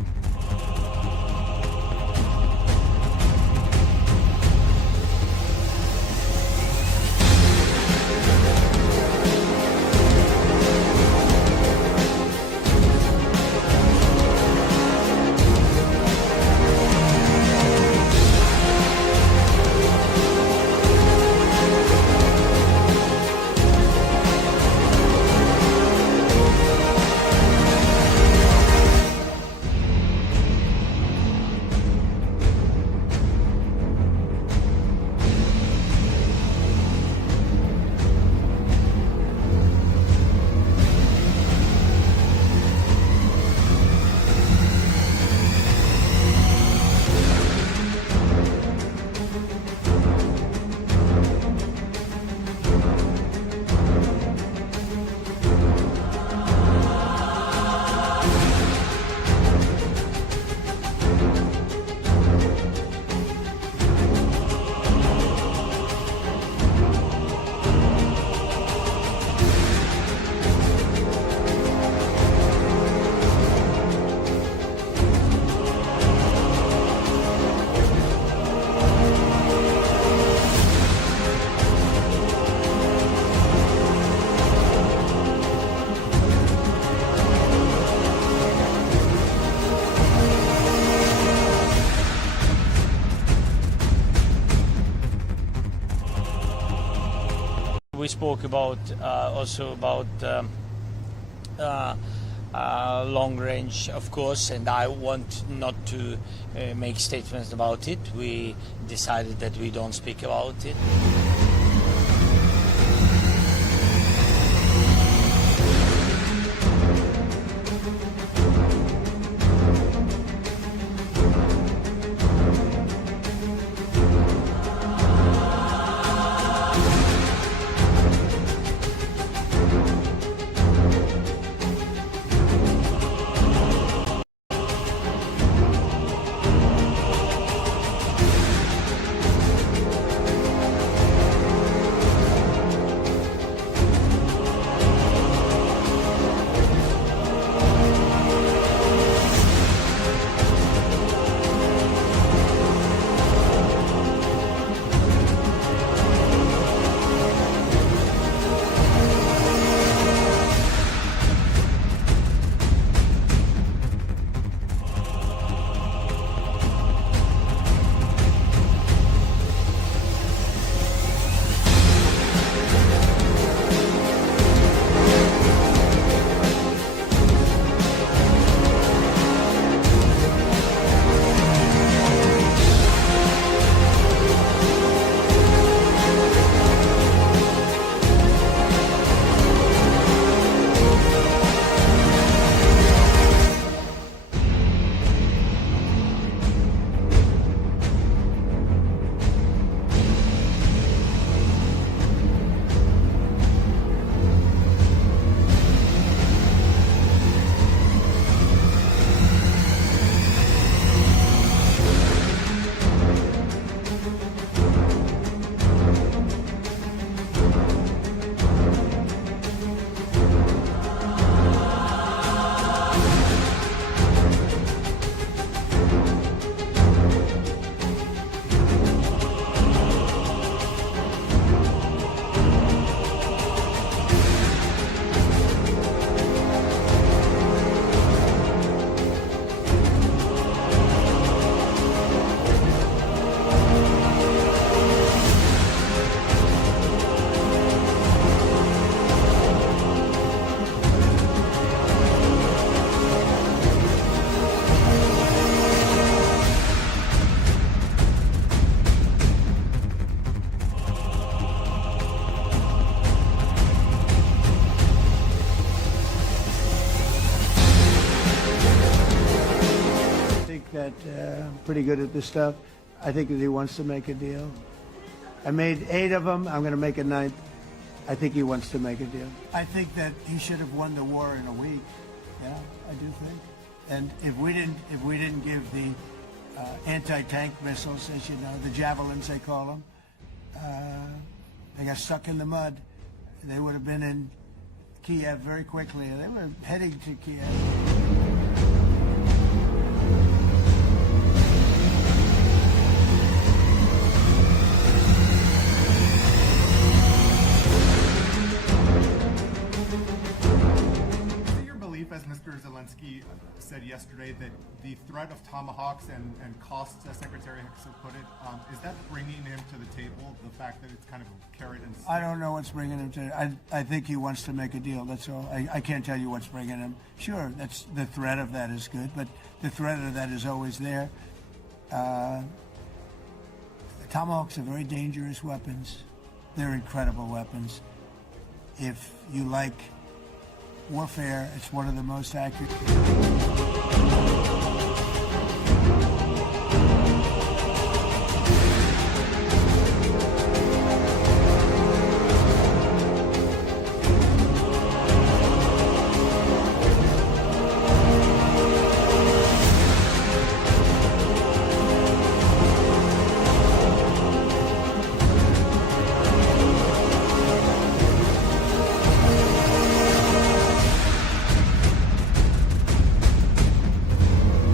We spoke about also about long range, of course, and I want not to make statements about it. We decided that we don't speak about it. Pretty good at this stuff. I think that he wants to make a deal. I made 8 of them. I'm going to make a 9th. I think he wants to make a deal. I think that he should have won the war in a week. Yeah, I do think. And if we didn't give the anti-tank missiles, as you know, the javelins they call them, they got stuck in the mud. They would have been in Kyiv very quickly. They were heading to Kyiv. As Mr. Zelensky said yesterday, that the threat of Tomahawks and costs, as Secretary Hicks put it, is that bringing him to the table, the fact that it's kind of carried and I don't know what's bringing him to I think he wants to make a deal, that's all. I can't tell you what's bringing him. Sure, that's the threat of that is good, but the threat of that is always there. Tomahawks are very dangerous weapons. They're incredible weapons. If you like warfare, it's one of the most accurate.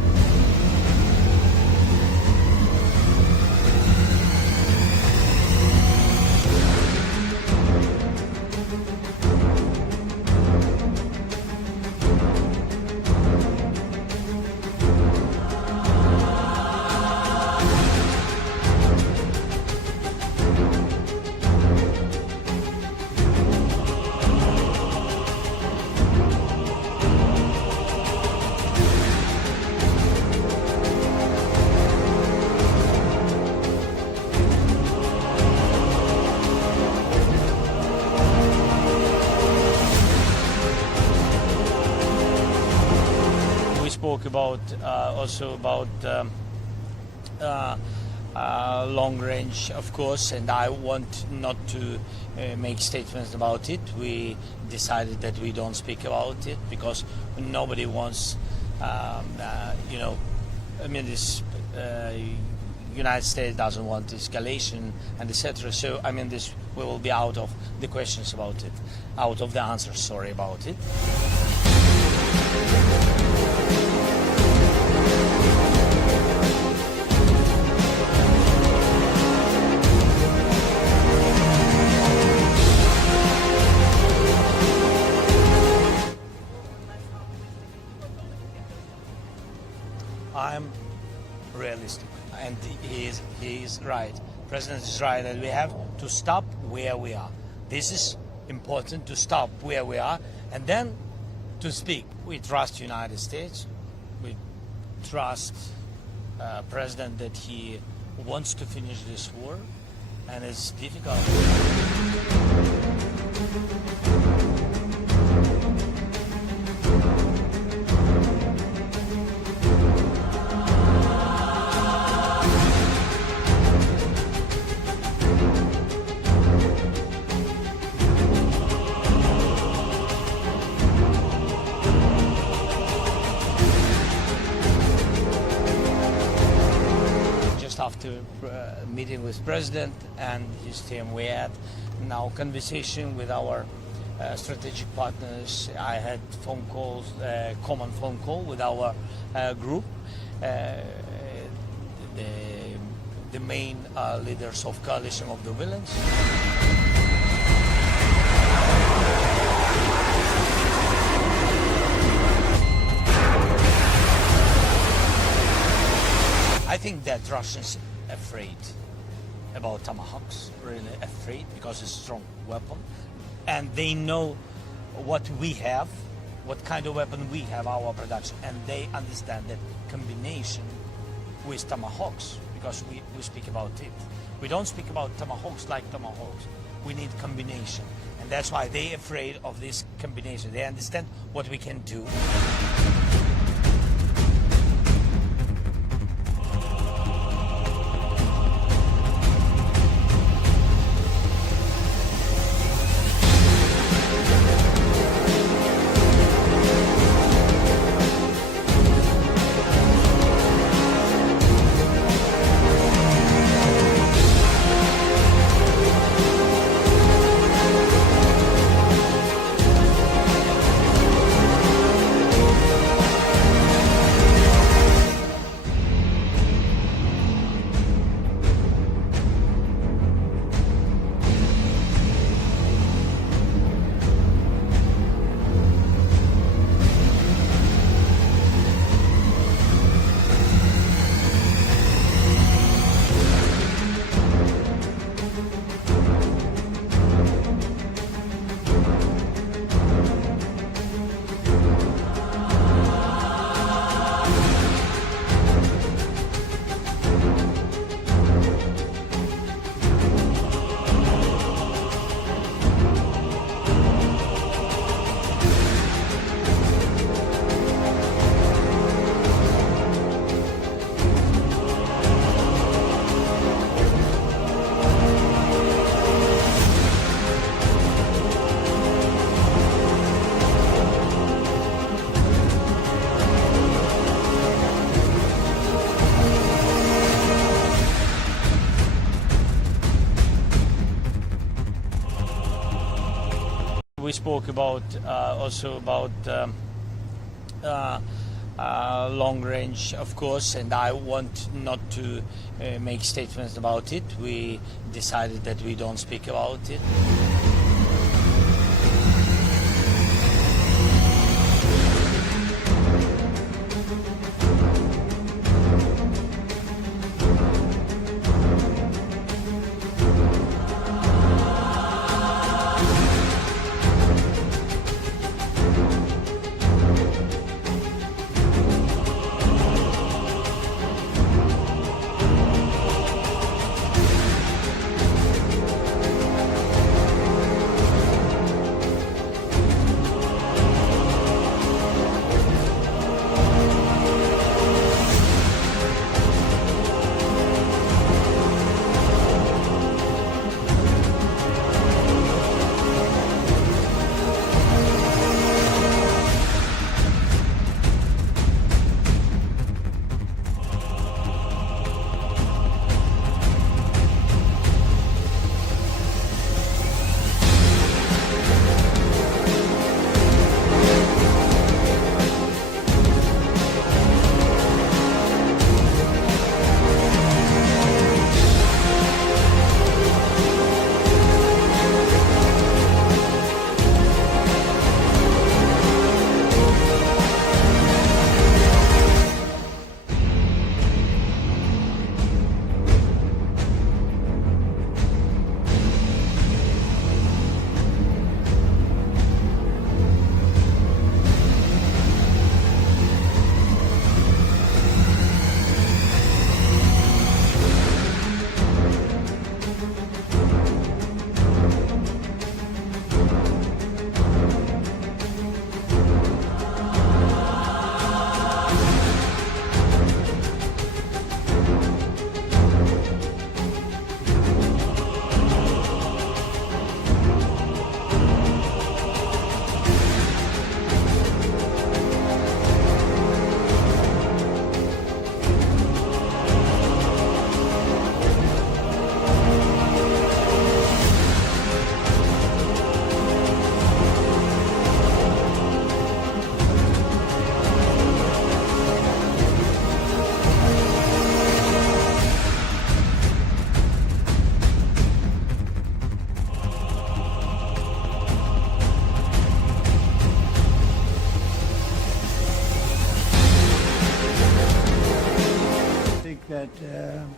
about also about long range, of course, and I want not to make statements about it. We decided that we don't speak about it because nobody wants, this United States doesn't want escalation and etc. So this we will be out of the questions about it, out of the answers. Sorry about it. I'm realistic, and he is right. President is right that we have to stop where we are. This is important, to stop where we are and then to speak. We trust United States. We trust President that he wants to finish this war, and it's difficult. After meeting with President and his team, we had now conversation with our strategic partners. I had phone calls, common phone call with our group, the main leaders of coalition of the villains. I think that Russians afraid about Tomahawks, really afraid, because it's a strong weapon, and they know what we have, what kind of weapon we have, our production, and they understand that combination with Tomahawks, because we speak about it. We don't speak about Tomahawks like Tomahawks. We need combination, and that's why they're afraid of this combination. They understand what we can do. We spoke about also about long range, of course, and I want not to make statements about it. We decided that we don't speak about it.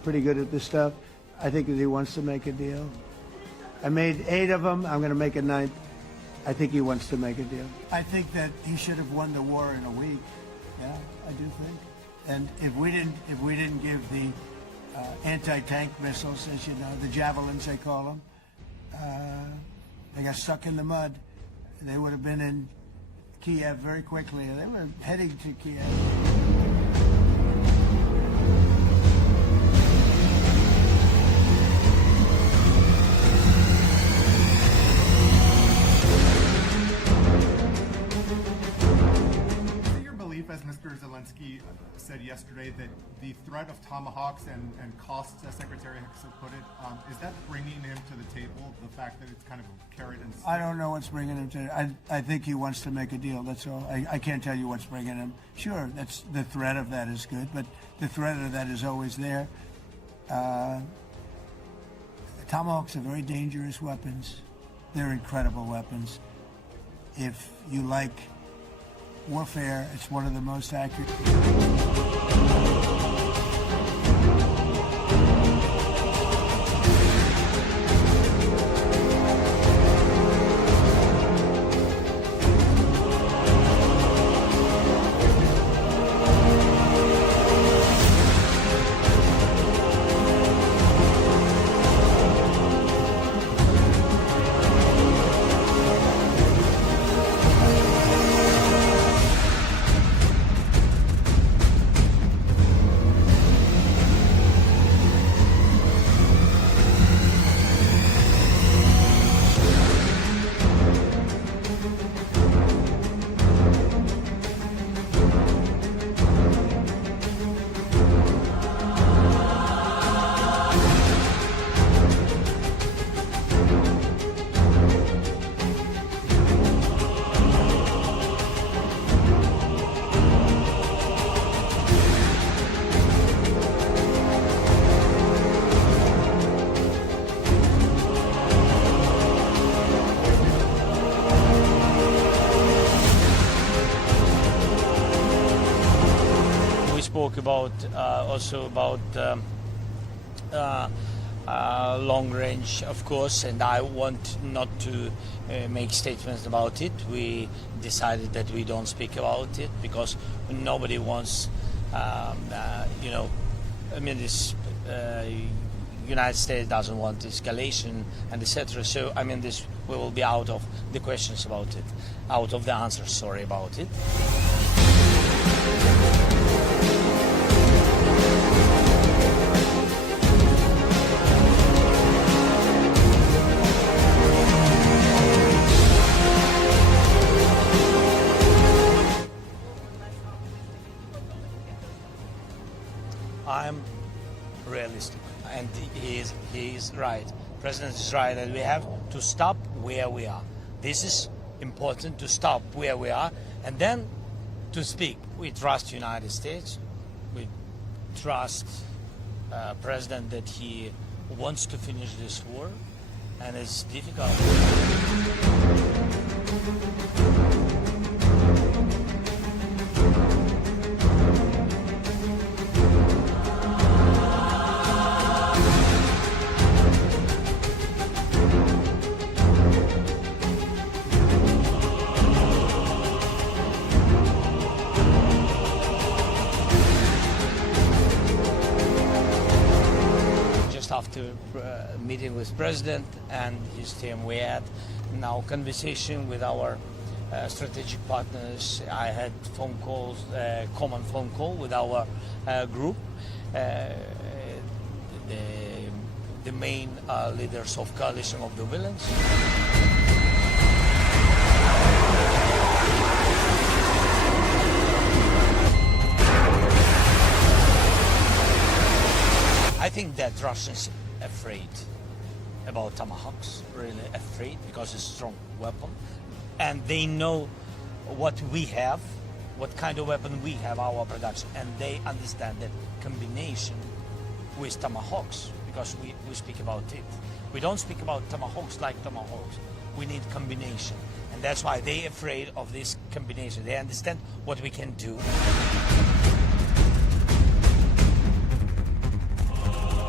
pretty good at this stuff. I think that he wants to make a deal. I made 8 of them. I'm going to make a 9th. I think he wants to make a deal. I think that he should have won the war in a week. Yeah, I do think. And if we didn't give the anti-tank missiles, as you know, the javelins they call them, they got stuck in the mud. They would have been in Kyiv very quickly. They were heading to Kyiv. As Mr. Zelensky said yesterday, that the threat of Tomahawks and costs, as Secretary Hicks have put it, is that bringing him to the table, the fact that it's kind of a carrot and stick? I don't know what's bringing him to I think he wants to make a deal, that's all. I can't tell you what's bringing him. Sure, that's the threat of that is good, but the threat of that is always there. Tomahawks are very dangerous weapons. They're incredible weapons. If you like warfare, it's one of the most accurate. Spoke about also about long range, of course, and I want not to make statements about it. We decided that we don't speak about it because nobody wants, you know, I mean, this United States doesn't want escalation and etc. So I mean, this we will be out of the questions about it, out of the answers. Sorry about it. I'm realistic, and he is right. President is right, and we have to stop where we are. This is important, to stop where we are, and then to speak. We trust United States. We trust President that he wants to finish this war, and it's difficult. After meeting with President and his team, we had now conversation with our strategic partners. I had phone calls, common phone call with our group, the main leaders of coalition of the villains. I think that Russians are afraid about Tomahawks, really afraid, because it's a strong weapon. And they know what we have, what kind of weapon we have, our production. And they understand that combination with Tomahawks, because we speak about it. We don't speak about Tomahawks like Tomahawks. We need combination. And that's why they're afraid of this combination. They understand what we can do.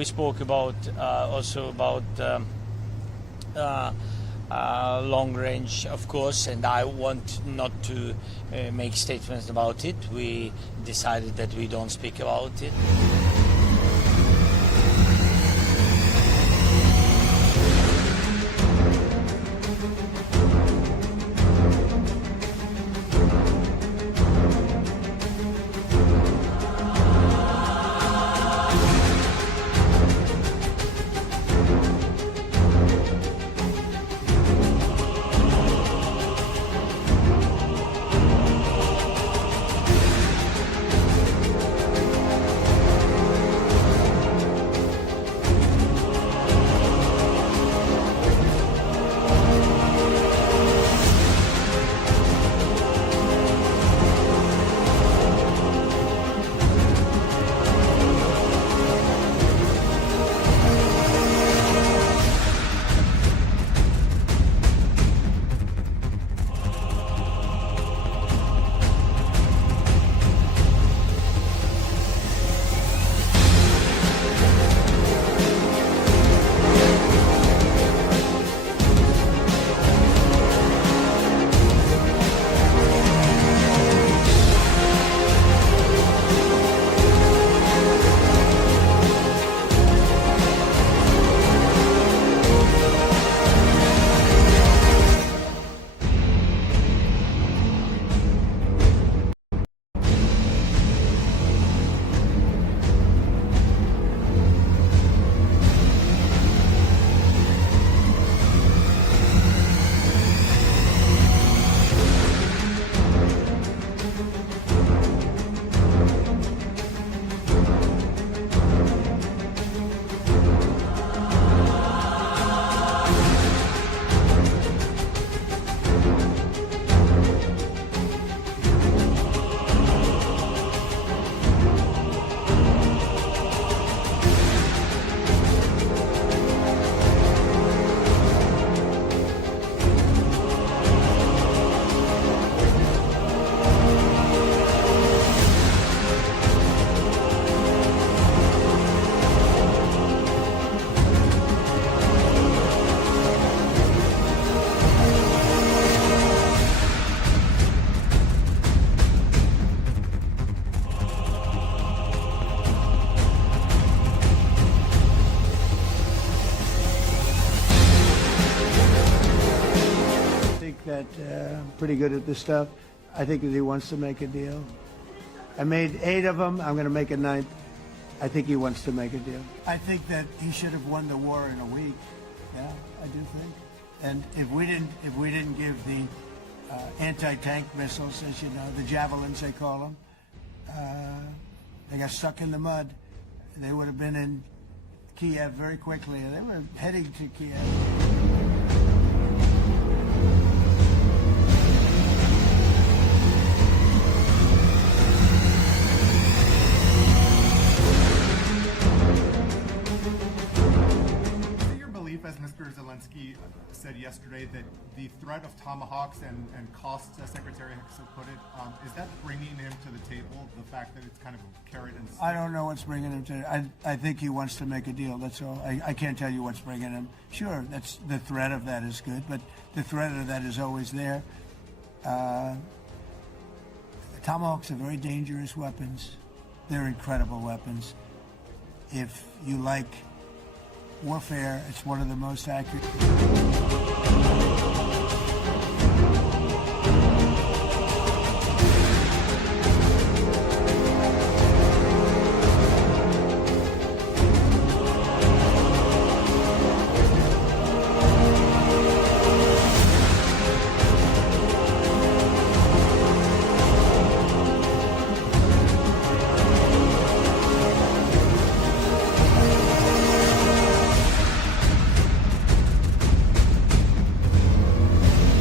we spoke about also about long range, of course, and I want not to make statements about it. We decided that we don't speak about it. Pretty good at this stuff. I think that he wants to make a deal. I made 8 of them. I'm going to make a 9th. I think he wants to make a deal. I think that he should have won the war in a week. Yeah, I do think. And if we didn't give the anti-tank missiles, as you know, the javelins they call them, they got stuck in the mud. They would have been in Kyiv very quickly. They were heading to Kyiv. As Mr. Zelensky said yesterday, that the threat of Tomahawks and costs, as Secretary Hicks put it, is that bringing him to the table, the fact that it's kind of a carrot and stick? I don't know what's bringing him to I think he wants to make a deal, that's all. I can't tell you what's bringing him. Sure, that's the threat of that is good, but the threat of that is always there. Tomahawks are very dangerous weapons. They're incredible weapons. If you like warfare, it's one of the most accurate.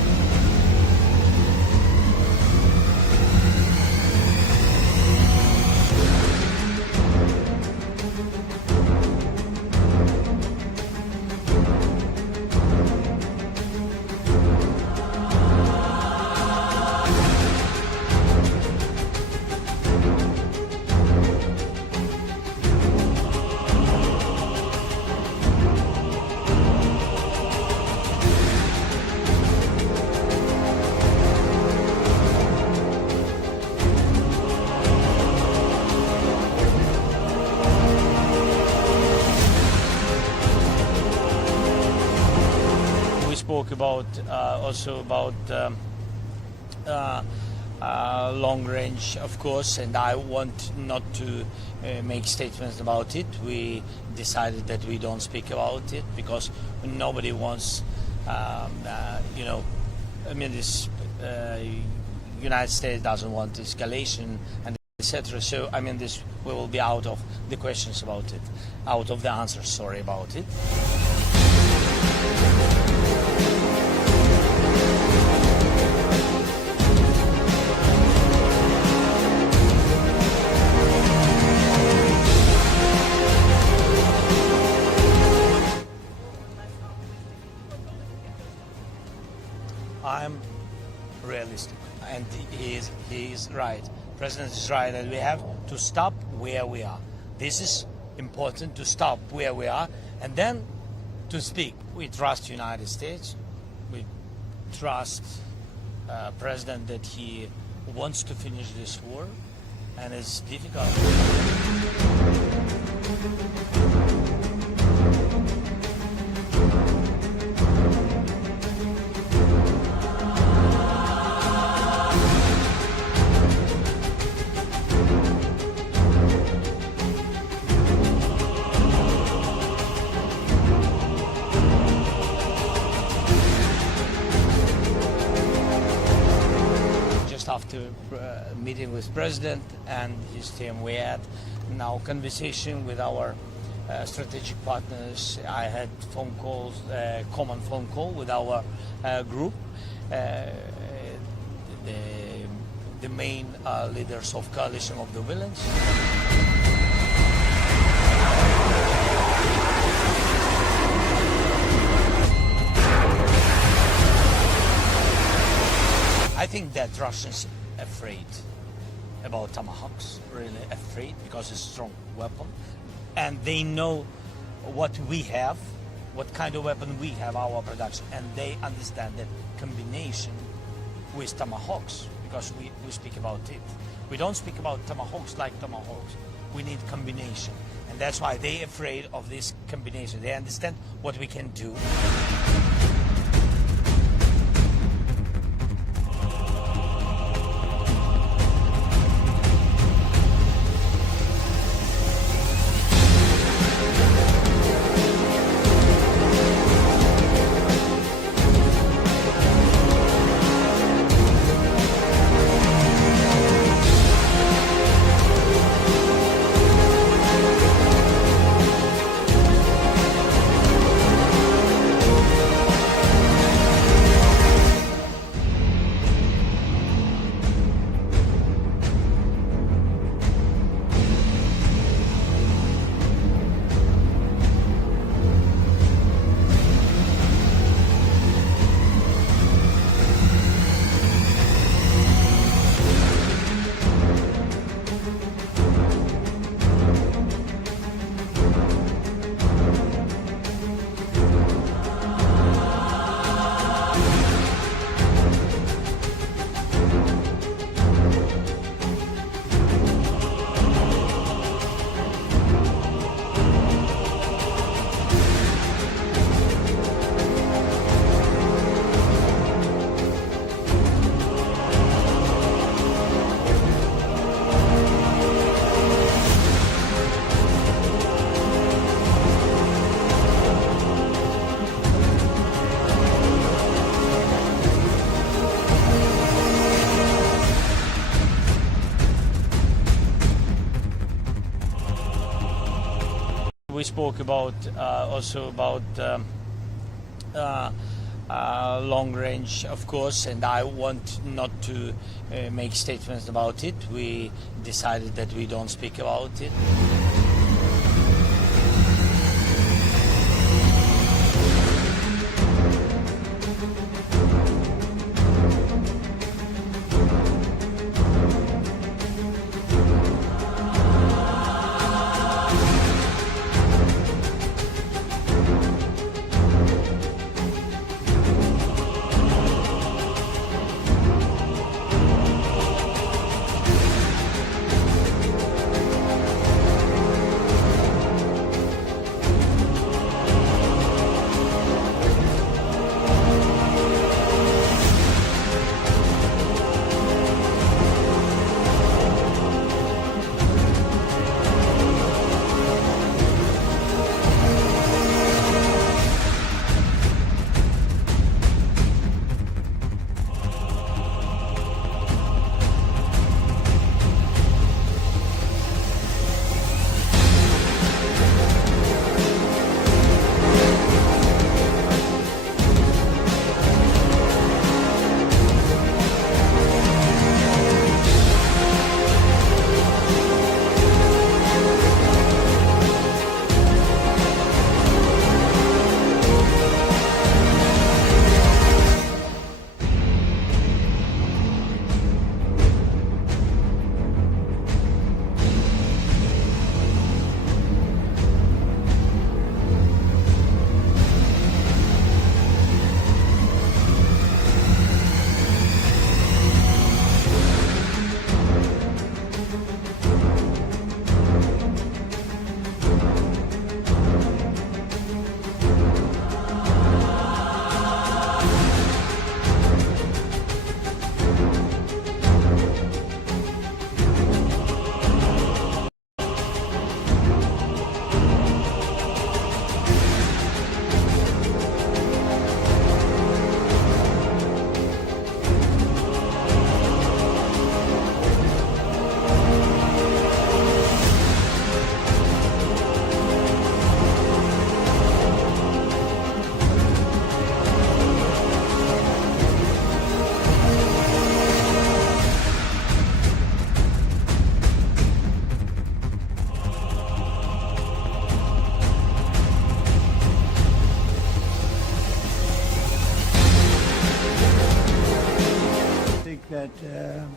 spoke about also about long range, of course, and I want not to make statements about it. We decided that we don't speak about it because nobody wants, this United States doesn't want escalation and etc. So this we will be out of the questions about it, out of the answers. Sorry about it. I'm realistic, and he is right. President is right, and we have to stop where we are. This is important, to stop where we are, and then to speak. We trust United States. We trust President that he wants to finish this war, and it's difficult. After meeting with President and his team, we had now conversation with our strategic partners. I had phone calls, common phone call with our group, the main leaders of coalition of the villains. I think that Russians are afraid about Tomahawks, really afraid, because it's a strong weapon. And they know what we have, what kind of weapon we have, our production. And they understand that combination with Tomahawks, because we speak about it. We don't speak about Tomahawks like Tomahawks. We need combination. And that's why they're afraid of this combination. They understand what we can do. We spoke about also about long range, of course, and I want not to make statements about it. We decided that we don't speak about it.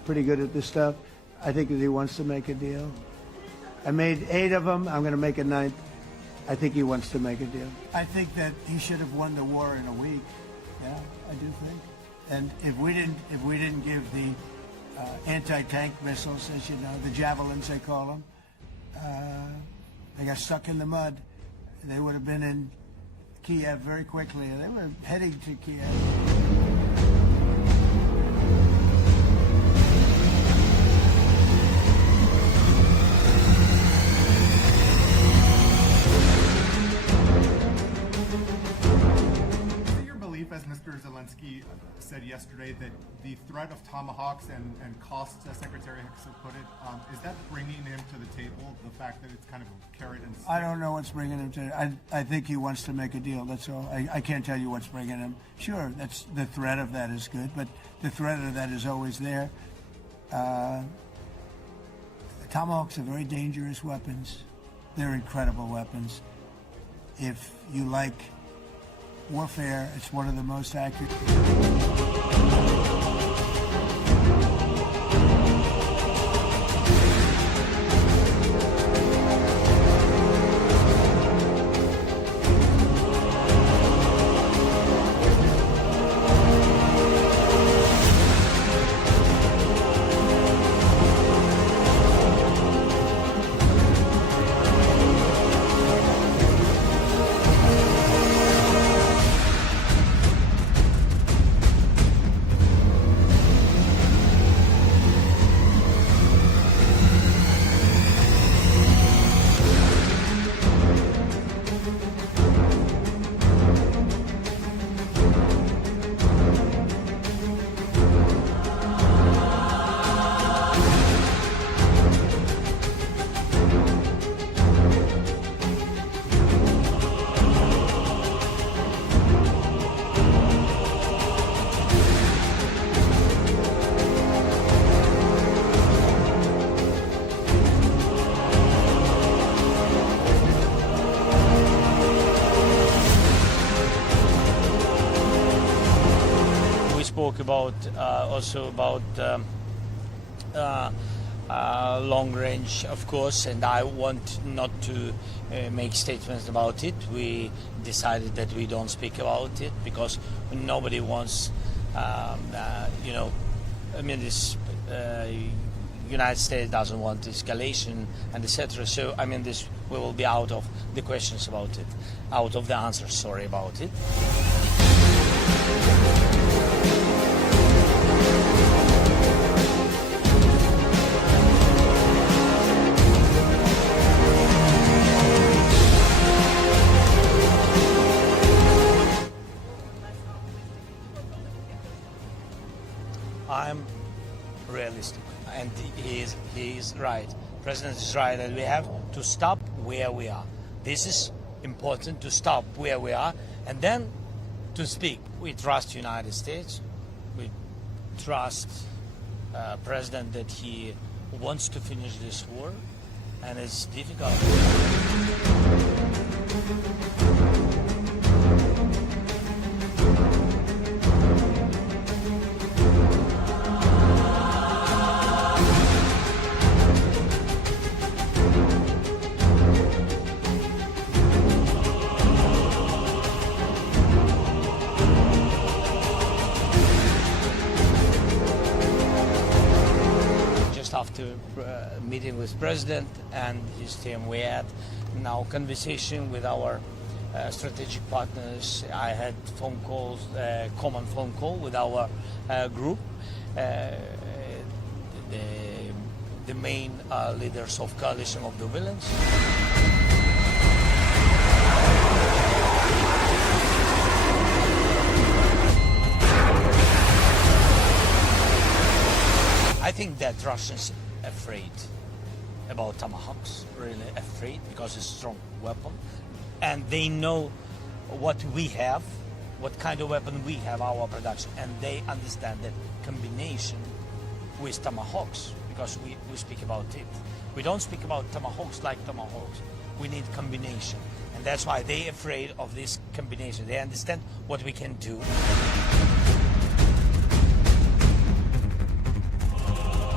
pretty good at this stuff. I think that he wants to make a deal. I made 8 of them. I'm going to make a 9th. I think he wants to make a deal. I think that he should have won the war in a week. Yeah, I do think. And if we didn't give the anti-tank missiles, as you know, the javelins they call them, they got stuck in the mud. They would have been in Kyiv very quickly. They were heading to Kyiv. As Mr. Zelensky said yesterday, that the threat of Tomahawks and costs, as Secretary Hicks put it, is that bringing him to the table, the fact that it's kind of a carrot and stick? I don't know what's bringing him to I think he wants to make a deal, that's all. I can't tell you what's bringing him. Sure, that's the threat of that is good, but the threat of that is always there. Tomahawks are very dangerous weapons. They're incredible weapons. If you like warfare, it's one of the most accurate. Spoke about also about long range, of course, and I want not to make statements about it. We decided that we don't speak about it because nobody wants, you know, I mean, this United States doesn't want escalation and etc. So I mean, this we will be out of the questions about it, out of the answers. Sorry about it. I'm realistic, and he is right. The President is right that we have to stop where we are. This is important, to stop where we are, and then to speak. We trust United States. We trust President that he wants to finish this war, and it's difficult. After meeting with President and his team, we had now conversation with our strategic partners. I had phone calls, common phone call with our group, the main leaders of coalition of the villains. I think that Russians are afraid about Tomahawks, really afraid, because it's a strong weapon. And they know what we have, what kind of weapon we have, our production. And they understand that combination with Tomahawks, because we speak about it. We don't speak about Tomahawks like Tomahawks. We need combination. And that's why they're afraid of this combination. They understand what we can do.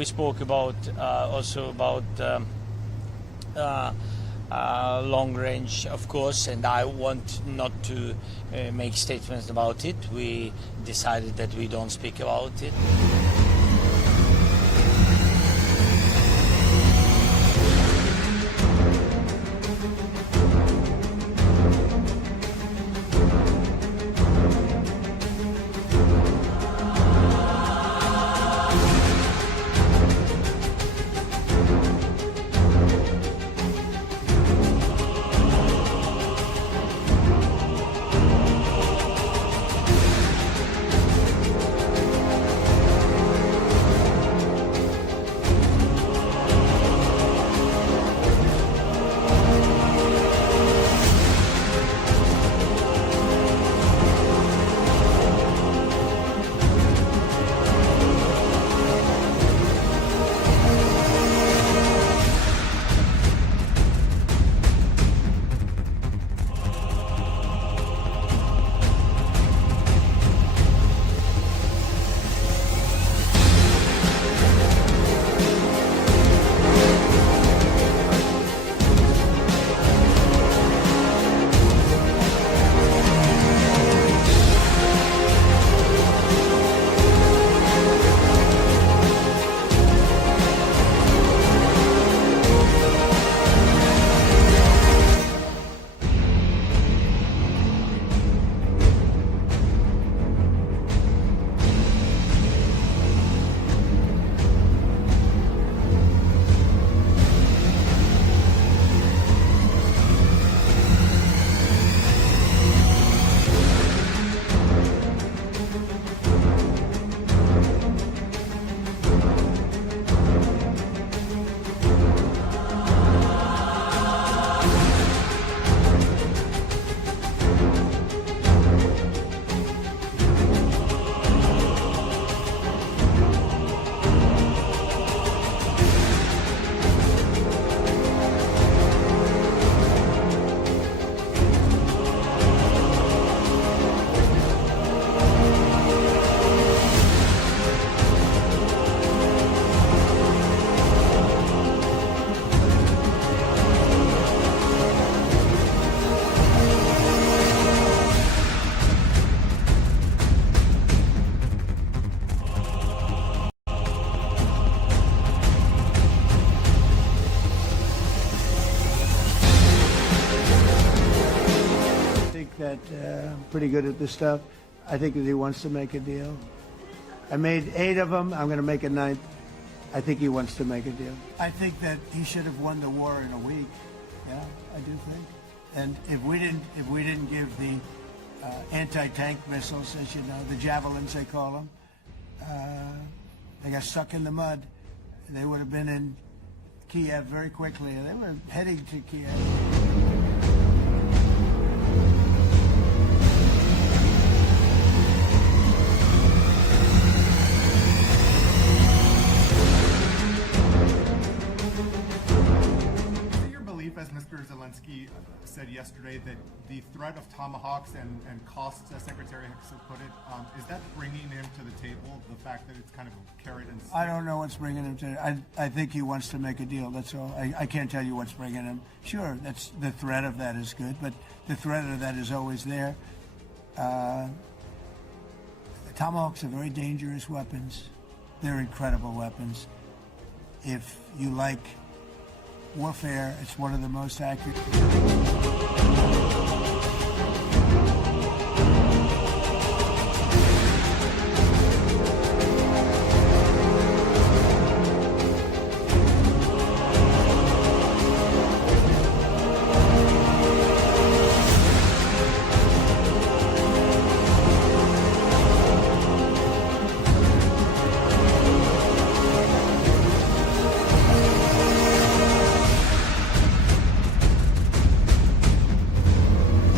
we spoke about also about long range, of course, and I want not to make statements about it. We decided that we don't speak about it. That I'm pretty good at this stuff. I think that he wants to make a deal. I made 8 of them. I'm going to make a 9th. I think he wants to make a deal. I think that he should have won the war in a week. Yeah, I do think. And if we didn't give the anti-tank missiles, as you know, the javelins they call them, they got stuck in the mud. They would have been in Kyiv very quickly. They were heading to Kyiv. As Mr. Zelensky said yesterday, that the threat of Tomahawks and costs, as Secretary Hicks put it, is that bringing him to the table, the fact that it's kind of carrot and stick? I don't know what's bringing him to I think he wants to make a deal, that's all. I can't tell you what's bringing him. Sure, that's the threat of that is good, but the threat of that is always there. Tomahawks are very dangerous weapons. They're incredible weapons. If you like warfare, it's one of the most accurate.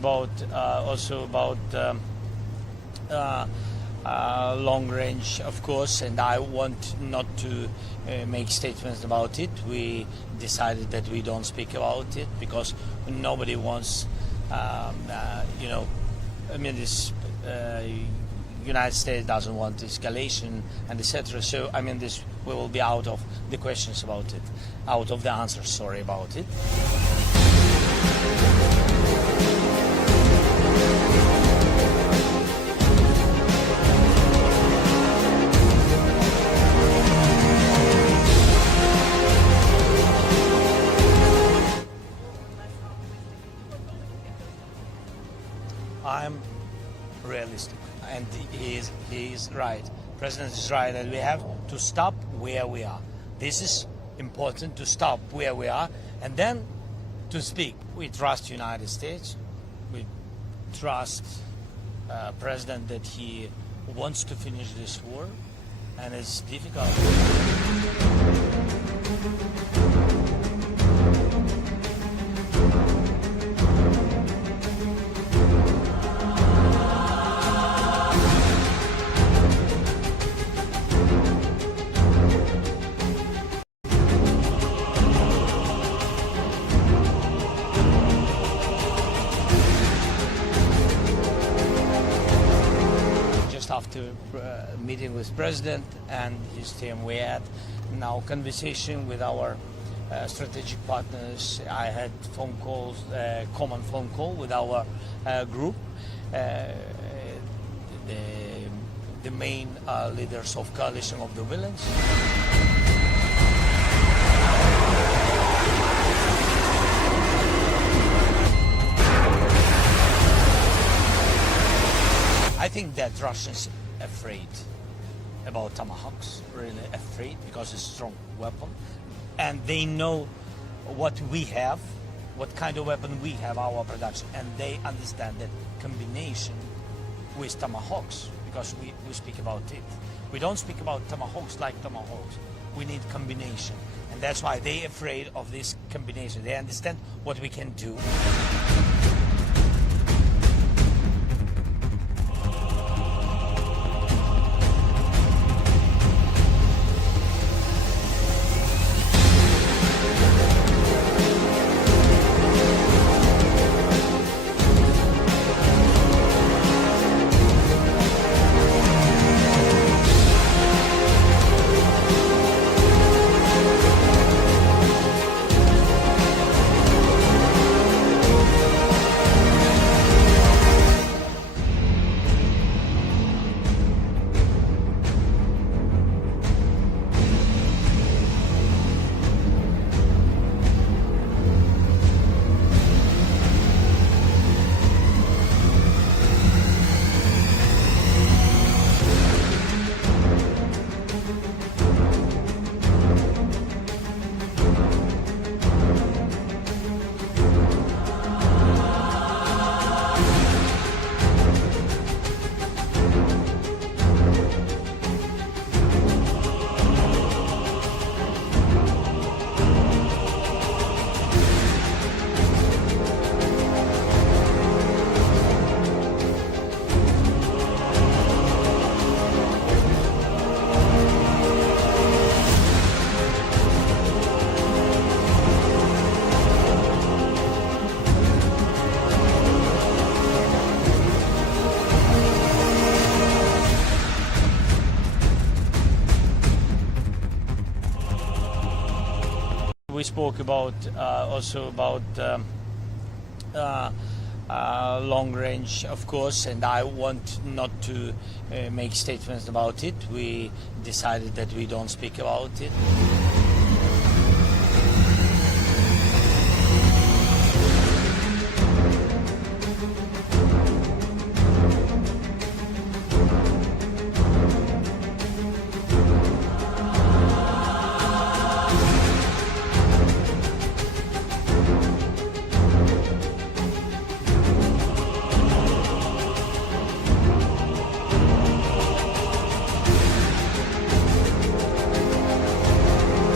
about also about long range, of course, and I want not to make statements about it. We decided that we don't speak about it because nobody wants, this United States doesn't want escalation and etc. So this we will be out of the questions about it, out of the answers. Sorry about it. I'm realistic, and he is right. President is right, and we have to stop where we are. This is important, to stop where we are, and then to speak. We trust United States. We trust President that he wants to finish this war, and it's difficult. After meeting with President and his team, we had now conversation with our strategic partners. I had phone calls, common phone call with our group, the main leaders of coalition of the villains. I think that Russians are afraid about Tomahawks, really afraid, because it's a strong weapon. And they know what we have, what kind of weapon we have, our production. And they understand that combination with Tomahawks, because we speak about it. We don't speak about Tomahawks like Tomahawks. We need combination. And that's why they're afraid of this combination. They understand what we can do. We spoke about also about long range, of course, and I want not to make statements about it. We decided that we don't speak about it.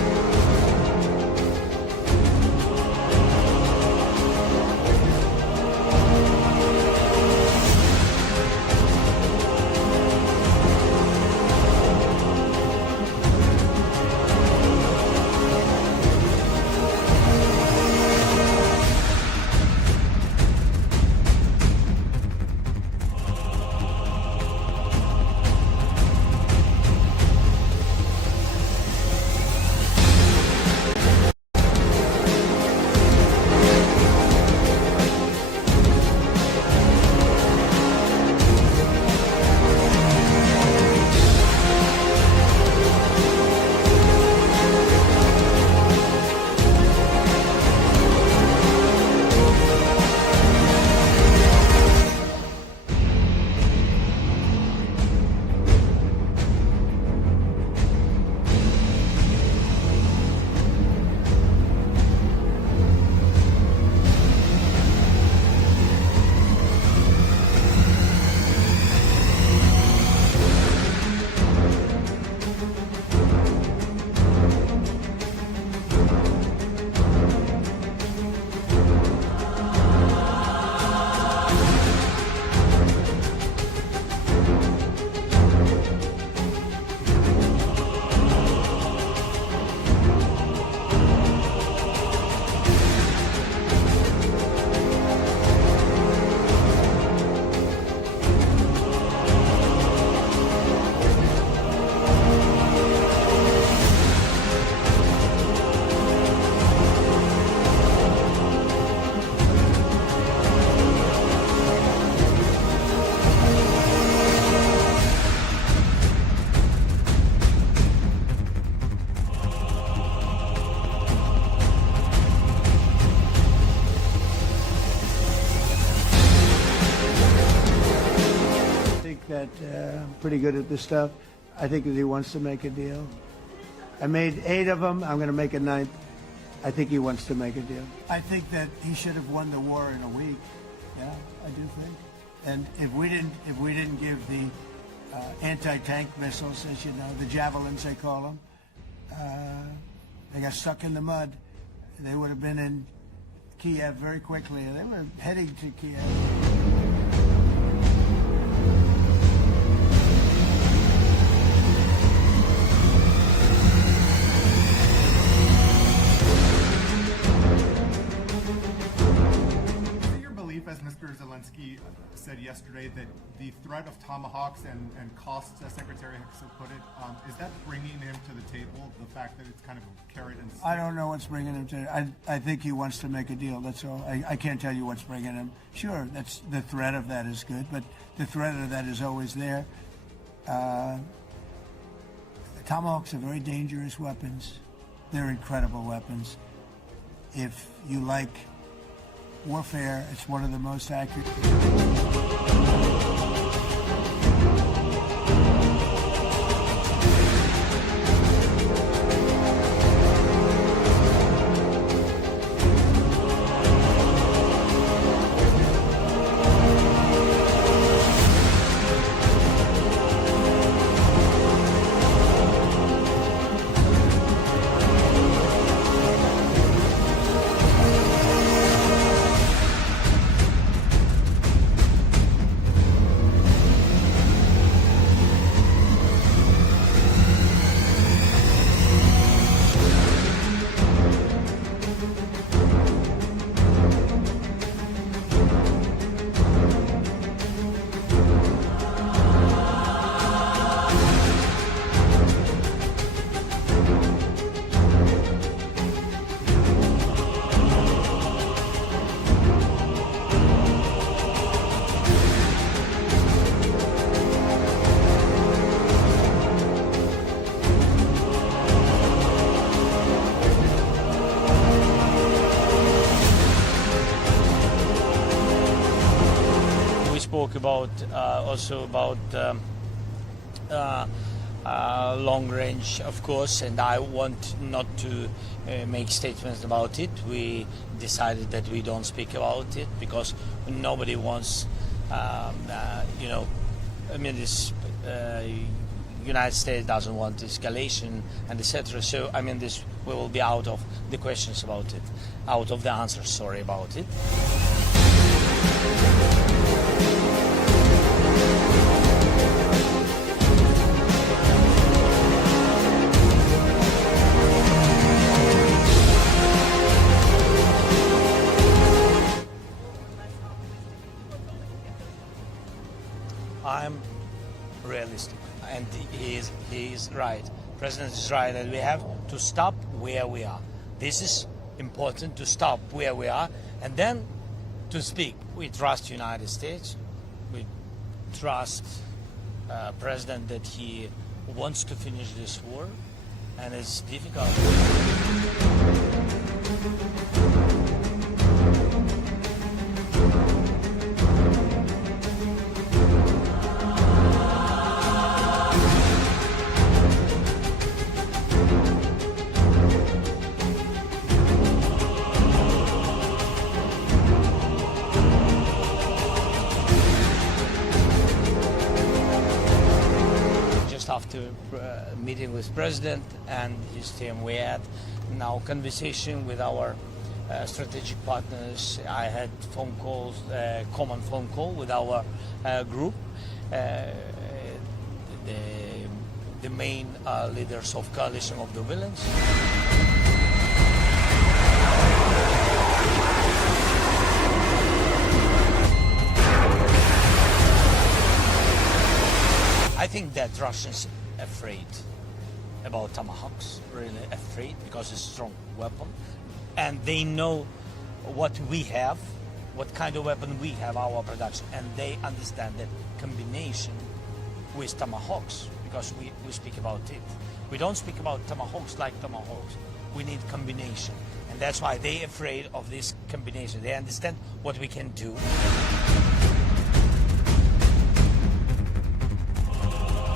pretty good at this stuff. I think that he wants to make a deal. I made 8 of them. I'm going to make a 9th. I think he wants to make a deal. I think that he should have won the war in a week. Yeah, I do think. And if we didn't give the anti-tank missiles, as you know, the javelins they call them, they got stuck in the mud. They would have been in Kyiv very quickly. They were heading to Kyiv. As Mr. Zelensky said yesterday, that the threat of Tomahawks and costs, as Secretary Hicks put it, is that bringing him to the table, the fact that it's kind of a carrot and stick? I don't know what's bringing him to I think he wants to make a deal, that's all. I can't tell you what's bringing him. Sure, that's the threat of that is good, but the threat of that is always there. Tomahawks are very dangerous weapons. They're incredible weapons. If you like warfare, it's one of the most accurate. Spoke about also about long range, of course, and I want not to make statements about it. We decided that we don't speak about it because nobody wants, you know, I mean, this United States doesn't want escalation and etc. So I mean, this we will be out of the questions about it, out of the answers. Sorry about it. I'm realistic, and he is right. President is right, and we have to stop where we are. This is important, to stop where we are, and then to speak. We trust United States. We trust President that he wants to finish this war, and it's difficult. After meeting with President and his team, we had now conversation with our strategic partners. I had phone calls, common phone call with our group, the main leaders of coalition of the villains. I think that Russians afraid about Tomahawks, really afraid, because it's a strong weapon, and they know what we have, what kind of weapon we have, our production, and they understand that combination with Tomahawks, because we speak about it. We don't speak about Tomahawks like Tomahawks. We need combination, and that's why they're afraid of this combination. They understand what we can do.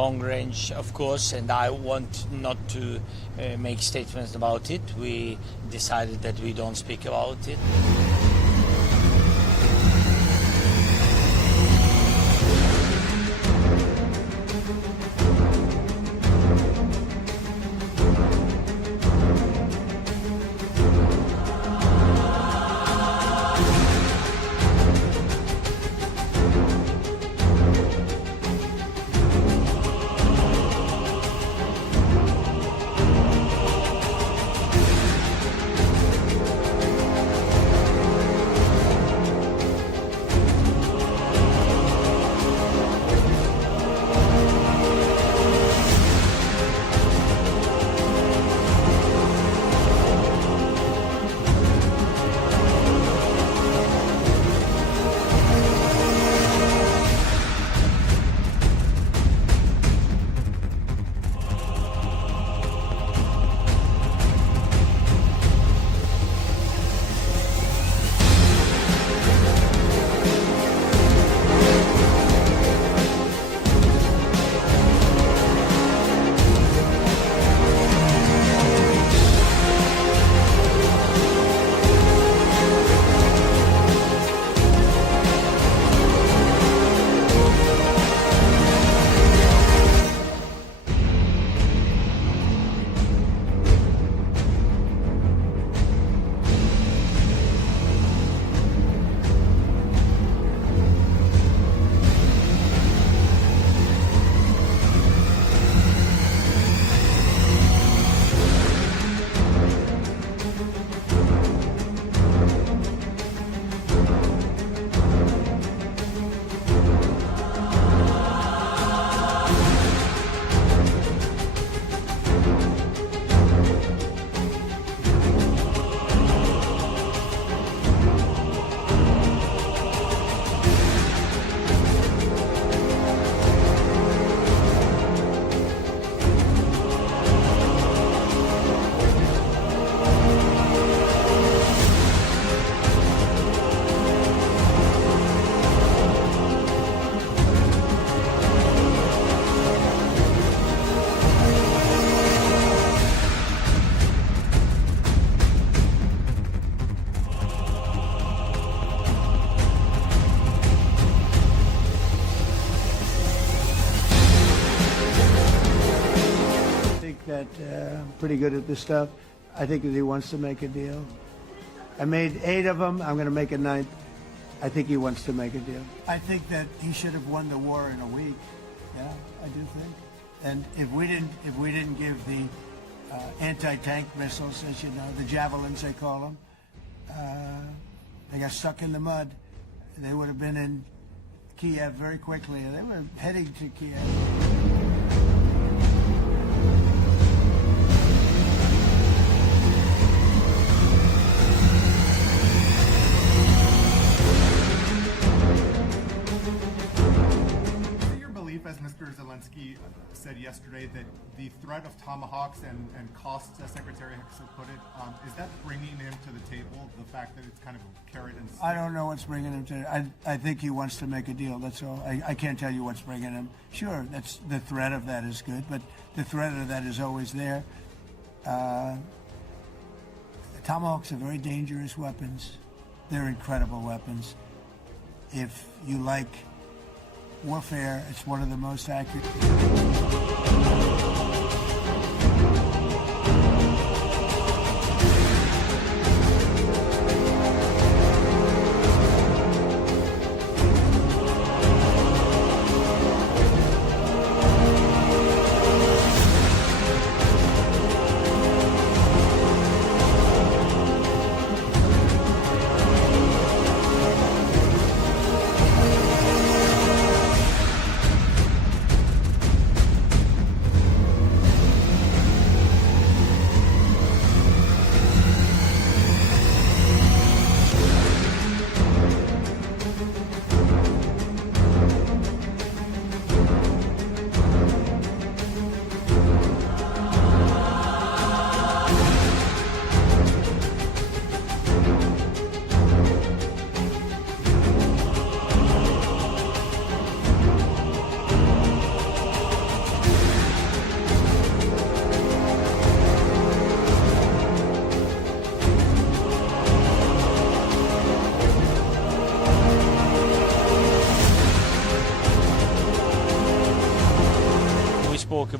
long range, of course, and I want not to make statements about it. We decided that we don't speak about it. Pretty good at this stuff. I think that he wants to make a deal. I made 8 of them. I'm going to make a 9th. I think he wants to make a deal. I think that he should have won the war in a week. Yeah, I do think. And if we didn't give the anti-tank missiles, as you know, the javelins they call them, they got stuck in the mud. They would have been in Kyiv very quickly. They were heading to Kyiv. As Mr. Zelensky said yesterday, that the threat of Tomahawks and costs, as Secretary Hicks have put it, is that bringing him to the table, the fact that it's kind of carrot and stick? I don't know what's bringing him to I think he wants to make a deal, that's all. I can't tell you what's bringing him. Sure, that's the threat of that is good, but the threat of that is always there. Tomahawks are very dangerous weapons. They're incredible weapons. If you like warfare, it's one of the most accurate.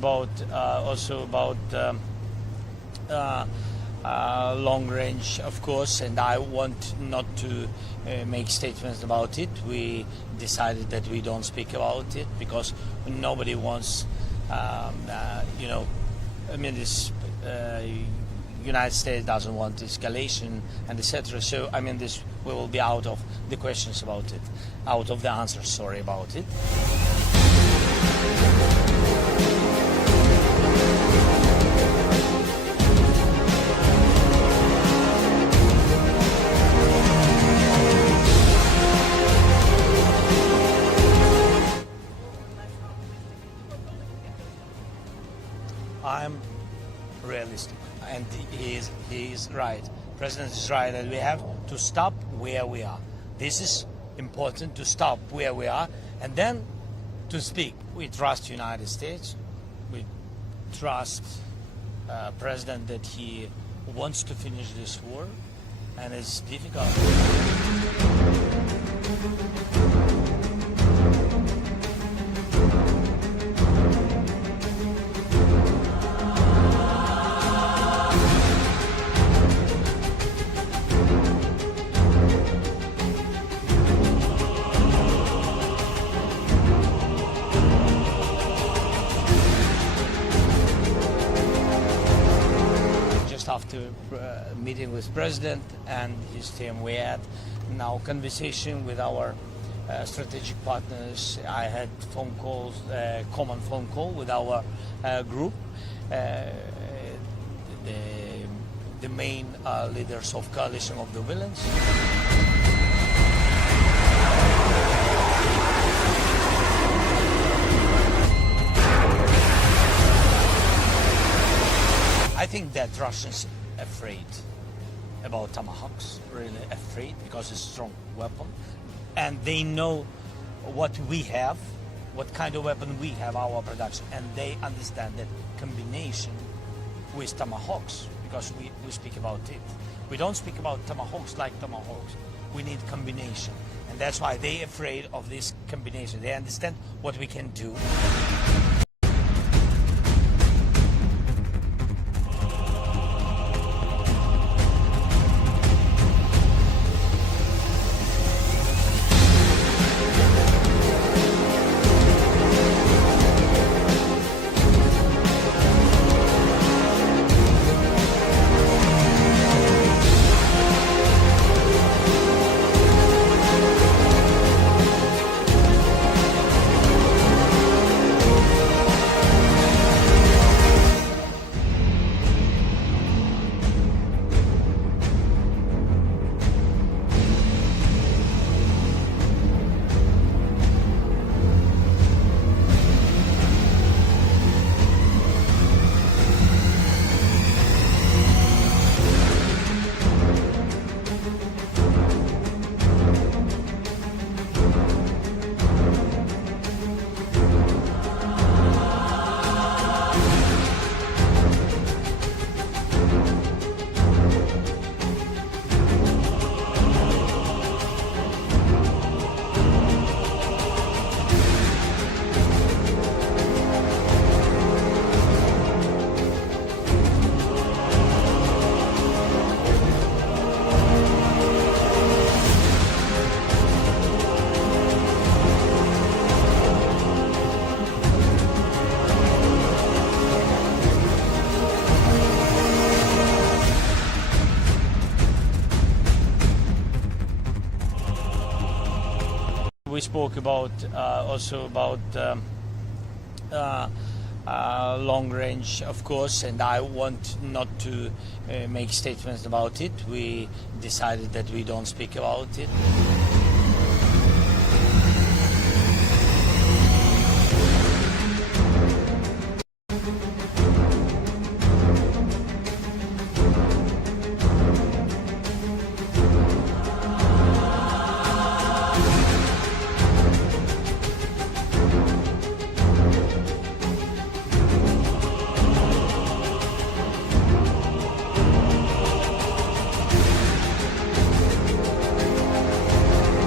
about long range, of course, and I want not to make statements about it. We decided that we don't speak about it because nobody wants, this United States doesn't want escalation and etc. So this we will be out of the questions about it, out of the answers. Sorry about it. I'm realistic, and he is right. President is right that we have to stop where we are. This is important, to stop where we are, and then to speak. We trust United States. We trust President that he wants to finish this war, and it's difficult. After meeting with President and his team, we had now conversation with our strategic partners. I had phone calls, common phone call with our group, the main leaders of coalition of the villains. I think that Russians afraid about Tomahawks, really afraid, because it's a strong weapon, and they know what we have, what kind of weapon we have, our production, and they understand that combination with Tomahawks, because we speak about it. We don't speak about Tomahawks like Tomahawks. We need combination, and that's why they're afraid of this combination. They understand what we can do. We spoke about long range, of course, and I want not to make statements about it. We decided that we don't speak about it.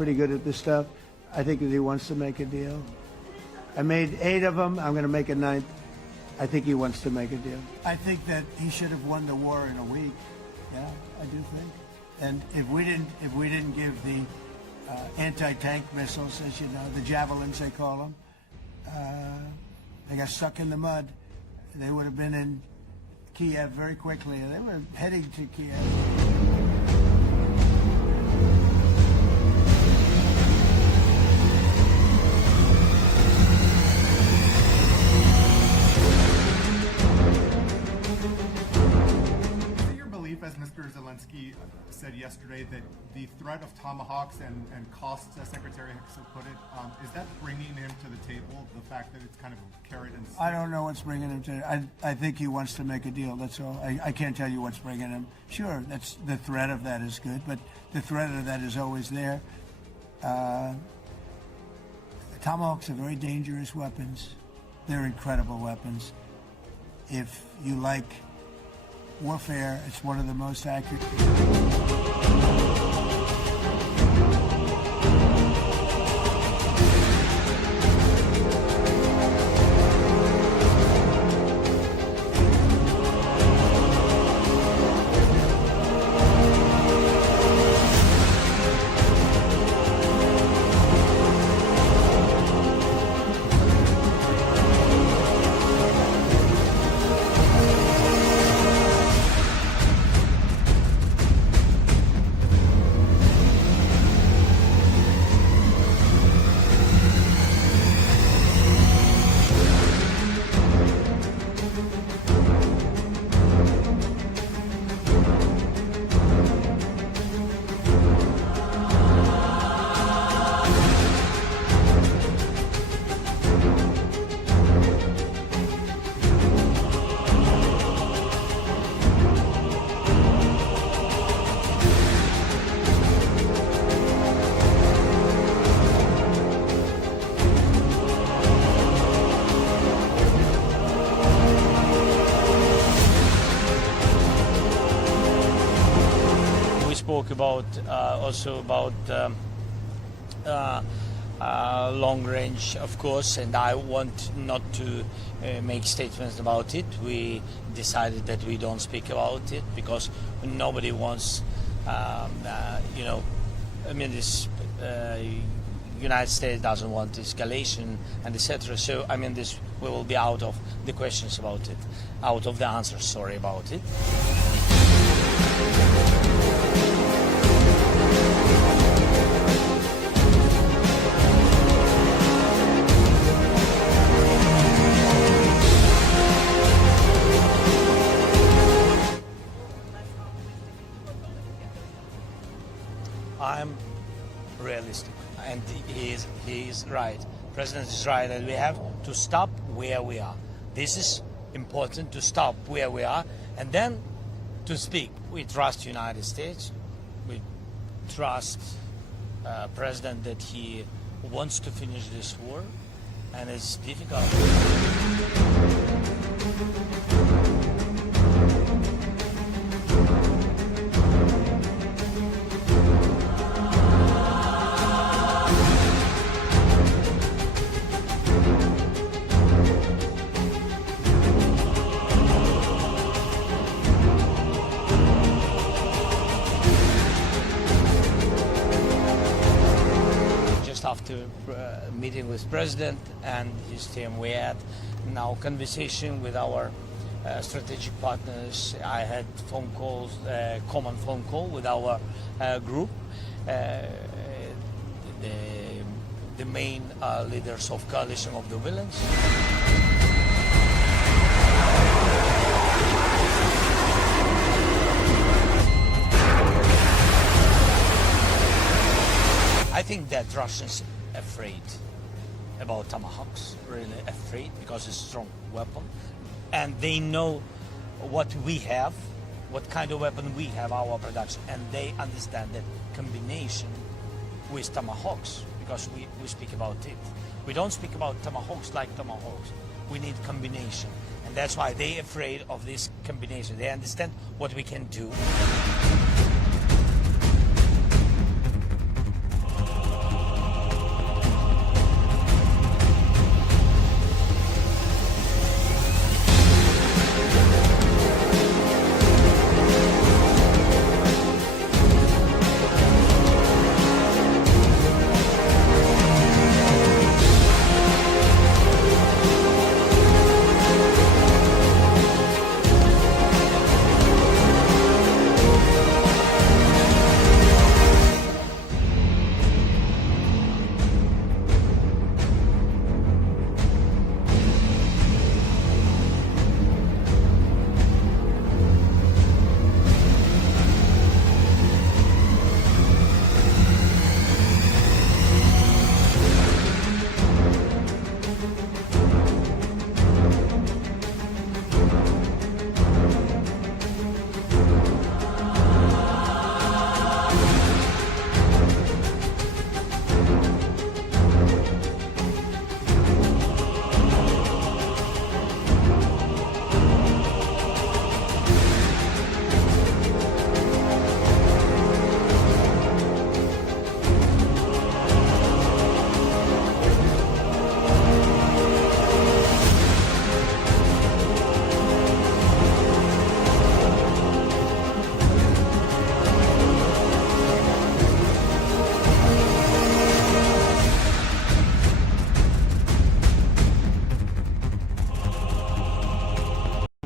pretty good at this stuff. I think that he wants to make a deal. I made 8 of them. I'm going to make a 9th. I think he wants to make a deal. I think that he should have won the war in a week. Yeah, I do think. And if we didn't give the anti-tank missiles, as you know, the javelins they call them, they got stuck in the mud. They would have been in Kyiv very quickly. They were heading to Kyiv. As Mr. Zelensky said yesterday, that the threat of Tomahawks and costs, as Secretary Hicks put it, is that bringing him to the table, the fact that it's kind of a carrot and stick? I don't know what's bringing him to I think he wants to make a deal, that's all. I can't tell you what's bringing him. Sure, that's the threat of that is good, but the threat of that is always there. Tomahawks are very dangerous weapons. They're incredible weapons. If you like warfare, it's one of the most accurate. Spoke about also about long range, of course, and I want not to make statements about it. We decided that we don't speak about it because nobody wants, you know, I mean, this United States doesn't want escalation and etc. So I mean, this we will be out of the questions about it, out of the answers. Sorry about it. I'm realistic, and he is right. President is right, and we have to stop where we are. This is important, to stop where we are, and then to speak. We trust United States. We trust President that he wants to finish this war, and it's difficult. After meeting with President and his team, we had now conversation with our strategic partners. I had phone calls, common phone call with our group, the main leaders of coalition of the villains. I think that Russians afraid about Tomahawks, really afraid, because it's a strong weapon, and they know what we have, what kind of weapon we have, our production, and they understand that combination with Tomahawks, because we speak about it. We don't speak about Tomahawks like Tomahawks. We need combination, and that's why they're afraid of this combination. They understand what we can do.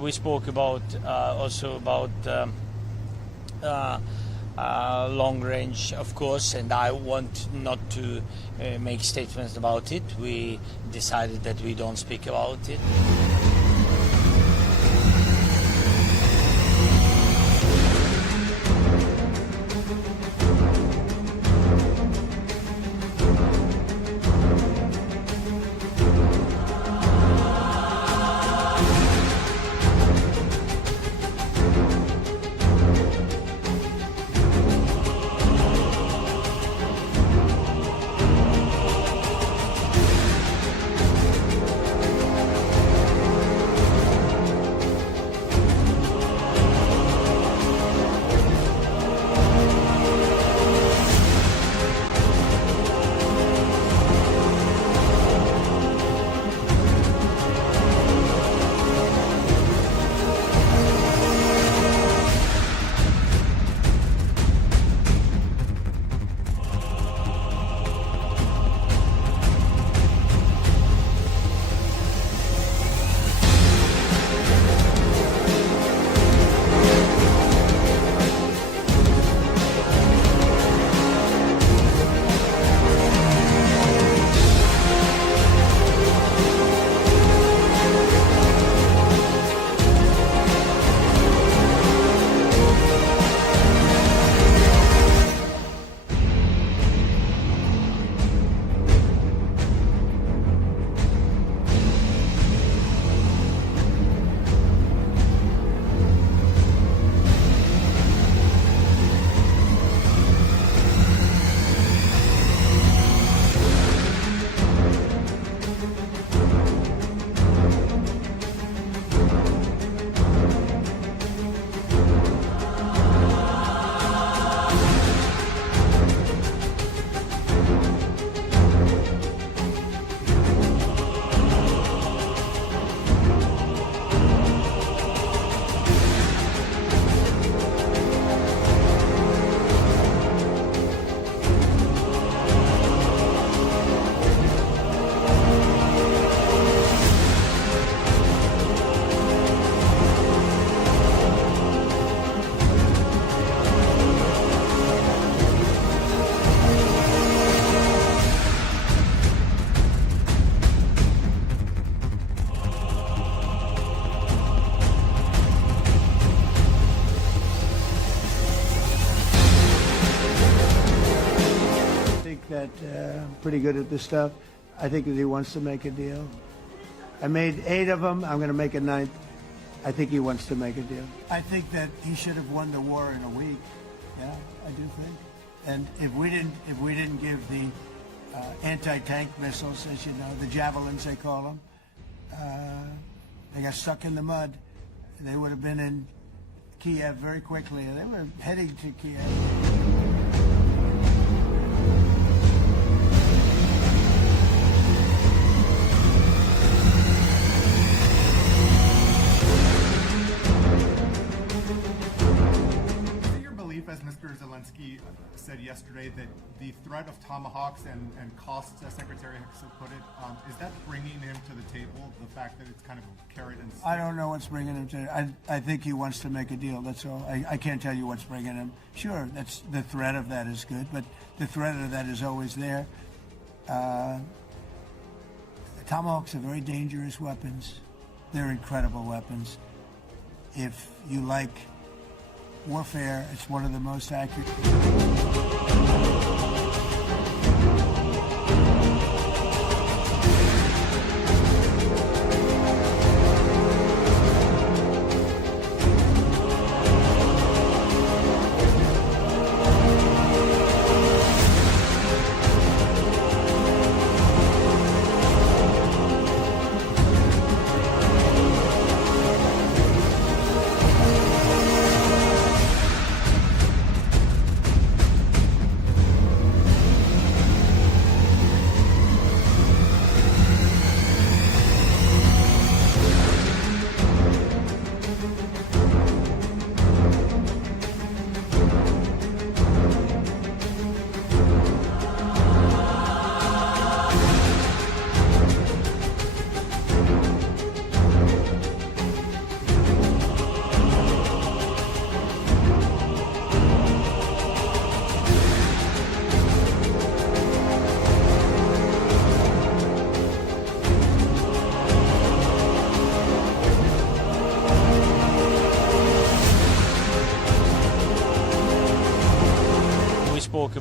we spoke about also about long range, of course, and I want not to make statements about it. We decided that we don't speak about it. Pretty good at this stuff. I think that he wants to make a deal. I made 8 of them. I'm going to make a 9th. I think he wants to make a deal. I think that he should have won the war in a week. Yeah, I do think. And if we didn't give the anti-tank missiles, as you know, the javelins they call them, they got stuck in the mud. They would have been in Kyiv very quickly. They were heading to Kyiv. As Mr. Zelensky said yesterday, that the threat of Tomahawks and costs, as Secretary Hicks put it, is that bringing him to the table, the fact that it's kind of a carrot and stick? I don't know what's bringing him to I think he wants to make a deal, that's all. I can't tell you what's bringing him. Sure, that's the threat of that is good, but the threat of that is always there. Tomahawks are very dangerous weapons. They're incredible weapons. If you like warfare, it's one of the most accurate.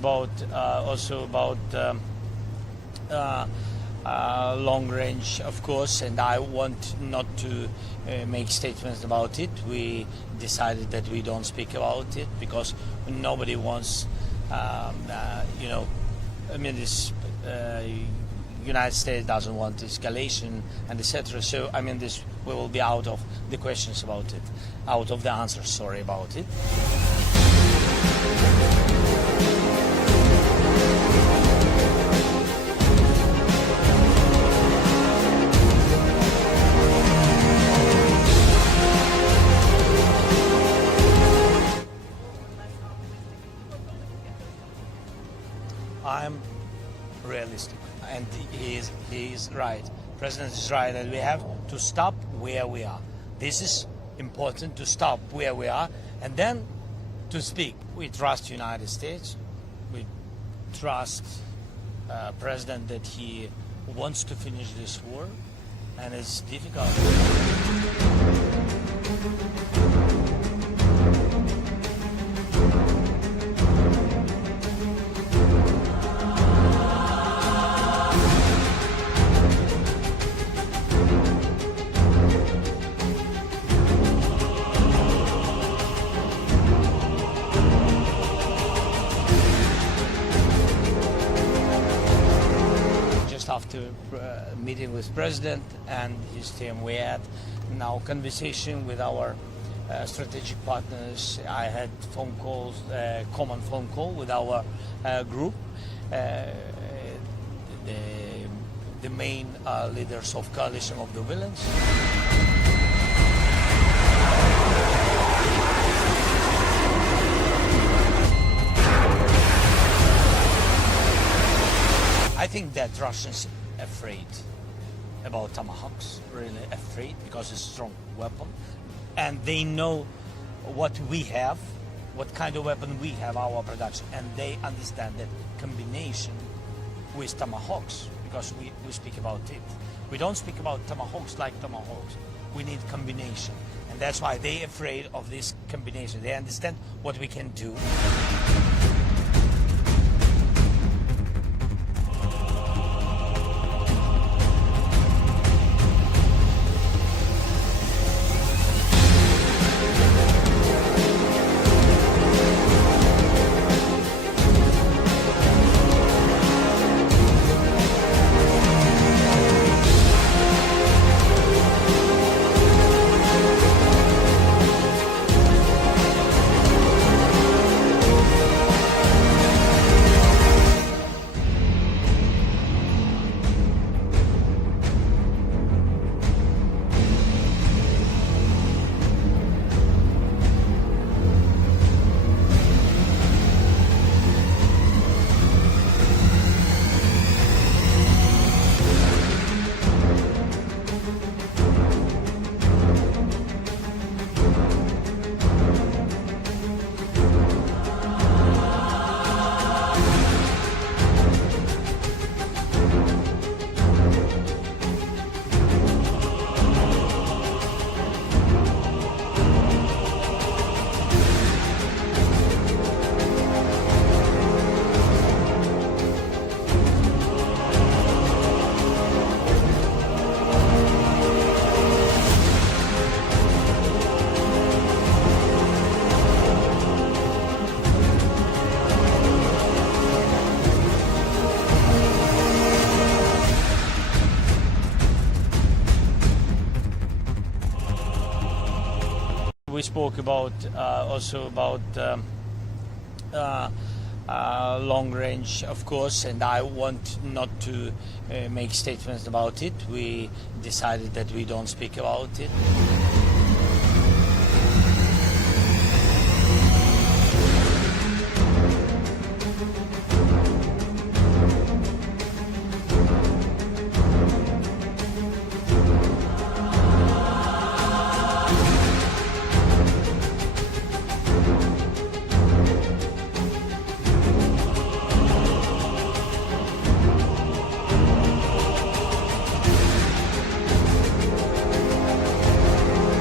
about long range, of course, and I want not to make statements about it. We decided that we don't speak about it because nobody wants, this United States doesn't want escalation and etc. So this we will be out of the questions about it, out of the answers. Sorry about it. I'm realistic, and he is right. President is right, and we have to stop where we are. This is important, to stop where we are, and then to speak. We trust United States. We trust President that he wants to finish this war, and it's difficult. After meeting with President and his team, we had now conversation with our strategic partners. I had phone calls, common phone call with our group, the main leaders of coalition of the villains. I think that Russians afraid about Tomahawks, really afraid, because it's a strong weapon, and they know what we have, what kind of weapon we have, our production, and they understand that combination with Tomahawks, because we speak about it. We don't speak about Tomahawks like Tomahawks. We need combination, and that's why they're afraid of this combination. They understand what we can do. We spoke about long range, of course, and I want not to make statements about it. We decided that we don't speak about it.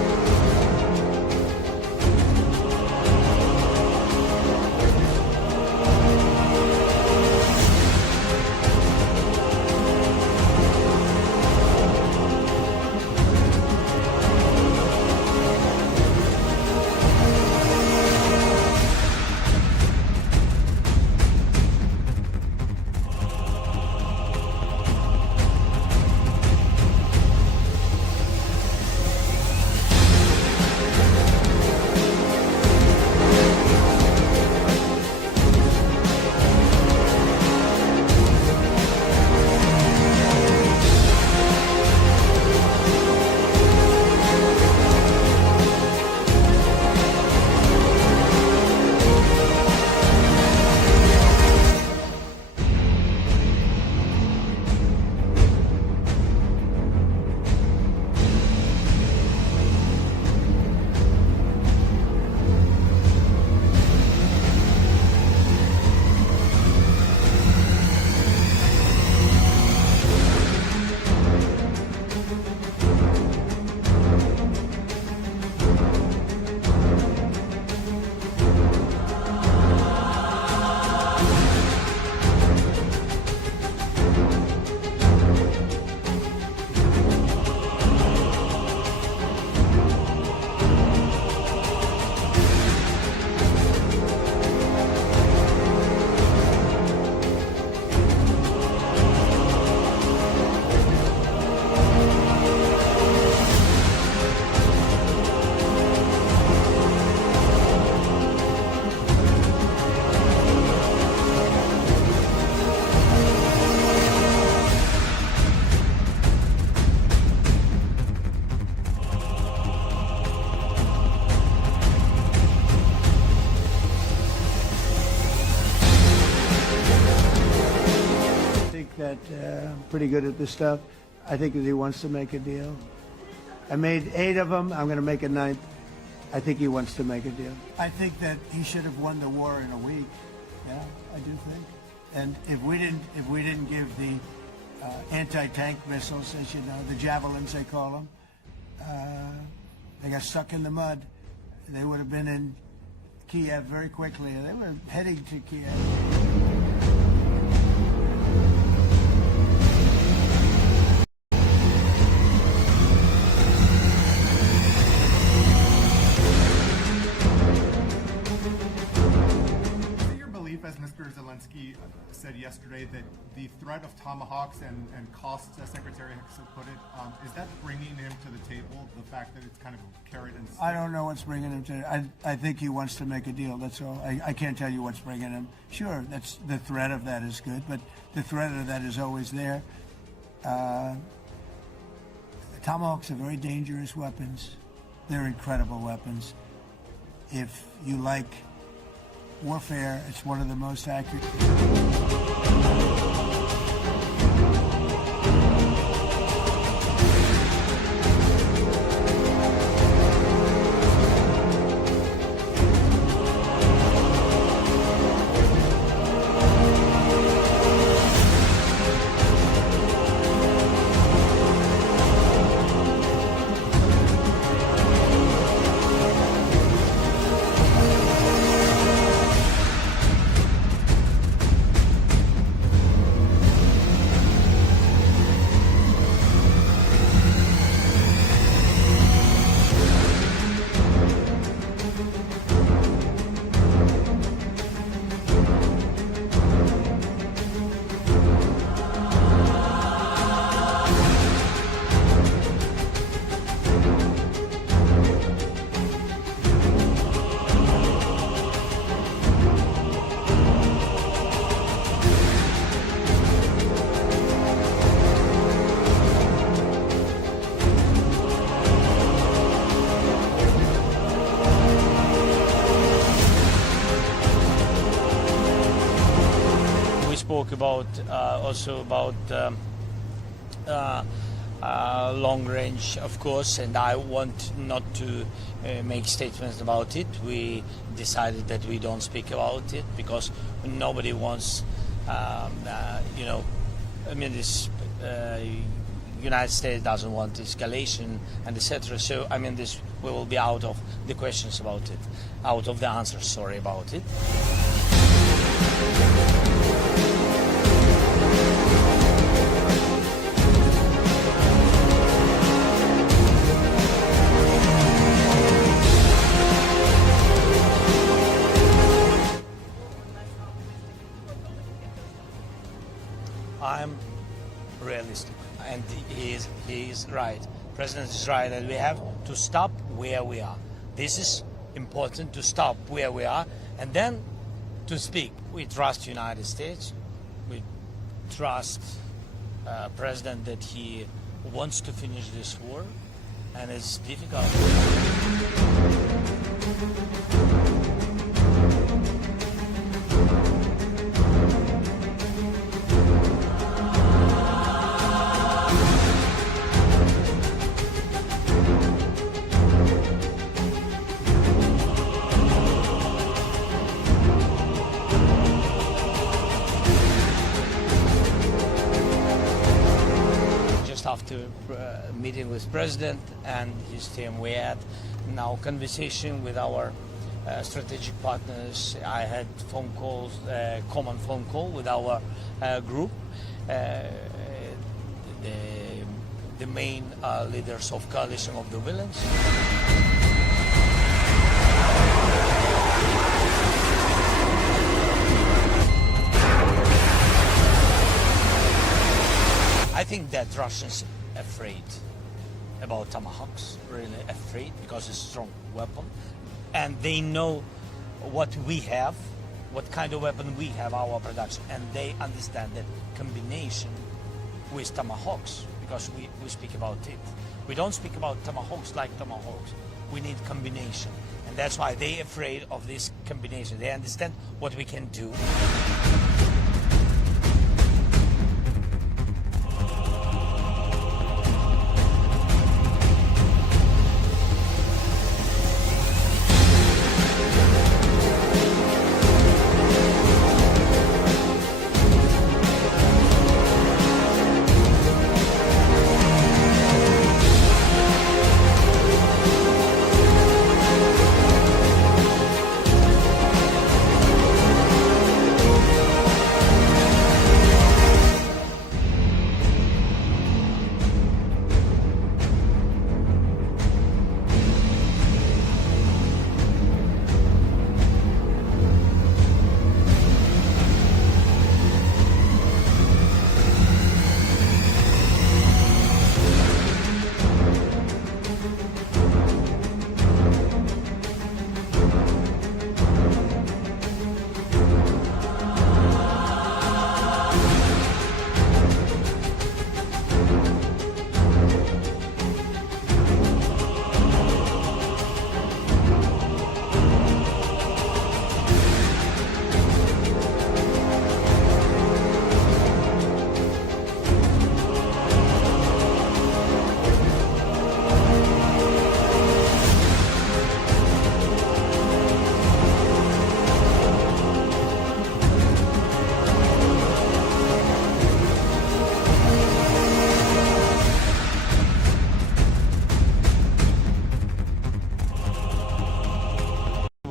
pretty good at this stuff. I think that he wants to make a deal. I made 8 of them. I'm going to make a 9th. I think he wants to make a deal. I think that he should have won the war in a week. Yeah, I do think. And if we didn't give the anti-tank missiles, as you know, the javelins they call them, they got stuck in the mud. They would have been in Kyiv very quickly. They were heading to Kyiv. As Mr. Zelensky said yesterday, that the threat of Tomahawks and costs, as Secretary Hicks put it, is that bringing him to the table, the fact that it's kind of carrot and stick? I don't know what's bringing him to I think he wants to make a deal, that's all. I can't tell you what's bringing him. Sure, that's the threat of that is good, but the threat of that is always there. Tomahawks are very dangerous weapons. They're incredible weapons. If you like warfare, it's one of the most accurate. Spoke about also about long range, of course, and I want not to make statements about it. We decided that we don't speak about it because nobody wants, you know, I mean, this United States doesn't want escalation and etc. So I mean, this we will be out of the questions about it, out of the answers. Sorry about it. I'm realistic, and he is right. President is right, and we have to stop where we are. This is important, to stop where we are, and then to speak. We trust United States. We trust President that he wants to finish this war, and it's difficult. After meeting with President and his team, we had now conversation with our strategic partners. I had phone calls, common phone call with our group, the main leaders of coalition of the villains. I think that Russians are afraid about Tomahawks, really afraid, because it's a strong weapon. And they know what we have, what kind of weapon we have, our production. And they understand that combination with Tomahawks, because we speak about it. We don't speak about Tomahawks like Tomahawks. We need combination. And that's why they're afraid of this combination. They understand what we can do.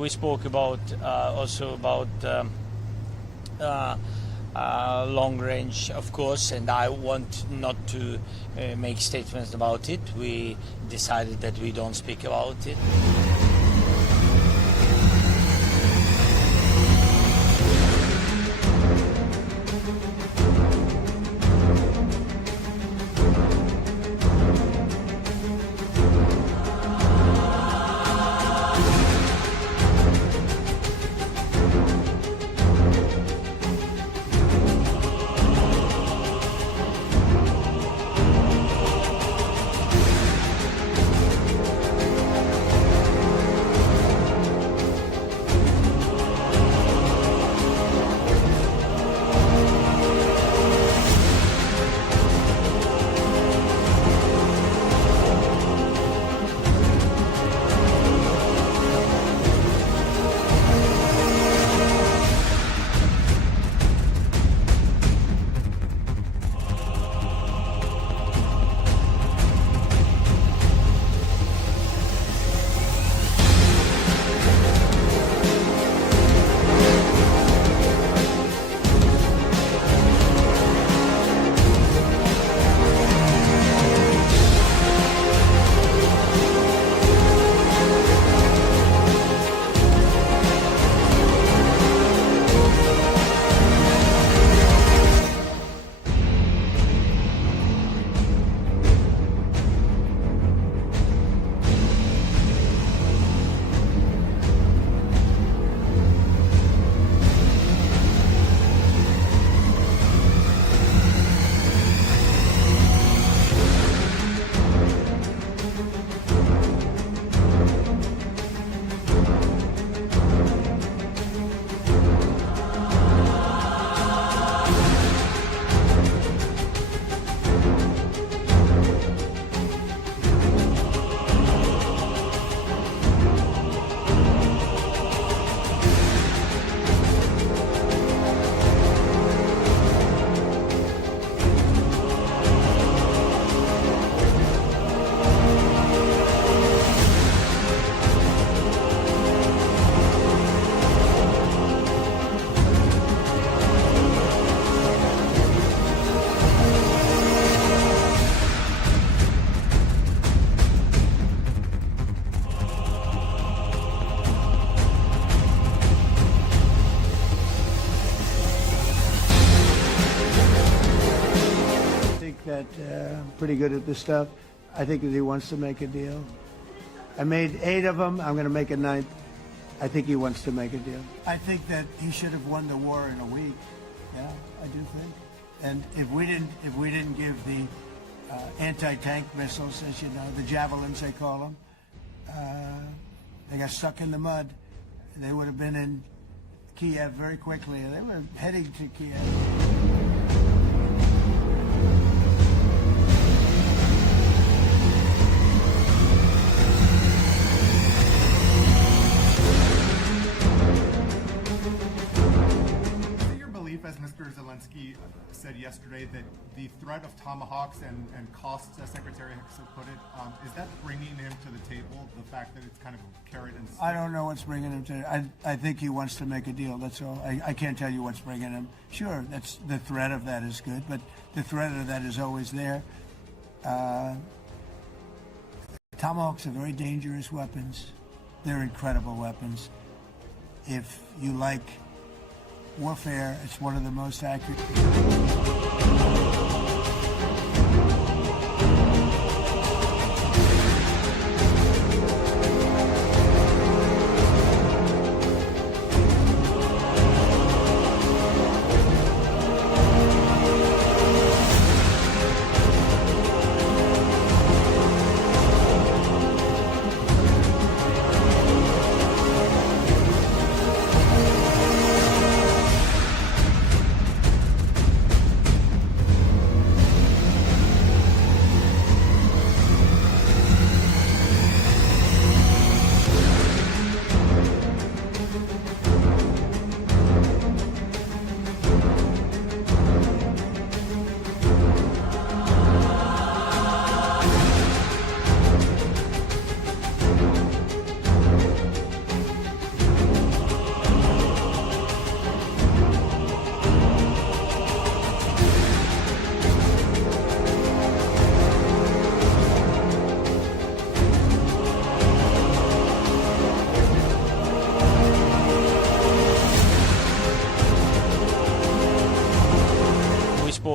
we spoke about also about long range, of course, and I want not to make statements about it. We decided that we don't speak about it. Pretty good at this stuff. I think that he wants to make a deal. I made 8 of them. I'm going to make a 9th. I think he wants to make a deal. I think that he should have won the war in a week. Yeah, I do think. And if we didn't give the anti-tank missiles, as you know, the javelins they call them, they got stuck in the mud. They would have been in Kyiv very quickly. They were heading to Kyiv. As Mr. Zelensky said yesterday, that the threat of Tomahawks and costs, as Secretary Hicks put it, is that bringing him to the table, the fact that it's kind of carrot and stick? I don't know what's bringing him to I think he wants to make a deal, that's all. I can't tell you what's bringing him. Sure, that's the threat of that is good, but the threat of that is always there. Tomahawks are very dangerous weapons. They're incredible weapons. If you like warfare, it's one of the most accurate.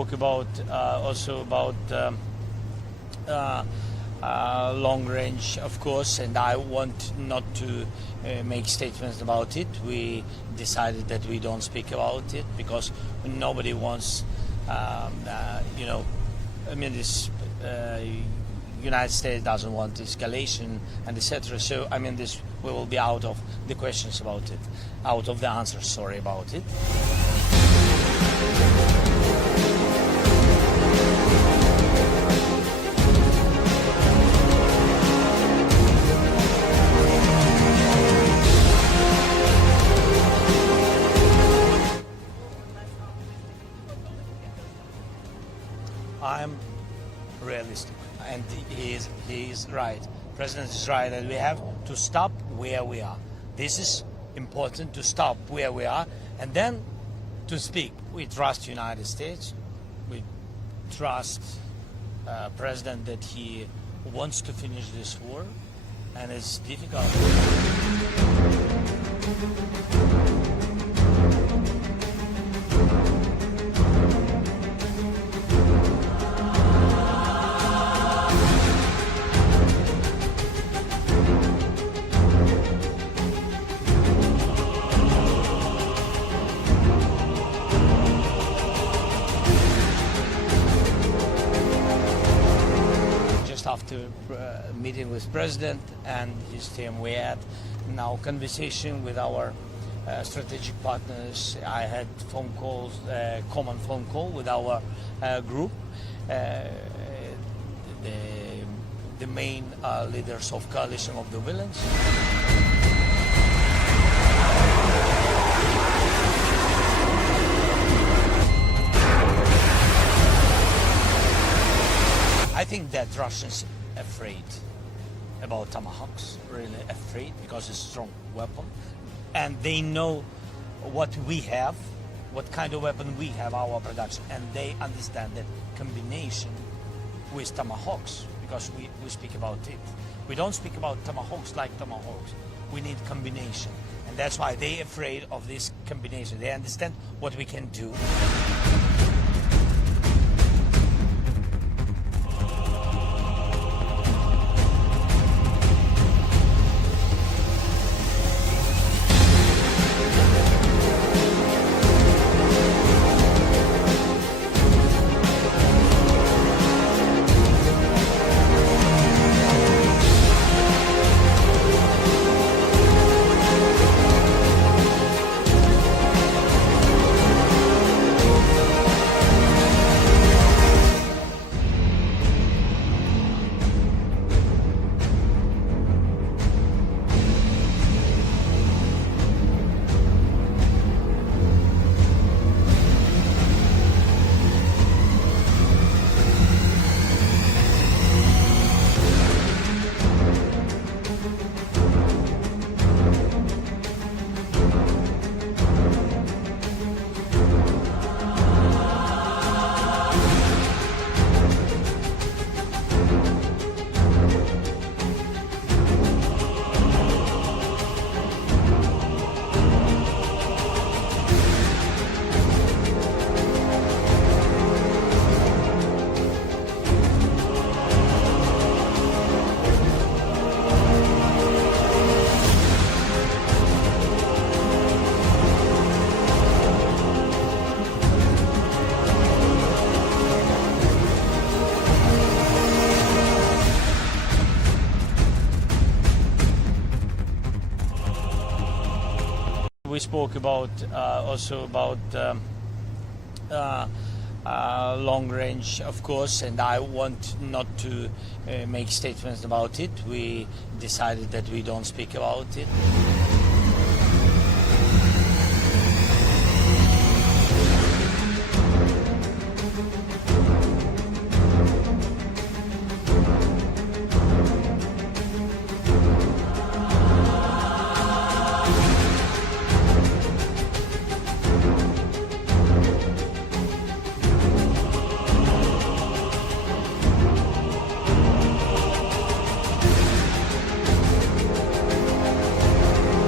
spoke about also about long range, of course, and I want not to make statements about it. We decided that we don't speak about it because nobody wants, this United States doesn't want escalation and etc. So this we will be out of the questions about it, out of the answers. Sorry about it. I'm realistic, and he is right. President is right, and we have to stop where we are. This is important, to stop where we are, and then to speak. We trust United States. We trust President that he wants to finish this war, and it's difficult. After meeting with President and his team, we had now conversation with our strategic partners. I had phone calls, common phone call with our group, the main leaders of coalition of the villains. I think that Russians afraid about Tomahawks, really afraid, because it's a strong weapon, and they know what we have, what kind of weapon we have, our production, and they understand that combination with Tomahawks, because we speak about it. We don't speak about Tomahawks like Tomahawks. We need combination, and that's why they're afraid of this combination. They understand what we can do. We spoke about also about long range, of course, and I want not to make statements about it. We decided that we don't speak about it.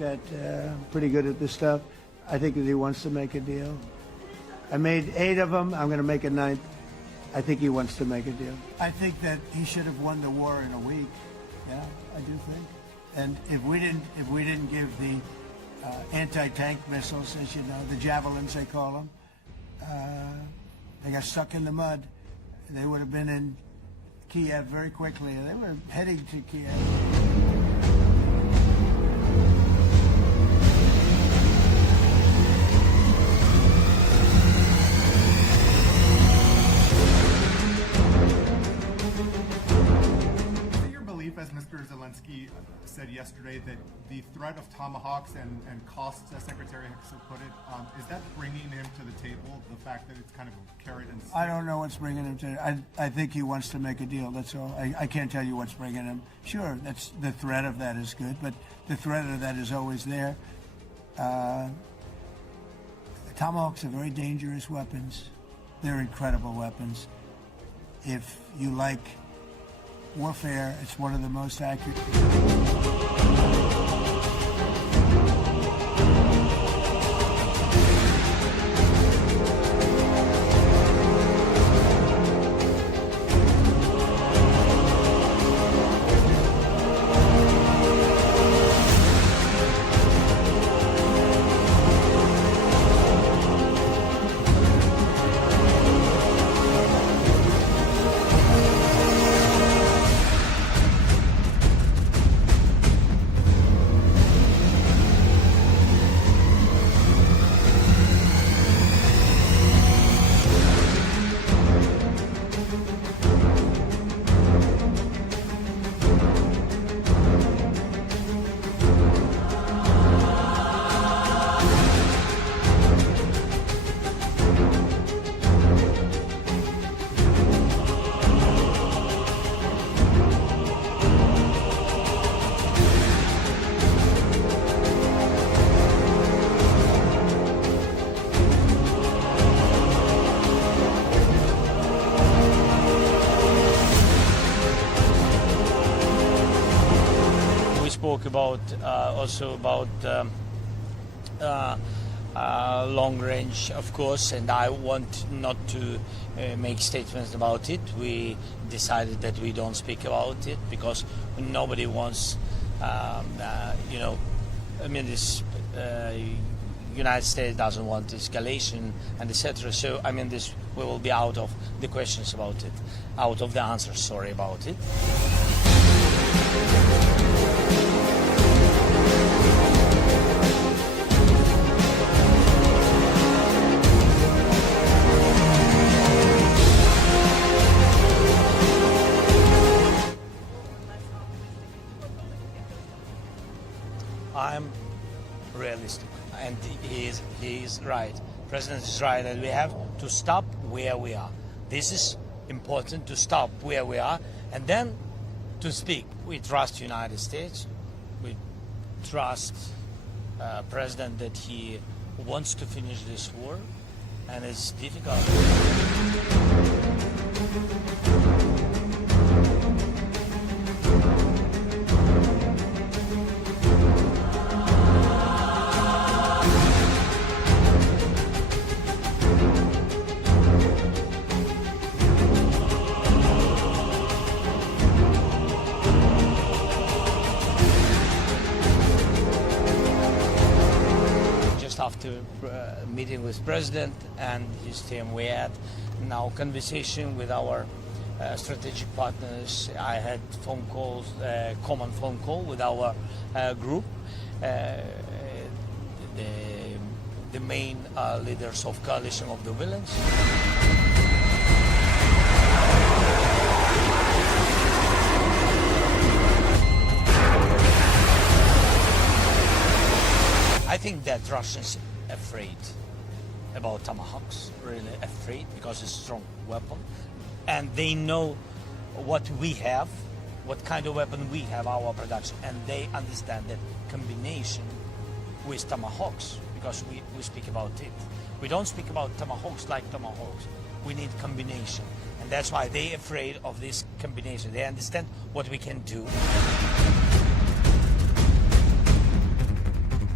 that I'm pretty good at this stuff. I think that he wants to make a deal. I made 8 of them. I'm going to make a 9th. I think he wants to make a deal. I think that he should have won the war in a week. Yeah, I do think. And if we didn't give the anti-tank missiles, as you know, the javelins they call them, they got stuck in the mud. They would have been in Kyiv very quickly. They were heading to Kyiv. As Mr. Zelensky said yesterday, that the threat of Tomahawks and costs, as Secretary Hicks put it, is that bringing him to the table, the fact that it's kind of carrot and stick? I don't know what's bringing him to I think he wants to make a deal, that's all. I can't tell you what's bringing him. Sure, that's the threat of that is good, but the threat of that is always there. Tomahawks are very dangerous weapons. They're incredible weapons. If you like warfare, it's one of the most accurate. Spoke about also about long range, of course, and I want not to make statements about it. We decided that we don't speak about it because nobody wants, you know, I mean, this United States doesn't want escalation and etc. So I mean, this we will be out of the questions about it, out of the answers. Sorry about it. I'm realistic, and he is right. President is right, and we have to stop where we are. This is important, to stop where we are, and then to speak. We trust United States. We trust President that he wants to finish this war, and it's difficult. After meeting with President and his team, we had now conversation with our strategic partners. I had phone calls, common phone call with our group, the main leaders of coalition of the villains. I think that Russians are afraid about Tomahawks, really afraid, because it's a strong weapon. And they know what we have, what kind of weapon we have, our production, and they understand that combination with Tomahawks, because we speak about it. We don't speak about Tomahawks like Tomahawks. We need combination. And that's why they're afraid of this combination. They understand what we can do.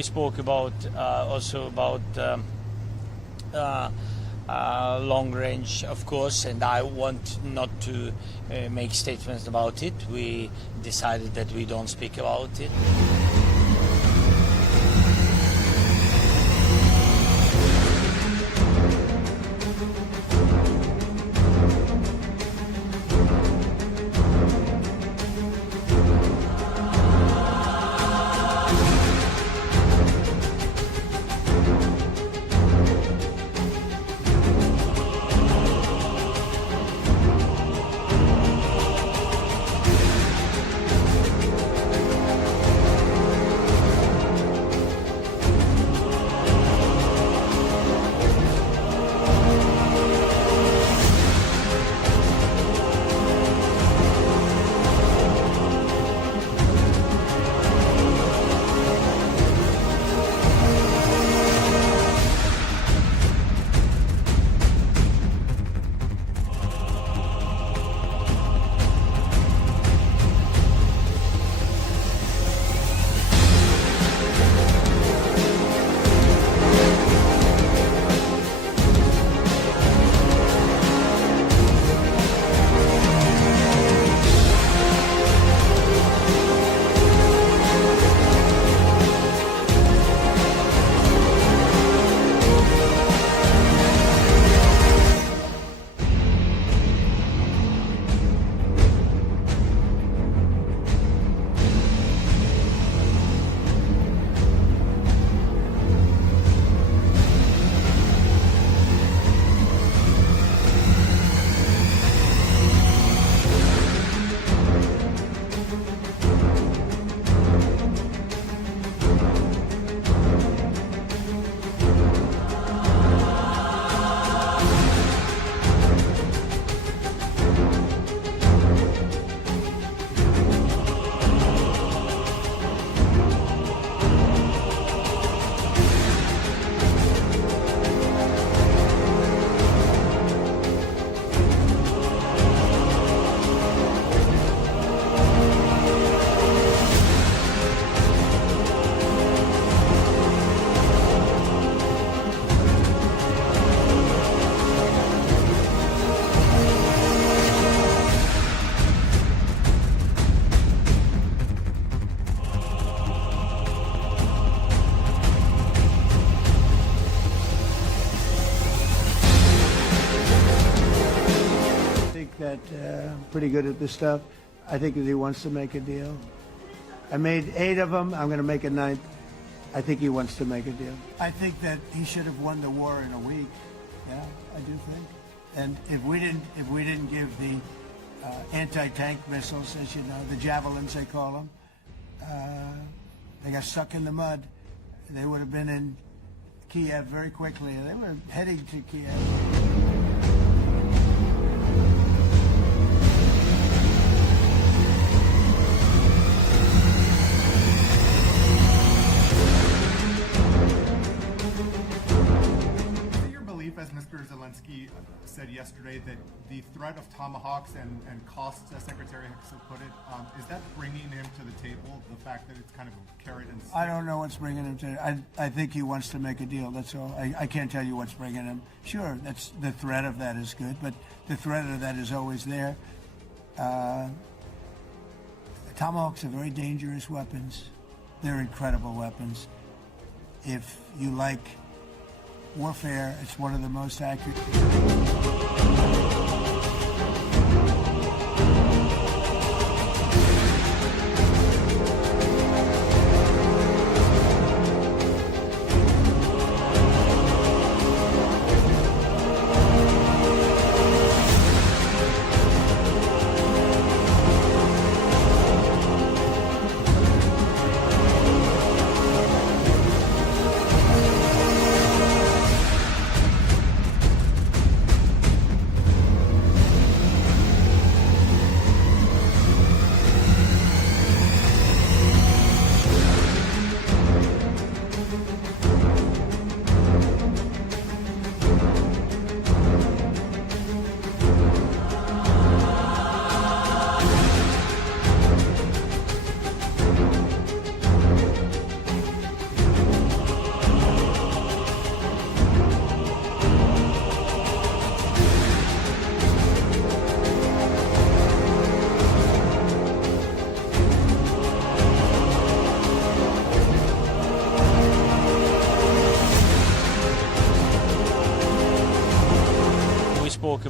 we spoke about also about long range, of course, and I want not to make statements about it. We decided that we don't speak about it. Pretty good at this stuff. I think that he wants to make a deal. I made 8 of them. I'm going to make a 9th. I think he wants to make a deal. I think that he should have won the war in a week. Yeah, I do think. And if we didn't give the anti-tank missiles, as you know, the javelins they call them, they got stuck in the mud. They would have been in Kyiv very quickly. They were heading to Kyiv. As Mr. Zelensky said yesterday, that the threat of Tomahawks and costs, as Secretary Hicks put it, is that bringing him to the table, the fact that it's kind of a carrot and stick? I don't know what's bringing him to I think he wants to make a deal, that's all. I can't tell you what's bringing him. Sure, that's the threat of that is good, but the threat of that is always there. Tomahawks are very dangerous weapons. They're incredible weapons. If you like warfare, it's one of the most accurate.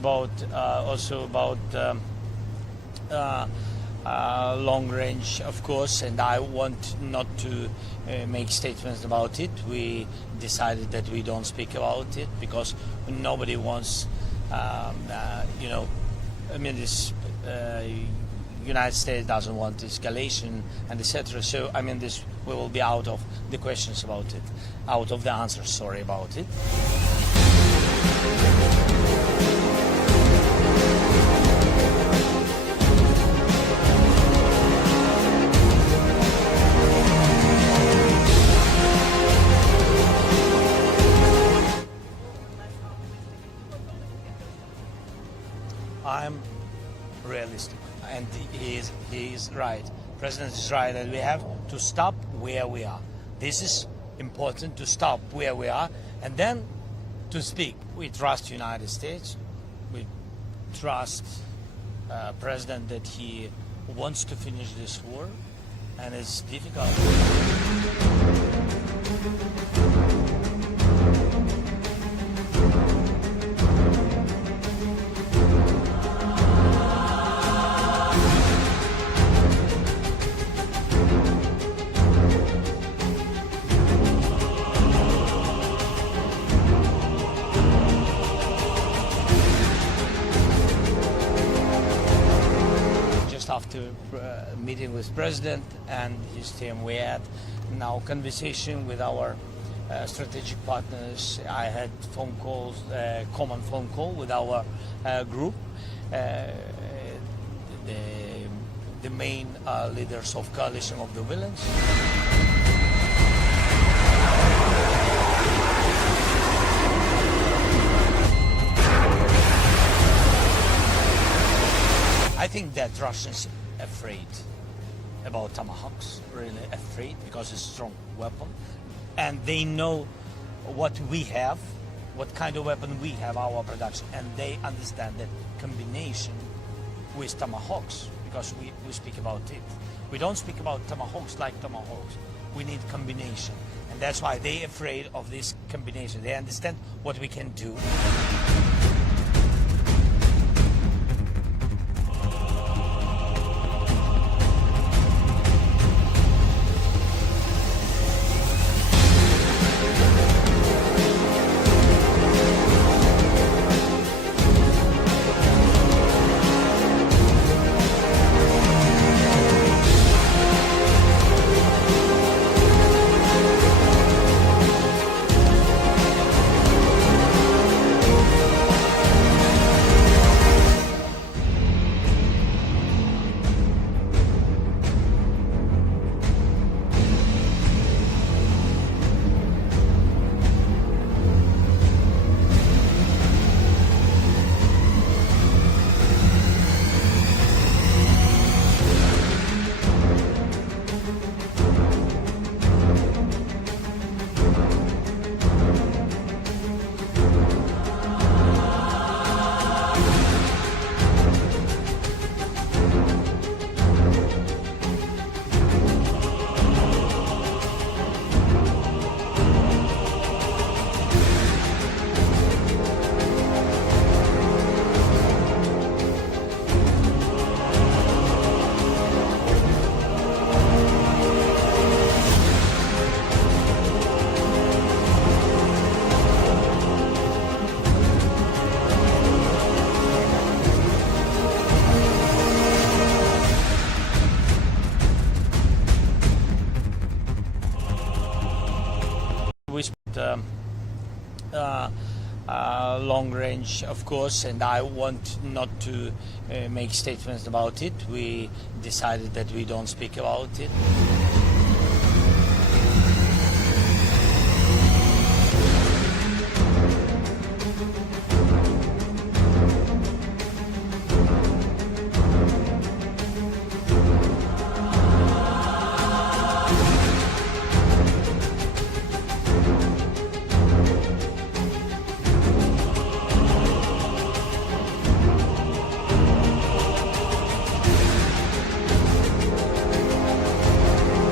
about also about long range, of course, and I want not to make statements about it. We decided that we don't speak about it because nobody wants, this United States doesn't want escalation and etc. So this we will be out of the questions about it, out of the answers. Sorry about it. I'm realistic, and he is right. President is right, and we have to stop where we are. This is important, to stop where we are, and then to speak. We trust United States. We trust President that he wants to finish this war, and it's difficult. After meeting with President and his team, we had now conversation with our strategic partners. I had phone calls, common phone call with our group, the main leaders of coalition of the villains. I think that Russians are afraid about Tomahawks, really afraid, because it's a strong weapon. And they know what we have, what kind of weapon we have, our production. And they understand that combination with Tomahawks, because we speak about it. We don't speak about Tomahawks like Tomahawks. We need combination. And that's why they're afraid of this combination. They understand what we can do. We spent long range, of course, and I want not to make statements about it. We decided that we don't speak about it.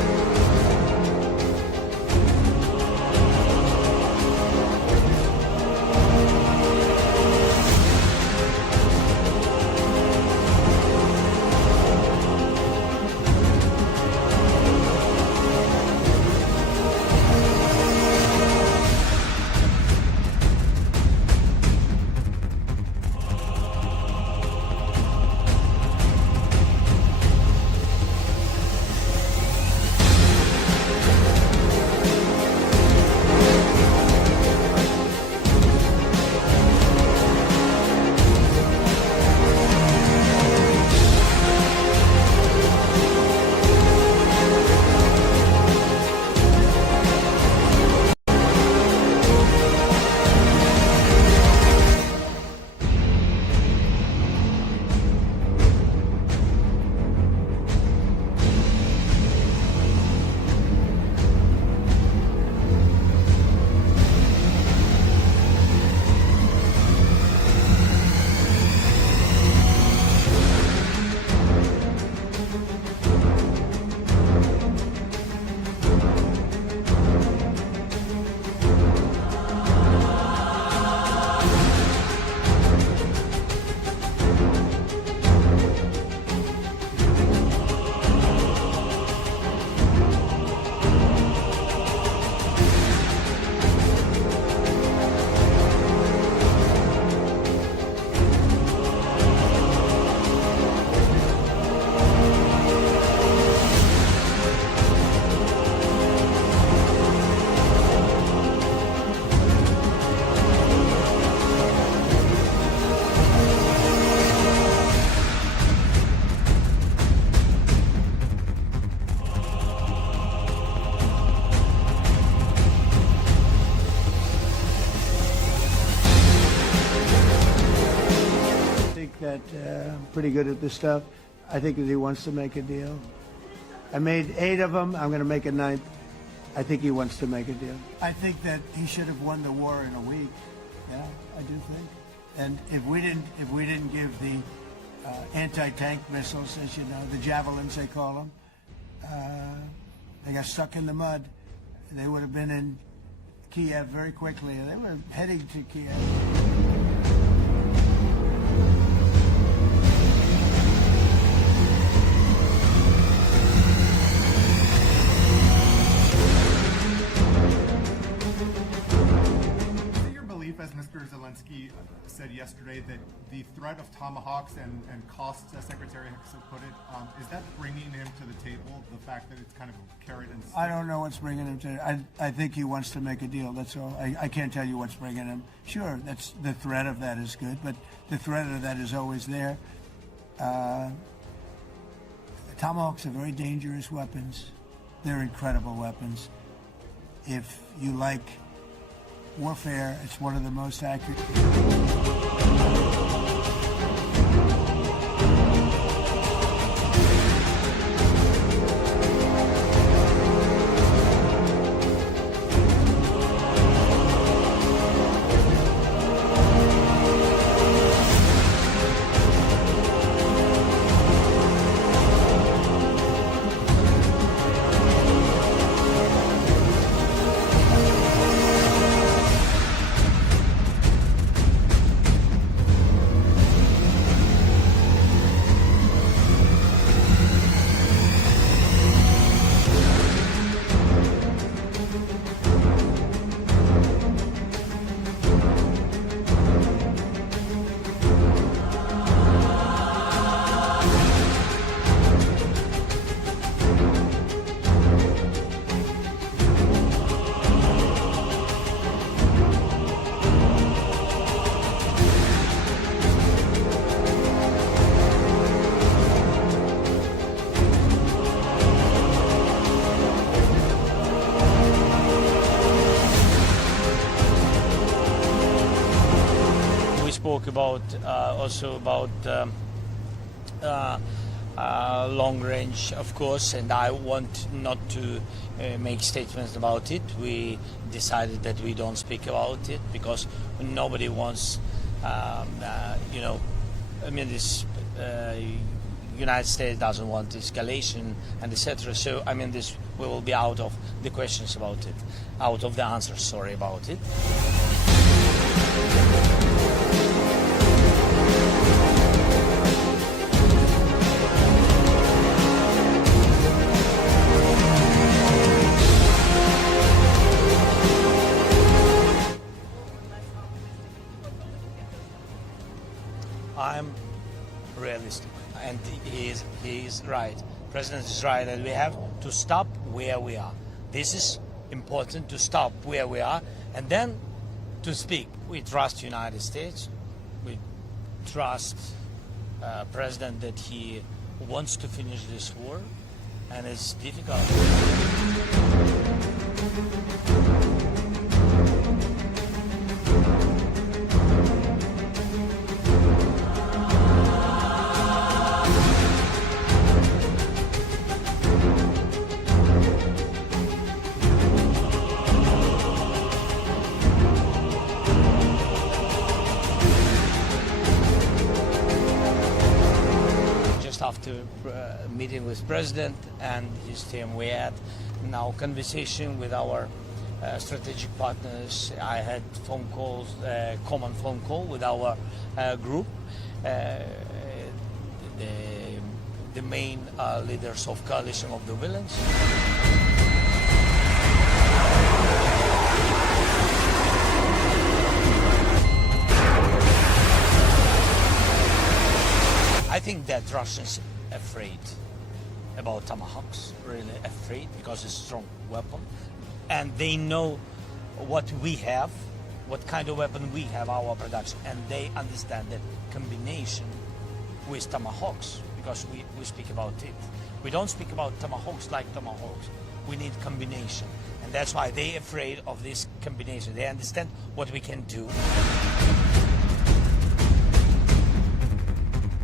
that I'm pretty good at this stuff. I think that he wants to make a deal. I made 8 of them. I'm going to make a 9th. I think he wants to make a deal. I think that he should have won the war in a week. Yeah, I do think. And if we didn't give the anti-tank missiles, as you know, the javelins they call them, they got stuck in the mud. They would have been in Kyiv very quickly. They were heading to Kyiv. As Mr. Zelensky said yesterday, that the threat of Tomahawks and costs, as Secretary Hicks put it, is that bringing him to the table, the fact that it's kind of a carrot and stick? I don't know what's bringing him to I think he wants to make a deal, that's all. I can't tell you what's bringing him. Sure, that's the threat of that is good, but the threat of that is always there. Tomahawks are very dangerous weapons. They're incredible weapons. If you like warfare, it's one of the most accurate. Spoke about also about long range, of course, and I want not to make statements about it. We decided that we don't speak about it because nobody wants, you know, I mean, this United States doesn't want escalation and etc. So I mean, this we will be out of the questions about it, out of the answers. Sorry about it. I'm realistic, and he is right. President is right, and we have to stop where we are. This is important, to stop where we are, and then to speak. We trust United States. We trust President that he wants to finish this war, and it's difficult. After meeting with President and his team, we had now conversation with our strategic partners. I had phone calls, common phone call with our group, the main leaders of coalition of the villains. I think that Russians are afraid about Tomahawks, really afraid, because it's a strong weapon. And they know what we have, what kind of weapon we have, our production. And they understand that combination with Tomahawks, because we speak about it. We don't speak about Tomahawks like Tomahawks. We need combination. And that's why they're afraid of this combination. They understand what we can do.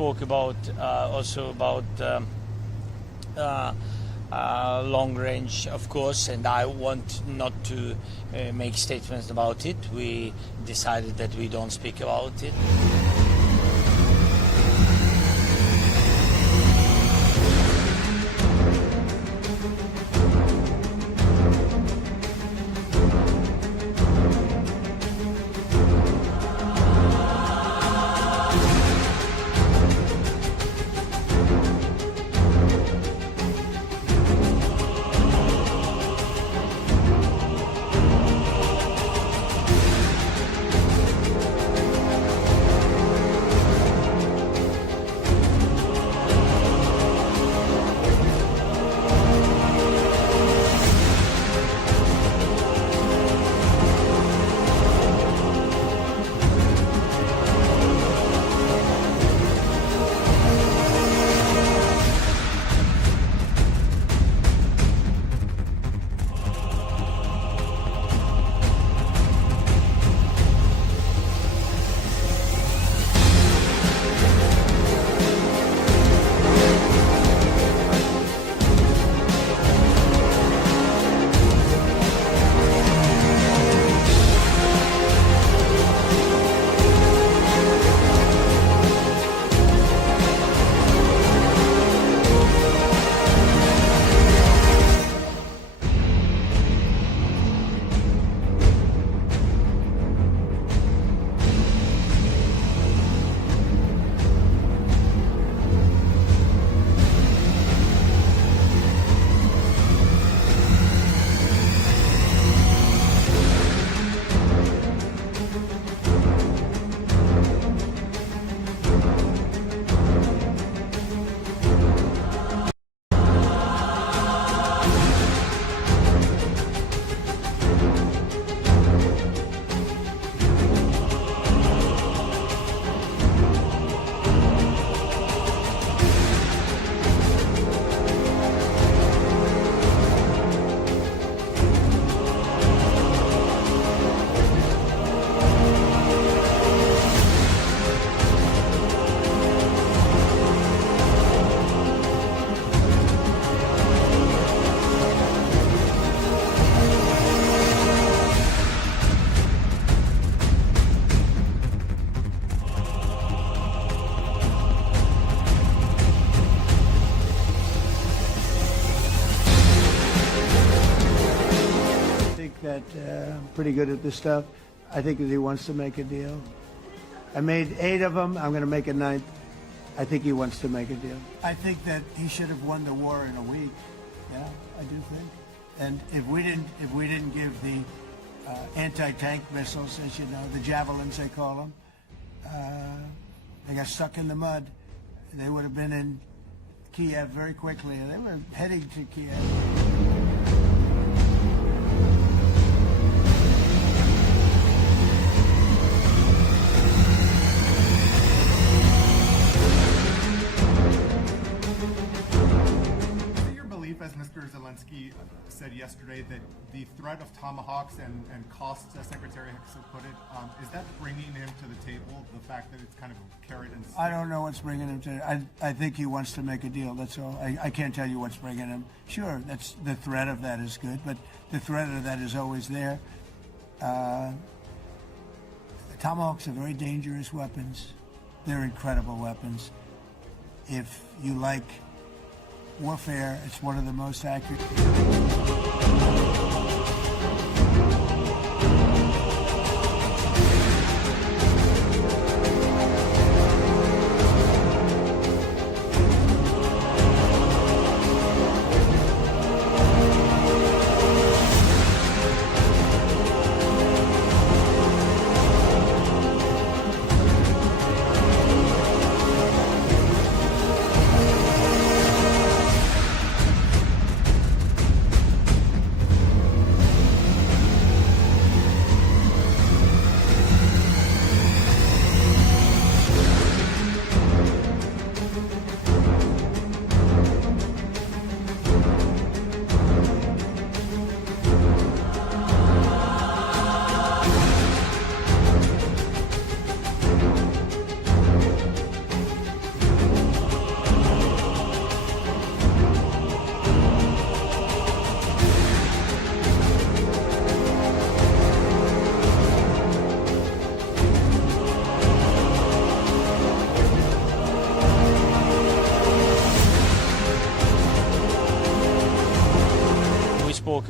spoke about also about long range, of course, and I want not to make statements about it. We decided that we don't speak about it. Pretty good at this stuff. I think that he wants to make a deal. I made 8 of them. I'm going to make a 9th. I think he wants to make a deal. I think that he should have won the war in a week. Yeah, I do think. And if we didn't give the anti-tank missiles, as you know, the javelins they call them, they got stuck in the mud. They would have been in Kyiv very quickly. They were heading to Kyiv. As Mr. Zelensky said yesterday, that the threat of Tomahawks and costs, as Secretary Hicks put it, is that bringing him to the table, the fact that it's kind of a carrot and stick? I don't know what's bringing him to I think he wants to make a deal, that's all. I can't tell you what's bringing him. Sure, that's the threat of that is good, but the threat of that is always there. Tomahawks are very dangerous weapons. They're incredible weapons. If you like warfare, it's one of the most accurate.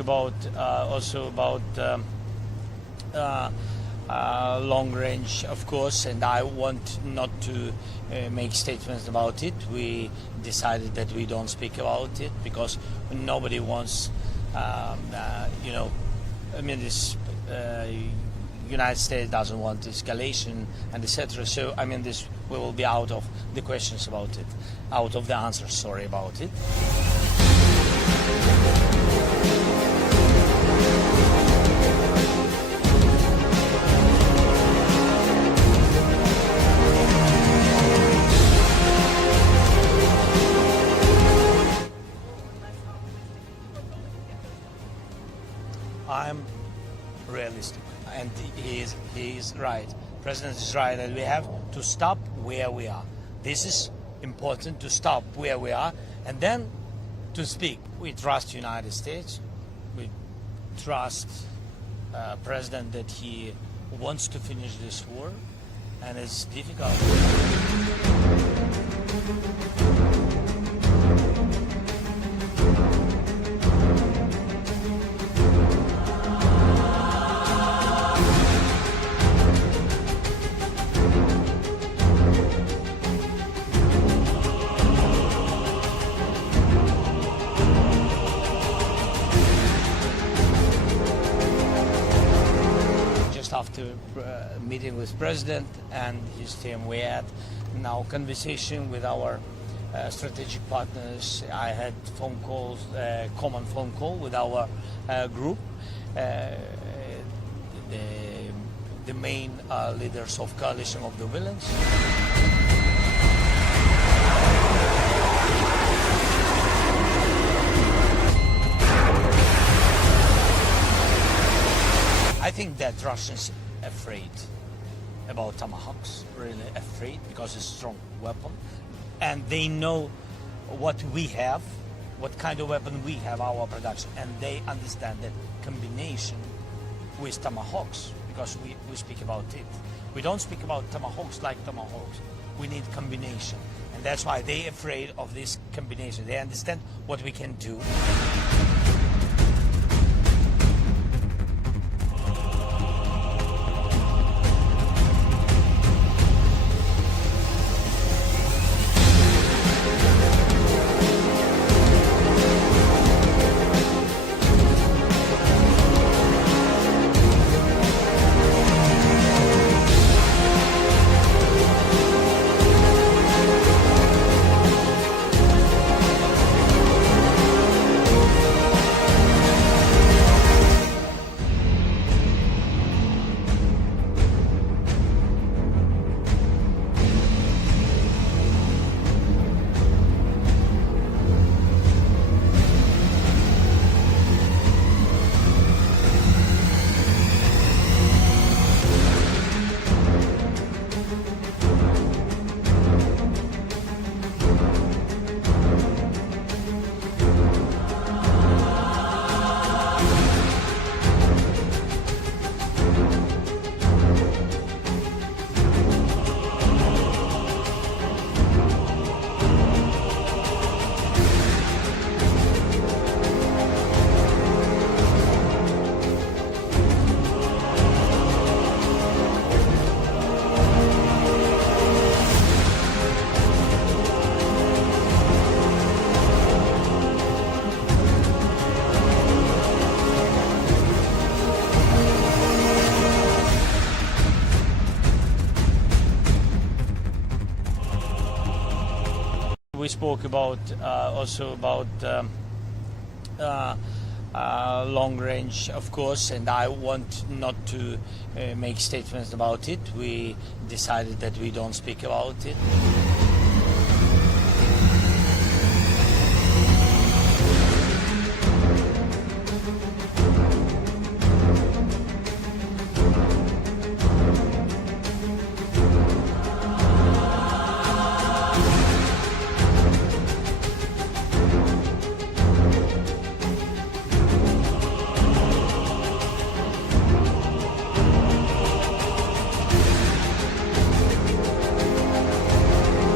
about also about long range, of course, and I want not to make statements about it. We decided that we don't speak about it because nobody wants, this United States doesn't want escalation and etc. So this we will be out of the questions about it, out of the answers. Sorry about it. I'm realistic, and he is right. President is right, and we have to stop where we are. This is important, to stop where we are, and then to speak. We trust United States. We trust President that he wants to finish this war, and it's difficult. After meeting with President and his team, we had now conversation with our strategic partners. I had phone calls, common phone call with our group, the main leaders of coalition of the villains. I think that Russians are afraid about Tomahawks, really afraid, because it's a strong weapon. And they know what we have, what kind of weapon we have, our production. And they understand that combination with Tomahawks, because we speak about it. We don't speak about Tomahawks like Tomahawks. We need combination. And that's why they're afraid of this combination. They understand what we can do. We spoke about also about long range, of course, and I want not to make statements about it. We decided that we don't speak about it.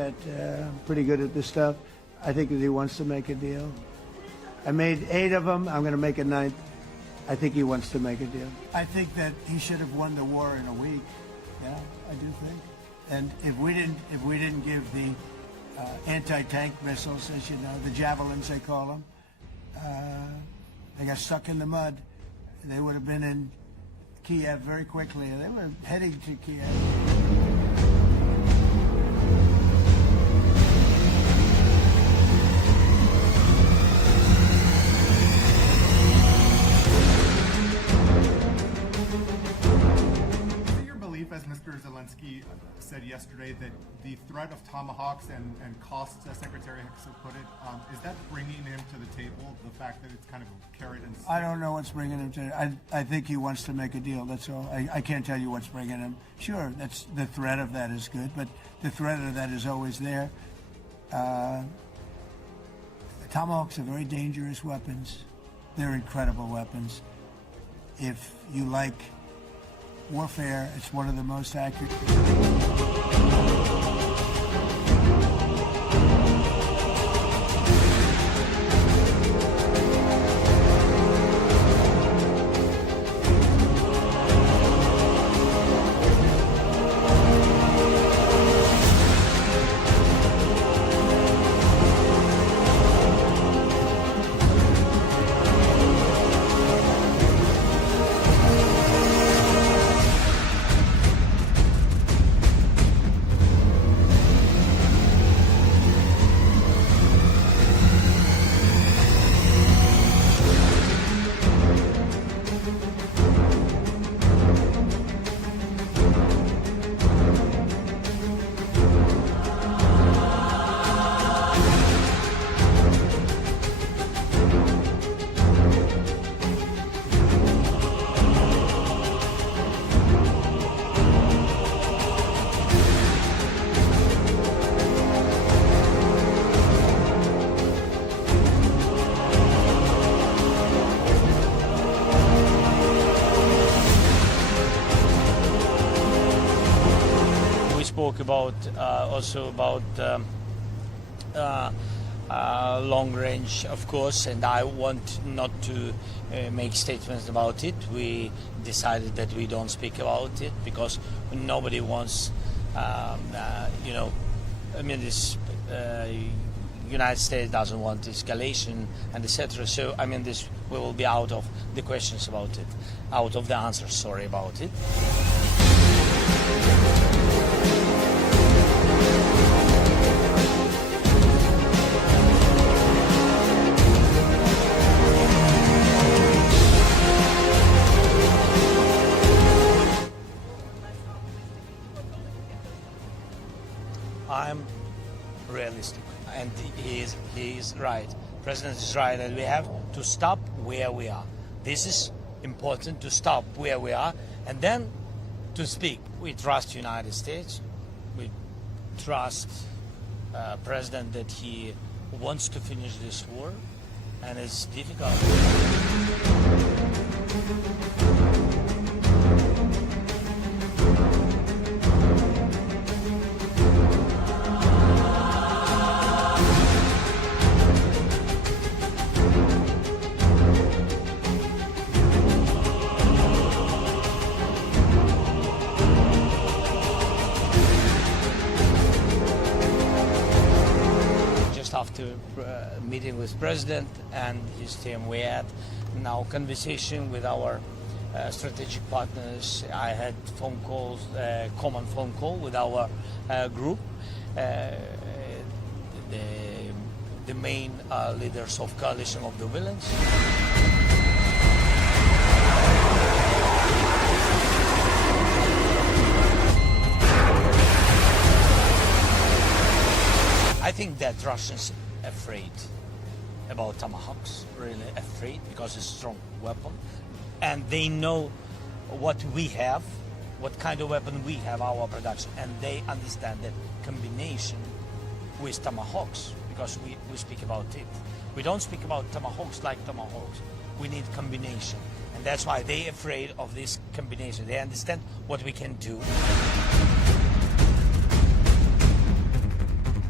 that I'm pretty good at this stuff. I think that he wants to make a deal. I made 8 of them. I'm going to make a 9th. I think he wants to make a deal. I think that he should have won the war in a week. Yeah, I do think. And if we didn't give the anti-tank missiles, as you know, the javelins they call them, they got stuck in the mud. They would have been in Kyiv very quickly. They were heading to Kyiv. As Mr. Zelensky said yesterday, that the threat of Tomahawks and costs, as Secretary Hicks put it, is that bringing him to the table, the fact that it's kind of carrot and stick? I don't know what's bringing him to I think he wants to make a deal, that's all. I can't tell you what's bringing him. Sure, that's the threat of that is good, but the threat of that is always there. Tomahawks are very dangerous weapons. They're incredible weapons. If you like warfare, it's one of the most accurate. Spoke about also about long range, of course, and I want not to make statements about it. We decided that we don't speak about it because nobody wants, you know, I mean, this United States doesn't want escalation and etc. So I mean, this we will be out of the questions about it, out of the answers. Sorry about it. I'm realistic, and he is right. The President is right, and we have to stop where we are. This is important, to stop where we are, and then to speak. We trust United States. We trust President that he wants to finish this war, and it's difficult. After meeting with President and his team, we had now conversation with our strategic partners. I had phone calls, common phone call with our group, the main leaders of coalition of the villains. I think that Russians are afraid about Tomahawks, really afraid, because it's a strong weapon. And they know what we have, what kind of weapon we have, our production. And they understand that combination with Tomahawks, because we speak about it. We don't speak about Tomahawks like Tomahawks. We need combination. And that's why they're afraid of this combination. They understand what we can do.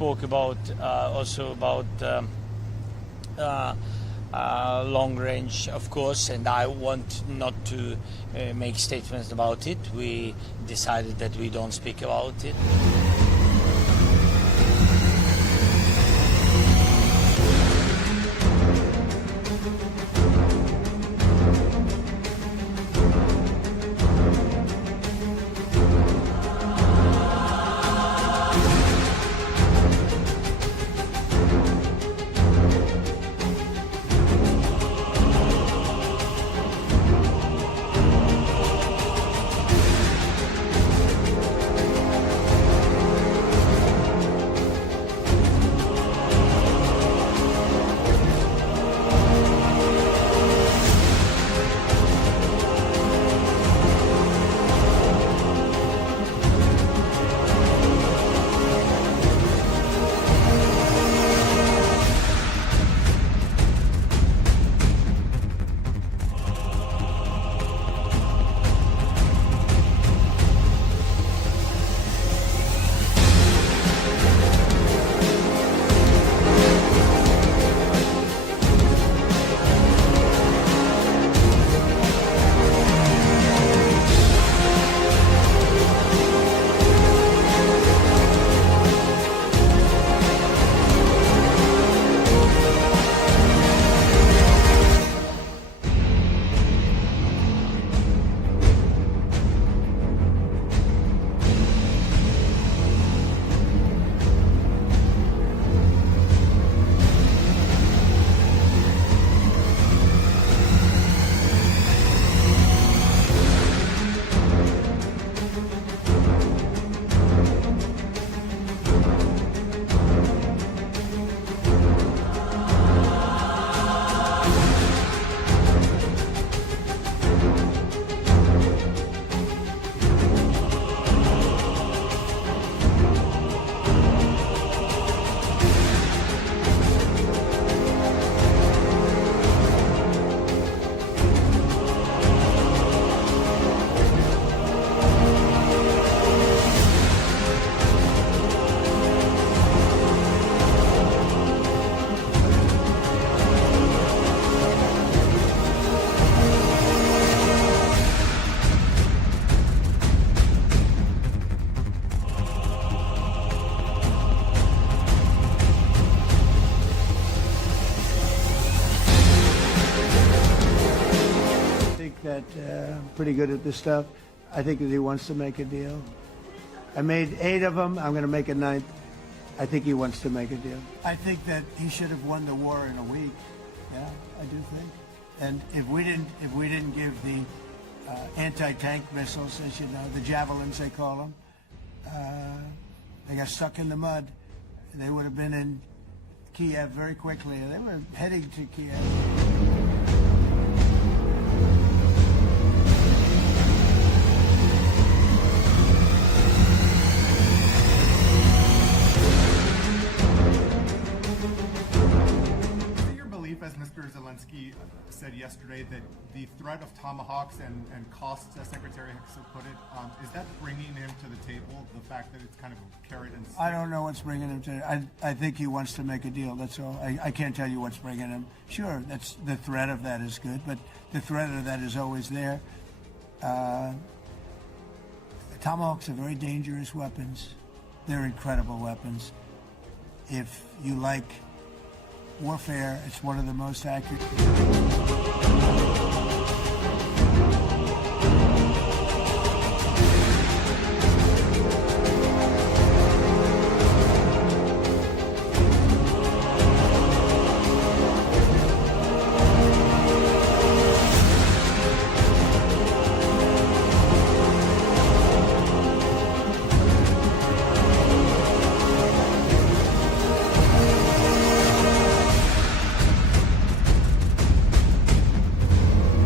spoke about also about long range, of course, and I want not to make statements about it. We decided that we don't speak about it. Pretty good at this stuff. I think that he wants to make a deal. I made 8 of them. I'm going to make a 9th. I think he wants to make a deal. I think that he should have won the war in a week. Yeah, I do think. And if we didn't give the anti-tank missiles, as you know, the javelins they call them, they got stuck in the mud. They would have been in Kyiv very quickly. They were heading to Kyiv. As Mr. Zelensky said yesterday, that the threat of Tomahawks and costs, as Secretary Hicks put it, is that bringing him to the table, the fact that it's kind of a carrot and stick? I don't know what's bringing him to I think he wants to make a deal, that's all. I can't tell you what's bringing him. Sure, that's the threat of that is good, but the threat of that is always there. Tomahawks are very dangerous weapons. They're incredible weapons. If you like warfare, it's one of the most accurate.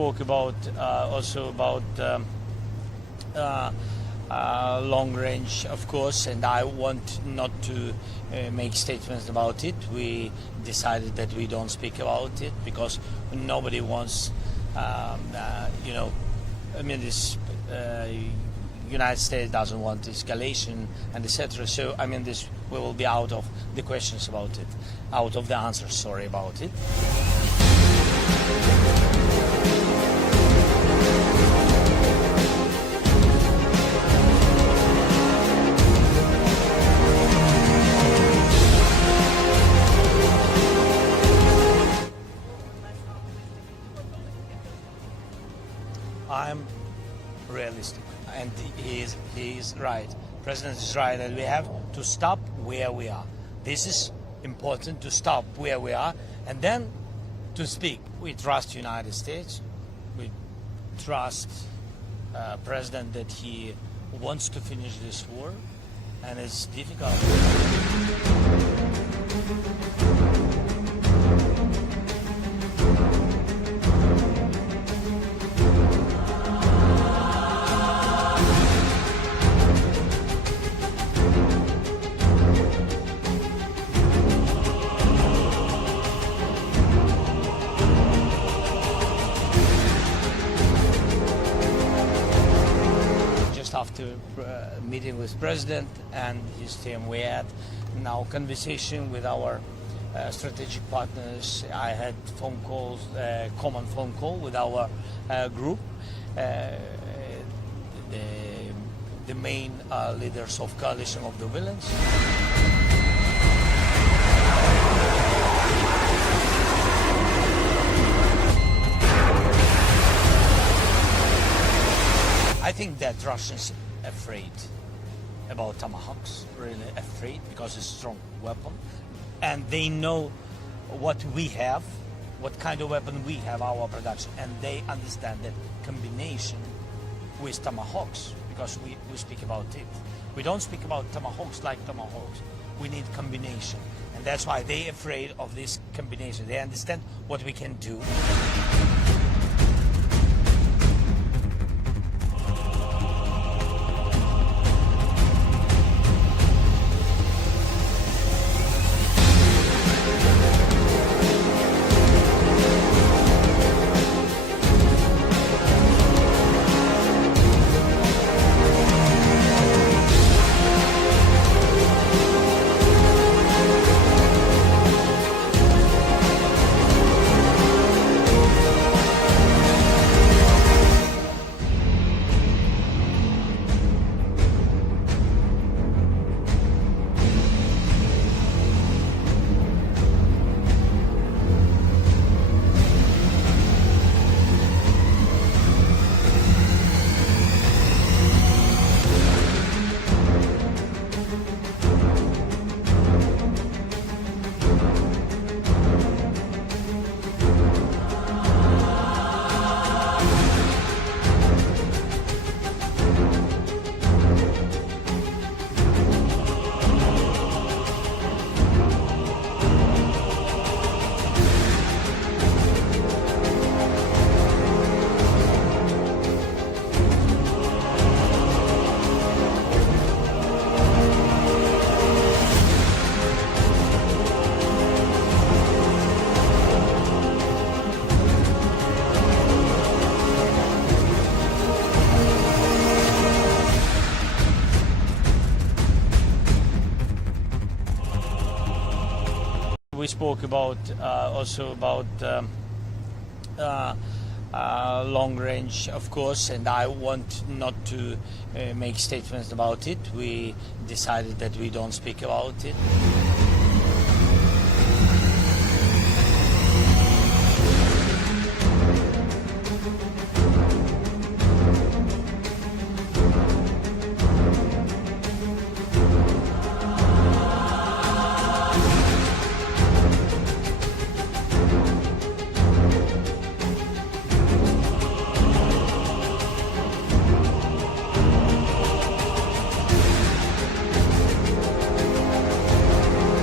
spoke about also about long range, of course, and I want not to make statements about it. We decided that we don't speak about it because nobody wants, this United States doesn't want escalation and etc. So this we will be out of the questions about it, out of the answers. Sorry about it. I'm realistic, and he is right. President is right, and we have to stop where we are. This is important, to stop where we are, and then to speak. We trust United States. We trust President that he wants to finish this war, and it's difficult. After meeting with President and his team, we had now conversation with our strategic partners. I had phone calls, common phone call with our group, the main leaders of coalition of the villains. I think that Russians afraid about Tomahawks, really afraid, because it's a strong weapon, and they know what we have, what kind of weapon we have, our production, and they understand that combination with Tomahawks, because we speak about it. We don't speak about Tomahawks like Tomahawks. We need combination, and that's why they're afraid of this combination. They understand what we can do. We spoke about also about long range, of course, and I want not to make statements about it. We decided that we don't speak about it.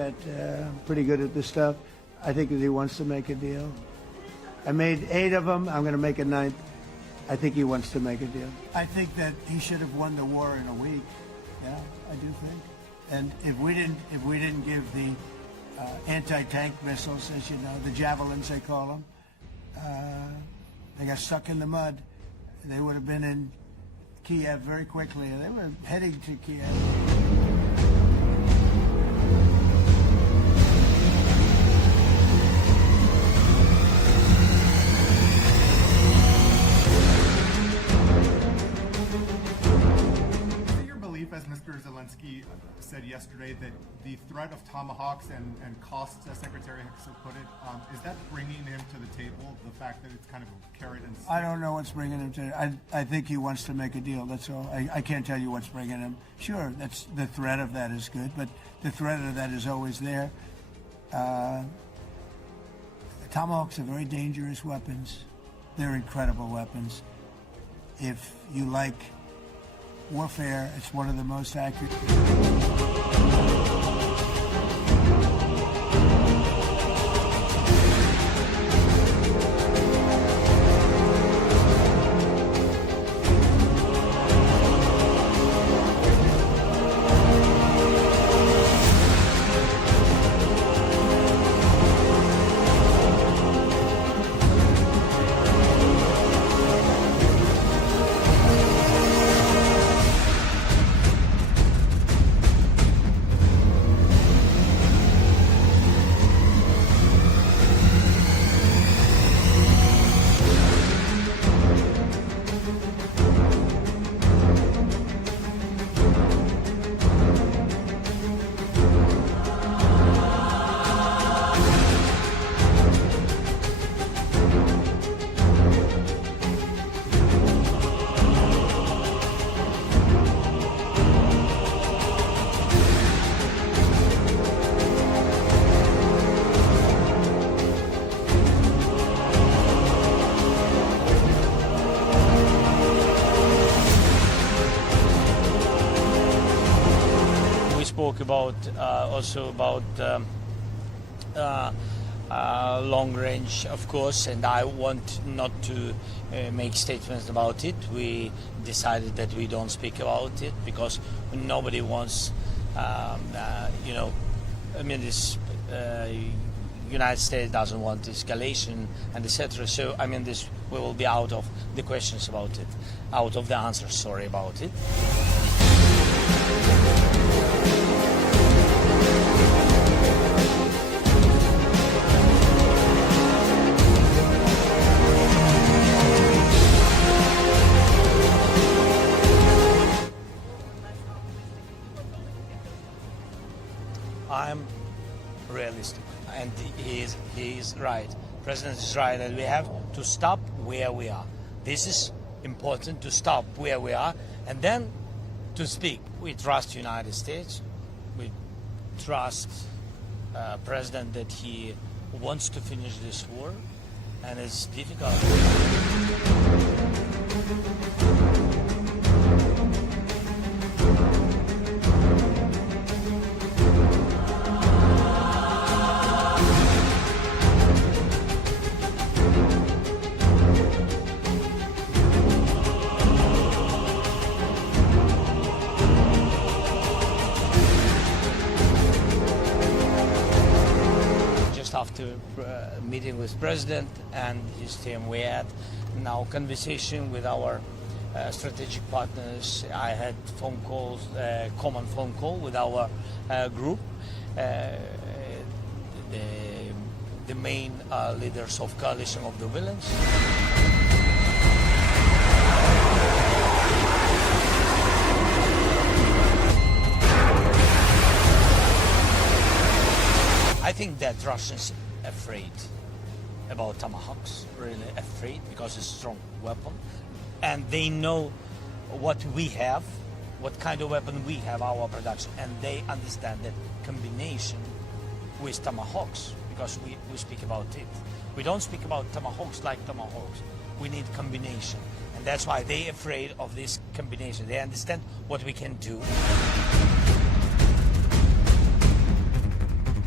that I'm pretty good at this stuff. I think that he wants to make a deal. I made 8 of them. I'm going to make a 9th. I think he wants to make a deal. I think that he should have won the war in a week. Yeah, I do think. And if we didn't give the anti-tank missiles, as you know, the javelins they call them, they got stuck in the mud. They would have been in Kyiv very quickly. They were heading to Kyiv. As Mr. Zelensky said yesterday, that the threat of Tomahawks and costs, as Secretary Hicks put it, is that bringing him to the table, the fact that it's kind of a carrot and stick? I don't know what's bringing him to I think he wants to make a deal, that's all. I can't tell you what's bringing him. Sure, that's the threat of that is good, but the threat of that is always there. Tomahawks are very dangerous weapons. They're incredible weapons. If you like warfare, it's one of the most accurate. Spoke about also about long range, of course, and I want not to make statements about it. We decided that we don't speak about it because nobody wants, you know, I mean, this United States doesn't want escalation and etc. So I mean, this we will be out of the questions about it, out of the answers. Sorry about it. I'm realistic, and he is right. The President is right, and we have to stop where we are. This is important, to stop where we are, and then to speak. We trust United States. We trust President that he wants to finish this war, and it's difficult. After meeting with President and his team, we had now conversation with our strategic partners. I had phone calls, common phone call with our group, the main leaders of coalition of the villains. I think that Russians are afraid about Tomahawks, really afraid, because it's a strong weapon. And they know what we have, what kind of weapon we have, our production. And they understand that combination with Tomahawks, because we speak about it. We don't speak about Tomahawks like Tomahawks. We need combination. And that's why they're afraid of this combination. They understand what we can do.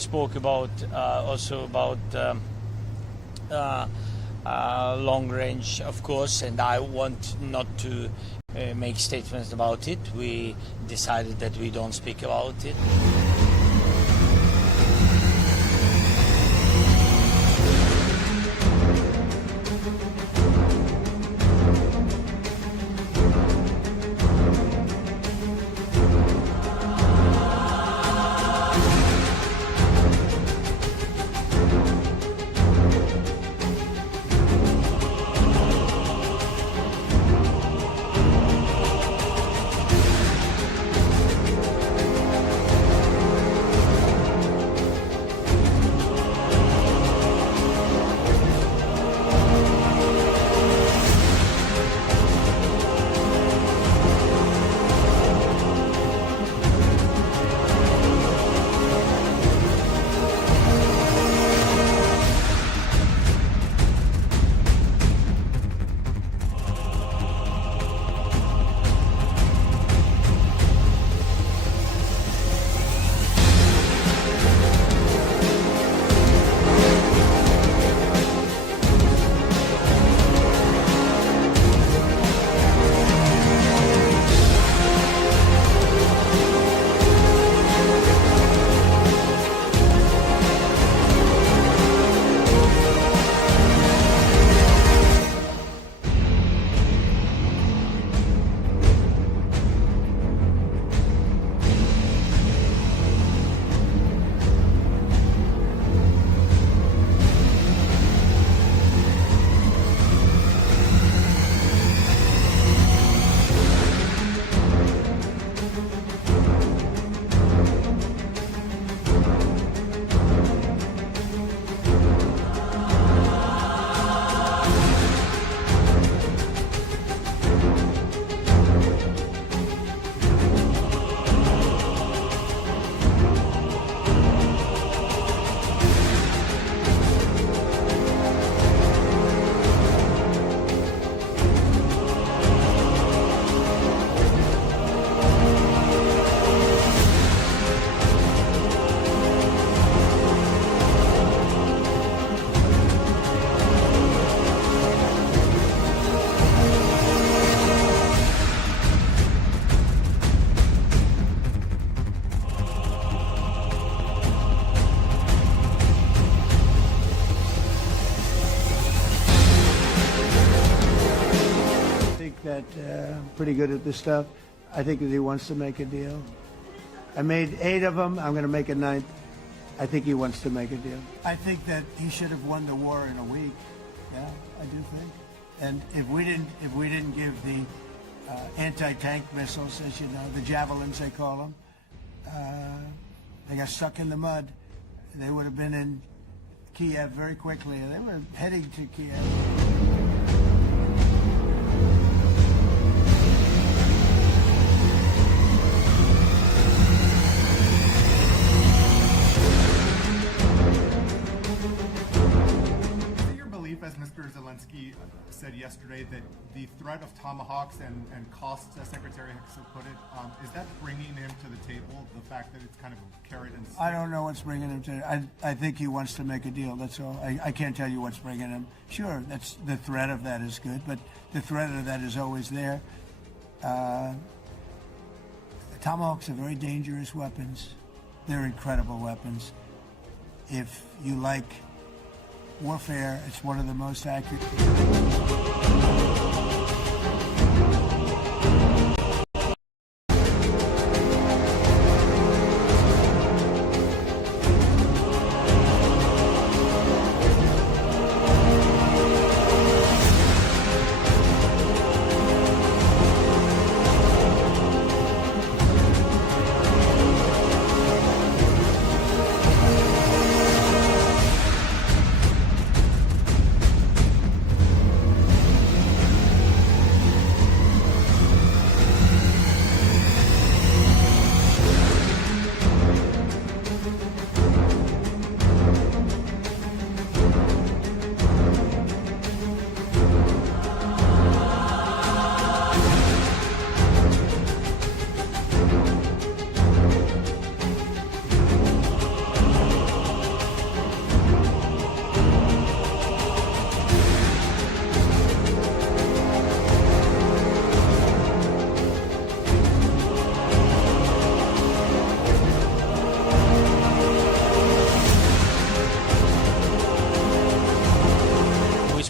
spoke about also about long range, of course, and I want not to make statements about it. We decided that we don't speak about it. Pretty good at this stuff. I think that he wants to make a deal. I made 8 of them. I'm going to make a 9th. I think he wants to make a deal. I think that he should have won the war in a week. Yeah, I do think. And if we didn't give the anti-tank missiles, as you know, the javelins they call them, they got stuck in the mud. They would have been in Kyiv very quickly. They were heading to Kyiv. As Mr. Zelensky said yesterday, that the threat of Tomahawks and costs, as Secretary Hicks put it, is that bringing him to the table, the fact that it's kind of a carrot and stick? I don't know what's bringing him to I think he wants to make a deal, that's all. I can't tell you what's bringing him. Sure, that's the threat of that is good, but the threat of that is always there. Tomahawks are very dangerous weapons. They're incredible weapons. If you like warfare, it's one of the most accurate.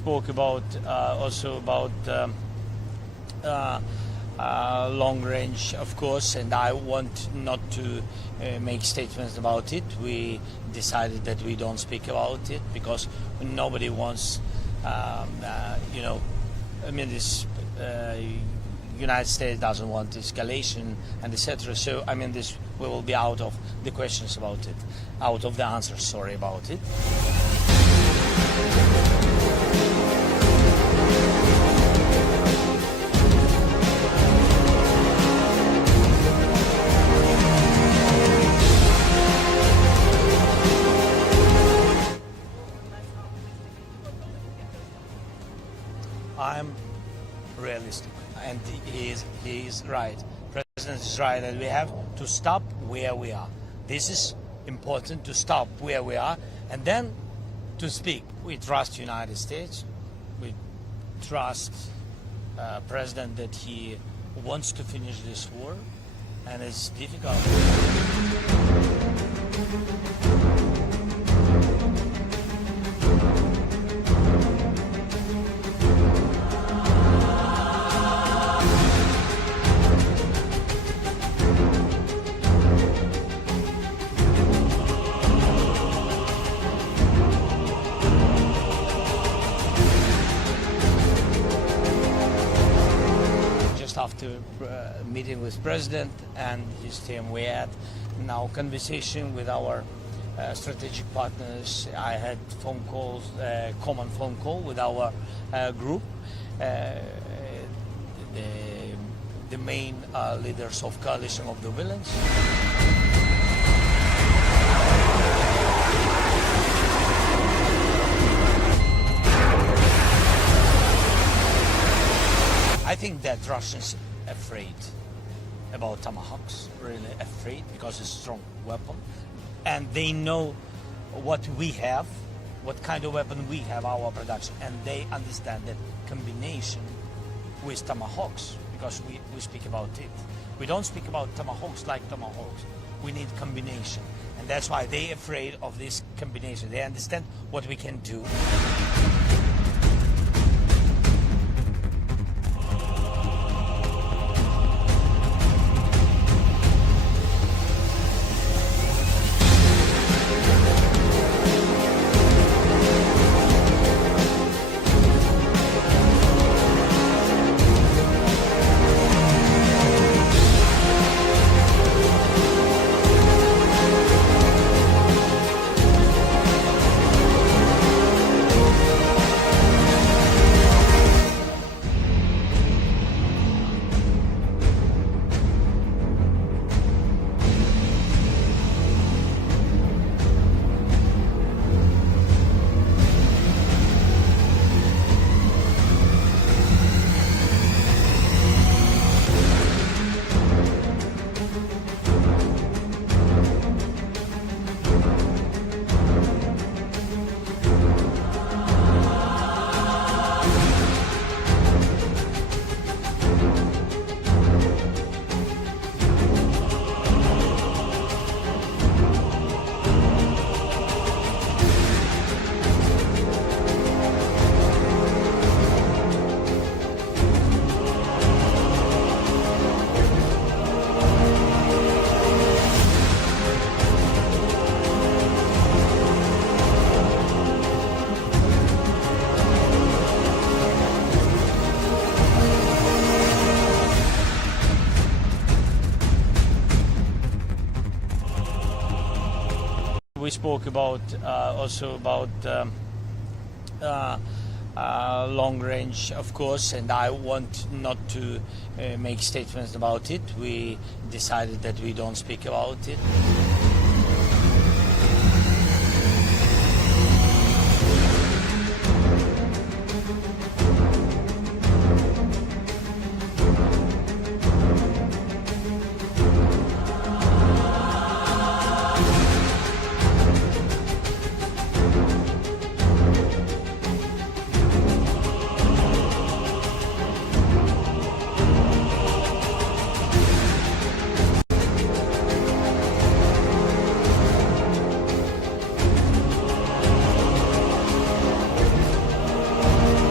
spoke about also about long range, of course, and I want not to make statements about it. We decided that we don't speak about it because nobody wants, this United States doesn't want escalation and etc. So this we will be out of the questions about it, out of the answers. Sorry about it. I'm realistic, and he is right. President is right that we have to stop where we are. This is important, to stop where we are, and then to speak. We trust United States. We trust President that he wants to finish this war, and it's difficult. After meeting with President and his team, we had now conversation with our strategic partners. I had phone calls, common phone call with our group, the main leaders of coalition of the villains. I think that Russians are afraid about Tomahawks, really afraid, because it's a strong weapon. And they know what we have, what kind of weapon we have, our production. And they understand that combination with Tomahawks, because we speak about it. We don't speak about Tomahawks like Tomahawks. We need combination. And that's why they're afraid of this combination. They understand what we can do. We spoke about also about long range, of course, and I want not to make statements about it. We decided that we don't speak about it.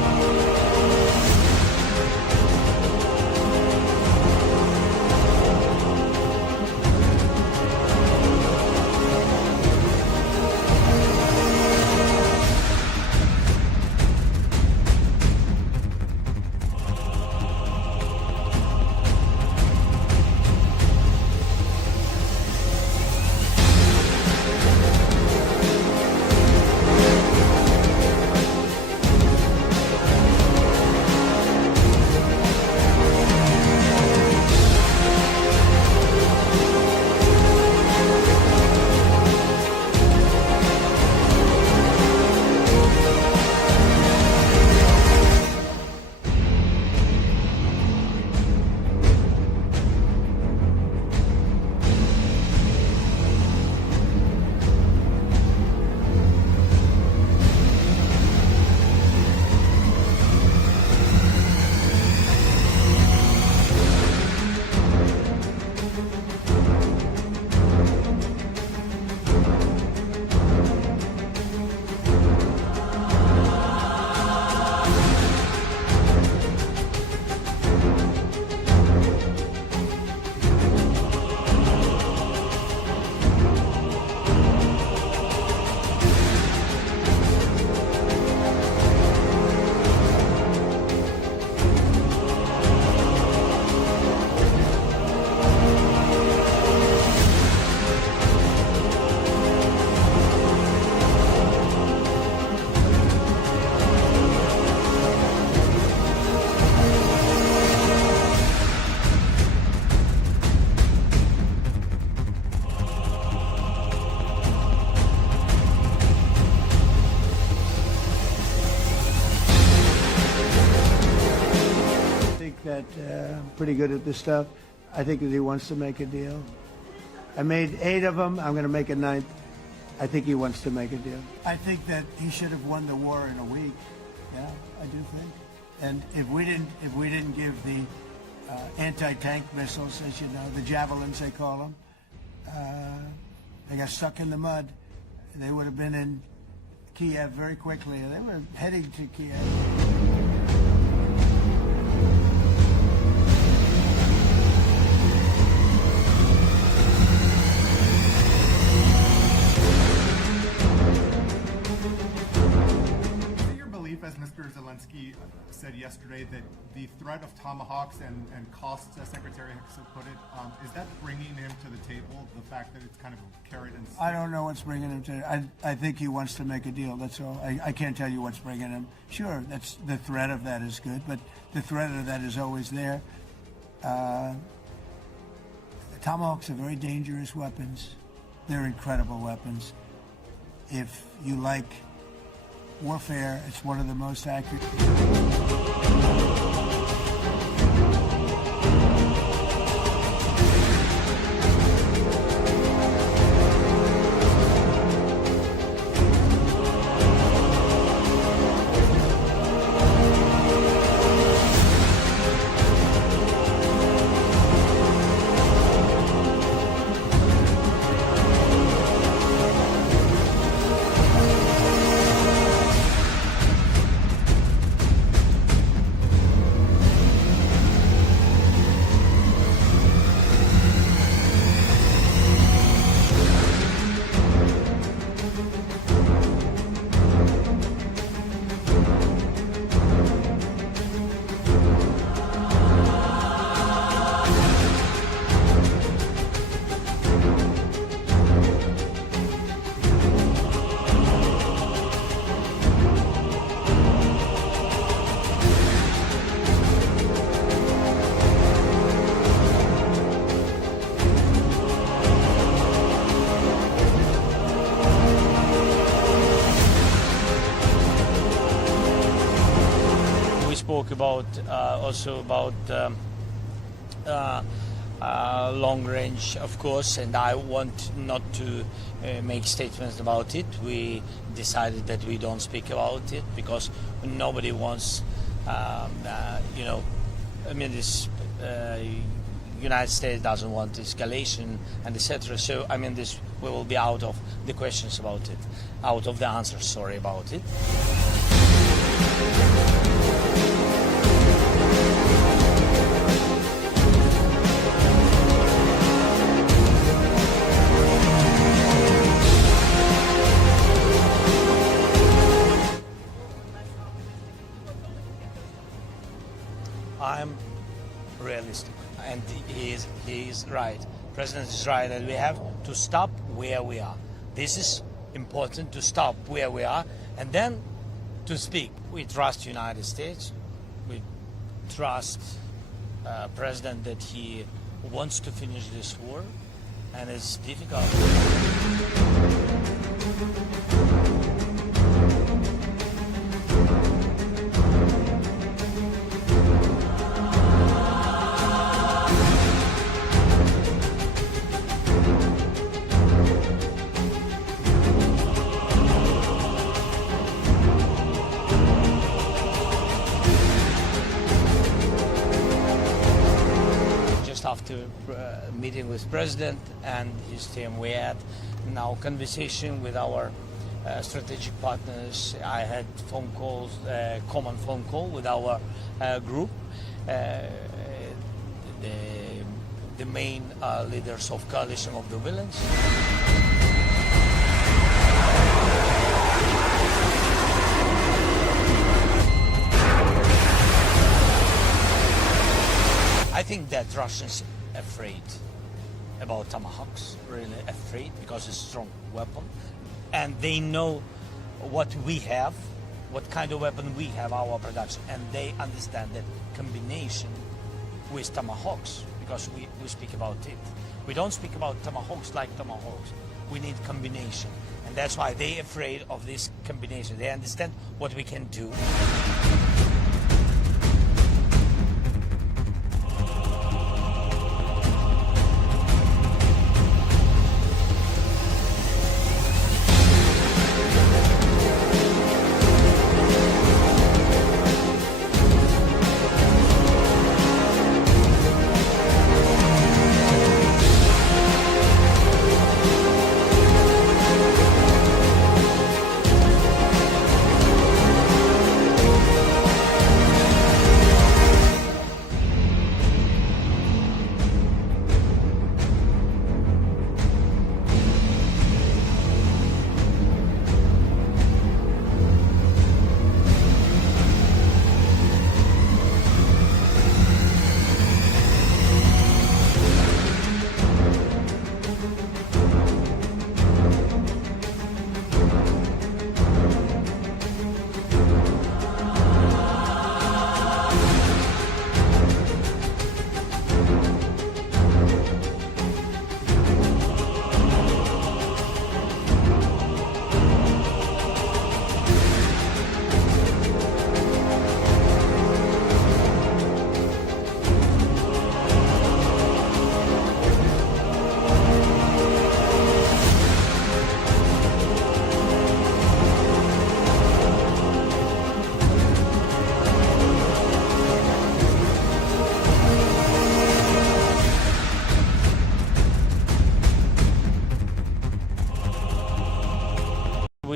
that I'm pretty good at this stuff. I think that he wants to make a deal. I made 8 of them. I'm going to make a 9th. I think he wants to make a deal. I think that he should have won the war in a week. Yeah, I do think. And if we didn't give the anti-tank missiles, as you know, the javelins they call them, they got stuck in the mud. They would have been in Kyiv very quickly. They were heading to Kyiv. As Mr. Zelensky said yesterday, that the threat of Tomahawks and costs, as Secretary Hicks put it, is that bringing him to the table, the fact that it's kind of a carrot and stick? I don't know what's bringing him to I think he wants to make a deal, that's all. I can't tell you what's bringing him. Sure, that's the threat of that is good, but the threat of that is always there. Tomahawks are very dangerous weapons. They're incredible weapons. If you like warfare, it's one of the most accurate. Spoke about also about long range, of course, and I want not to make statements about it. We decided that we don't speak about it because nobody wants, you know, I mean, this United States doesn't want escalation and etc. So I mean, this we will be out of the questions about it, out of the answers. Sorry about it. I'm realistic, and he is right. President is right, and we have to stop where we are. This is important, to stop where we are, and then to speak. We trust United States. We trust President that he wants to finish this war, and it's difficult. After meeting with President and his team, we had now conversation with our strategic partners. I had phone calls, common phone call with our group, the main leaders of coalition of the villains. I think that Russians are afraid about Tomahawks, really afraid, because it's a strong weapon. And they know what we have, what kind of weapon we have, our production. And they understand that combination with Tomahawks, because we speak about it. We don't speak about Tomahawks like Tomahawks. We need combination. And that's why they're afraid of this combination. They understand what we can do.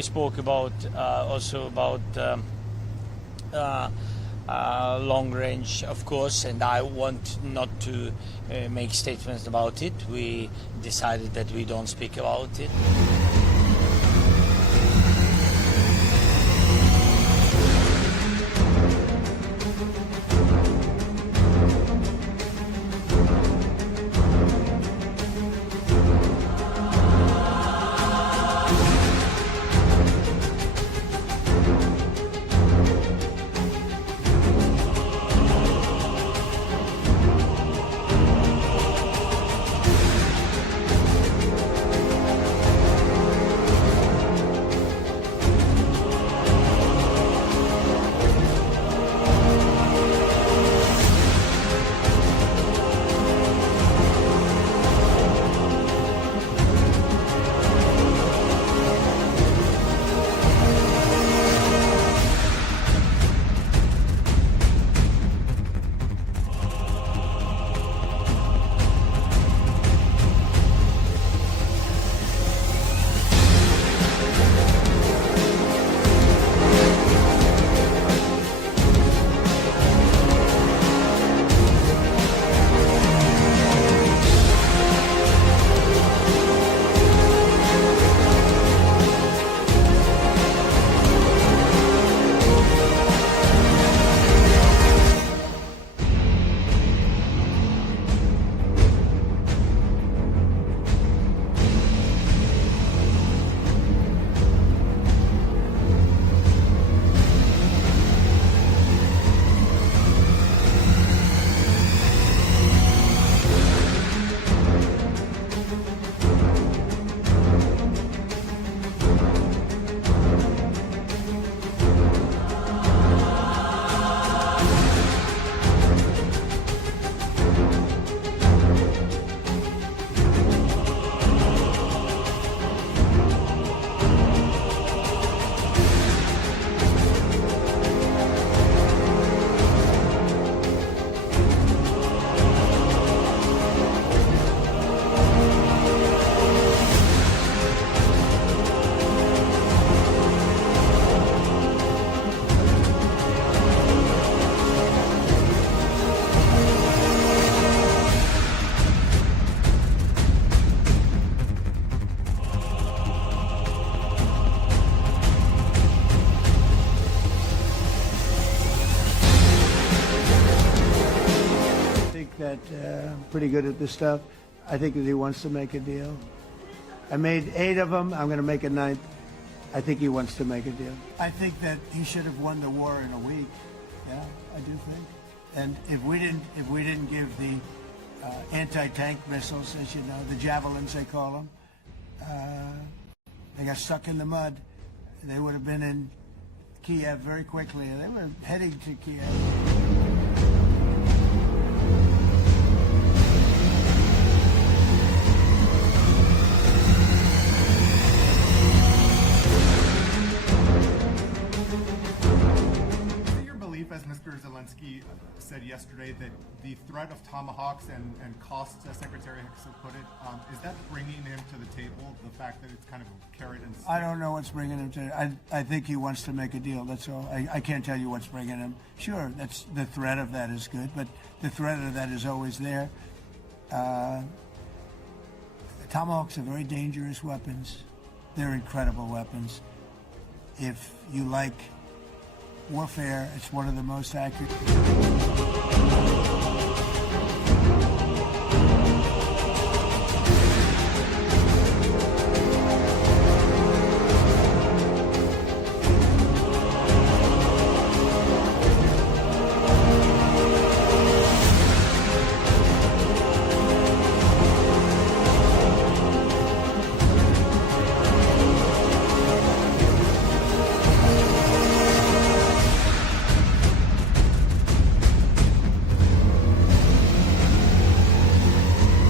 spoke about also about long range, of course, and I want not to make statements about it. We decided that we don't speak about it. Pretty good at this stuff. I think that he wants to make a deal. I made 8 of them. I'm going to make a 9th. I think he wants to make a deal. I think that he should have won the war in a week. Yeah, I do think. And if we didn't give the anti-tank missiles, as you know, the javelins they call them, they got stuck in the mud. They would have been in Kyiv very quickly. They were heading to Kyiv. As Mr. Zelensky said yesterday, that the threat of Tomahawks and costs, as Secretary Hicks put it, is that bringing him to the table, the fact that it's kind of carrot and stick? I don't know what's bringing him to I think he wants to make a deal, that's all. I can't tell you what's bringing him. Sure, that's the threat of that is good, but the threat of that is always there. Tomahawks are very dangerous weapons. They're incredible weapons. If you like warfare, it's one of the most accurate.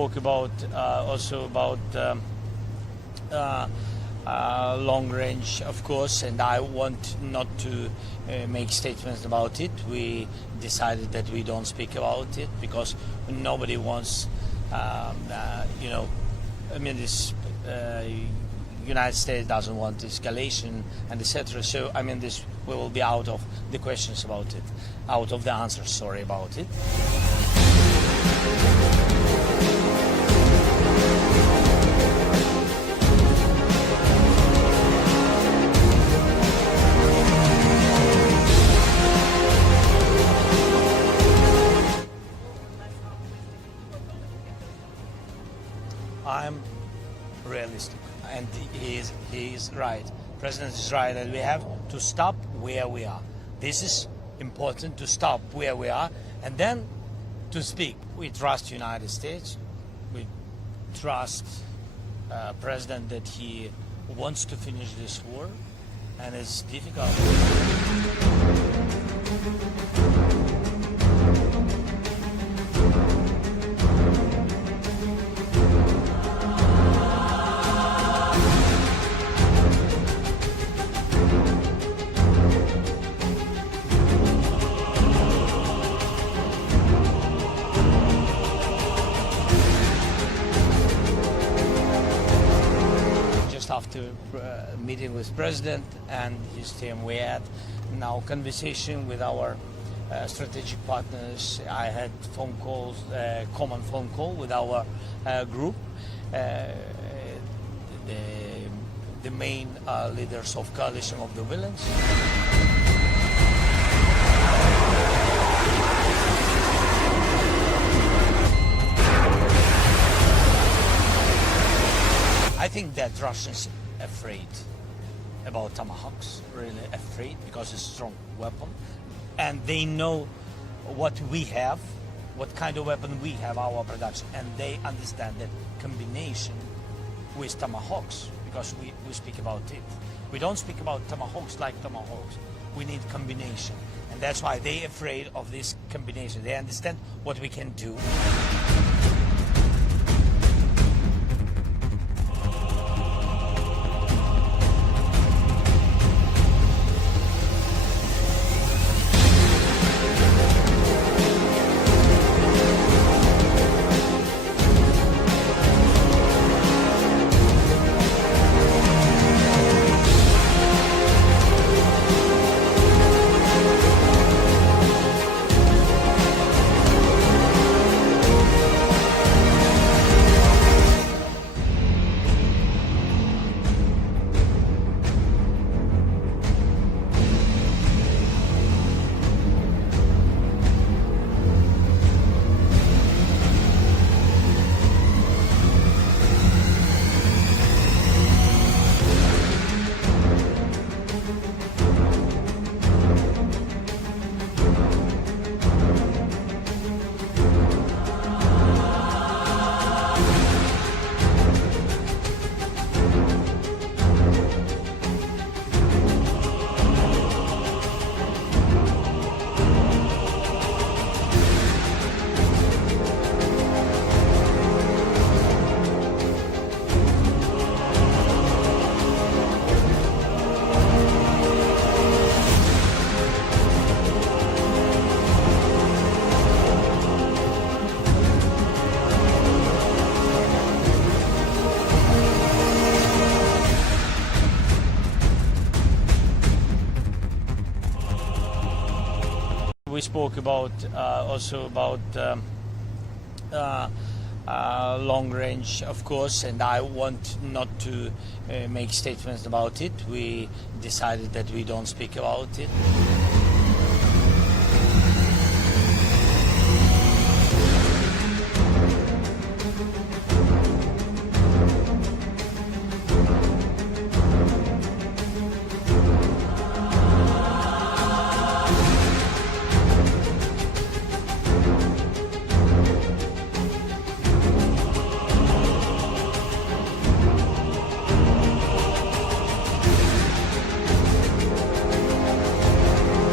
spoke about also about long range, of course, and I want not to make statements about it. We decided that we don't speak about it because nobody wants, this United States doesn't want escalation and etc. So this we will be out of the questions about it, out of the answers. Sorry about it. I'm realistic, and he is right. President is right, and we have to stop where we are. This is important, to stop where we are, and then to speak. We trust United States. We trust President that he wants to finish this war, and it's difficult. After meeting with President and his team, we had now conversation with our strategic partners. I had phone calls, common phone call with our group, the main leaders of coalition of the villains. I think that Russians are afraid about Tomahawks, really afraid, because it's a strong weapon. And they know what we have, what kind of weapon we have, our production. And they understand that combination with Tomahawks, because we speak about it. We don't speak about Tomahawks like Tomahawks. We need combination. And that's why they're afraid of this combination. They understand what we can do. We spoke about also about long range, of course, and I want not to make statements about it. We decided that we don't speak about it.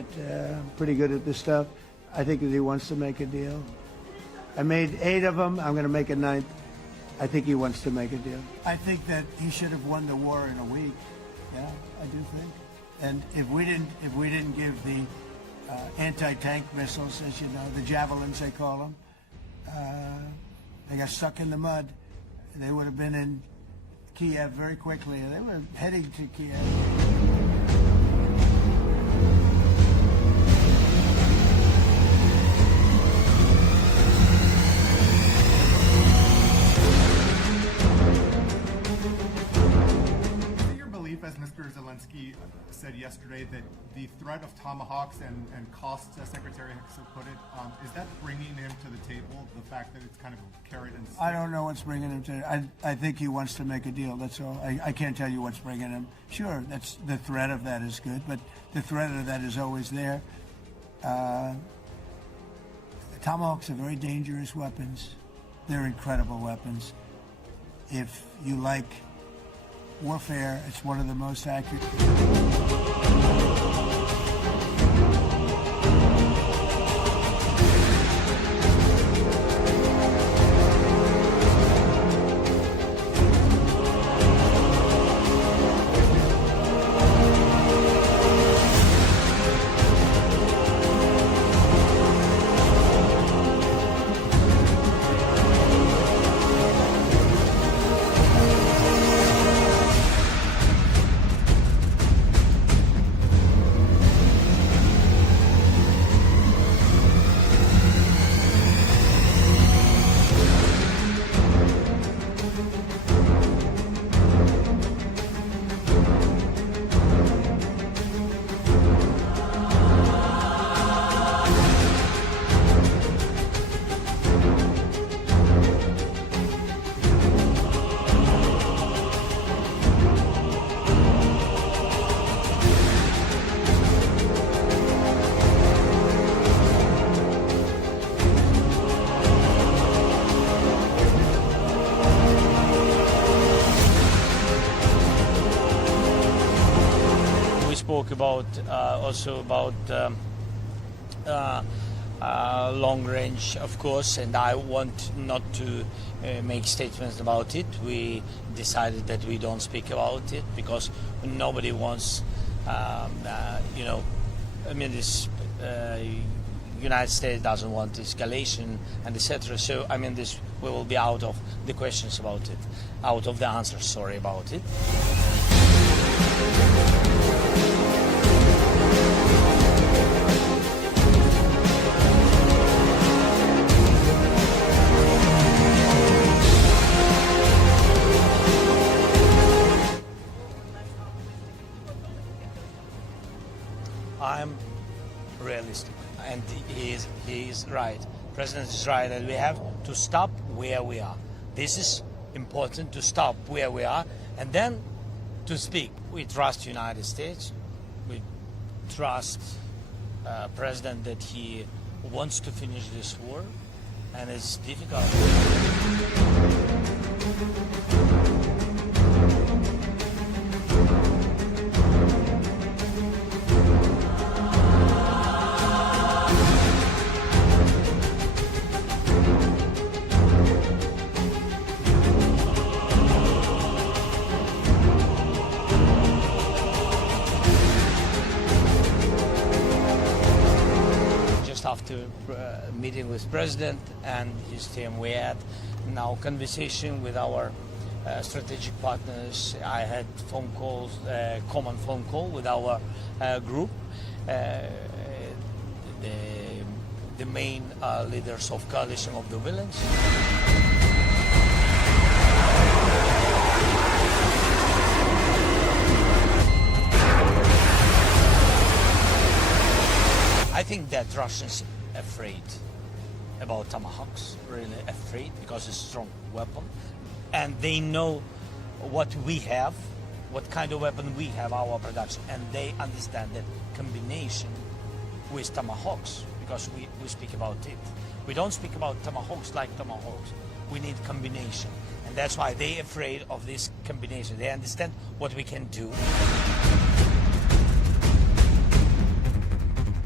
that I'm pretty good at this stuff. I think that he wants to make a deal. I made 8 of them. I'm going to make a 9th. I think he wants to make a deal. I think that he should have won the war in a week. Yeah, I do think. And if we didn't give the anti-tank missiles, as you know, the javelins they call them, they got stuck in the mud. They would have been in Kyiv very quickly. They were heading to Kyiv. As Mr. Zelensky said yesterday, that the threat of Tomahawks and costs, as Secretary Hicks put it, is that bringing him to the table, the fact that it's kind of carrot and stick? I don't know what's bringing him to I think he wants to make a deal, that's all. I can't tell you what's bringing him. Sure, that's the threat of that is good, but the threat of that is always there. Tomahawks are very dangerous weapons. They're incredible weapons. If you like warfare, it's one of the most accurate. Spoke about also about long range, of course, and I want not to make statements about it. We decided that we don't speak about it because nobody wants, you know, I mean, this United States doesn't want escalation and etc. So I mean, this we will be out of the questions about it, out of the answers. Sorry about it. I'm realistic, and he is right. President is right, and we have to stop where we are. This is important, to stop where we are, and then to speak. We trust United States. We trust President that he wants to finish this war, and it's difficult. After meeting with President and his team, we had now conversation with our strategic partners. I had phone calls, common phone call with our group, the main leaders of coalition of the villains. I think that Russians afraid about Tomahawks, really afraid, because it's a strong weapon, and they know what we have, what kind of weapon we have, our production, and they understand that combination with Tomahawks, because we speak about it. We don't speak about Tomahawks like Tomahawks. We need combination, and that's why they're afraid of this combination. They understand what we can do.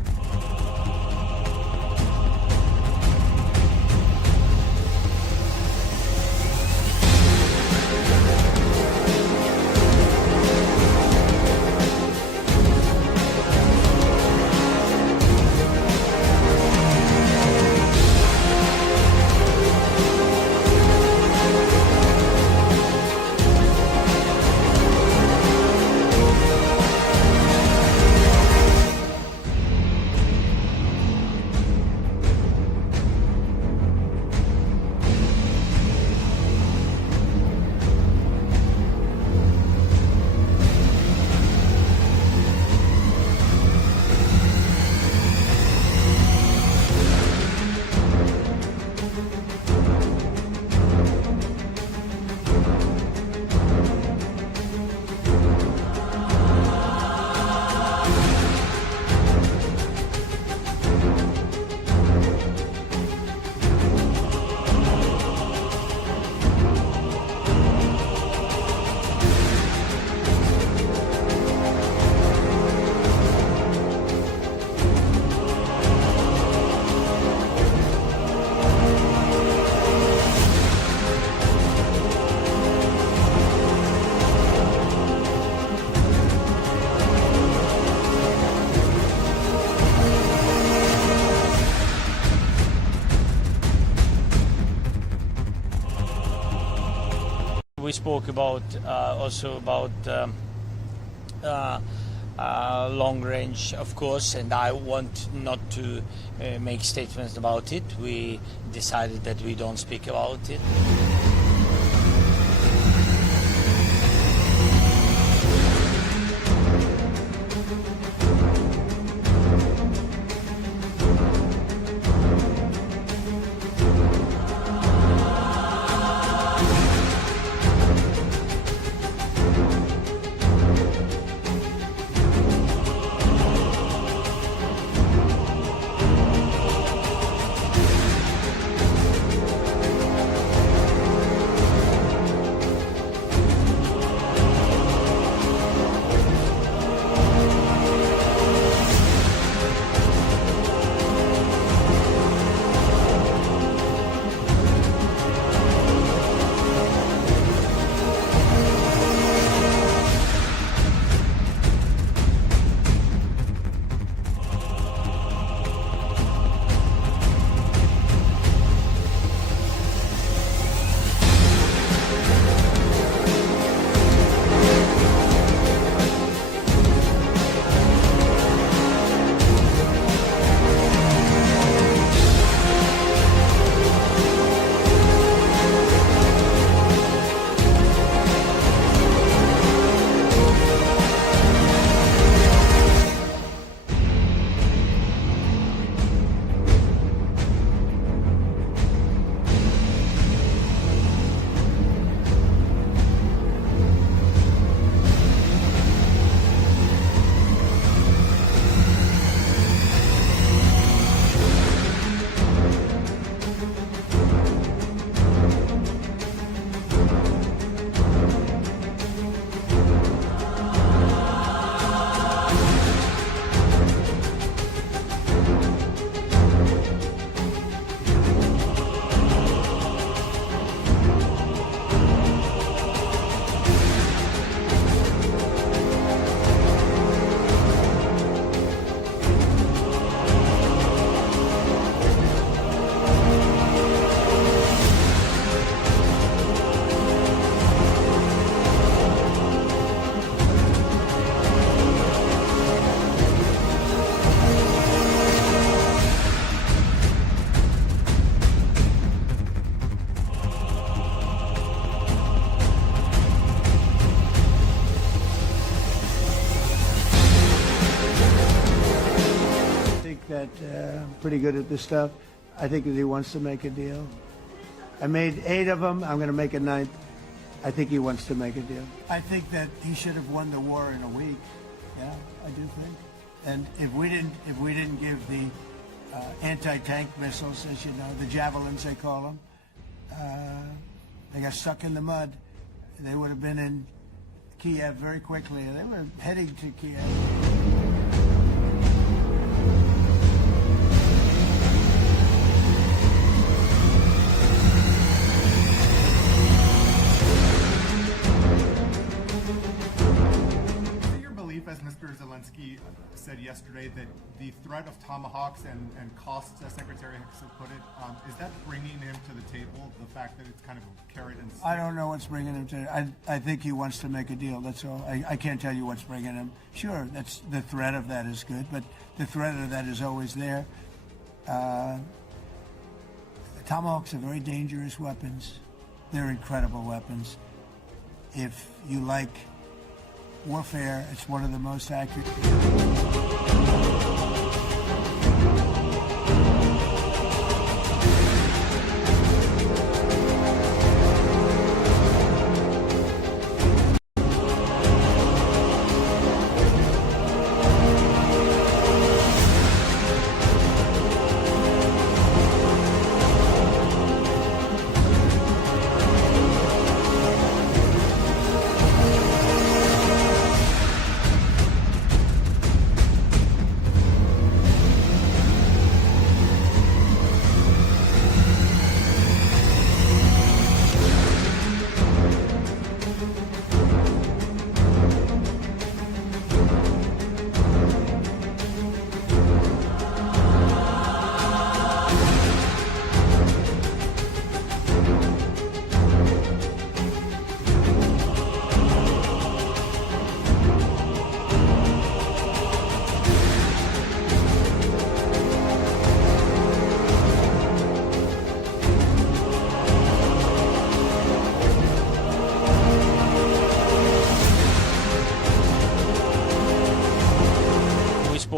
spoke about also about long range, of course, and I want not to make statements about it. We decided that we don't speak about it. Pretty good at this stuff. I think that he wants to make a deal. I made 8 of them. I'm going to make a 9th. I think he wants to make a deal. I think that he should have won the war in a week. Yeah, I do think. And if we didn't give the anti-tank missiles, as you know, the javelins they call them, they got stuck in the mud. They would have been in Kyiv very quickly. They were heading to Kyiv. As Mr. Zelensky said yesterday, that the threat of Tomahawks and costs, as Secretary Hicks put it, is that bringing him to the table, the fact that it's kind of a carrot and stick? I don't know what's bringing him to I think he wants to make a deal, that's all. I can't tell you what's bringing him. Sure, that's the threat of that is good, but the threat of that is always there. Tomahawks are very dangerous weapons. They're incredible weapons. If you like warfare, it's one of the most accurate.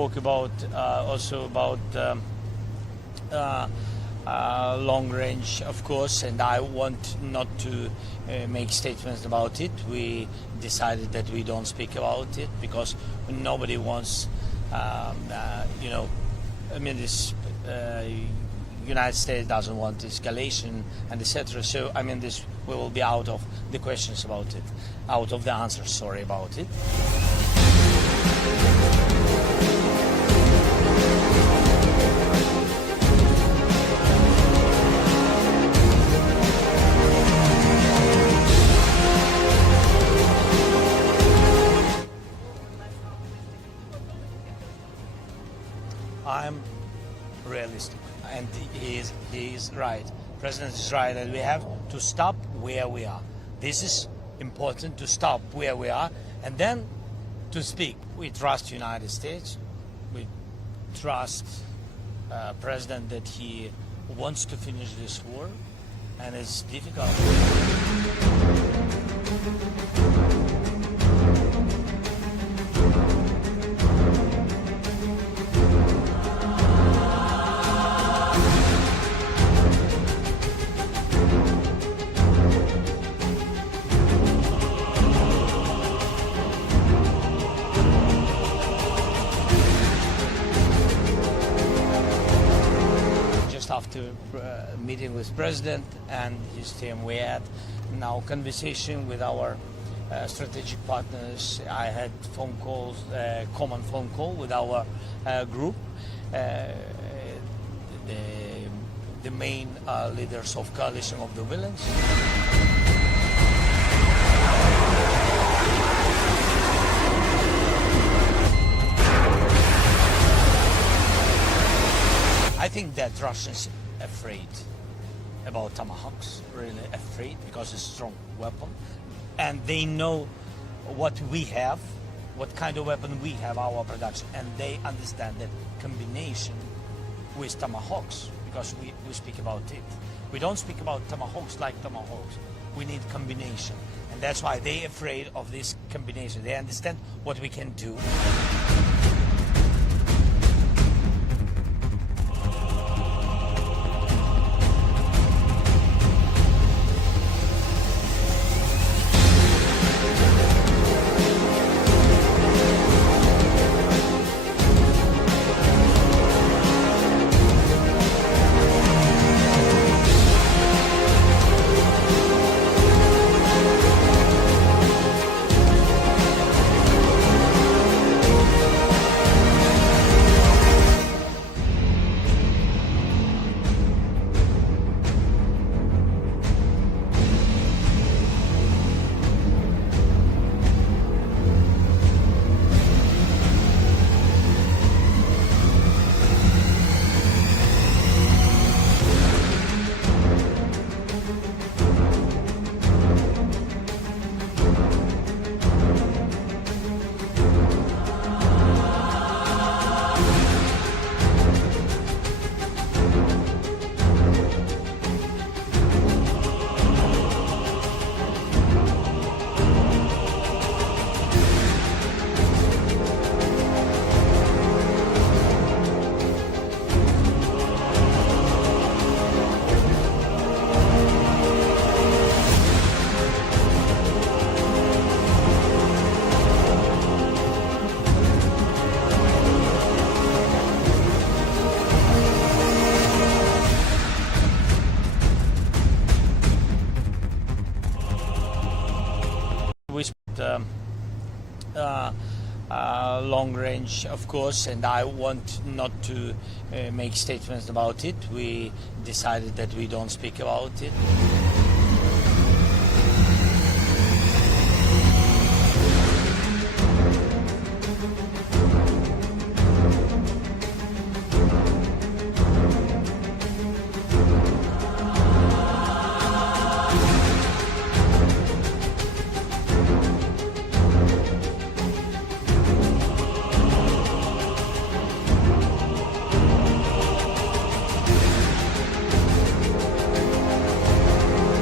spoke about also about long range, of course, and I want not to make statements about it. We decided that we don't speak about it because nobody wants, this United States doesn't want escalation and etc. So this we will be out of the questions about it, out of the answers. Sorry about it. I'm realistic, and he is right. President is right, and we have to stop where we are. This is important, to stop where we are, and then to speak. We trust United States. We trust President that he wants to finish this war, and it's difficult. After meeting with President and his team, we had now conversation with our strategic partners. I had phone calls, common phone call with our group, the main leaders of coalition of the villains. I think that Russians afraid about Tomahawks, really afraid, because it's a strong weapon, and they know what we have, what kind of weapon we have, our production, and they understand that combination with Tomahawks, because we speak about it. We don't speak about Tomahawks like Tomahawks. We need combination, and that's why they're afraid of this combination. They understand what we can do. Long range, of course, and I want not to make statements about it. We decided that we don't speak about it.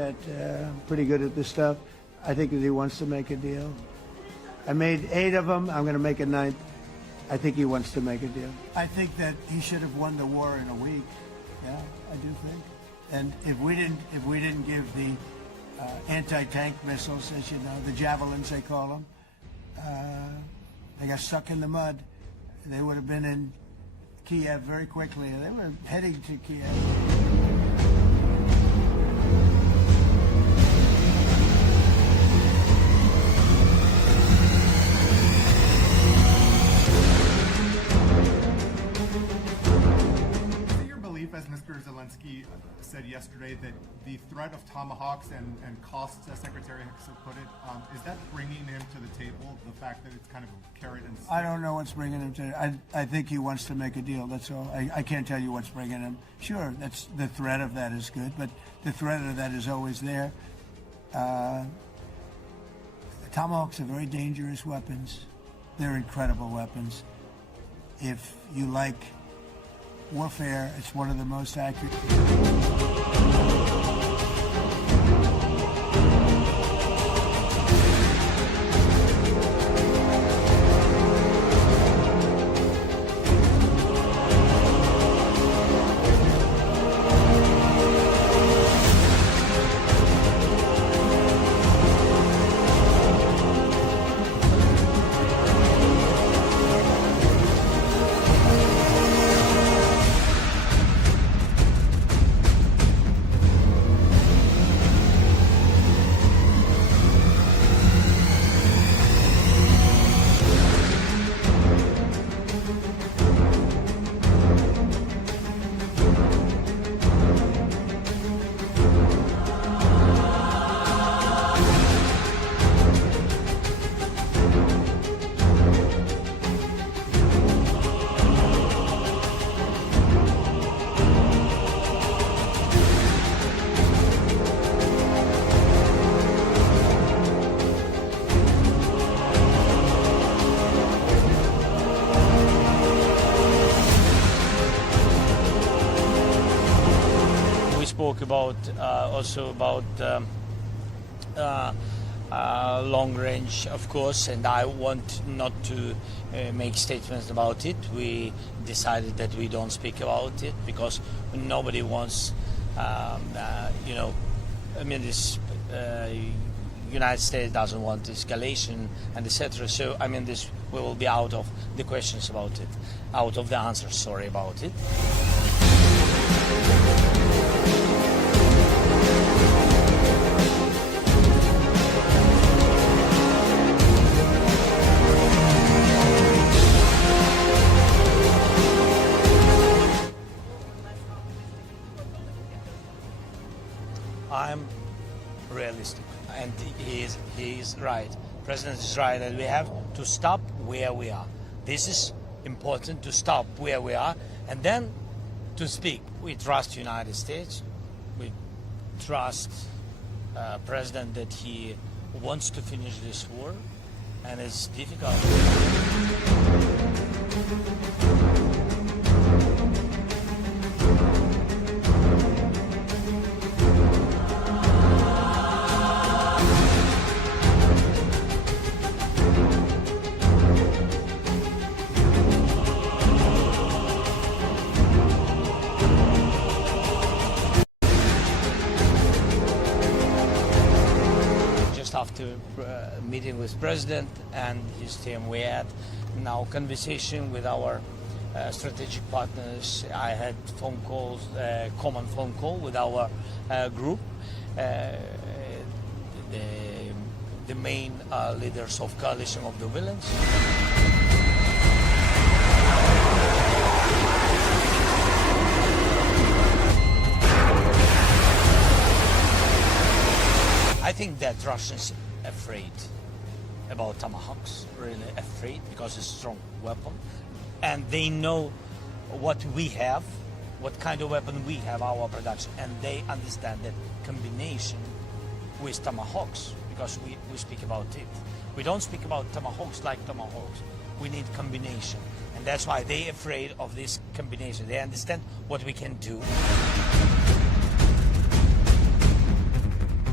that I'm pretty good at this stuff. I think that he wants to make a deal. I made 8 of them. I'm going to make a 9th. I think he wants to make a deal. I think that he should have won the war in a week. Yeah, I do think. And if we didn't give the anti-tank missiles, as you know, the javelins they call them, they got stuck in the mud. They would have been in Kyiv very quickly. They were heading to Kyiv. As Mr. Zelensky said yesterday, that the threat of Tomahawks and costs, as Secretary Hicks put it, is that bringing him to the table, the fact that it's kind of a carrot and stick? I don't know what's bringing him to I think he wants to make a deal, that's all. I can't tell you what's bringing him. Sure, that's the threat of that is good, but the threat of that is always there. Tomahawks are very dangerous weapons. They're incredible weapons. If you like warfare, it's one of the most accurate. Spoke about also about long range, of course, and I want not to make statements about it. We decided that we don't speak about it because nobody wants, you know, I mean, this United States doesn't want escalation and etc. So I mean, this we will be out of the questions about it, out of the answers. Sorry about it. I'm realistic, and he is right. President is right, and we have to stop where we are. This is important, to stop where we are, and then to speak. We trust United States. We trust President that he wants to finish this war, and it's difficult. After meeting with President and his team, we had now conversation with our strategic partners. I had phone calls, common phone call with our group, the main leaders of coalition of the villains. I think that Russians are afraid about Tomahawks, really afraid, because it's a strong weapon. And they know what we have, what kind of weapon we have, our production. And they understand that combination with Tomahawks, because we speak about it. We don't speak about Tomahawks like Tomahawks. We need combination. And that's why they're afraid of this combination. They understand what we can do.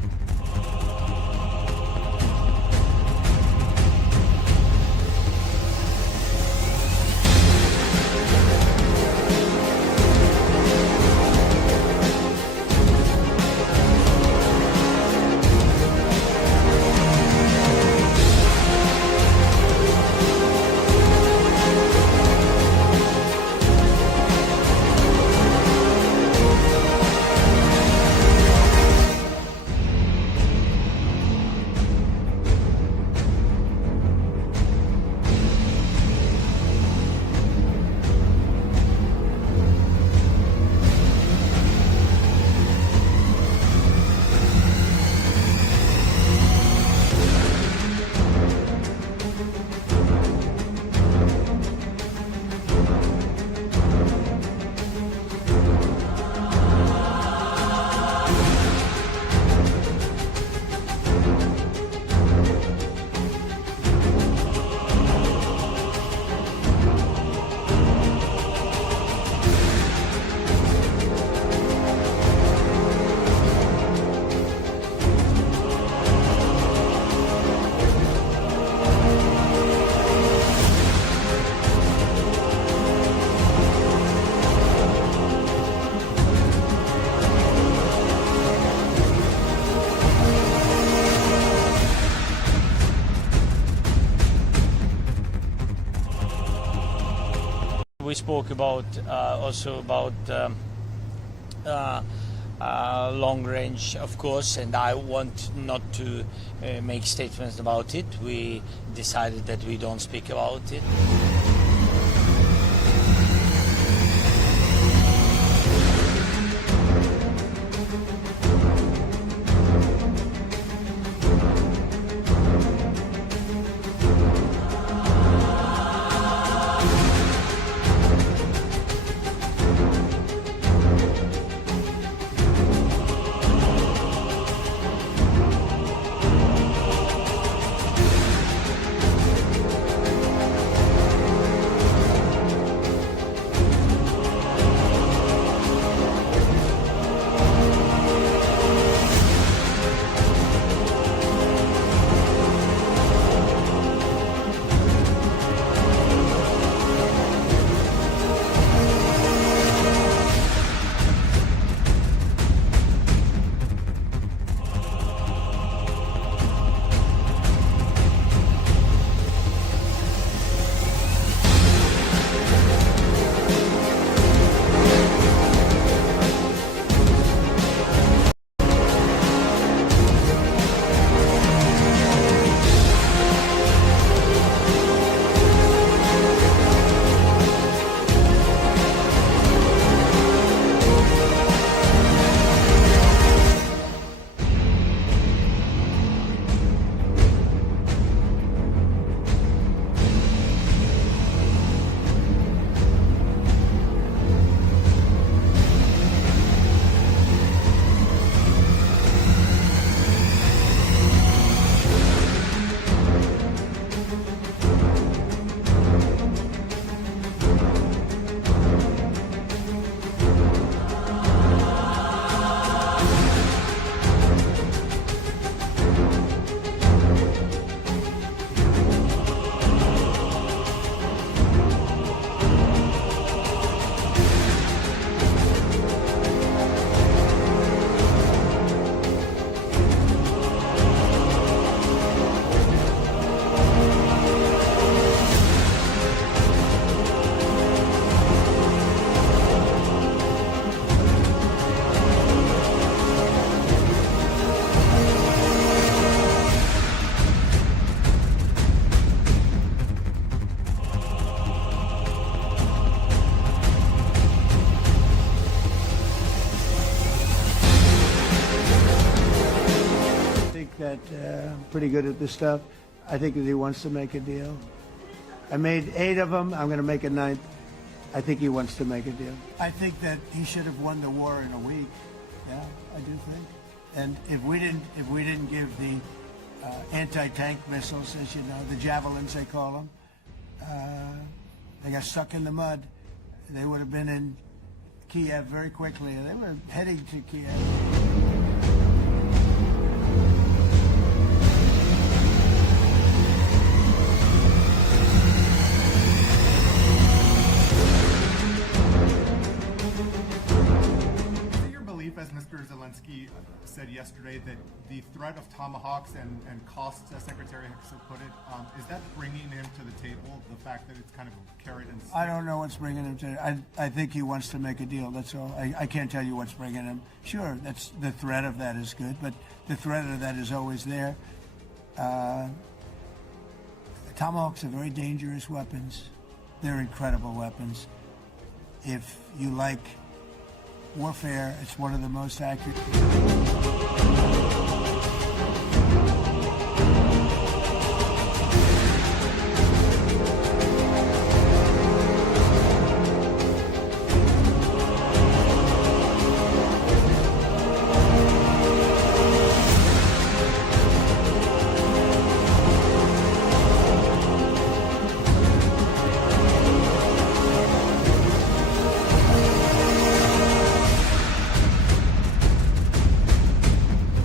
spoke about also about long range, of course, and I want not to make statements about it. We decided that we don't speak about it. Pretty good at this stuff. I think that he wants to make a deal. I made 8 of them. I'm going to make a 9th. I think he wants to make a deal. I think that he should have won the war in a week. Yeah, I do think. And if we didn't give the anti-tank missiles, as you know, the javelins they call them, they got stuck in the mud. They would have been in Kyiv very quickly. They were heading to Kyiv. As Mr. Zelensky said yesterday, that the threat of Tomahawks and costs, as Secretary Hicks put it, is that bringing him to the table, the fact that it's kind of a carrot and stick? I don't know what's bringing him to I think he wants to make a deal, that's all. I can't tell you what's bringing him. Sure, that's the threat of that is good, but the threat of that is always there. Tomahawks are very dangerous weapons. They're incredible weapons. If you like warfare, it's one of the most accurate.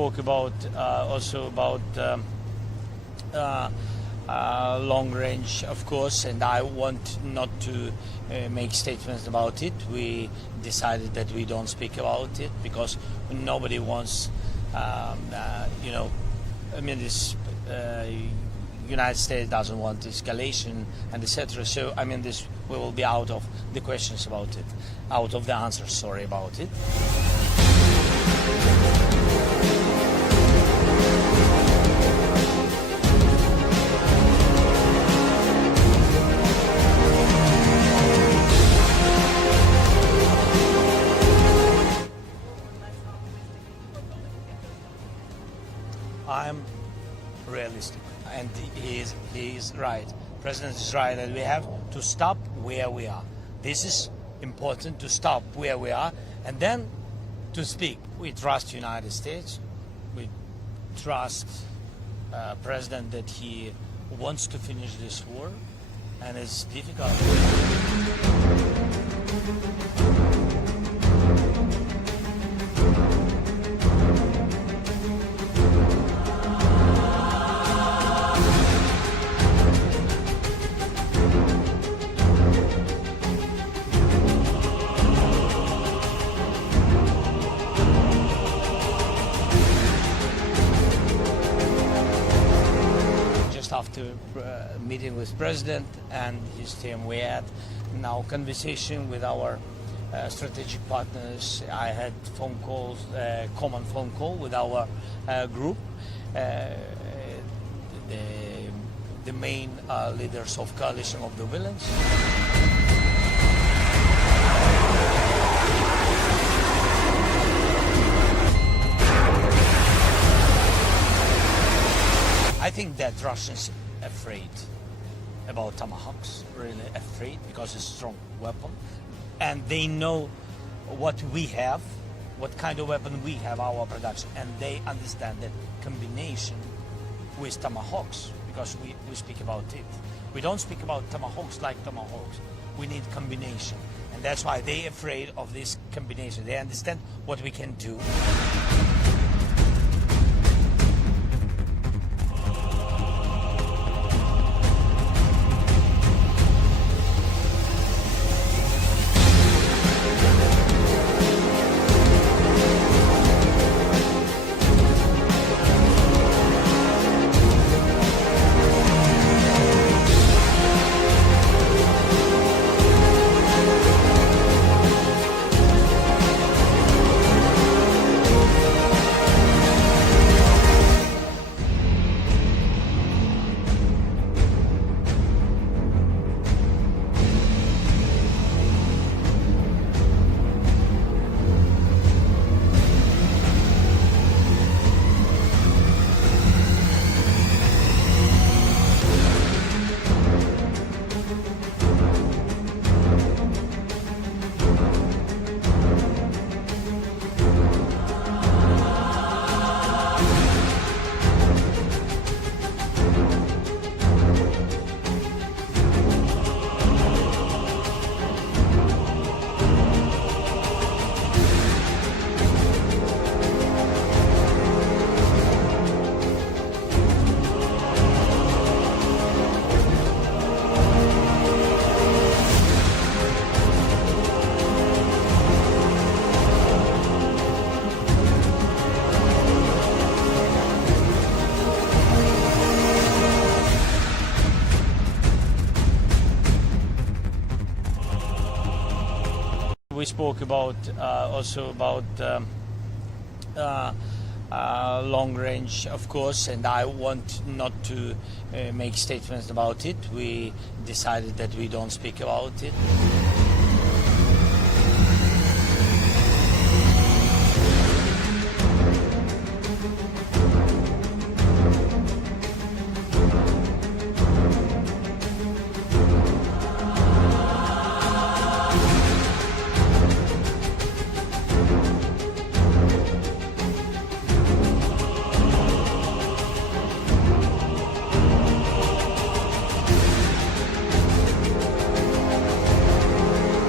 spoke about also about long range, of course, and I want not to make statements about it. We decided that we don't speak about it because nobody wants, this United States doesn't want escalation and etc. So this we will be out of the questions about it, out of the answers. Sorry about it. I'm realistic, and he is right. The President is right that we have to stop where we are. This is important, to stop where we are and then to speak. We trust United States. We trust President that he wants to finish this war, and it's difficult. After meeting with President and his team, we had now conversation with our strategic partners. I had phone calls, common phone call with our group, the main leaders of coalition of the villains. I think that Russians are afraid about Tomahawks, really afraid, because it's a strong weapon. And they know what we have, what kind of weapon we have, our production. And they understand that combination with Tomahawks, because we speak about it. We don't speak about Tomahawks like Tomahawks. We need combination. And that's why they're afraid of this combination. They understand what we can do. We spoke about also about long range, of course, and I want not to make statements about it. We decided that we don't speak about it.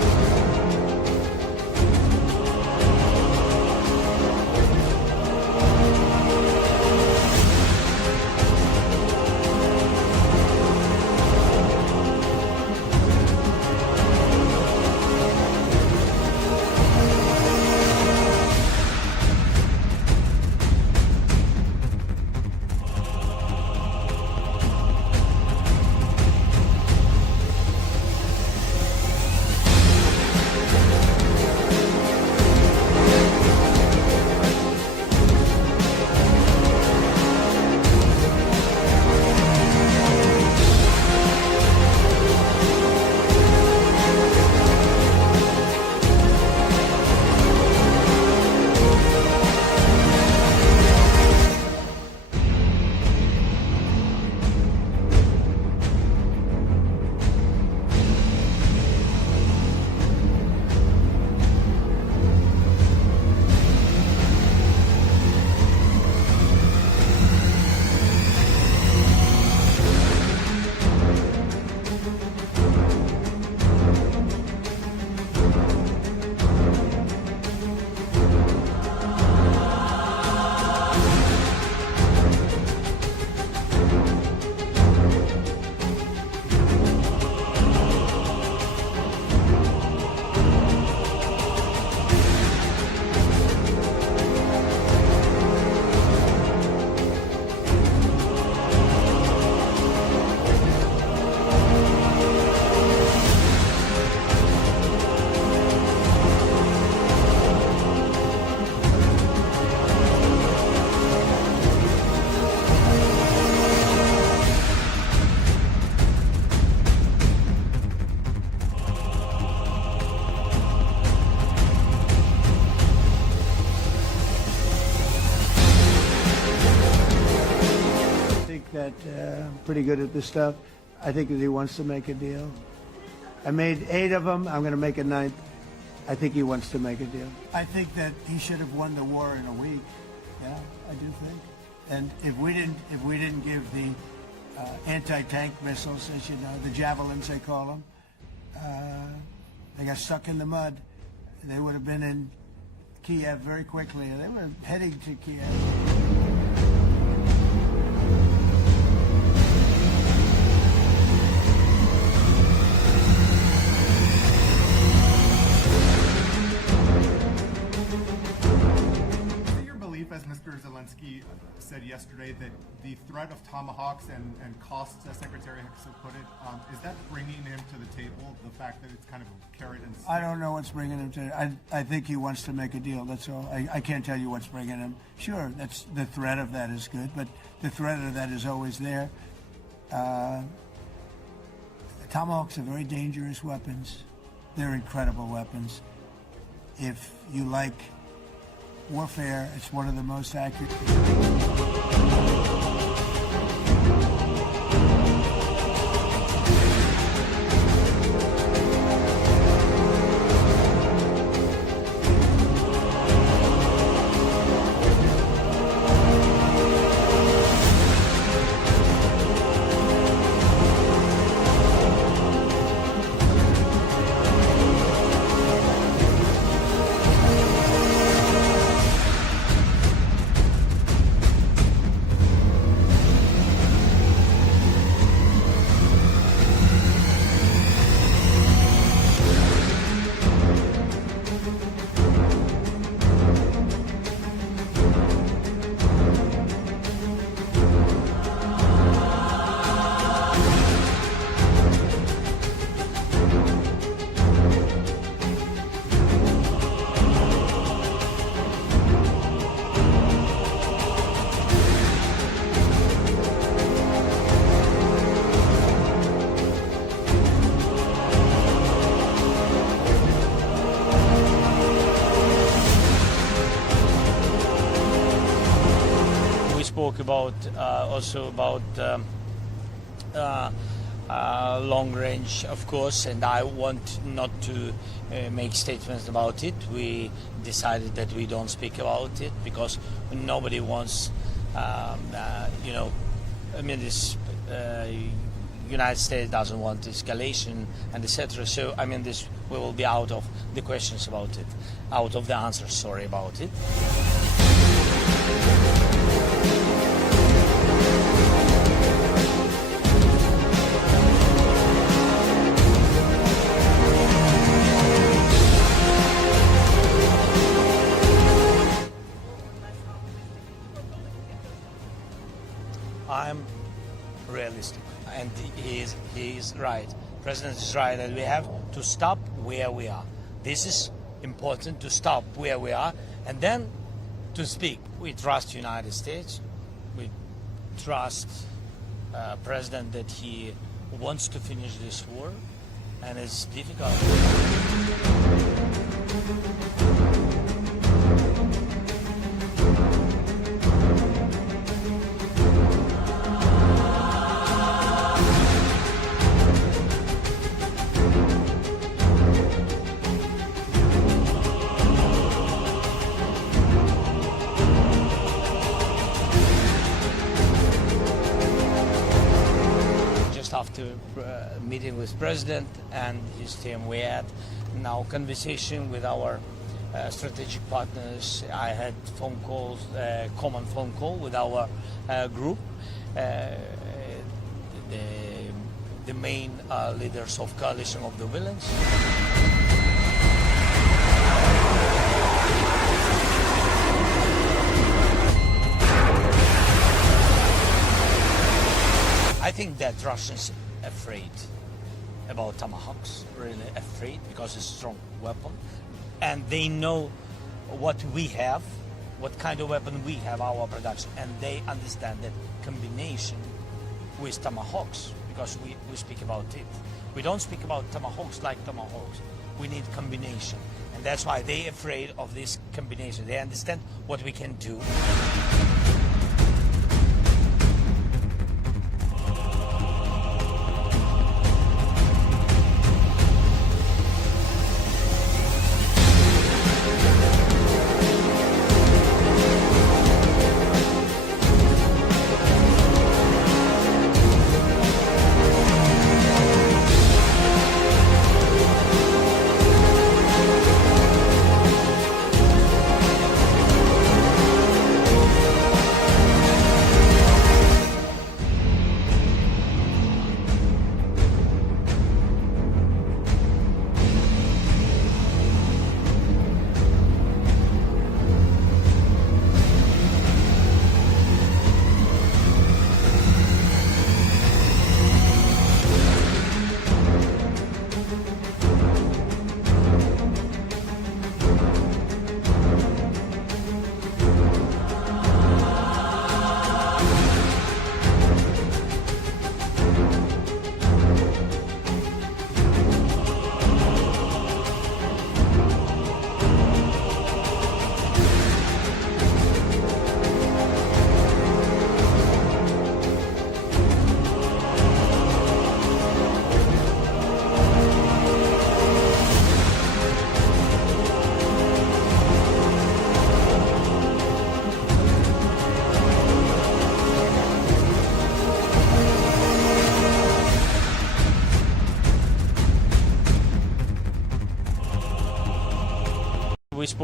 that I'm pretty good at this stuff. I think that he wants to make a deal. I made 8 of them. I'm going to make a 9th. I think he wants to make a deal. I think that he should have won the war in a week. Yeah, I do think. And if we didn't give the anti-tank missiles, as you know, the javelins they call them, they got stuck in the mud. They would have been in Kyiv very quickly. They were heading to Kyiv. As Mr. Zelensky said yesterday, that the threat of Tomahawks and costs, as Secretary Hicks put it, is that bringing him to the table, the fact that it's kind of a carrot and stick? I don't know what's bringing him to I think he wants to make a deal, that's all. I can't tell you what's bringing him. Sure, that's the threat of that is good, but the threat of that is always there. Tomahawks are very dangerous weapons. They're incredible weapons. If you like warfare, it's one of the most accurate. Spoke about also about long range, of course, and I want not to make statements about it. We decided that we don't speak about it because nobody wants, you know, I mean, this United States doesn't want escalation and etc. So I mean, this we will be out of the questions about it, out of the answers. Sorry about it. I'm realistic, and he is right. The president is right that we have to stop where we are. This is important, to stop where we are, and then to speak. We trust United States. We trust president that he wants to finish this war, and it's difficult. After meeting with president and his team, we had now conversation with our strategic partners. I had phone calls, common phone call with our group, the main leaders of coalition of the villains. I think that Russians are afraid about Tomahawks, really afraid, because it's a strong weapon. And they know what we have, what kind of weapon we have, our production. And they understand that combination with Tomahawks, because we speak about it. We don't speak about Tomahawks like Tomahawks. We need combination. And that's why they're afraid of this combination. They understand what we can do.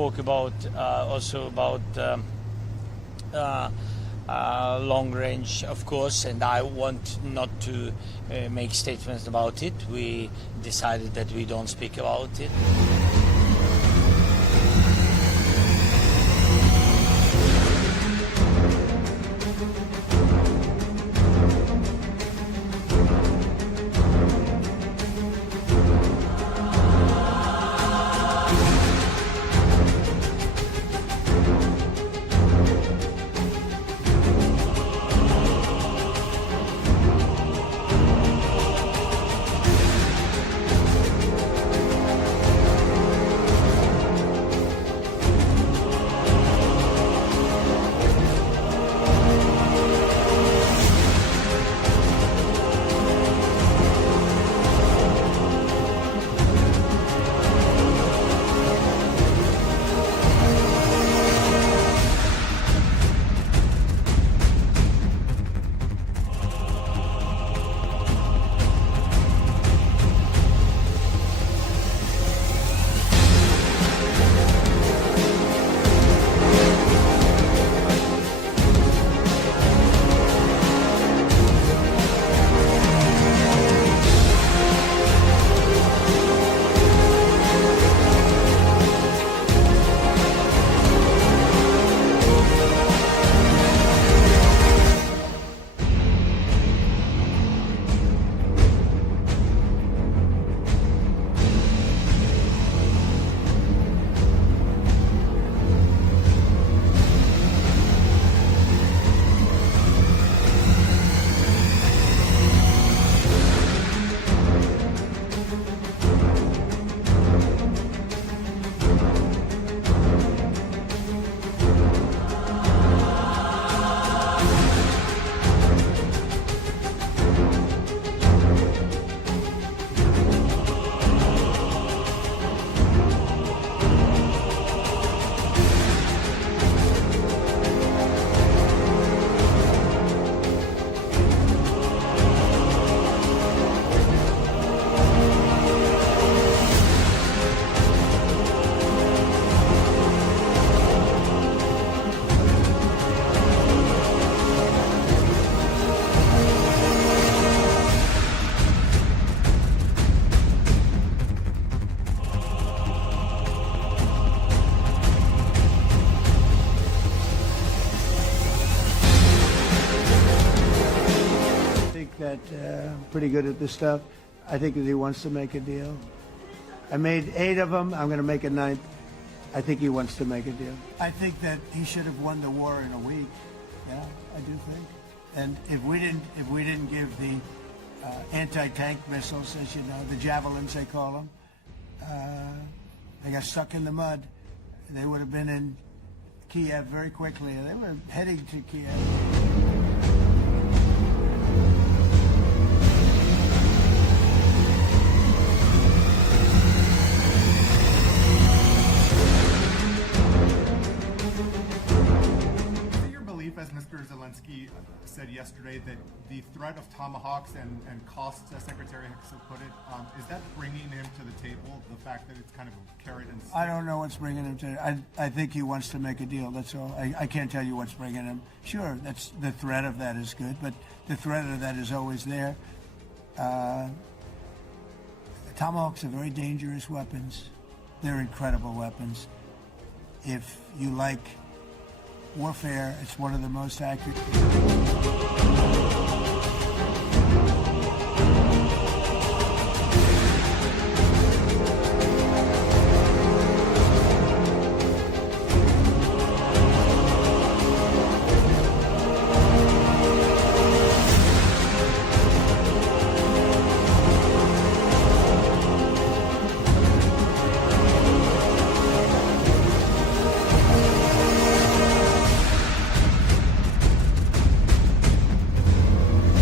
spoke about also about long range, of course, and I want not to make statements about it. We decided that we don't speak about it. Pretty good at this stuff. I think that he wants to make a deal. I made 8 of them. I'm going to make a 9th. I think he wants to make a deal. I think that he should have won the war in a week. Yeah, I do think. And if we didn't give the anti-tank missiles, as you know, the javelins they call them, they got stuck in the mud. They would have been in Kyiv very quickly. They were heading to Kyiv. As Mr. Zelensky said yesterday, that the threat of Tomahawks and costs, as Secretary Hicks put it, is that bringing him to the table, the fact that it's kind of a carrot and stick? I don't know what's bringing him to I think he wants to make a deal, that's all. I can't tell you what's bringing him. Sure, that's the threat of that is good, but the threat of that is always there. Tomahawks are very dangerous weapons. They're incredible weapons. If you like warfare, it's one of the most accurate.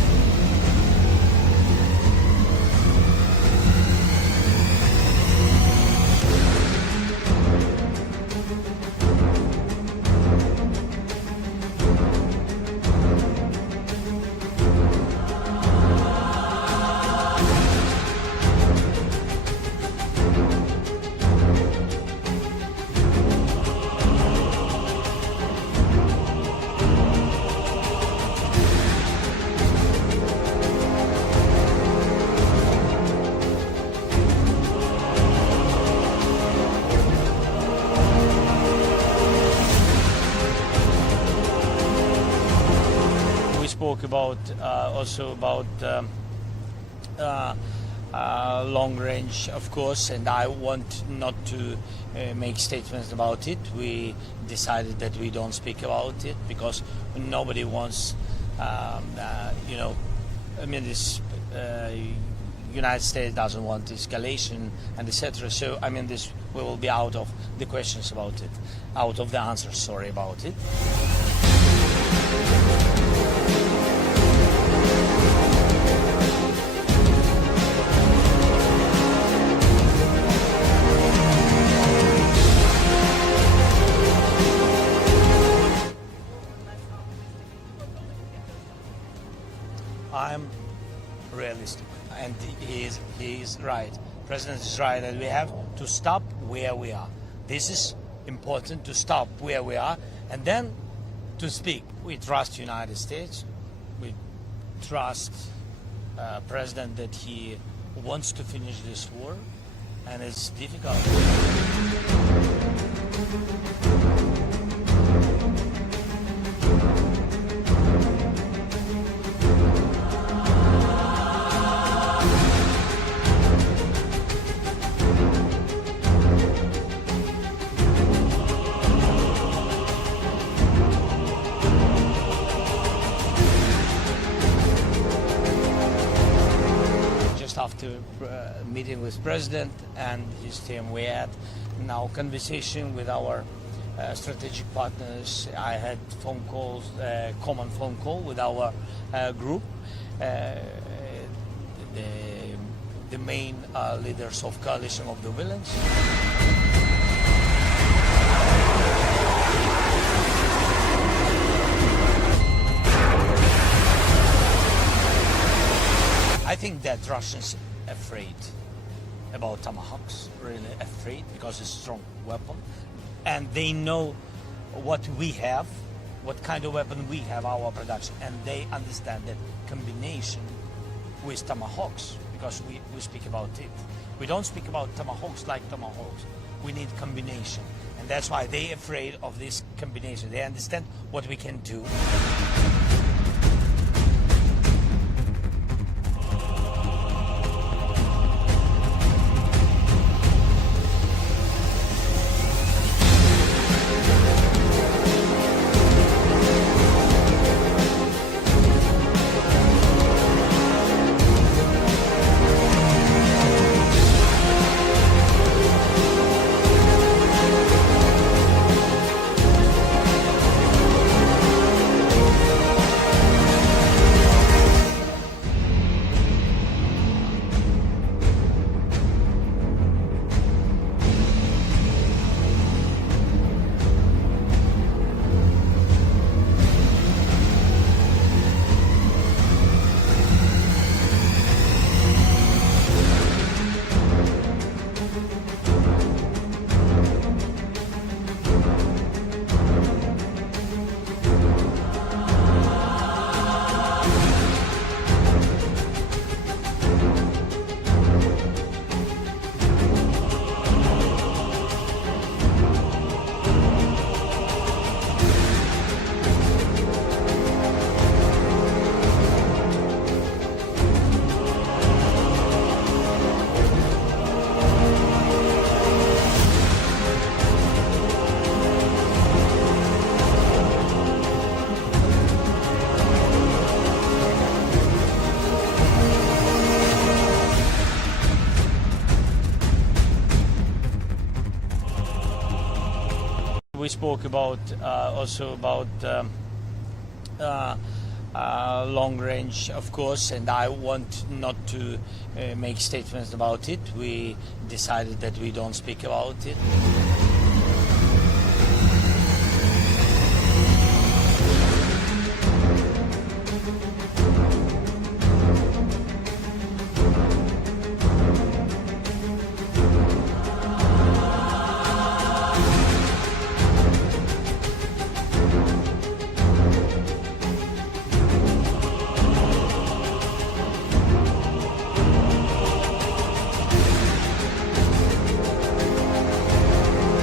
spoke about also about long range, of course, and I want not to make statements about it. We decided that we don't speak about it because nobody wants, this United States doesn't want escalation and etc. So this we will be out of the questions about it, out of the answers. Sorry about it. I'm realistic, and he is right. The president is right that we have to stop where we are. This is important, to stop where we are and then to speak. We trust United States. We trust president that he wants to finish this war, and it's difficult. After meeting with president and his team, we had now conversation with our strategic partners. I had phone calls, common phone call with our group, the main leaders of coalition of the villains. I think that Russians afraid about Tomahawks, really afraid, because it's a strong weapon, and they know what we have, what kind of weapon we have, our production, and they understand that combination with Tomahawks, because we speak about it. We don't speak about Tomahawks like Tomahawks. We need combination, and that's why they're afraid of this combination. They understand what we can do. We spoke about also about long range, of course, and I want not to make statements about it. We decided that we don't speak about it.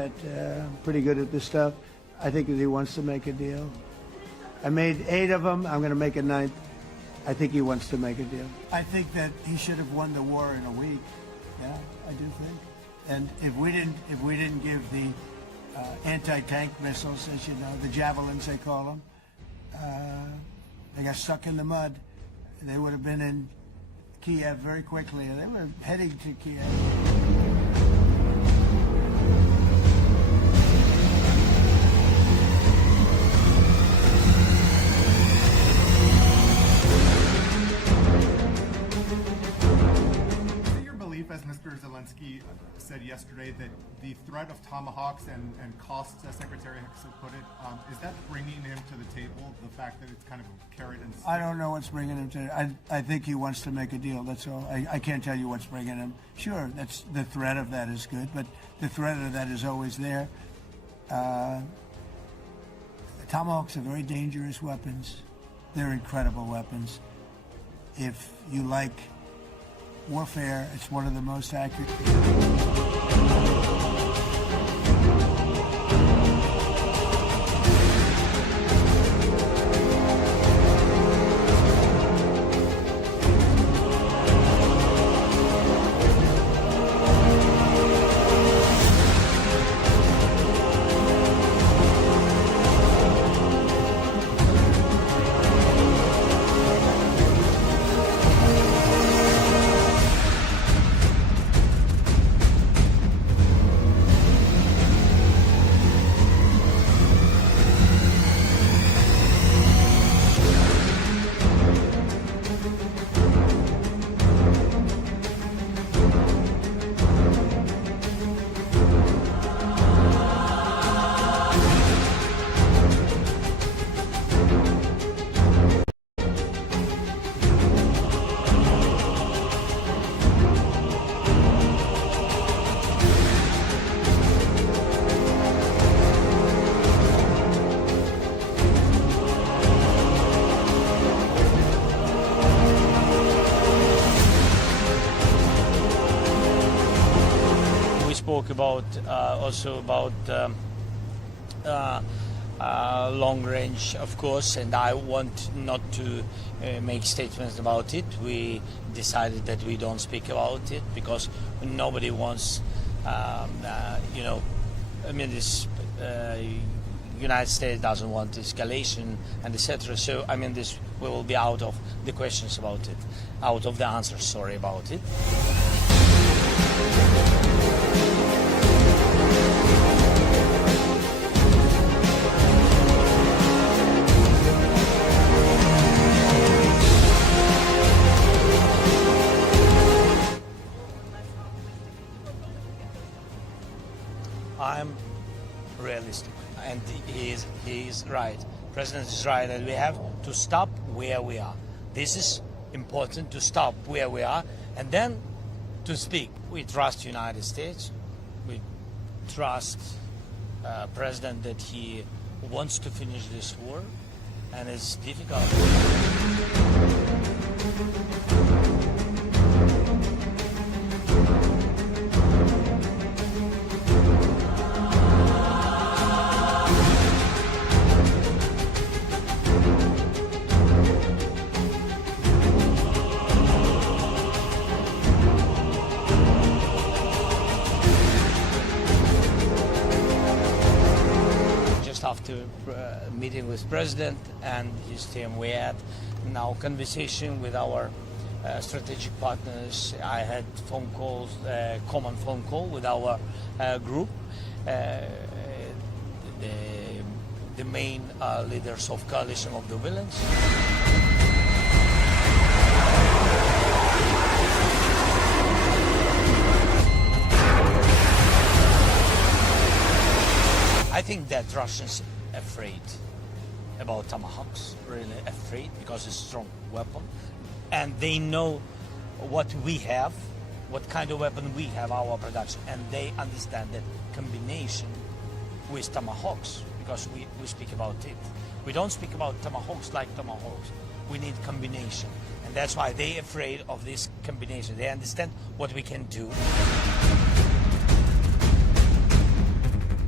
that I'm pretty good at this stuff. I think that he wants to make a deal. I made 8 of them. I'm going to make a 9th. I think he wants to make a deal. I think that he should have won the war in a week. Yeah, I do think. And if we didn't give the anti-tank missiles, as you know, the javelins they call them, they got stuck in the mud. They would have been in Kyiv very quickly. They were heading to Kyiv. As Mr. Zelensky said yesterday, that the threat of Tomahawks and costs, as Secretary Hicks put it, is that bringing him to the table, the fact that it's kind of a carrot and stick? I don't know what's bringing him to I think he wants to make a deal, that's all. I can't tell you what's bringing him. Sure, that's the threat of that is good, but the threat of that is always there. Tomahawks are very dangerous weapons. They're incredible weapons. If you like warfare, it's one of the most accurate. Spoke about also about long range, of course, and I want not to make statements about it. We decided that we don't speak about it because nobody wants, you know, I mean, this United States doesn't want escalation and etc. So I mean, this we will be out of the questions about it, out of the answers. Sorry about it. I'm realistic, and he is right. President is right, and we have to stop where we are. This is important, to stop where we are, and then to speak. We trust United States. We trust President that he wants to finish this war, and it's difficult. After meeting with President and his team, we had now conversation with our strategic partners. I had phone calls, common phone call with our group, the main leaders of coalition of the villains. I think that Russians afraid about Tomahawks, really afraid, because it's a strong weapon, and they know what we have, what kind of weapon we have, our production, and they understand that combination with Tomahawks, because we speak about it. We don't speak about Tomahawks like Tomahawks. We need combination, and that's why they're afraid of this combination. They understand what we can do.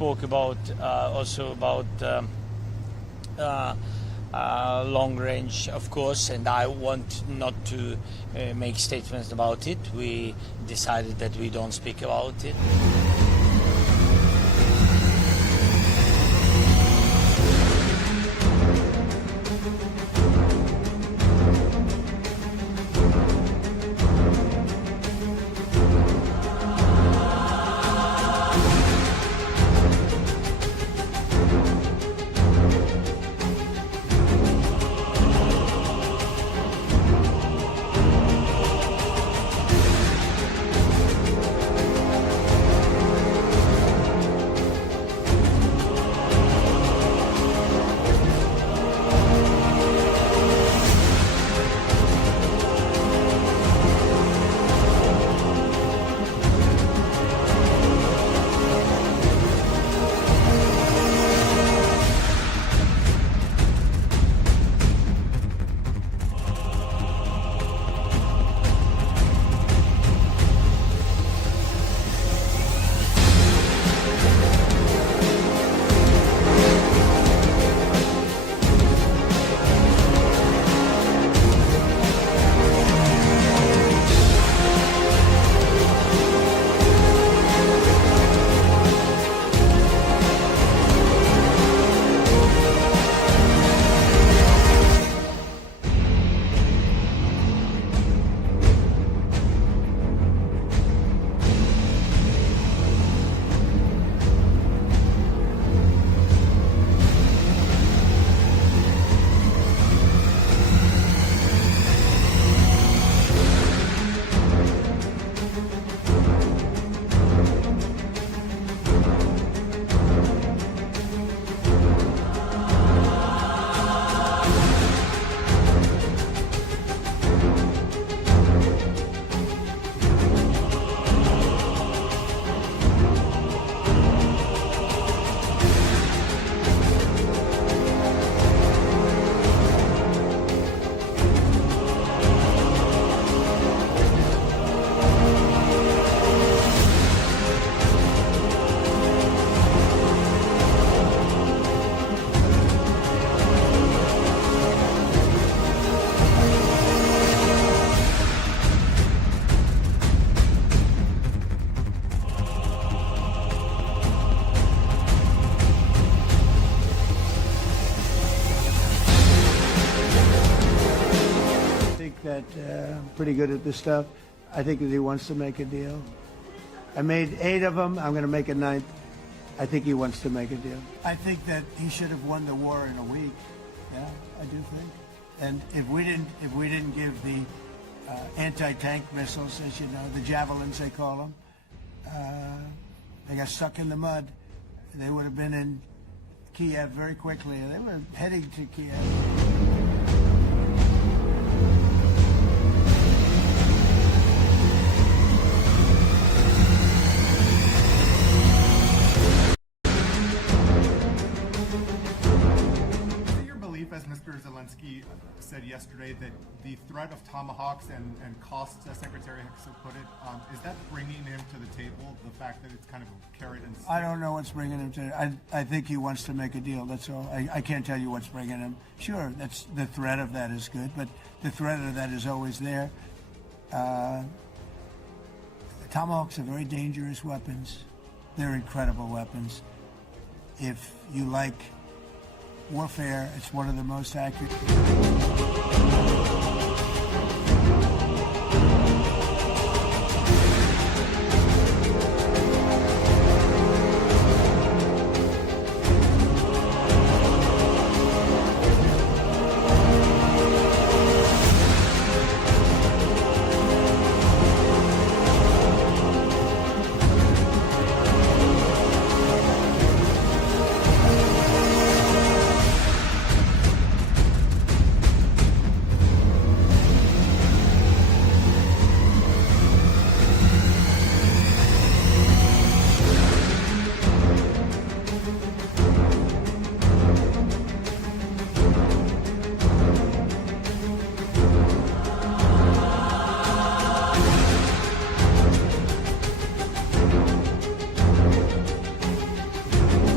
spoke about also about long range, of course, and I want not to make statements about it. We decided that we don't speak about it. Pretty good at this stuff. I think that he wants to make a deal. I made 8 of them. I'm going to make a 9th. I think he wants to make a deal. I think that he should have won the war in a week. Yeah, I do think. And if we didn't give the anti-tank missiles, as you know, the javelins they call them, they got stuck in the mud. They would have been in Kyiv very quickly. They were heading to Kyiv. As Mr. Zelensky said yesterday, that the threat of Tomahawks and costs, as Secretary Hicks put it, is that bringing him to the table, the fact that it's kind of a carrot and stick? I don't know what's bringing him to I think he wants to make a deal, that's all. I can't tell you what's bringing him. Sure, that's the threat of that is good, but the threat of that is always there. Tomahawks are very dangerous weapons. They're incredible weapons. If you like warfare, it's one of the most accurate.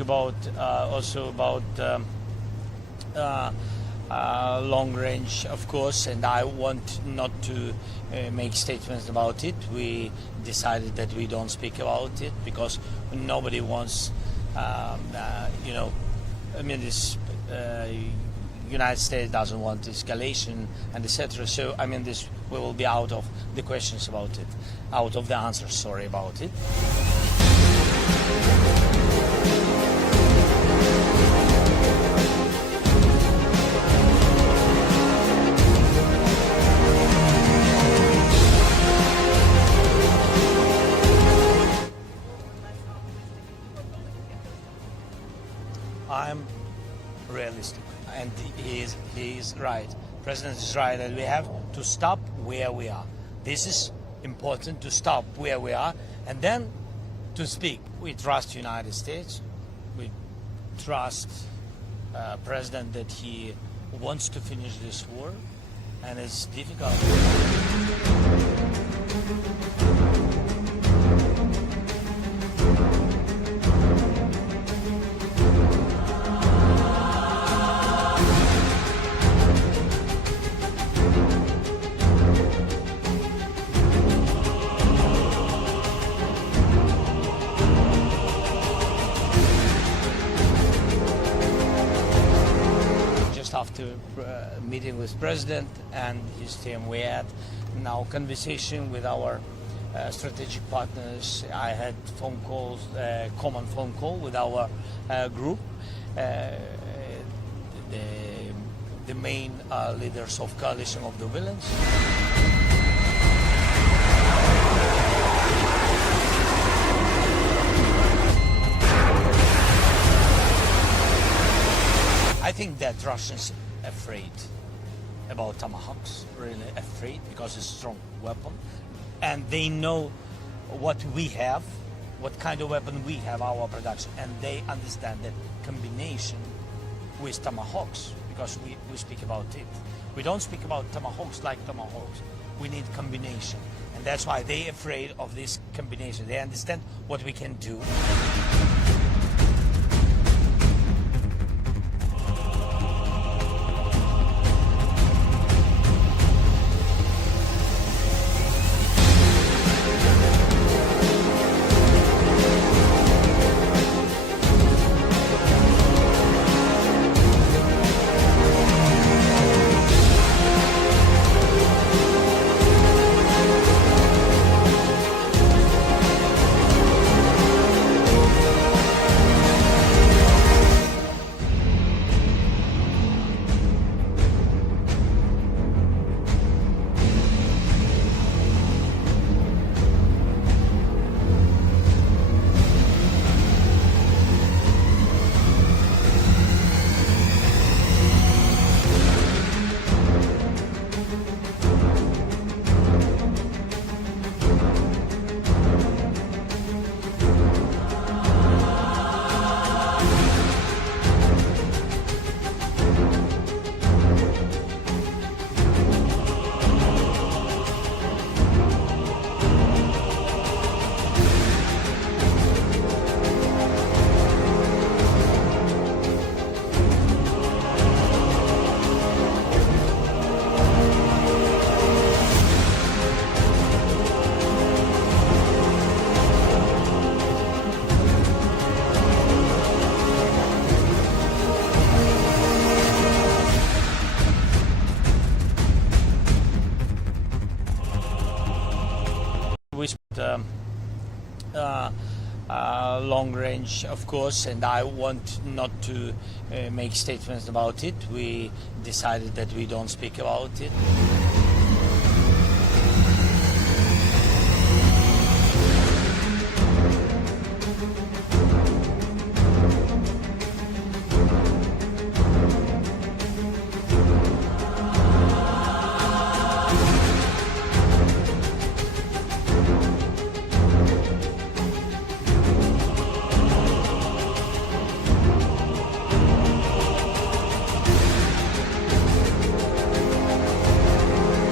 about also about long range, of course, and I want not to make statements about it. We decided that we don't speak about it because nobody wants, this United States doesn't want escalation and etc. So this we will be out of the questions about it, out of the answers. Sorry about it. I'm realistic, and he is right. President is right, and we have to stop where we are. This is important, to stop where we are, and then to speak. We trust United States. We trust President that he wants to finish this war, and it's difficult. After meeting with President and his team, we had now conversation with our strategic partners. I had phone calls, common phone call with our group, the main leaders of coalition of the villains. I think that Russians afraid about Tomahawks, really afraid, because it's a strong weapon, and they know what we have, what kind of weapon we have, our production, and they understand that combination with Tomahawks, because we speak about it. We don't speak about Tomahawks like Tomahawks. We need combination, and that's why they're afraid of this combination. They understand what we can do. Long range, of course, and I want not to make statements about it. We decided that we don't speak about it.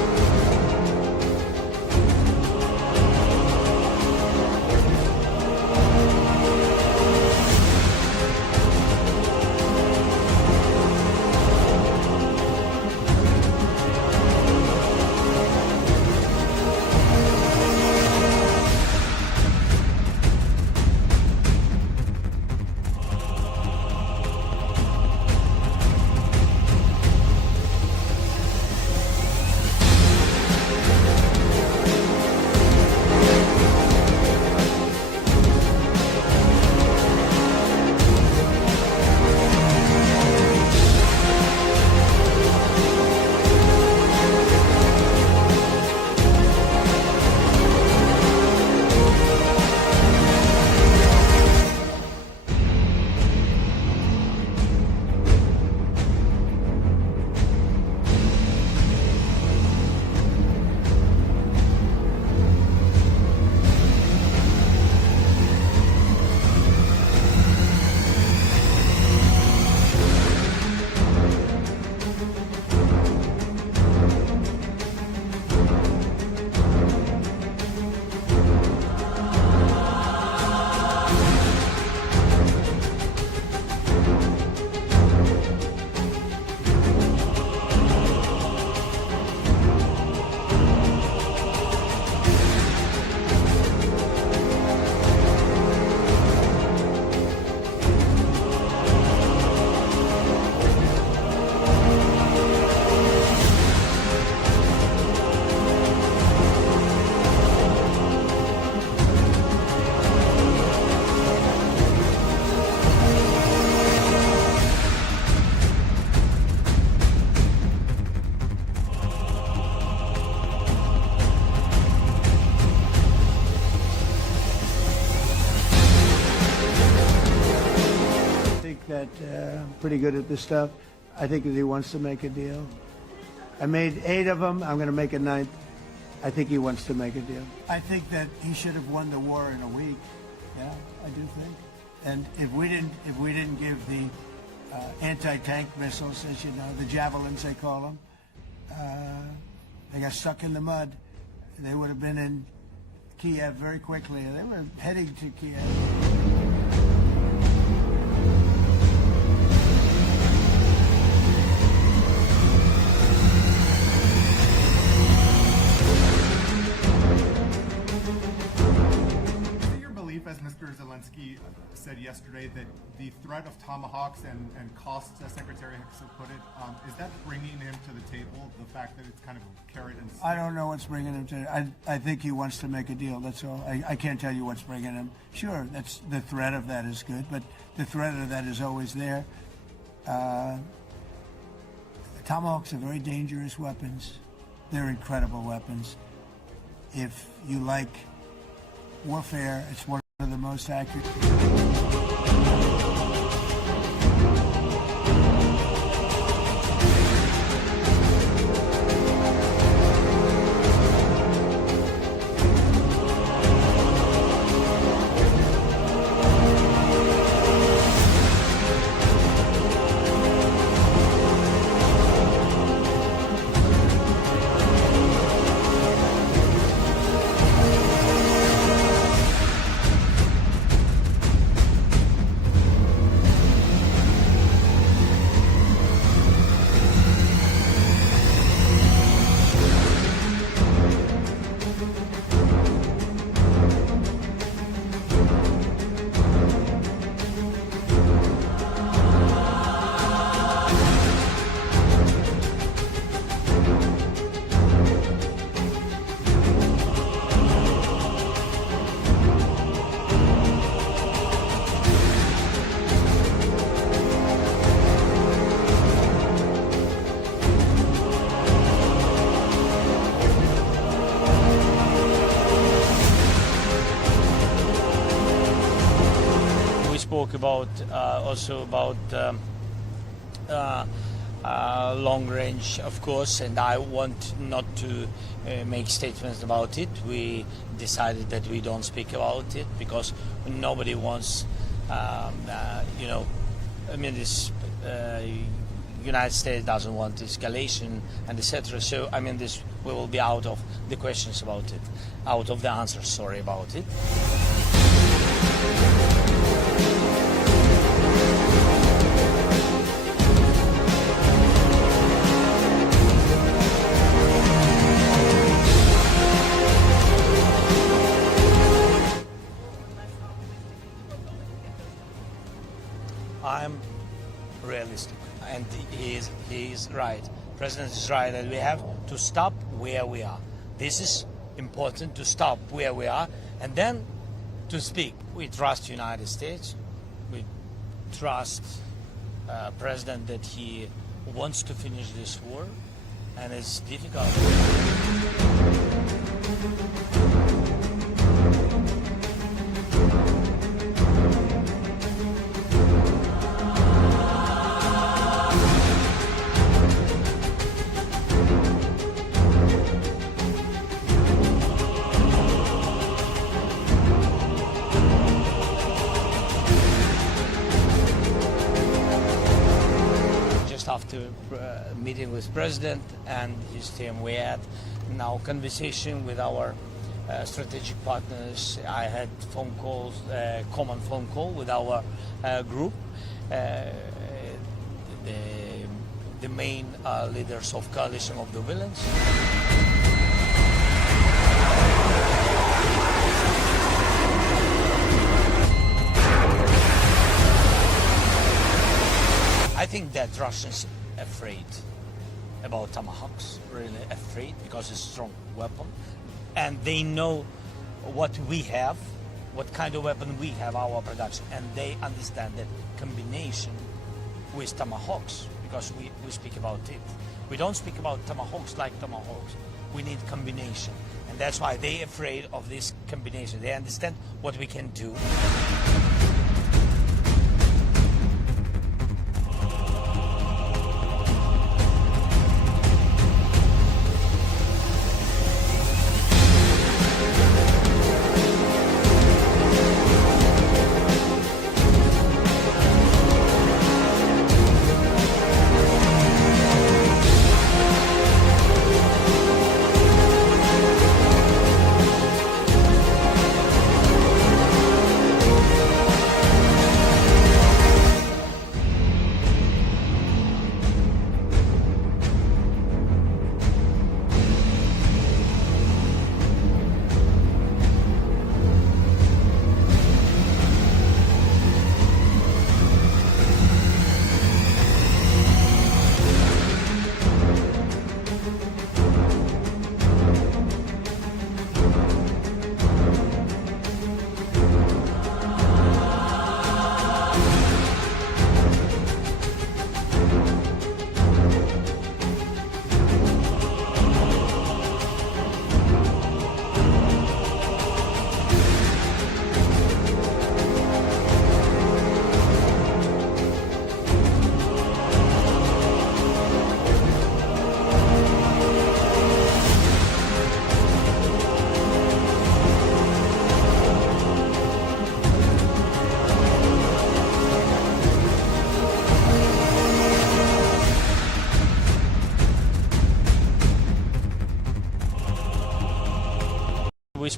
pretty good at this stuff. I think that he wants to make a deal. I made 8 of them. I'm going to make a 9th. I think he wants to make a deal. I think that he should have won the war in a week. Yeah, I do think. And if we didn't give the anti-tank missiles, as you know, the javelins they call them, they got stuck in the mud. They would have been in Kyiv very quickly. They were heading to Kyiv. As Mr. Zelensky said yesterday, that the threat of Tomahawks and costs, as Secretary Hicks put it, is that bringing him to the table, the fact that it's kind of carrot and stick? I don't know what's bringing him to I think he wants to make a deal, that's all. I can't tell you what's bringing him. Sure, that's the threat of that is good, but the threat of that is always there. Tomahawks are very dangerous weapons. They're incredible weapons. If you like warfare, it's one of the most accurate. Spoke about also about long range, of course, and I want not to make statements about it. We decided that we don't speak about it because nobody wants, you know, I mean, this United States doesn't want escalation and etc. So I mean, this we will be out of the questions about it, out of the answers. Sorry about it. I'm realistic, and he is right. President is right that we have to stop where we are. This is important, to stop where we are, and then to speak. We trust United States. We trust President that he wants to finish this war, and it's difficult. After meeting with President and his team, we had now conversation with our strategic partners. I had phone calls, common phone call with our group, the main leaders of coalition of the villains. I think that Russians are afraid about Tomahawks, really afraid, because it's a strong weapon. And they know what we have, what kind of weapon we have, our production. And they understand that combination with Tomahawks, because we speak about it. We don't speak about Tomahawks like Tomahawks. We need combination. And that's why they're afraid of this combination. They understand what we can do.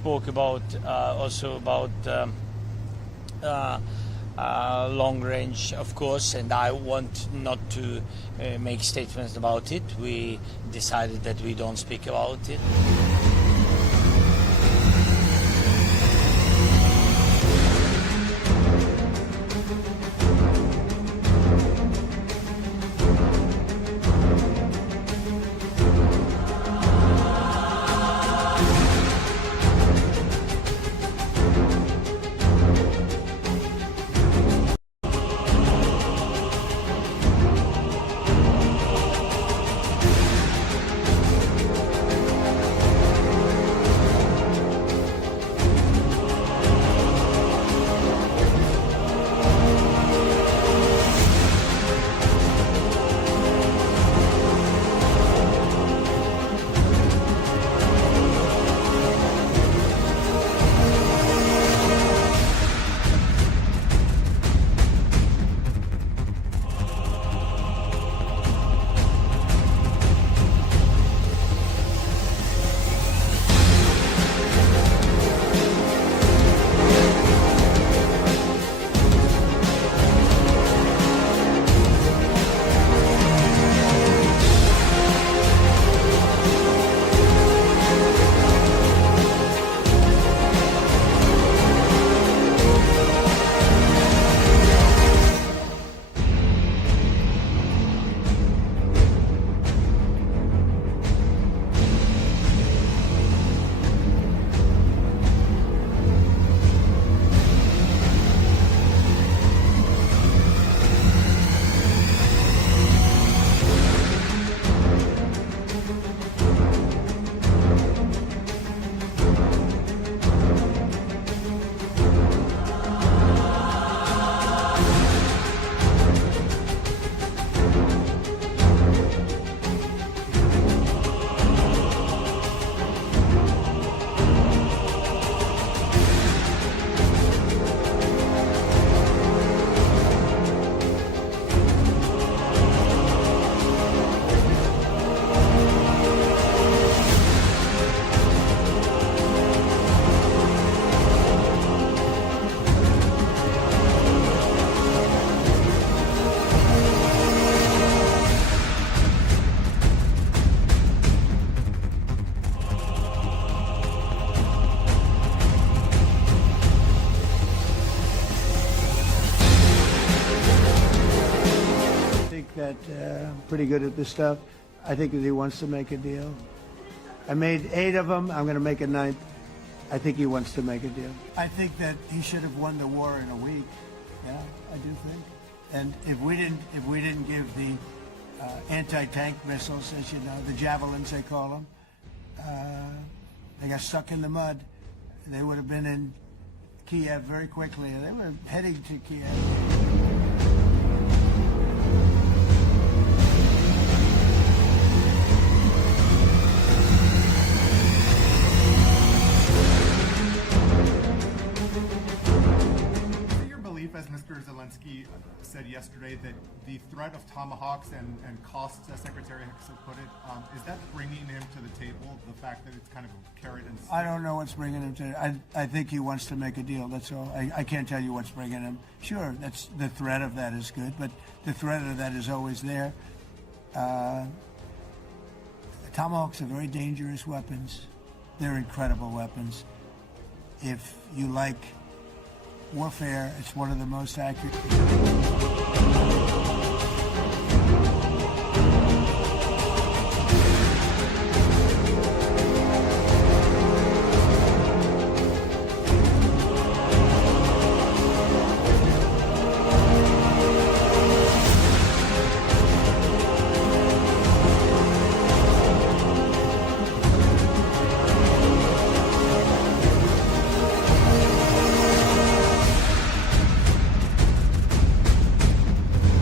spoke about also about long range, of course, and I want not to make statements about it. We decided that we don't speak about it. Pretty good at this stuff. I think that he wants to make a deal. I made 8 of them. I'm going to make a 9th. I think he wants to make a deal. I think that he should have won the war in a week. Yeah, I do think. And if we didn't give the anti-tank missiles, as you know, the javelins they call them, they got stuck in the mud. They would have been in Kyiv very quickly. They were heading to Kyiv. As Mr. Zelensky said yesterday, that the threat of Tomahawks and costs, as Secretary Hicks put it, is that bringing him to the table, the fact that it's kind of a carrot and stick? I don't know what's bringing him to I think he wants to make a deal, that's all. I can't tell you what's bringing him. Sure, that's the threat of that is good, but the threat of that is always there. Tomahawks are very dangerous weapons. They're incredible weapons. If you like warfare, it's one of the most accurate.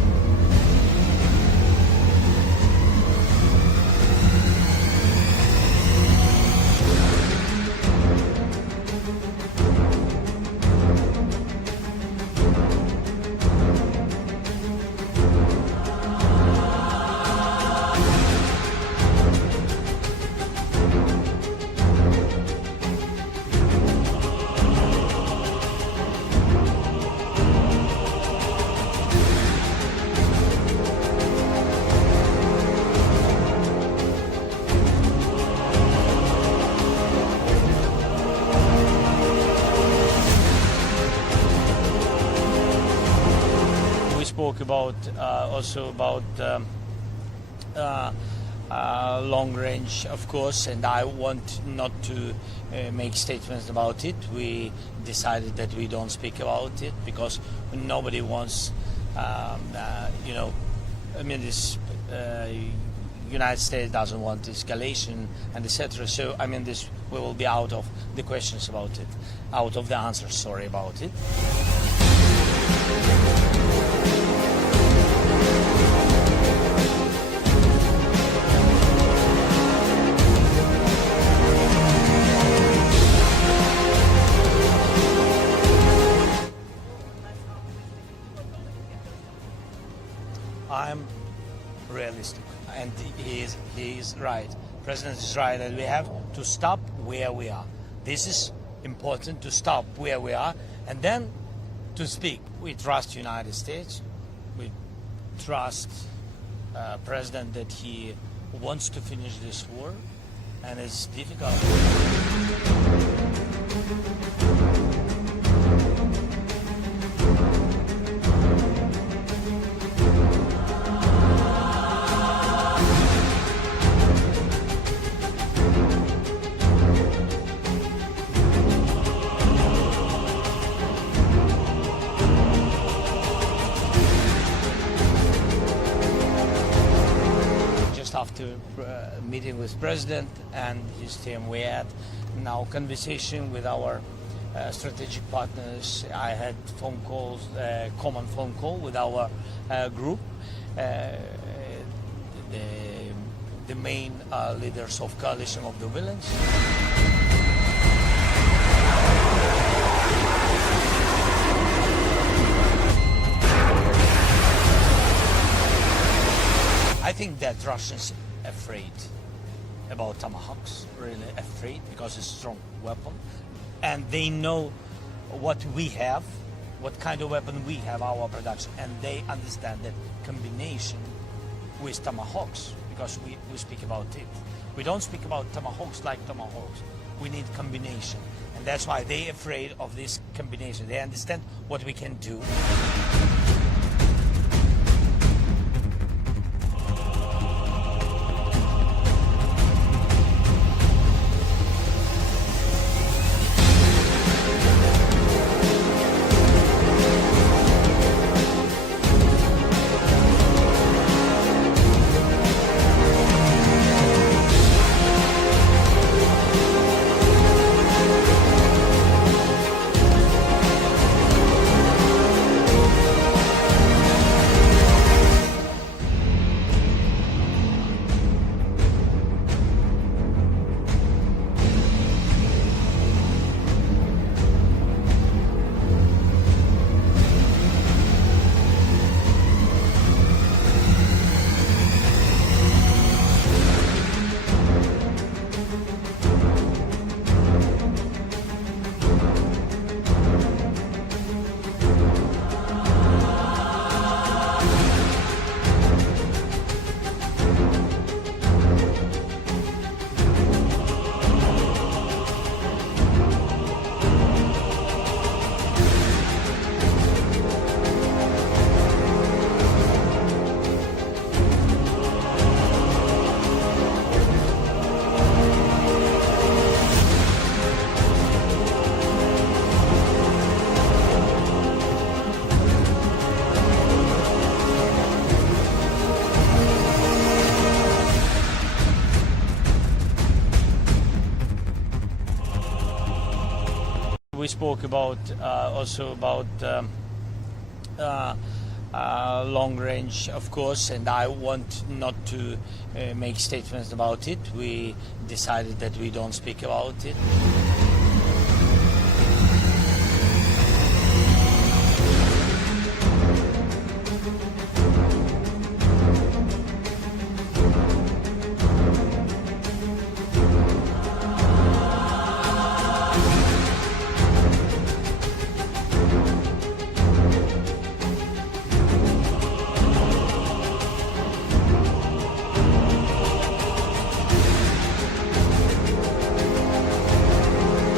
spoke about also about long range, of course, and I want not to make statements about it. We decided that we don't speak about it because nobody wants, this United States doesn't want escalation and etc. So this we will be out of the questions about it, out of the answers. Sorry about it. I'm realistic, and he is right. President is right that we have to stop where we are. This is important, to stop where we are and then to speak. We trust United States. We trust President that he wants to finish this war, and it's difficult. After meeting with President and his team, we had now conversation with our strategic partners. I had phone calls, common phone call with our group, the main leaders of coalition of the villains. I think that Russians afraid about Tomahawks, really afraid, because it's a strong weapon, and they know what we have, what kind of weapon we have, our production, and they understand that combination with Tomahawks, because we speak about it. We don't speak about Tomahawks like Tomahawks. We need combination, and that's why they're afraid of this combination. They understand what we can do. We spoke about also about long range, of course, and I want not to make statements about it. We decided that we don't speak about it.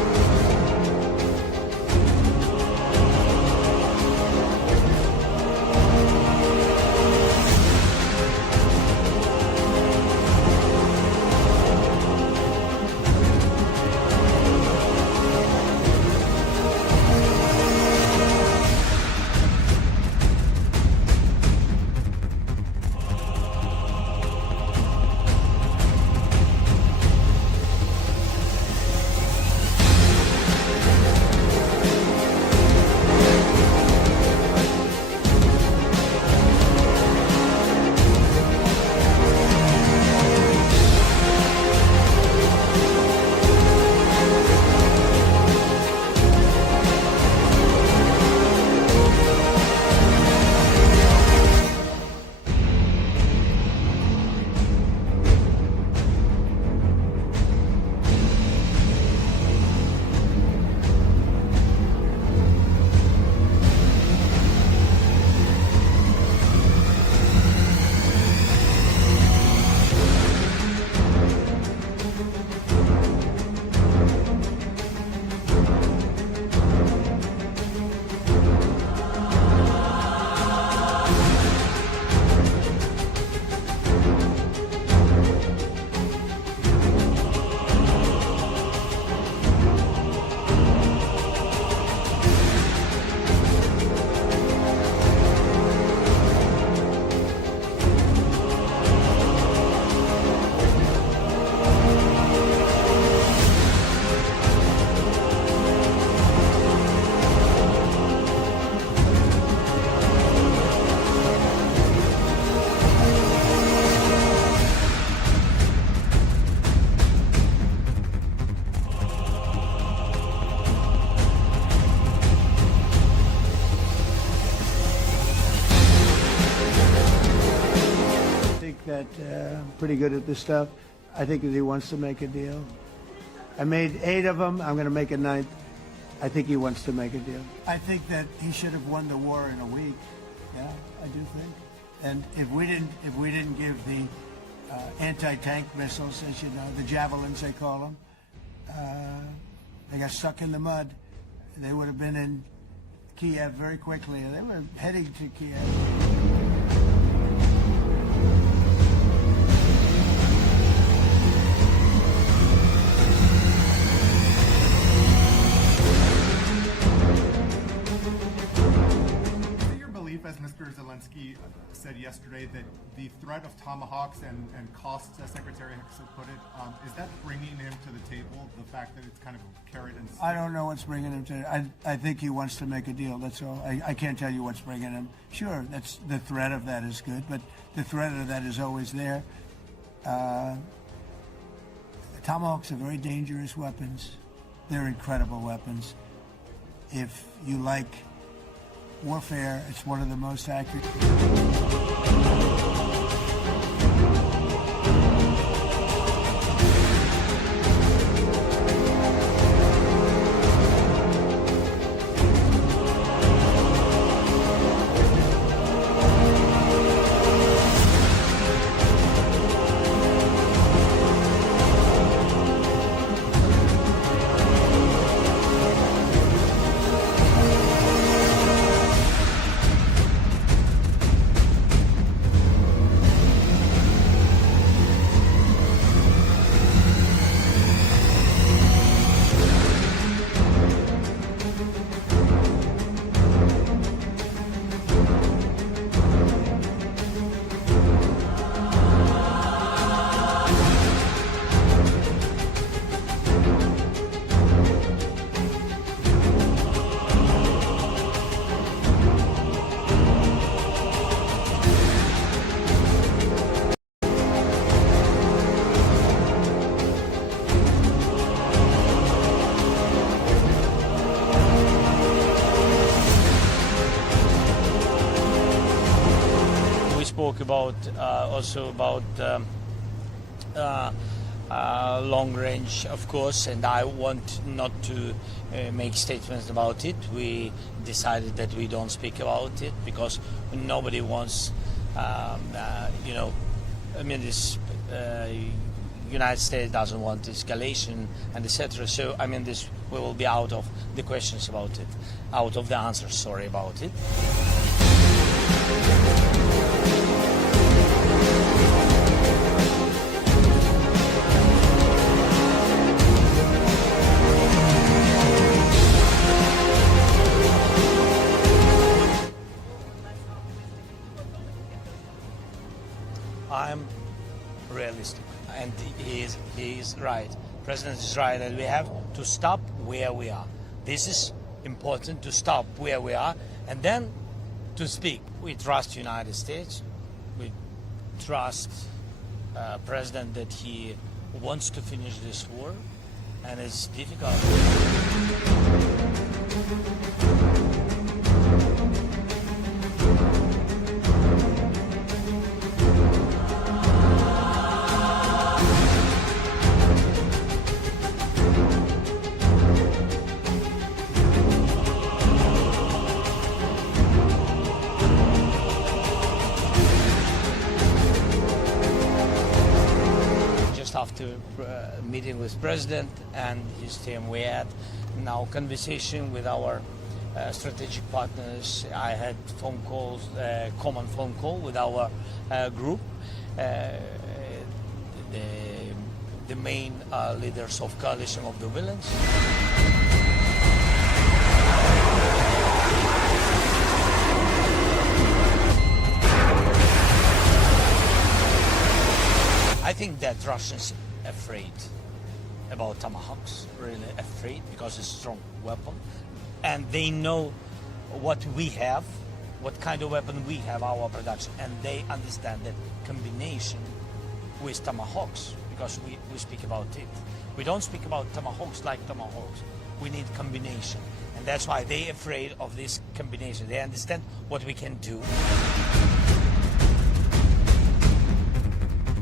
pretty good at this stuff. I think that he wants to make a deal. I made 8 of them. I'm going to make a 9th. I think he wants to make a deal. I think that he should have won the war in a week. Yeah, I do think. And if we didn't give the anti-tank missiles, as you know, the javelins they call them, they got stuck in the mud. They would have been in Kyiv very quickly. They were heading to Kyiv. As Mr. Zelensky said yesterday, that the threat of Tomahawks and costs, as Secretary Hicks put it, is that bringing him to the table, the fact that it's kind of carrot and stick? I don't know what's bringing him to I think he wants to make a deal, that's all. I can't tell you what's bringing him. Sure, that's the threat of that is good, but the threat of that is always there. Tomahawks are very dangerous weapons. They're incredible weapons. If you like warfare, it's one of the most accurate. Spoke about also about long range, of course, and I want not to make statements about it. We decided that we don't speak about it because nobody wants, you know, I mean, this United States doesn't want escalation and etc. So I mean, this we will be out of the questions about it, out of the answers. Sorry about it. I'm realistic, and he is right. President is right, and we have to stop where we are. This is important, to stop where we are, and then to speak. We trust United States. We trust President that he wants to finish this war, and it's difficult. After meeting with President and his team, we had now conversation with our strategic partners. I had phone calls, common phone call with our group, the main leaders of coalition of the villains. I think that Russians afraid about Tomahawks, really afraid, because it's a strong weapon, and they know what we have, what kind of weapon we have, our production, and they understand that combination with Tomahawks, because we speak about it. We don't speak about Tomahawks like Tomahawks. We need combination, and that's why they're afraid of this combination. They understand what we can do.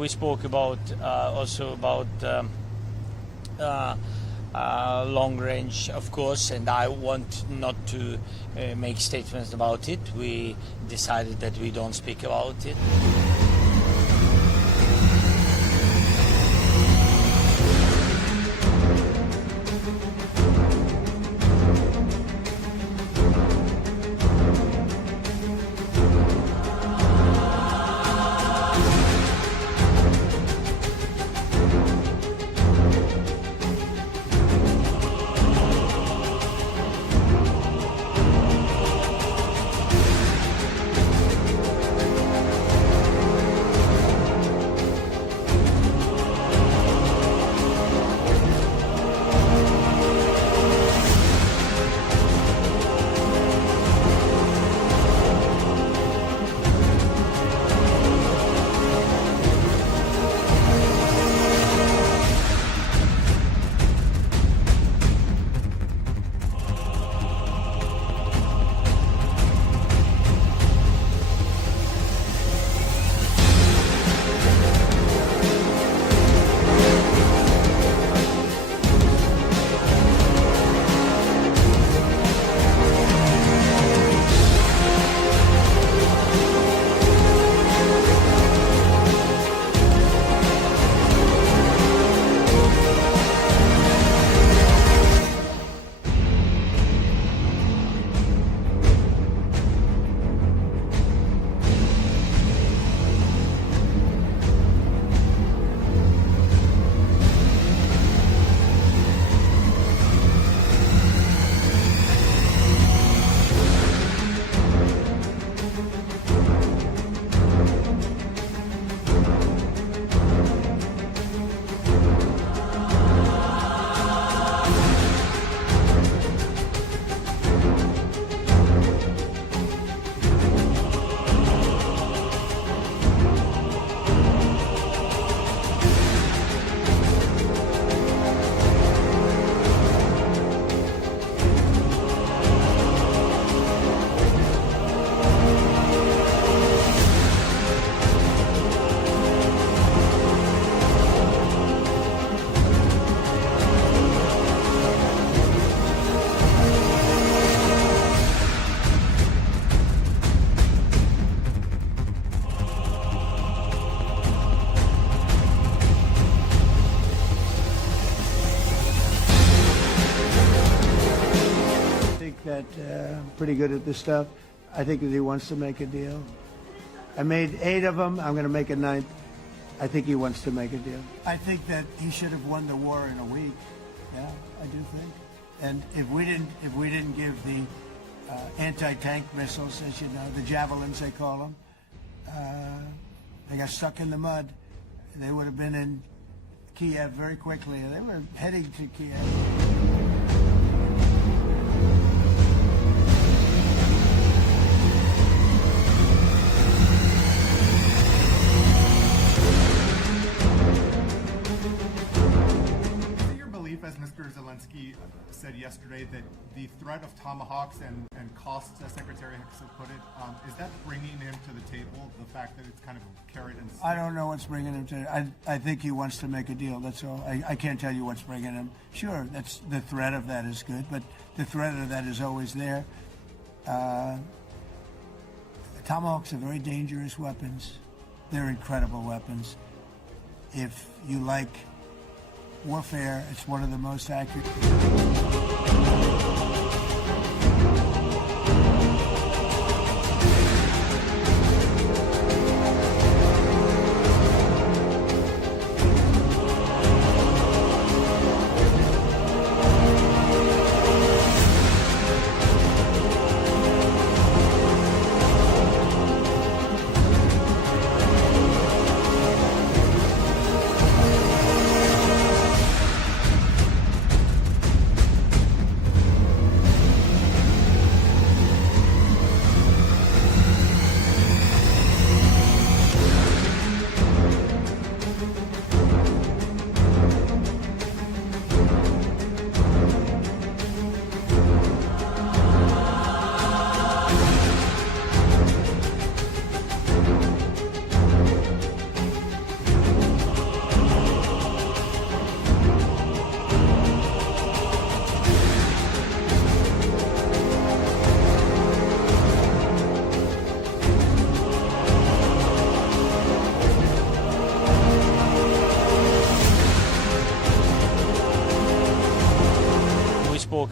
we spoke about also about long range, of course, and I want not to make statements about it. We decided that we don't speak about it. Pretty good at this stuff. I think that he wants to make a deal. I made 8 of them. I'm going to make a 9th. I think he wants to make a deal. I think that he should have won the war in a week. Yeah, I do think. And if we didn't give the anti-tank missiles, as you know, the javelins they call them, they got stuck in the mud. They would have been in Kyiv very quickly. They were heading to Kyiv. As Mr. Zelensky said yesterday, that the threat of Tomahawks and costs, as Secretary Hicks have put it, is that bringing him to the table, the fact that it's kind of carrot and stick? I don't know what's bringing him to I think he wants to make a deal, that's all. I can't tell you what's bringing him. Sure, that's the threat of that is good, but the threat of that is always there. Tomahawks are very dangerous weapons. They're incredible weapons. If you like warfare, it's one of the most accurate.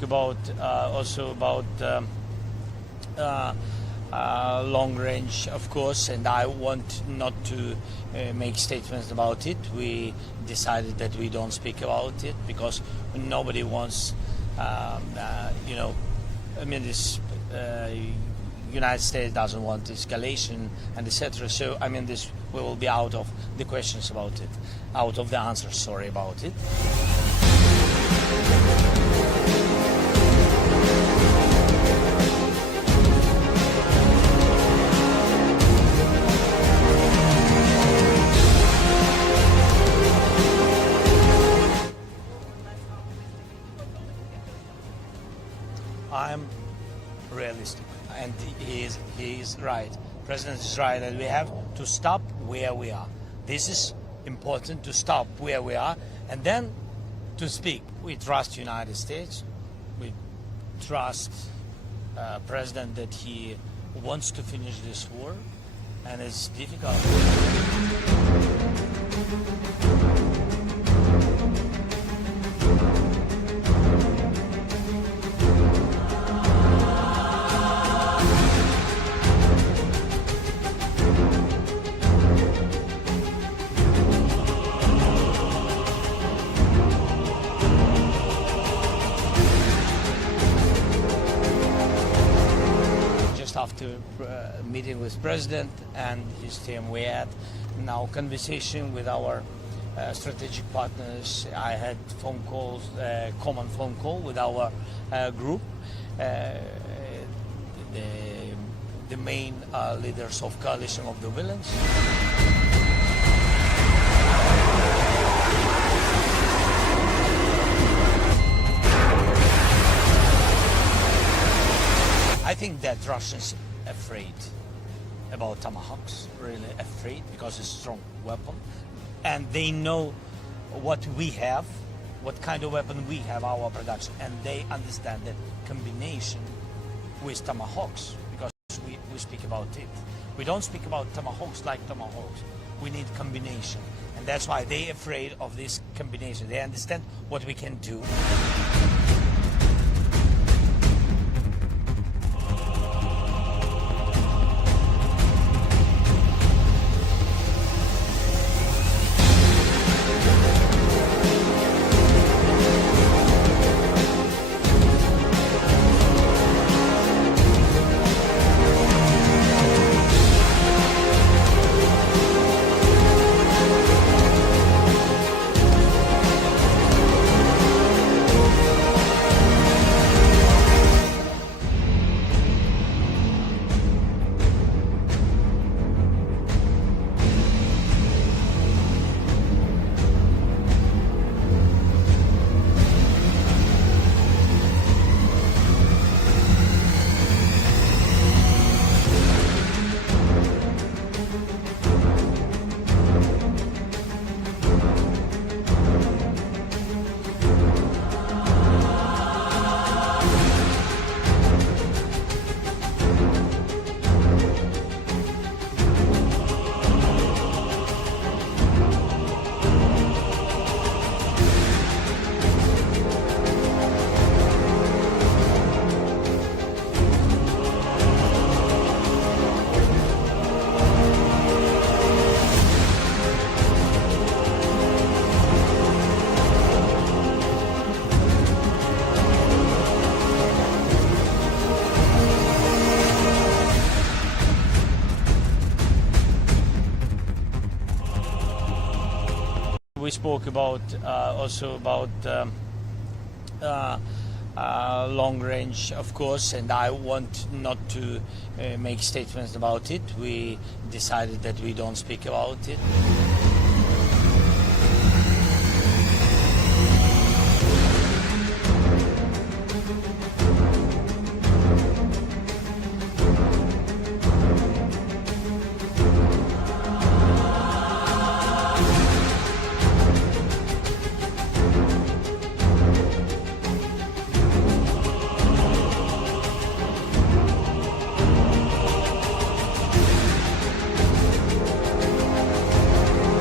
about also about long range, of course, and I want not to make statements about it. We decided that we don't speak about it because nobody wants, this United States doesn't want escalation and etc. So this we will be out of the questions about it, out of the answers. Sorry about it. I'm realistic, and he is right. President is right that we have to stop where we are. This is important, to stop where we are, and then to speak. We trust United States. We trust President that he wants to finish this war, and it's difficult. After meeting with President and his team, we had now conversation with our strategic partners. I had phone calls, common phone call with our group, the main leaders of coalition of the villains. I think that Russians afraid about Tomahawks, really afraid, because it's a strong weapon, and they know what we have, what kind of weapon we have, our production, and they understand that combination with Tomahawks, because we speak about it. We don't speak about Tomahawks like Tomahawks. We need combination, and that's why they're afraid of this combination. They understand what we can do. We spoke about also about long range, of course, and I want not to make statements about it. We decided that we don't speak about it.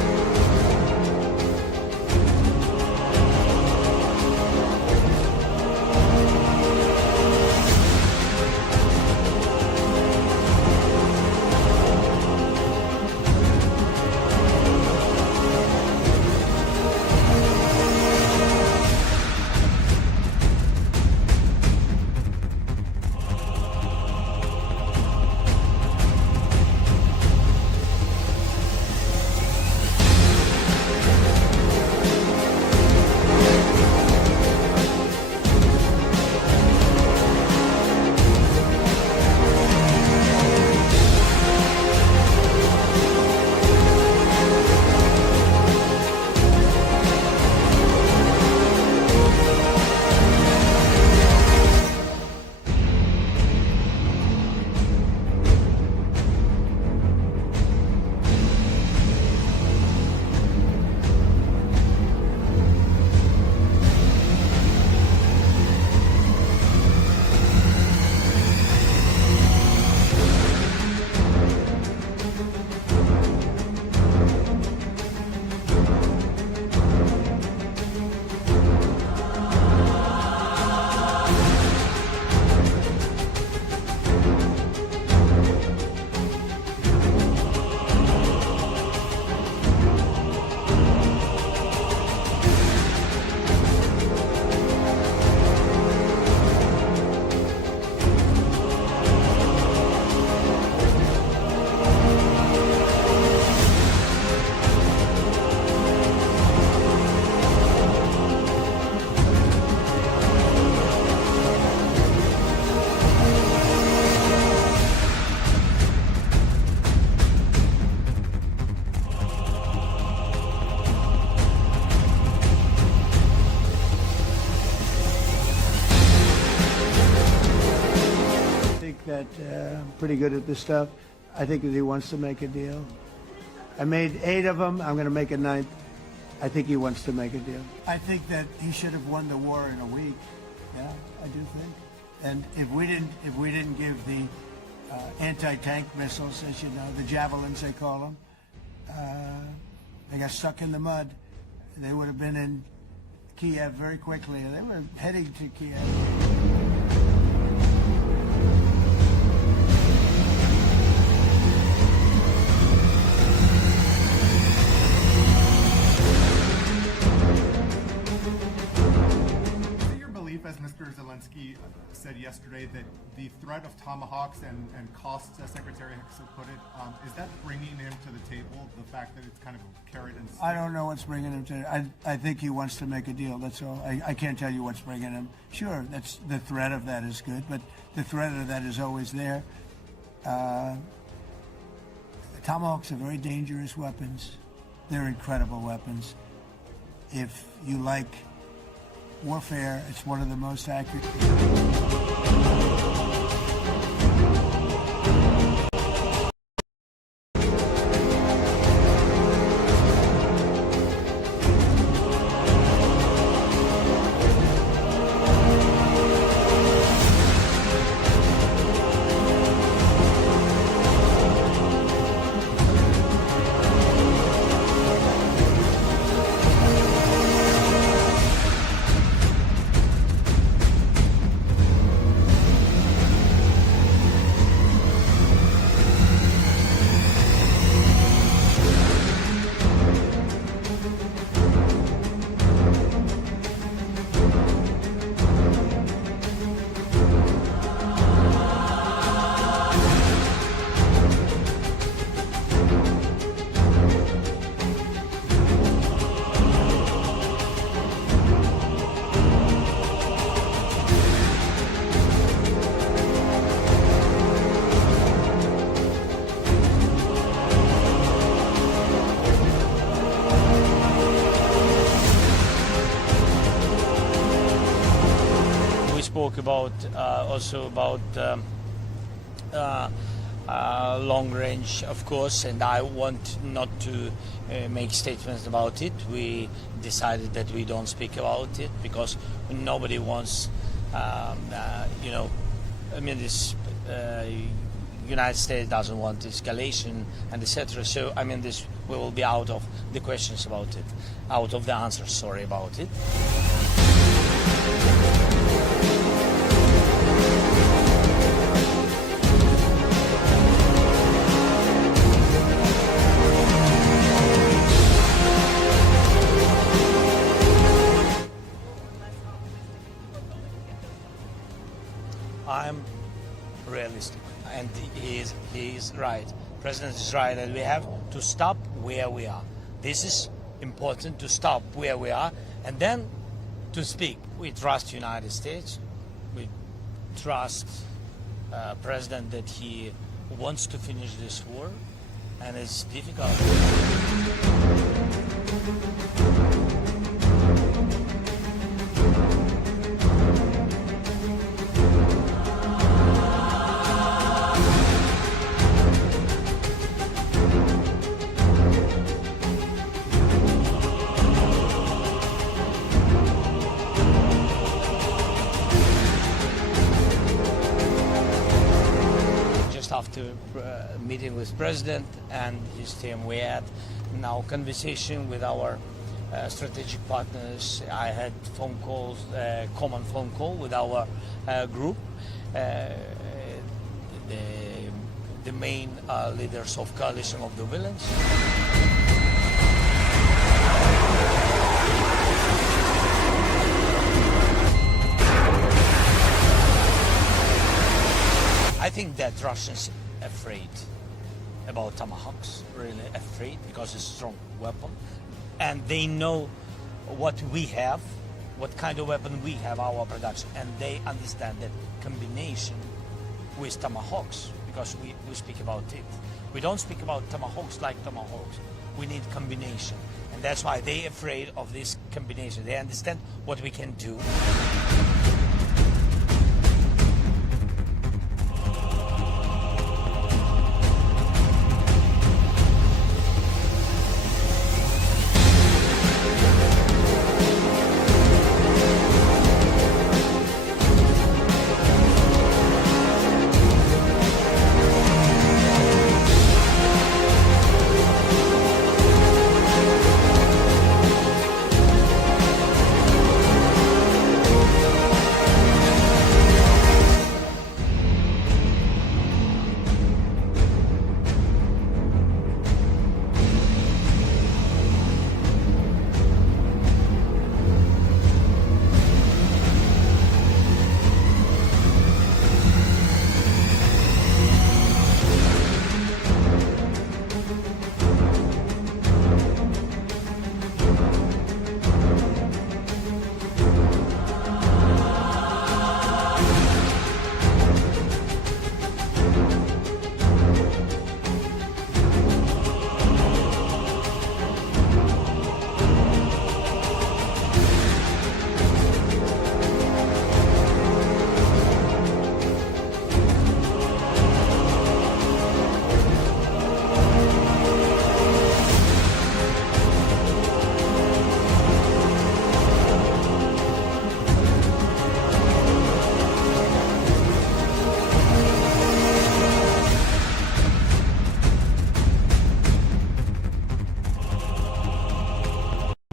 that I'm pretty good at this stuff. I think that he wants to make a deal. I made 8 of them. I'm going to make a 9th. I think he wants to make a deal. I think that he should have won the war in a week. Yeah, I do think. And if we didn't give the anti-tank missiles, as you know, the javelins they call them, they got stuck in the mud. They would have been in Kyiv very quickly. They were heading to Kyiv. As Mr. Zelensky said yesterday, that the threat of Tomahawks and costs, as Secretary Hicks put it, is that bringing him to the table, the fact that it's kind of carrot and stick? I don't know what's bringing him to I think he wants to make a deal, that's all. I can't tell you what's bringing him. Sure, that's the threat of that is good, but the threat of that is always there. Tomahawks are very dangerous weapons. They're incredible weapons. If you like warfare, it's one of the most accurate. Spoke about also about long range, of course, and I want not to make statements about it. We decided that we don't speak about it because nobody wants, you know, I mean, this United States doesn't want escalation and etc. So I mean, this we will be out of the questions about it, out of the answers. Sorry about it. I'm realistic, and he is right. President is right, and we have to stop where we are. This is important, to stop where we are, and then to speak. We trust United States. We trust President that he wants to finish this war, and it's difficult. After meeting with President and his team, we had now conversation with our strategic partners. I had phone calls, common phone call with our group, the main leaders of coalition of the villains. I think that Russians are afraid about Tomahawks, really afraid, because it's a strong weapon. And they know what we have, what kind of weapon we have, our production. And they understand that combination with Tomahawks, because we speak about it. We don't speak about Tomahawks like Tomahawks. We need combination. And that's why they're afraid of this combination. They understand what we can do.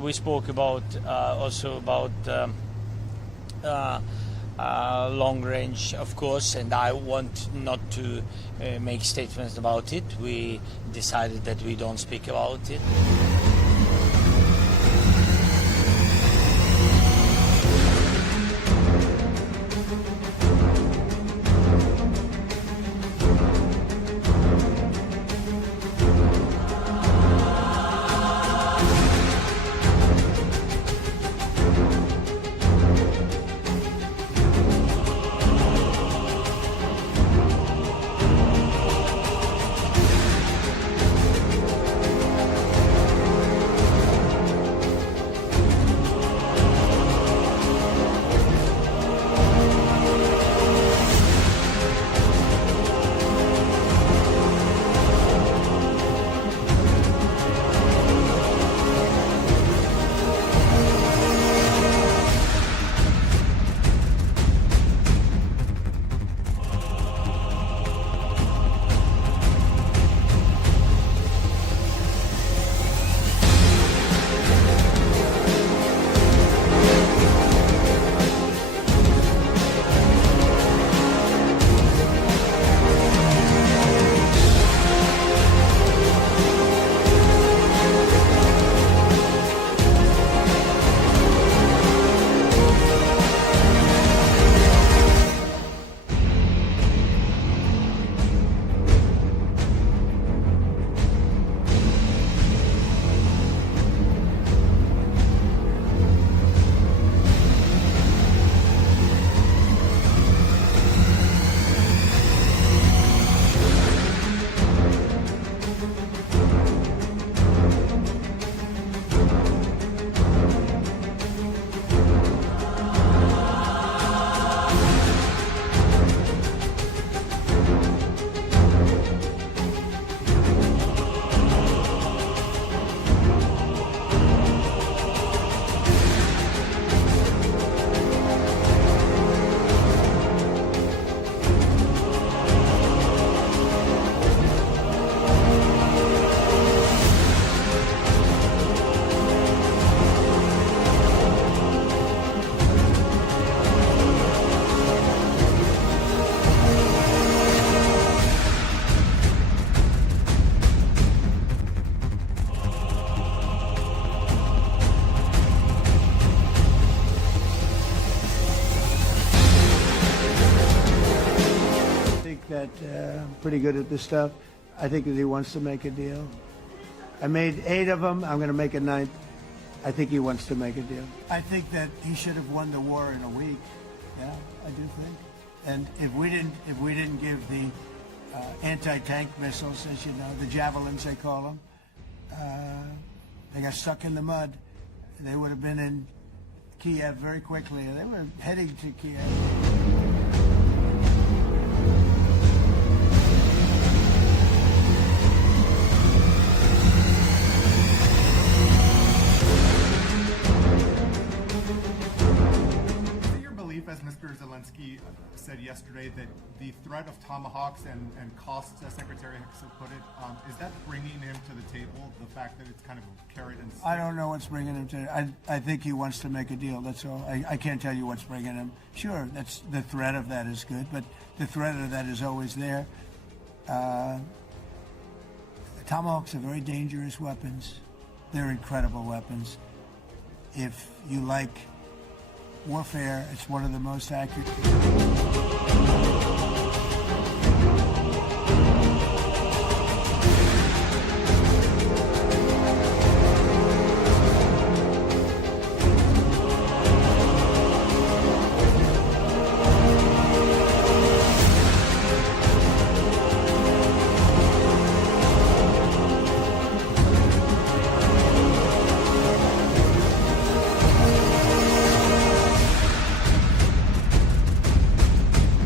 we spoke about also about long range, of course, and I want not to make statements about it. We decided that we don't speak about it. Pretty good at this stuff. I think that he wants to make a deal. I made 8 of them. I'm going to make a 9th. I think he wants to make a deal. I think that he should have won the war in a week. Yeah, I do think. And if we didn't give the anti-tank missiles, as you know, the javelins they call them, they got stuck in the mud. They would have been in Kyiv very quickly. They were heading to Kyiv. As Mr. Zelensky said yesterday, that the threat of Tomahawks and costs, as Secretary Hicks put it, is that bringing him to the table, the fact that it's kind of a carrot and stick? I don't know what's bringing him to I think he wants to make a deal, that's all. I can't tell you what's bringing him. Sure, that's the threat of that is good, but the threat of that is always there. Tomahawks are very dangerous weapons. They're incredible weapons. If you like warfare, it's one of the most accurate.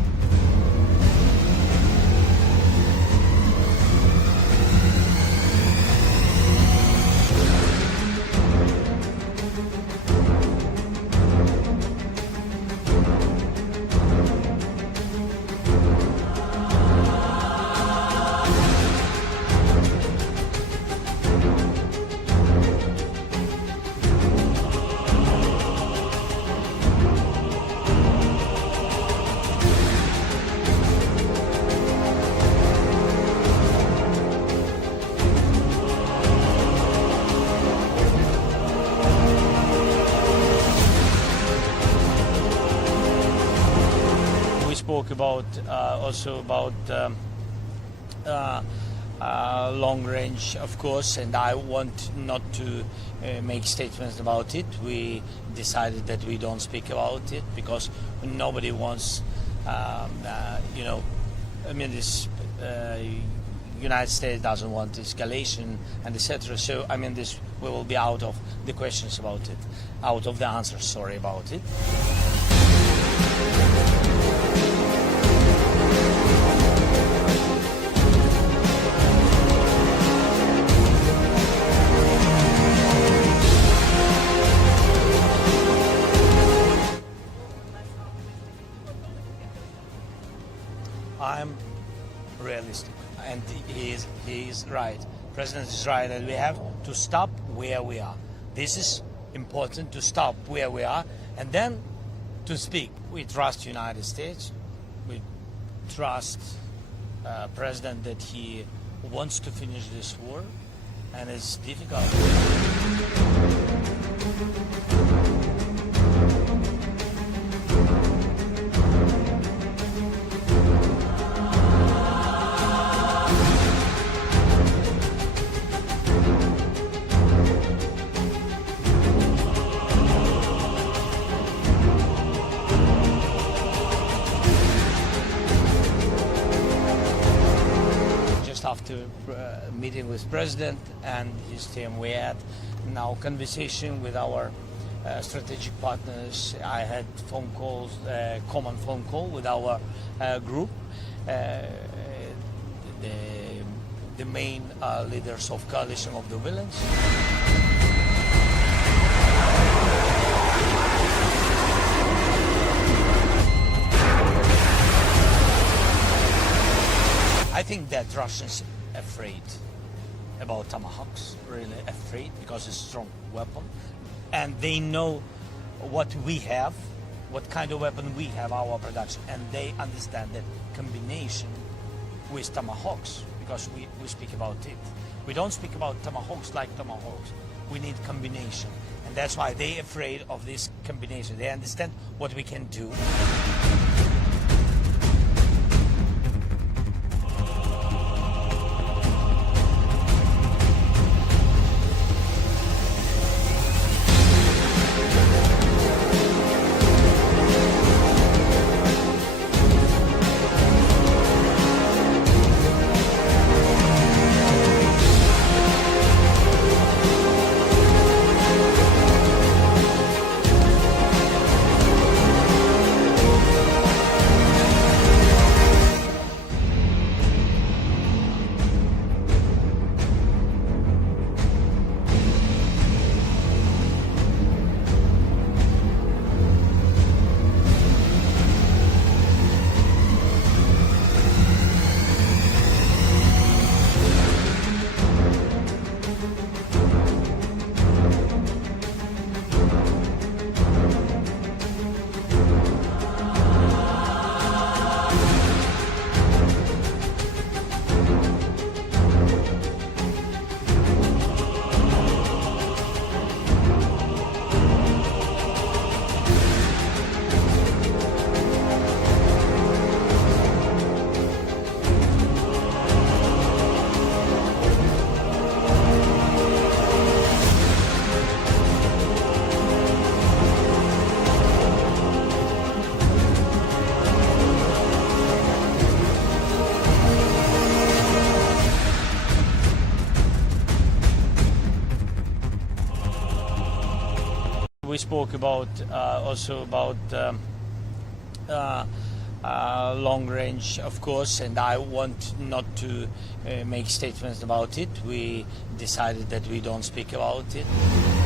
spoke about also about long range, of course, and I want not to make statements about it. We decided that we don't speak about it because nobody wants, this United States doesn't want escalation and etc. So this we will be out of the questions about it, out of the answers. Sorry about it. I'm realistic, and he is right. President is right, and we have to stop where we are. This is important, to stop where we are, and then to speak. We trust United States. We trust President that he wants to finish this war, and it's difficult. After meeting with President and his team, we had now conversation with our strategic partners. I had phone calls, common phone call with our group, the main leaders of coalition of the villains. I think that Russians afraid about Tomahawks, really afraid, because it's a strong weapon, and they know what we have, what kind of weapon we have, our production, and they understand that combination with Tomahawks, because we speak about it. We don't speak about Tomahawks like Tomahawks. We need combination, and that's why they're afraid of this combination. They understand what we can do. We spoke about also about long range, of course, and I want not to make statements about it. We decided that we don't speak about it.